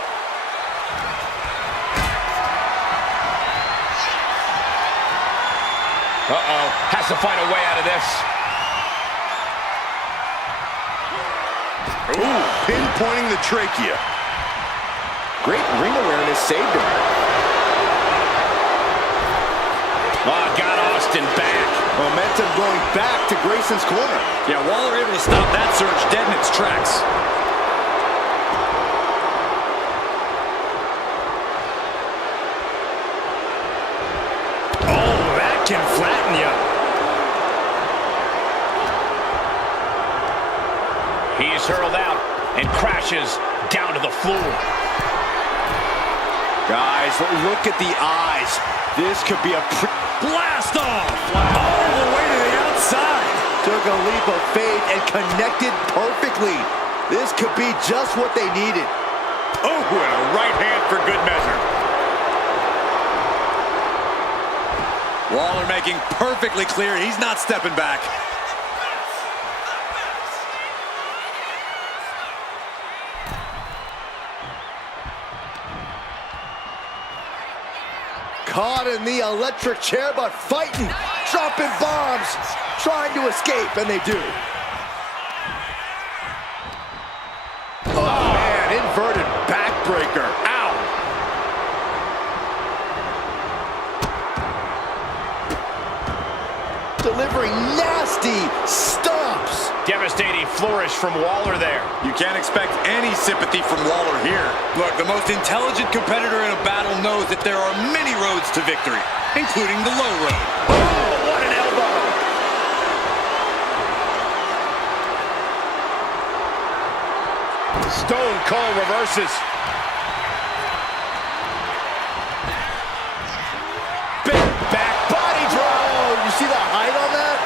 Has to find a way out of this. Ooh, pinpointing the trachea. Great ring awareness saved him. Got Austin back. Momentum going back to Grayson's corner. Yeah, Waller able to stop that surge dead in its tracks. Oh, that can flatten you. He's hurled out and crashes down to the floor. Guys, look at the eyes. This could be a Blast off! All the way to the outside. Took a leap of faith and connected perfectly. This could be just what they needed. Oh, and a right hand for good measure. Waller making perfectly clear he's not stepping back. Caught in the electric chair, but fighting, dropping bombs, trying to escape, and they do. Oh, man, inverted backbreaker. Ow. Delivering nasty stomps. Devastating flourish from Waller there. You can't expect any sympathy from Waller here. Look, the most intelligent competitor in a battle knows that there are many roads to victory, including the low road. Oh, what an elbow. Stone Cold reverses. Big back body drop. Oh, you see the height on that?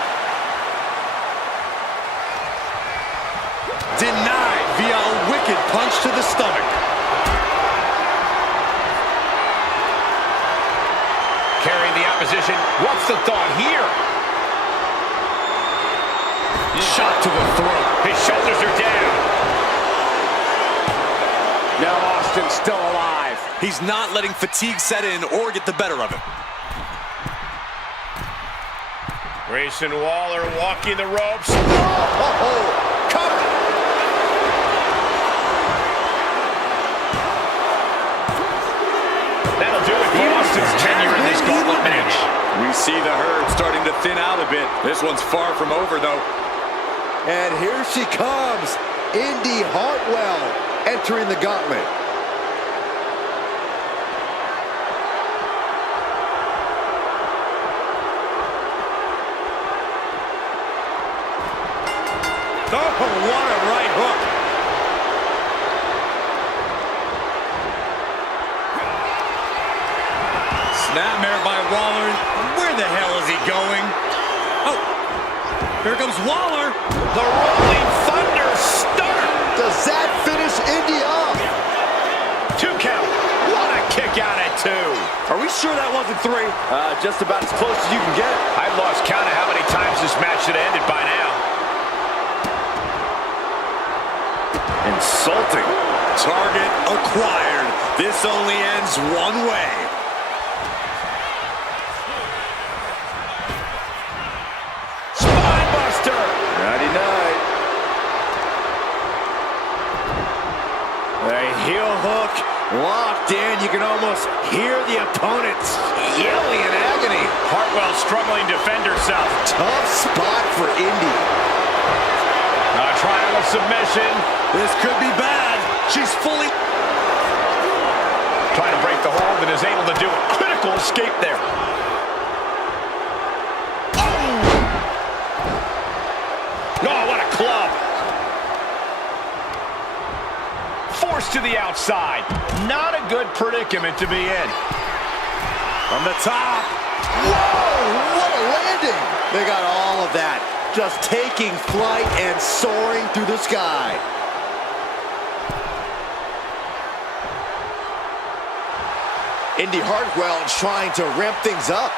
Denied via a wicked punch to the stomach. Carrying the opposition. What's the thought here? Shot to the throat. His shoulders are down. Now Austin's still alive. He's not letting fatigue set in or get the better of him. Grayson Waller walking the ropes. Oh, come. That'll do it for Austin's tenure in this gauntlet match. We see the herd starting to thin out a bit. This one's far from over, though. And here she comes, Indy Hartwell, entering the gauntlet. Oh, what a right hook. Snapmare by Waller. Where the hell is he going? Oh, here comes Waller. The Rolling Thunder start. Does that finish Indy off? 2 count. What a kick out at 2. Are we sure that wasn't 3? Just about as close as you can get. I've lost count of how many times this match should have ended by now. Insulting. Target acquired. This only ends one way. Spinebuster. Nighty night. A heel hook locked in. You can almost hear the opponents yelling in agony. Hartwell struggling to defend herself. Tough spot for Indy. Triangle submission. This could be bad. She's fully... Trying to break the hold and is able to do a critical escape there. Oh, what a club. Forced to the outside. Not a good predicament to be in. From the top. Whoa, what a landing. They got all of that. Just taking flight and soaring through the sky. Indy Hartwell trying to ramp things up.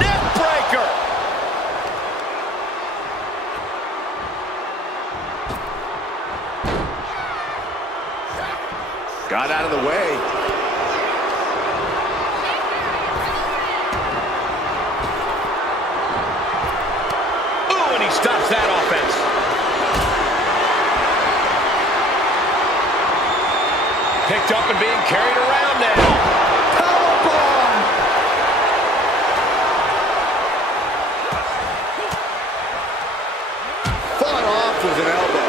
Neckbreaker. Got out of the way. Ooh, and he stops that offense. Picked up and being carried around now. Powerbomb. Fought off with an elbow.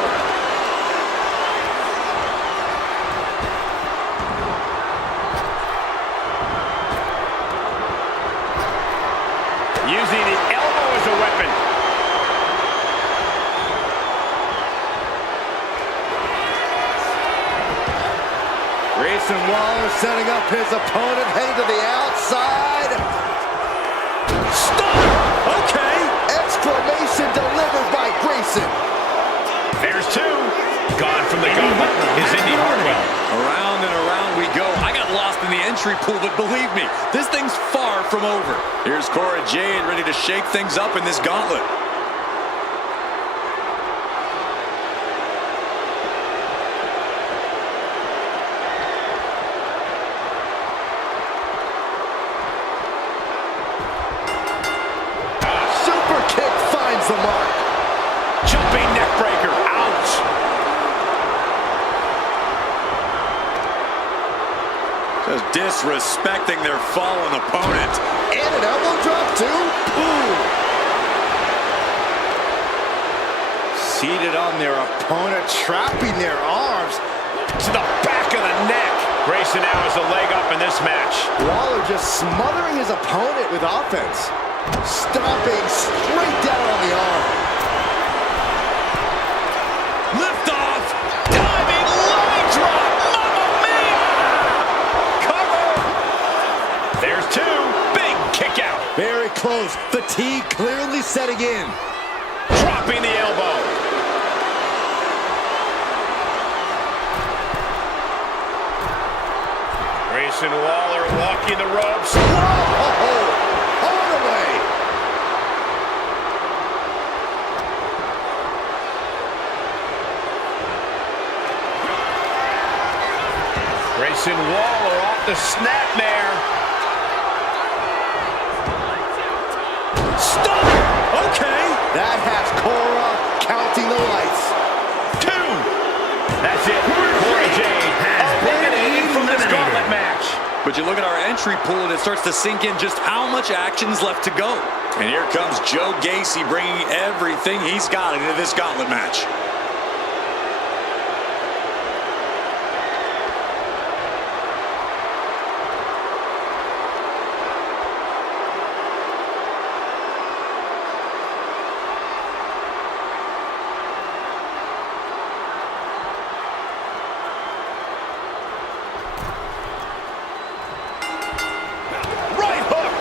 Using the elbow as a weapon. Grayson Waller setting up his opponent, heading to the outside. Stop! Okay. X Transformation delivered by Grayson. There's two. Gone from the gauntlet is Indy Hartwell. Around and around we go. I got lost in the entry pool, but believe me, this thing's far from over. Here's Cora Jade ready to shake things up in this gauntlet. Super kick finds the mark. Jumping neck breaker. Ouch. Just disrespecting their fallen opponent. And an elbow drop too. Ooh. Seated on their opponent, trapping their arms To the back of the neck. Grayson now has a leg up in this match. Waller just smothering his opponent with offense. Stomping straight down on the arm. Lift off. Diving leg drop. Mamma mia. Cover. There's two. Big kick out. Very close. Fatigue clearly setting in. Dropping the elbow. Grayson Waller walking the ropes. Whoa! All the way. Grayson Waller off the snapmare. Stunner. Okay. That has Cora counting the lights. Two. That's it. Cora Jade eliminated from this gauntlet match. But you look at our entry pool and it starts to sink in just how much action's left to go. And here comes Joe Gacy bringing everything he's got into this gauntlet match. Right hook.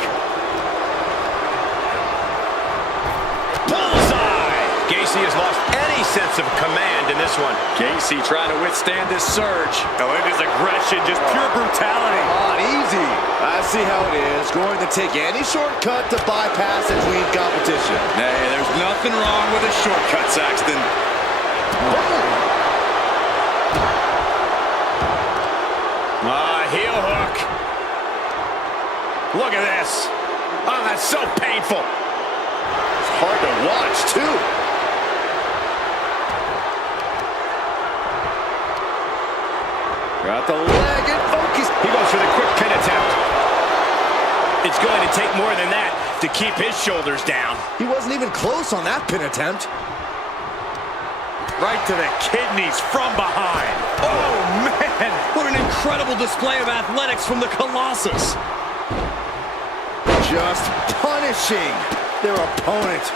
Bullseye. Gacy has lost any sense of command in this one. Gacy trying to withstand this surge. Oh, it is aggression, just pure brutality. On easy. I see how it is. Going to take any shortcut to bypass a clean competition. Hey, there's nothing wrong with a shortcut, Saxton. Heel hook. Look at this. Oh, that's so painful. It's hard to watch, too. Got the leg and focus. He goes for the quick pin attempt. It's going to take more than that to keep his shoulders down. He wasn't even close on that pin attempt. Right to the kidneys from behind. Oh, man. What an incredible display of athletics from the Colossus. Just punishing their opponent.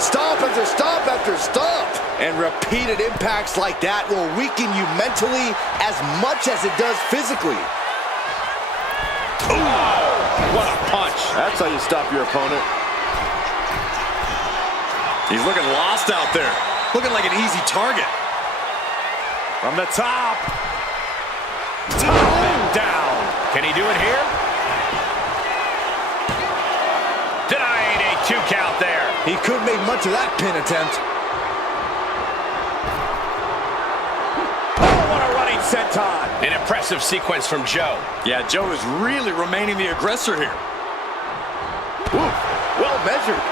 Stomp after stomp after stomp. And repeated impacts like that will weaken you mentally as much as it does physically. Oh, what a punch. That's how you stop your opponent. He's looking lost out there. Looking like an easy target. From the top. Top and down. Can he do it here? Denying a 2 count there. He couldn't make much of that pin attempt. Oh, what a running senton. An impressive sequence from Joe. Yeah, Joe is really remaining the aggressor here. Ooh, well measured.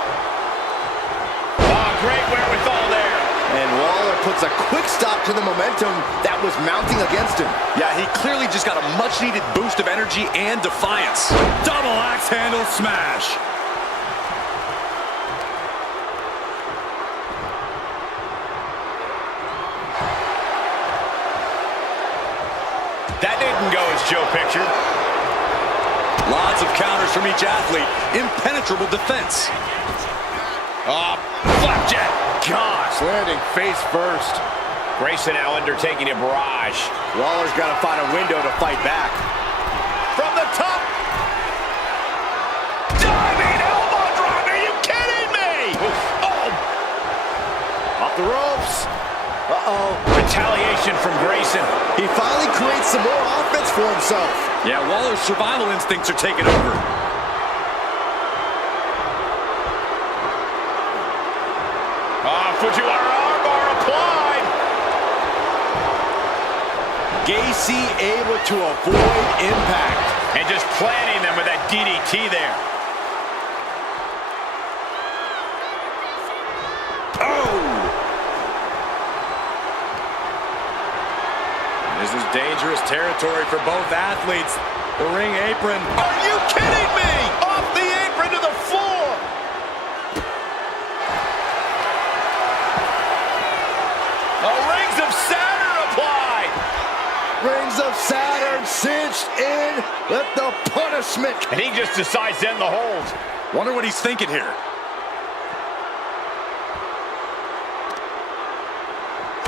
Oh, great wherewithal there. And Waller puts a quick stop to the momentum that was mounting against him. Yeah, he clearly just got a much-needed boost of energy and defiance. Double axe handle smash. That didn't go as Joe pictured. Lots of counters from each athlete. Impenetrable defense. Oh, flapjack. Gosh, landing face first. Grayson now undertaking a barrage. Waller's got to find a window to fight back. From the top. Diving elbow drop. Are you kidding me? off the ropes. Uh-oh. Retaliation from Grayson. He finally creates some more offense for himself. Yeah, Waller's survival instincts are taking over. Fujiwara armbar applied. Gacy able to avoid impact. And just planting them with that DDT there. This is dangerous territory for both athletes. The ring apron. Are you kidding me? Off the apron to the floor. Rings of Saturn applied. Rings of Saturn cinched in with the punishment. And he just decides to end the hold. Wonder what he's thinking here.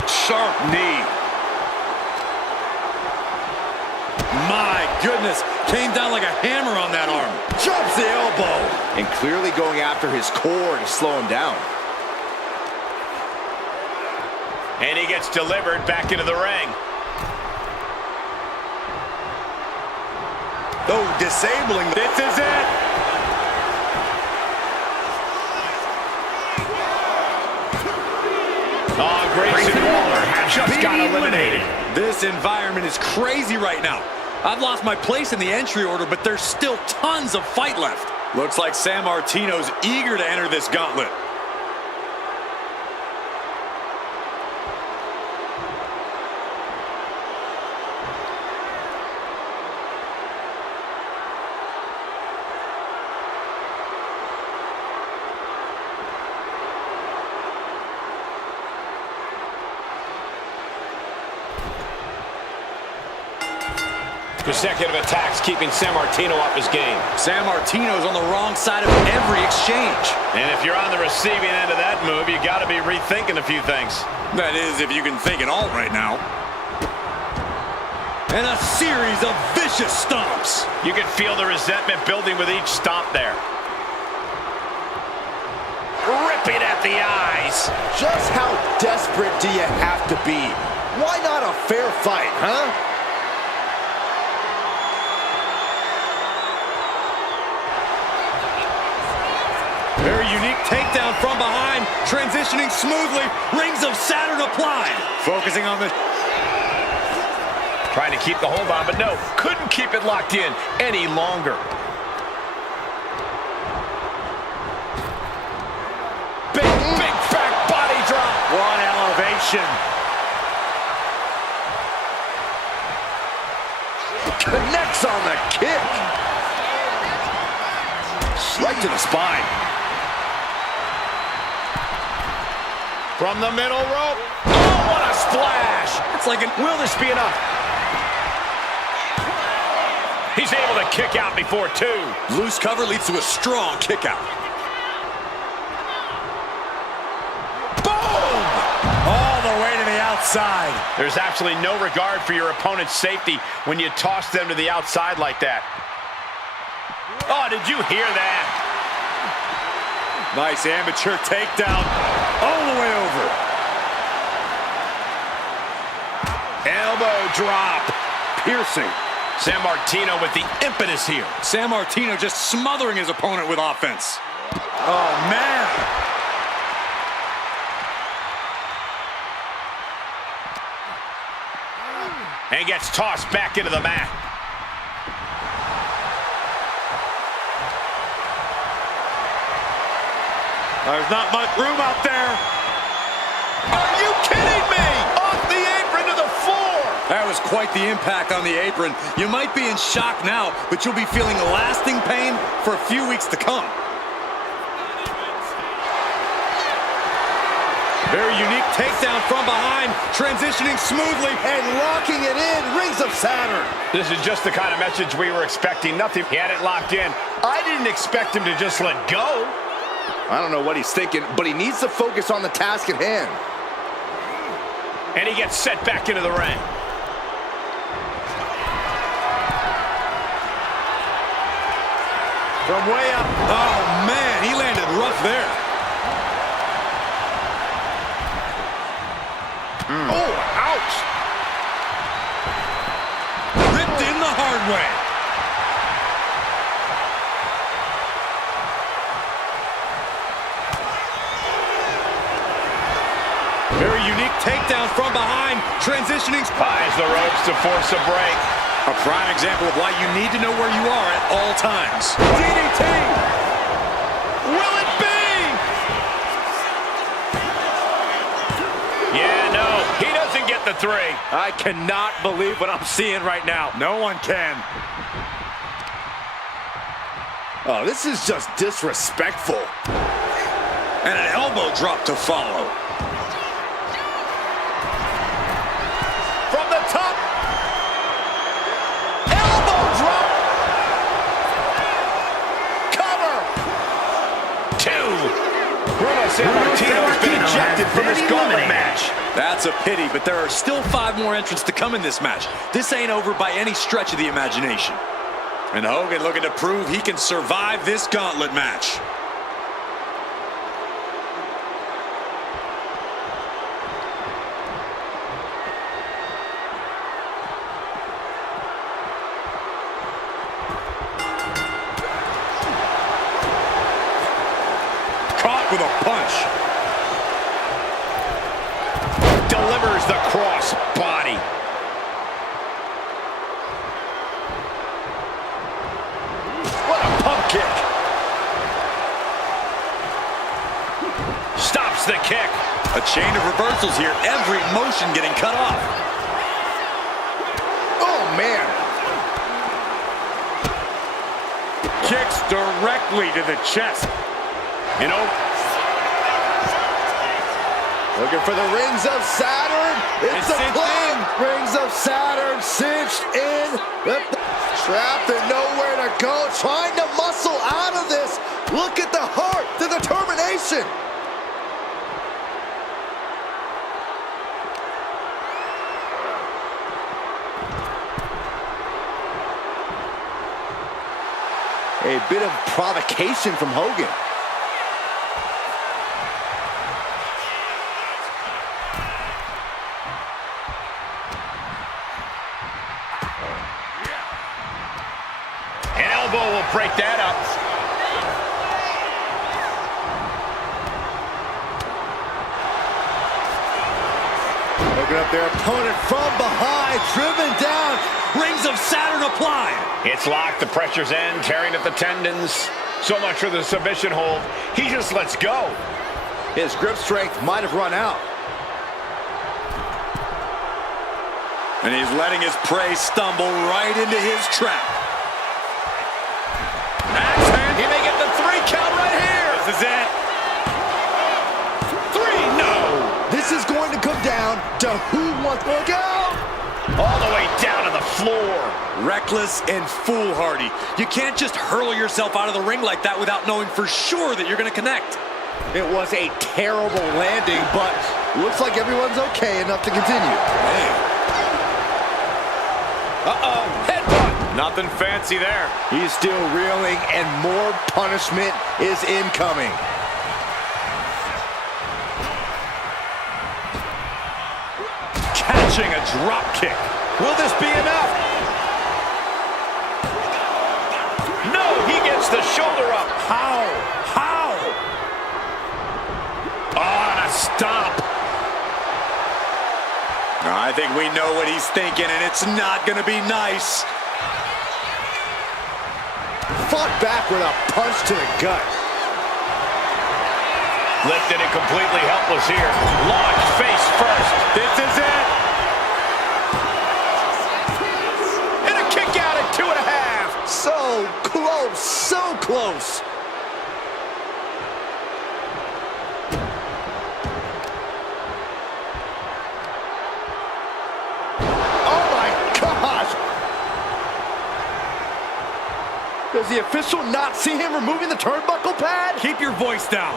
Sharp knee. My goodness, came down like a hammer on that arm. Jumps the elbow. And clearly going after his core to slow him down. And he gets delivered back into the ring. Oh, disabling. This is it. Grayson Waller just got eliminated. This environment is crazy right now. I've lost my place in the entry order, but there's still tons of fight left. Looks like San Martino's eager to enter this gauntlet. Consecutive attacks keeping San Martino off his game. San Martino's on the wrong side of every exchange. And if you're on the receiving end of that move, you got to be rethinking a few things. That is, if you can think it all right now. And a series of vicious stomps. You can feel the resentment building with each stomp there. Ripping at the eyes. Just how desperate do you have to be? Why not a fair fight, huh? Very unique takedown from behind, transitioning smoothly, rings of Saturn applied. Focusing on the... Trying to keep the hold on, but no, couldn't keep it locked in any longer. Big fat body drop. One elevation. Connects on the kick. Right to the spine. From the middle rope. Oh, what a splash. It's like Will this be enough? He's able to kick out before two. Loose cover leads to a strong kick out. Boom! All the way to the outside. There's absolutely no regard for your opponent's safety when you toss them to the outside like that. Oh, did you hear that? Nice amateur takedown all the way over. Elbow drop. Piercing. San Martino with the impetus here. San Martino just smothering his opponent with offense. Oh, man. And gets tossed back into the mat. There's not much room out there. Are you kidding me? Off the apron to the floor. That was quite the impact on the apron. You might be in shock now, but you'll be feeling lasting pain for a few weeks to come. Very unique takedown from behind, transitioning smoothly And locking it in. Rings of Saturn. This is just the kind of message we were expecting. Nothing. He had it locked in. I didn't expect him to just let go. I don't know what he's thinking, but he needs to focus on the task at hand. And he gets set back into the ring. from way up. Oh, man, he landed rough there. Ouch! Ripped in the hard way. Very unique takedown from behind. Transitioning. Pies the ropes to force a break. A prime example of why you need to know where you are at all times. DDT! Will it be? Yeah, no, he doesn't get the 3. I cannot believe what I'm seeing right now. No one can. Oh, this is just disrespectful. And an elbow drop to follow. From the top. Elbow drop. Cover. 2. Bruno Sammartino's been ejected from this gauntlet match. That's a pity, but there are still 5 more entrants to come in this match. This ain't over by any stretch of the imagination. And Hogan looking to prove he can survive this gauntlet match. Caught with a punch. Delivers the cross body. What a pump kick. Stops the kick. A chain of reversals here. Every motion getting cut off. Oh, man. Kicks directly to the chest. You know, Looking for the rings of Saturn. It's a play. Rings of Saturn cinched in. Trapped and nowhere to go. Trying to muscle out of this. Look at the heart, the determination. A bit of provocation from Hogan. an elbow will break that up. Looking up their opponent from behind, driven down. Rings of Saturn applied. It's locked, the pressure's in, tearing at the tendons. So much for the submission hold. He just lets go. His grip strength might have run out. And he's letting his prey stumble right into his trap. Axe hand, he may get the 3 count right here. This is it. 3, no. This is going to come down to who wants to go. All the way down to the floor. Reckless and foolhardy. You can't just hurl yourself out of the ring like that without knowing for sure that you're going to connect. It was a terrible landing, but looks like everyone's okay enough to continue. Uh-oh, headbutt. Nothing fancy there. He's still reeling, and more punishment is incoming. Catching a drop kick. Will this be enough? No, he gets the shoulder up. How? Oh, and a stop. I think we know what he's thinking, and it's not going to be nice. Fought back with a punch to the gut. Lifted and completely helpless here. Launched face first. This is it. And a kick out at 2.5. So close, so close. Does the official not see him removing the turnbuckle pad? Keep your voice down.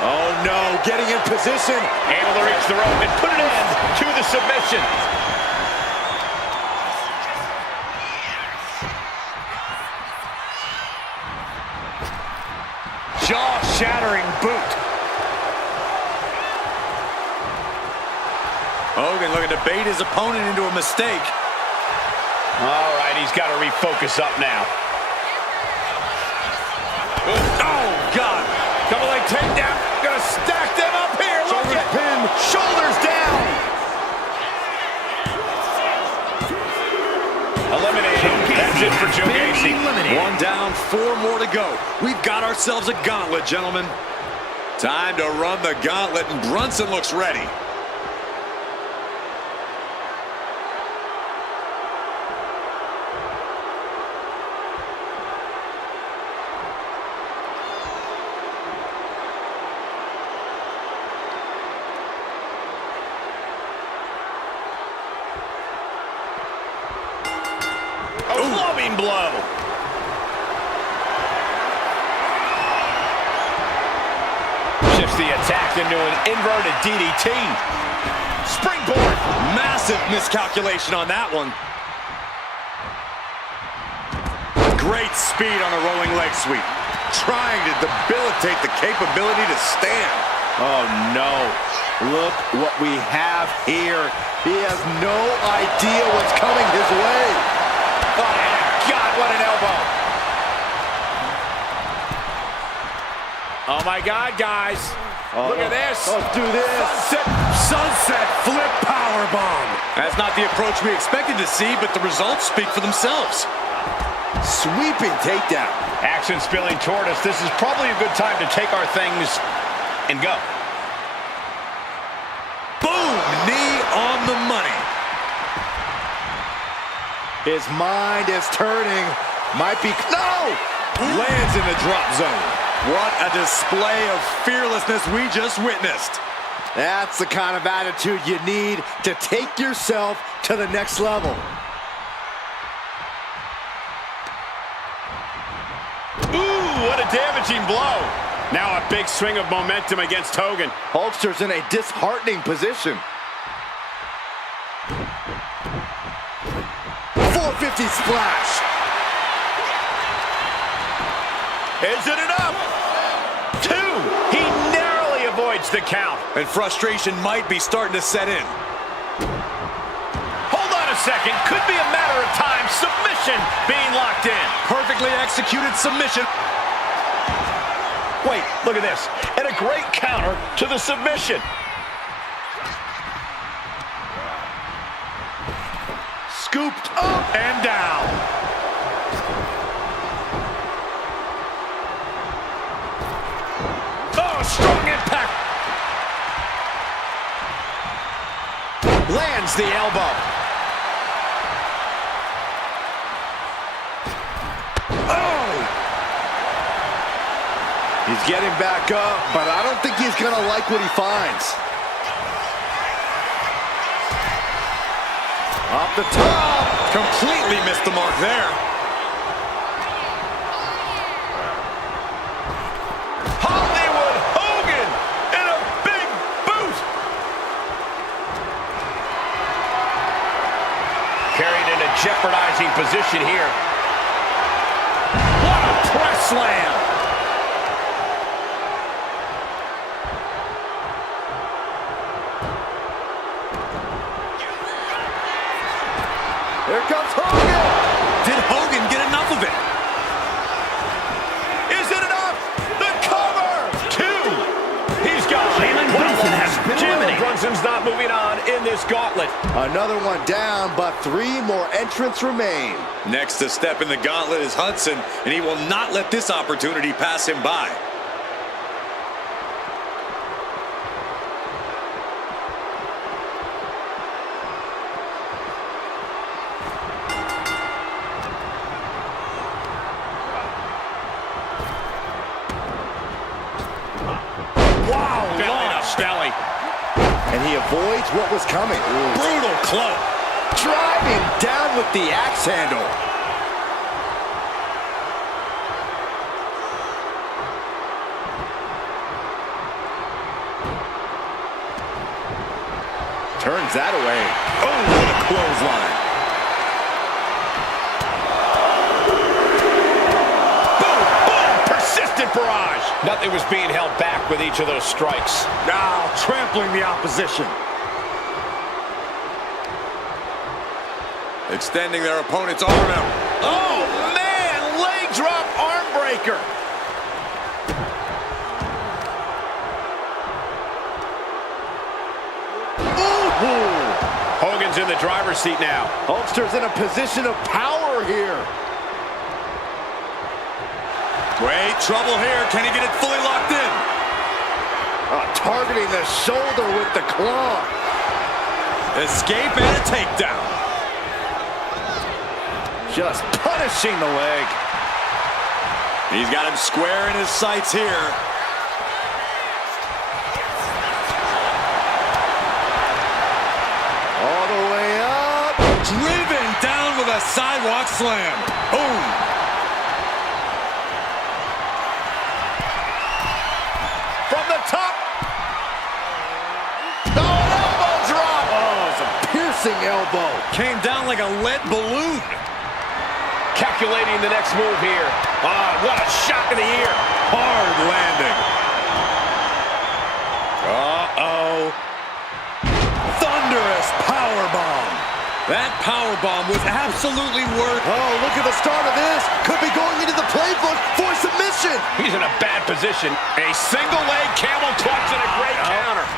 Oh no, getting in position. Able to reach the rope and put an end to the submission. Jaw-shattering boot. Hogan looking to bait his opponent into a mistake. All right, he's got to refocus up now. Oh, God. Double leg takedown. Gonna stack them up here. Look at Pin. shoulders down. Eliminated. That's it for Joe Gacy. One down, 4 more to go. We've got ourselves a gauntlet, gentlemen. Time to run the gauntlet, and Brunson looks ready. A clubbing blow. Shifts the attack into an inverted DDT. Springboard. Massive miscalculation on that one. Great speed on a rolling leg sweep. Trying to debilitate the capability to stand. Oh, no. Look what we have here. He has no idea what's coming his way. Oh, God, what an elbow. Oh, my God, guys. Look at this. Let's do this. Sunset flip powerbomb. That's not the approach we expected to see, but the results speak for themselves. Sweeping takedown. Action spilling toward us. This is probably a good time to take our things and go. Boom! Knee on the money. His mind is turning. Might be... No! Lands in the drop zone. What a display of fearlessness we just witnessed. That's the kind of attitude you need to take yourself to the next level. Ooh, what a damaging blow. Now a big swing of momentum against Hogan. Hulkster's in a disheartening position. 450 splash. Is it enough? 2. He narrowly avoids the count. And frustration might be starting to set in. Hold on a second. Could be a matter of time. Submission being locked in. Perfectly executed submission. Wait, look at this. And a great counter to the submission. Scooped up And down. Oh, strong impact. Lands the elbow. Oh! He's getting back up, but I don't think he's gonna like what he finds. Off the top. Completely missed the mark there. Hollywood Hogan in a big boot. Carried in a jeopardizing position here. What a press slam. Here comes Hogan. Did Hogan get enough of it? Is it enough? The cover. 2. He's got Jalen Brunson has been eliminated. Brunson's not moving on in this gauntlet. Another one down, but 3 more entrants remain. Next to step in the gauntlet is Hudson, and he will not let this opportunity pass him by. Wow, lost belly. And he avoids what was coming. Brutal club. Driving down with the axe handle. Turns that away. Oh, what a clothesline. Boom, boom, persistent barrage. Nothing was being held back with each of those strikes. Now trampling the opposition. Extending their opponent's arm out. Oh, man! Leg drop arm breaker. Ooh. Hogan's in the driver's seat now. Hulkster's in a position of power here. Wait, trouble here. Can he get it fully locked in? Targeting the shoulder with the claw. Escape and a takedown. Just punishing the leg. He's got him square in his sights here. All the way up. Driven down with a sidewalk slam. Boom. From the top. Oh, an elbow drop. Oh, it's a piercing elbow. Came down like a lead balloon. Calculating the next move here. Ah, what a shock of the year. Hard landing. Uh-oh. Thunderous powerbomb. That powerbomb was absolutely worth. Oh, look at the start of this. Could be going into the playbook for submission. He's in a bad position. A single leg camel clutch and a great counter.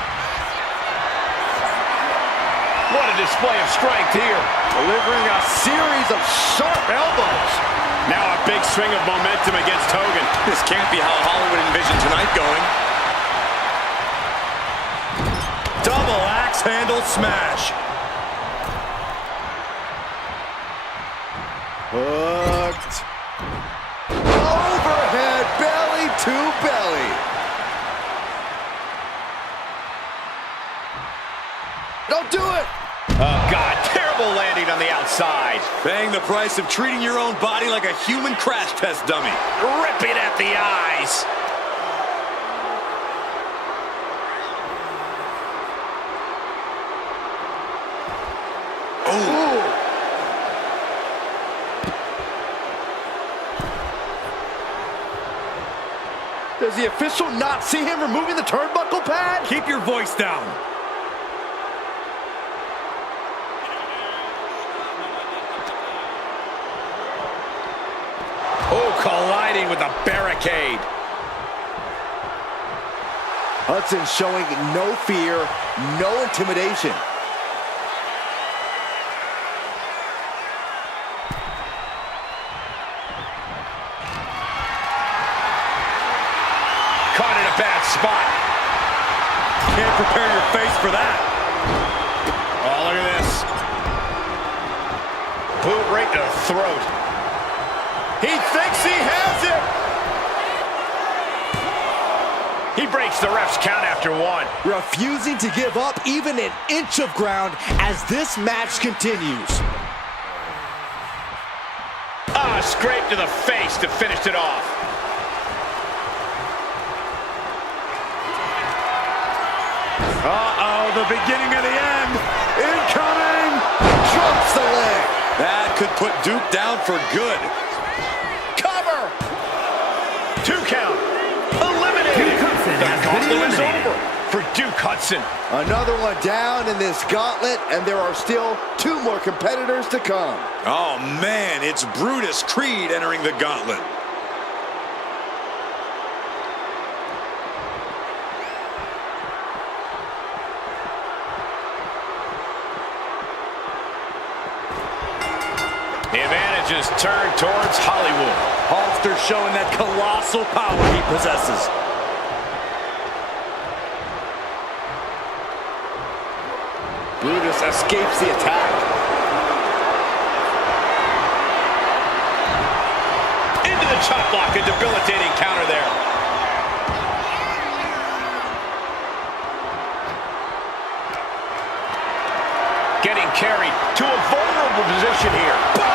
What a display of strength here. Delivering a series of sharp elbows. Now a big swing of momentum against Hogan. This can't be how Hollywood envisioned tonight going. Double axe handle smash. Hooked. Overhead belly to belly. Don't do it. Oh, God, terrible landing on the outside. Paying the price of treating your own body like a human crash test dummy. Ripping at the eyes. Ooh. Does the official not see him removing the turnbuckle pad? Keep your voice down. Oh, colliding with a barricade. Hudson showing no fear, no intimidation. Caught in a bad spot. Can't prepare your face for that. Oh, look at this. Boot right to the throat. He thinks he has it. He breaks the ref's count after one. Refusing to give up even an inch of ground as this match continues. Ah, scrape to the face to finish it off. Uh-oh, the beginning of the end. Incoming! Drops the leg. That could put Duke down for good. Cover! 2 count. Eliminated. The gauntlet is over for Duke Hudson. Another one down in this gauntlet, and there are still 2 more competitors to come. Oh, man, it's Brutus Creed entering the gauntlet. The advantage is turned towards Hollywood. Hulkster showing that colossal power he possesses. Brutus escapes the attack. Into the chop block, a debilitating counter there. Getting carried to a vulnerable position here. Boom!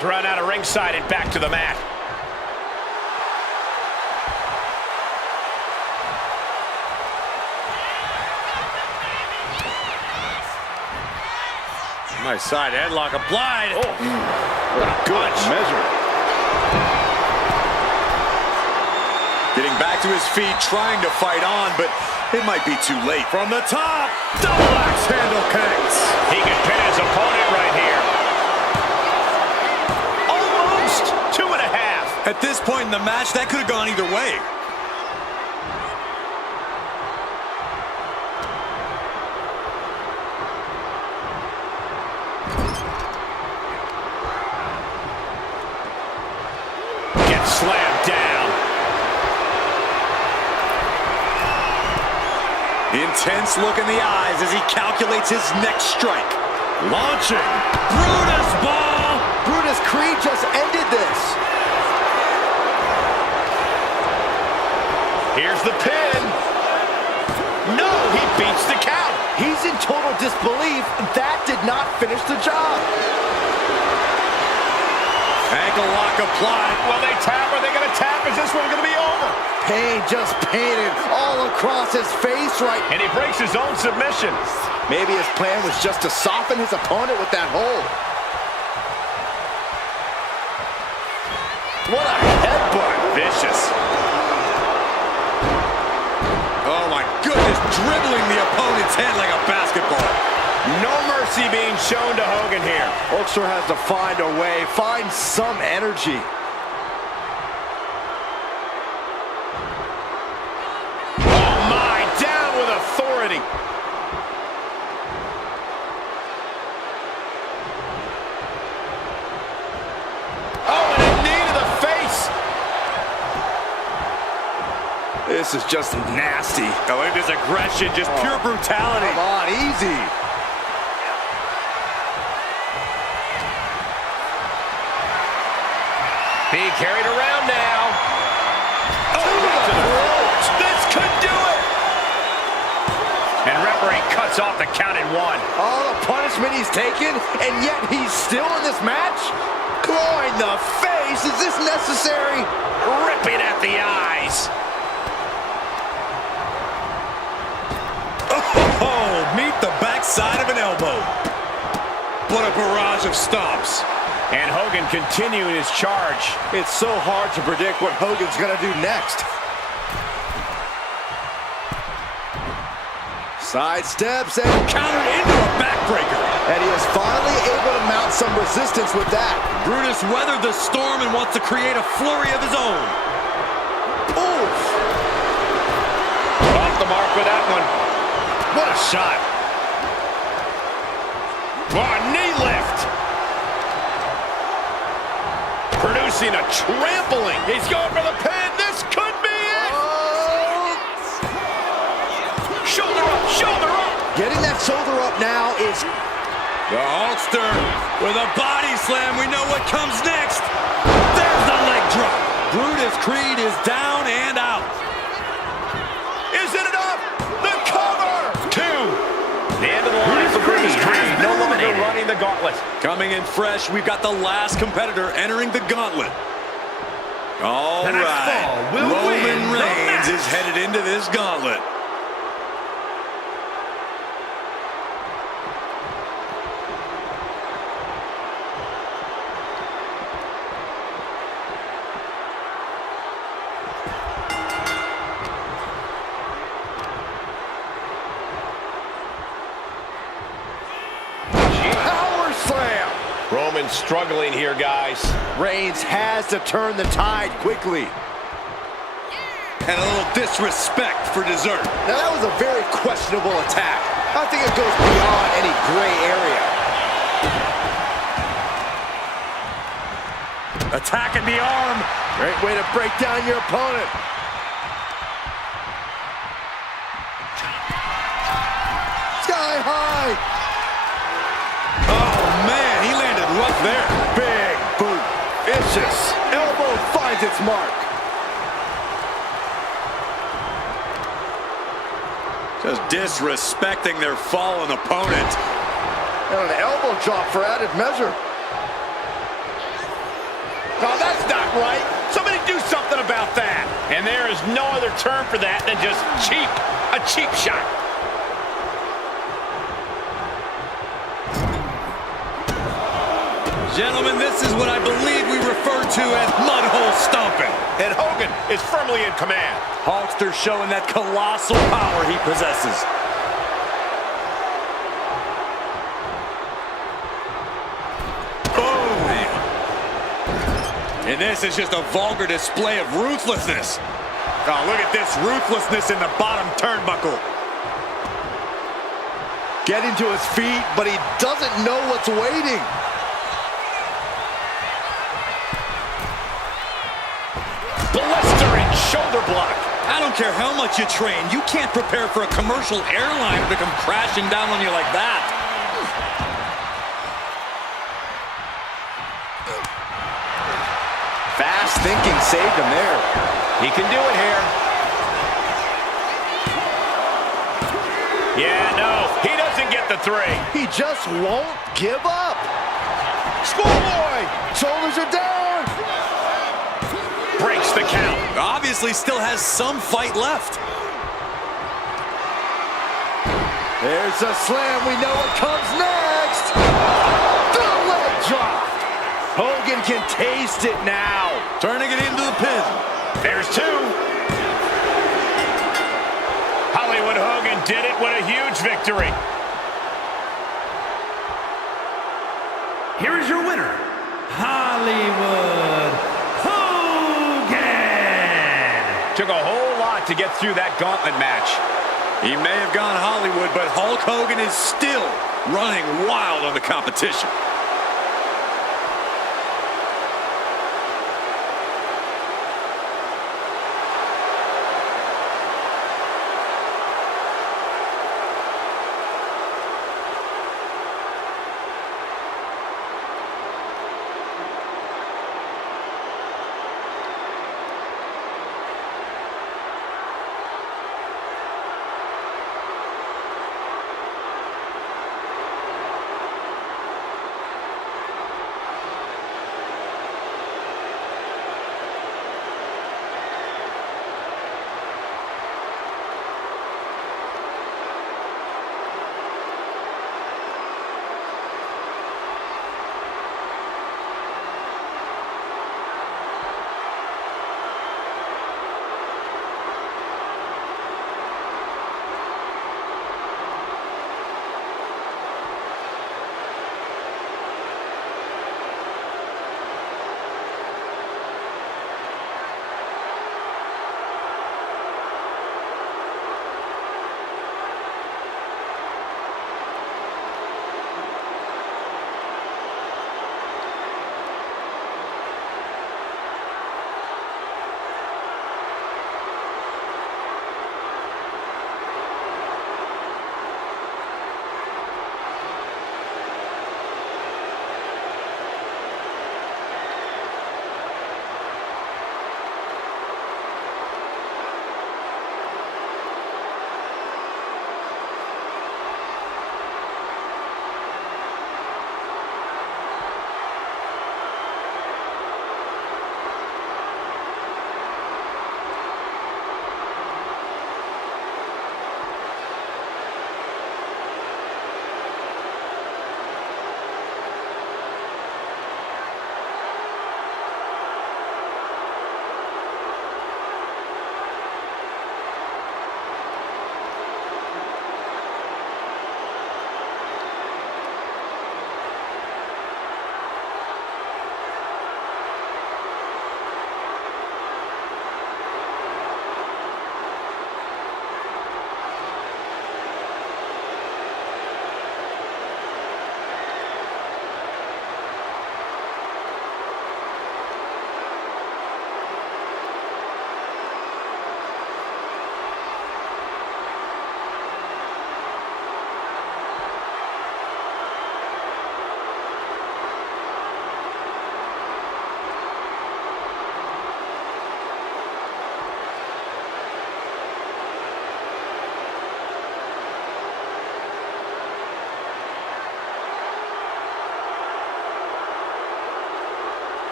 Thrown out of ringside and back to the mat. Nice side headlock applied. Oh, what a good measure. Getting back to his feet, trying to fight on, but it might be too late. From the top, double axe handle connects. He can pin his opponent right here. Almost 2.5. At this point in the match, that could have gone either way. Gets slammed down. Intense look in the eyes as he calculates his next strike. Launching. Brutus ball. Brutus Creed just ended this. Here's the pin. No, he beats the count. He's in total disbelief. That did not finish the job. Ankle lock applied. Will they tap? Are they going to tap? Is this one going to be over? Pain just painted all across his face right. And he breaks his own submission. Maybe his plan was just to soften his opponent with that hold. What a headbutt. Vicious. Oh my goodness, dribbling the opponent's head like a basketball. No mercy being shown to Hogan here. Orchestra has to find a way, find some energy. Oh my, down with authority. Oh, and a knee to the face. This is just nasty. Oh, look at this aggression, just pure brutality. Come on, easy. Being carried around now. Oh, right to the throat. This could do it. And referee cuts off the count at 1. All the punishment he's taken, and yet he's still in this match? Claw in the face, is this necessary? Ripping at the eyes. Oh, meet the backside of an elbow. What a barrage of stomps. And Hogan continuing his charge. It's so hard to predict what Hogan's gonna do next. Side steps and Countered into a backbreaker. And he is finally able to mount some resistance with that. Brutus weathered the storm and wants to create a flurry of his own. Oof! Off the mark with that one. What a shot. Oh, knee lift. Producing a trampling. He's going for the pin. This could be it. Oh. Shoulder up, shoulder up. Getting that shoulder up now is... The Hulkster with a body slam. We know what comes next. There's the leg drop. Brutus Creed is down and out. Is it enough? The cover. 2. The end of the line for Brutus Creed. No longer running the gauntlet. Coming in fresh, we've got the last competitor entering the gauntlet. All right, Roman Reigns is headed into this gauntlet. Roman struggling here, guys. Reigns has to turn the tide quickly. And a little disrespect for dessert. Now that was a very questionable attack. I think it goes beyond any gray area. Attacking the arm. Great way to break down your opponent. Sky high. Oh, man, he landed rough there. Big boot. Vicious. Elbow finds its mark. Just disrespecting their fallen opponent. And an elbow drop for added measure. Oh, that's not right. Somebody do something about that. And there is no other term for that than just cheap. A cheap shot. Gentlemen, this is what I believe we refer to as mudhole stomping. And Hogan is firmly in command. Hulkster showing that colossal power he possesses. Boom! And this is just a vulgar display of ruthlessness. Oh, look at this ruthlessness in the bottom turnbuckle. Getting to his feet, but he doesn't know what's waiting. Blistering shoulder block. I don't care how much you train, you can't prepare for a commercial airliner to come crashing down on you like that. Fast thinking saved him there. He can do it here. Yeah, no, he doesn't get the 3. He just won't give up. Schoolboy! Shoulders are down! Breaks the count. Obviously still has some fight left. There's a slam. We know what comes next. The leg drop. Hogan can taste it now. Turning it into the pin. There's 2. Hollywood Hogan did it. What a huge victory. Here is your winner, Hollywood Hogan. Took a whole lot to get through that gauntlet match. He may have gone Hollywood, but Hulk Hogan is still running wild on the competition.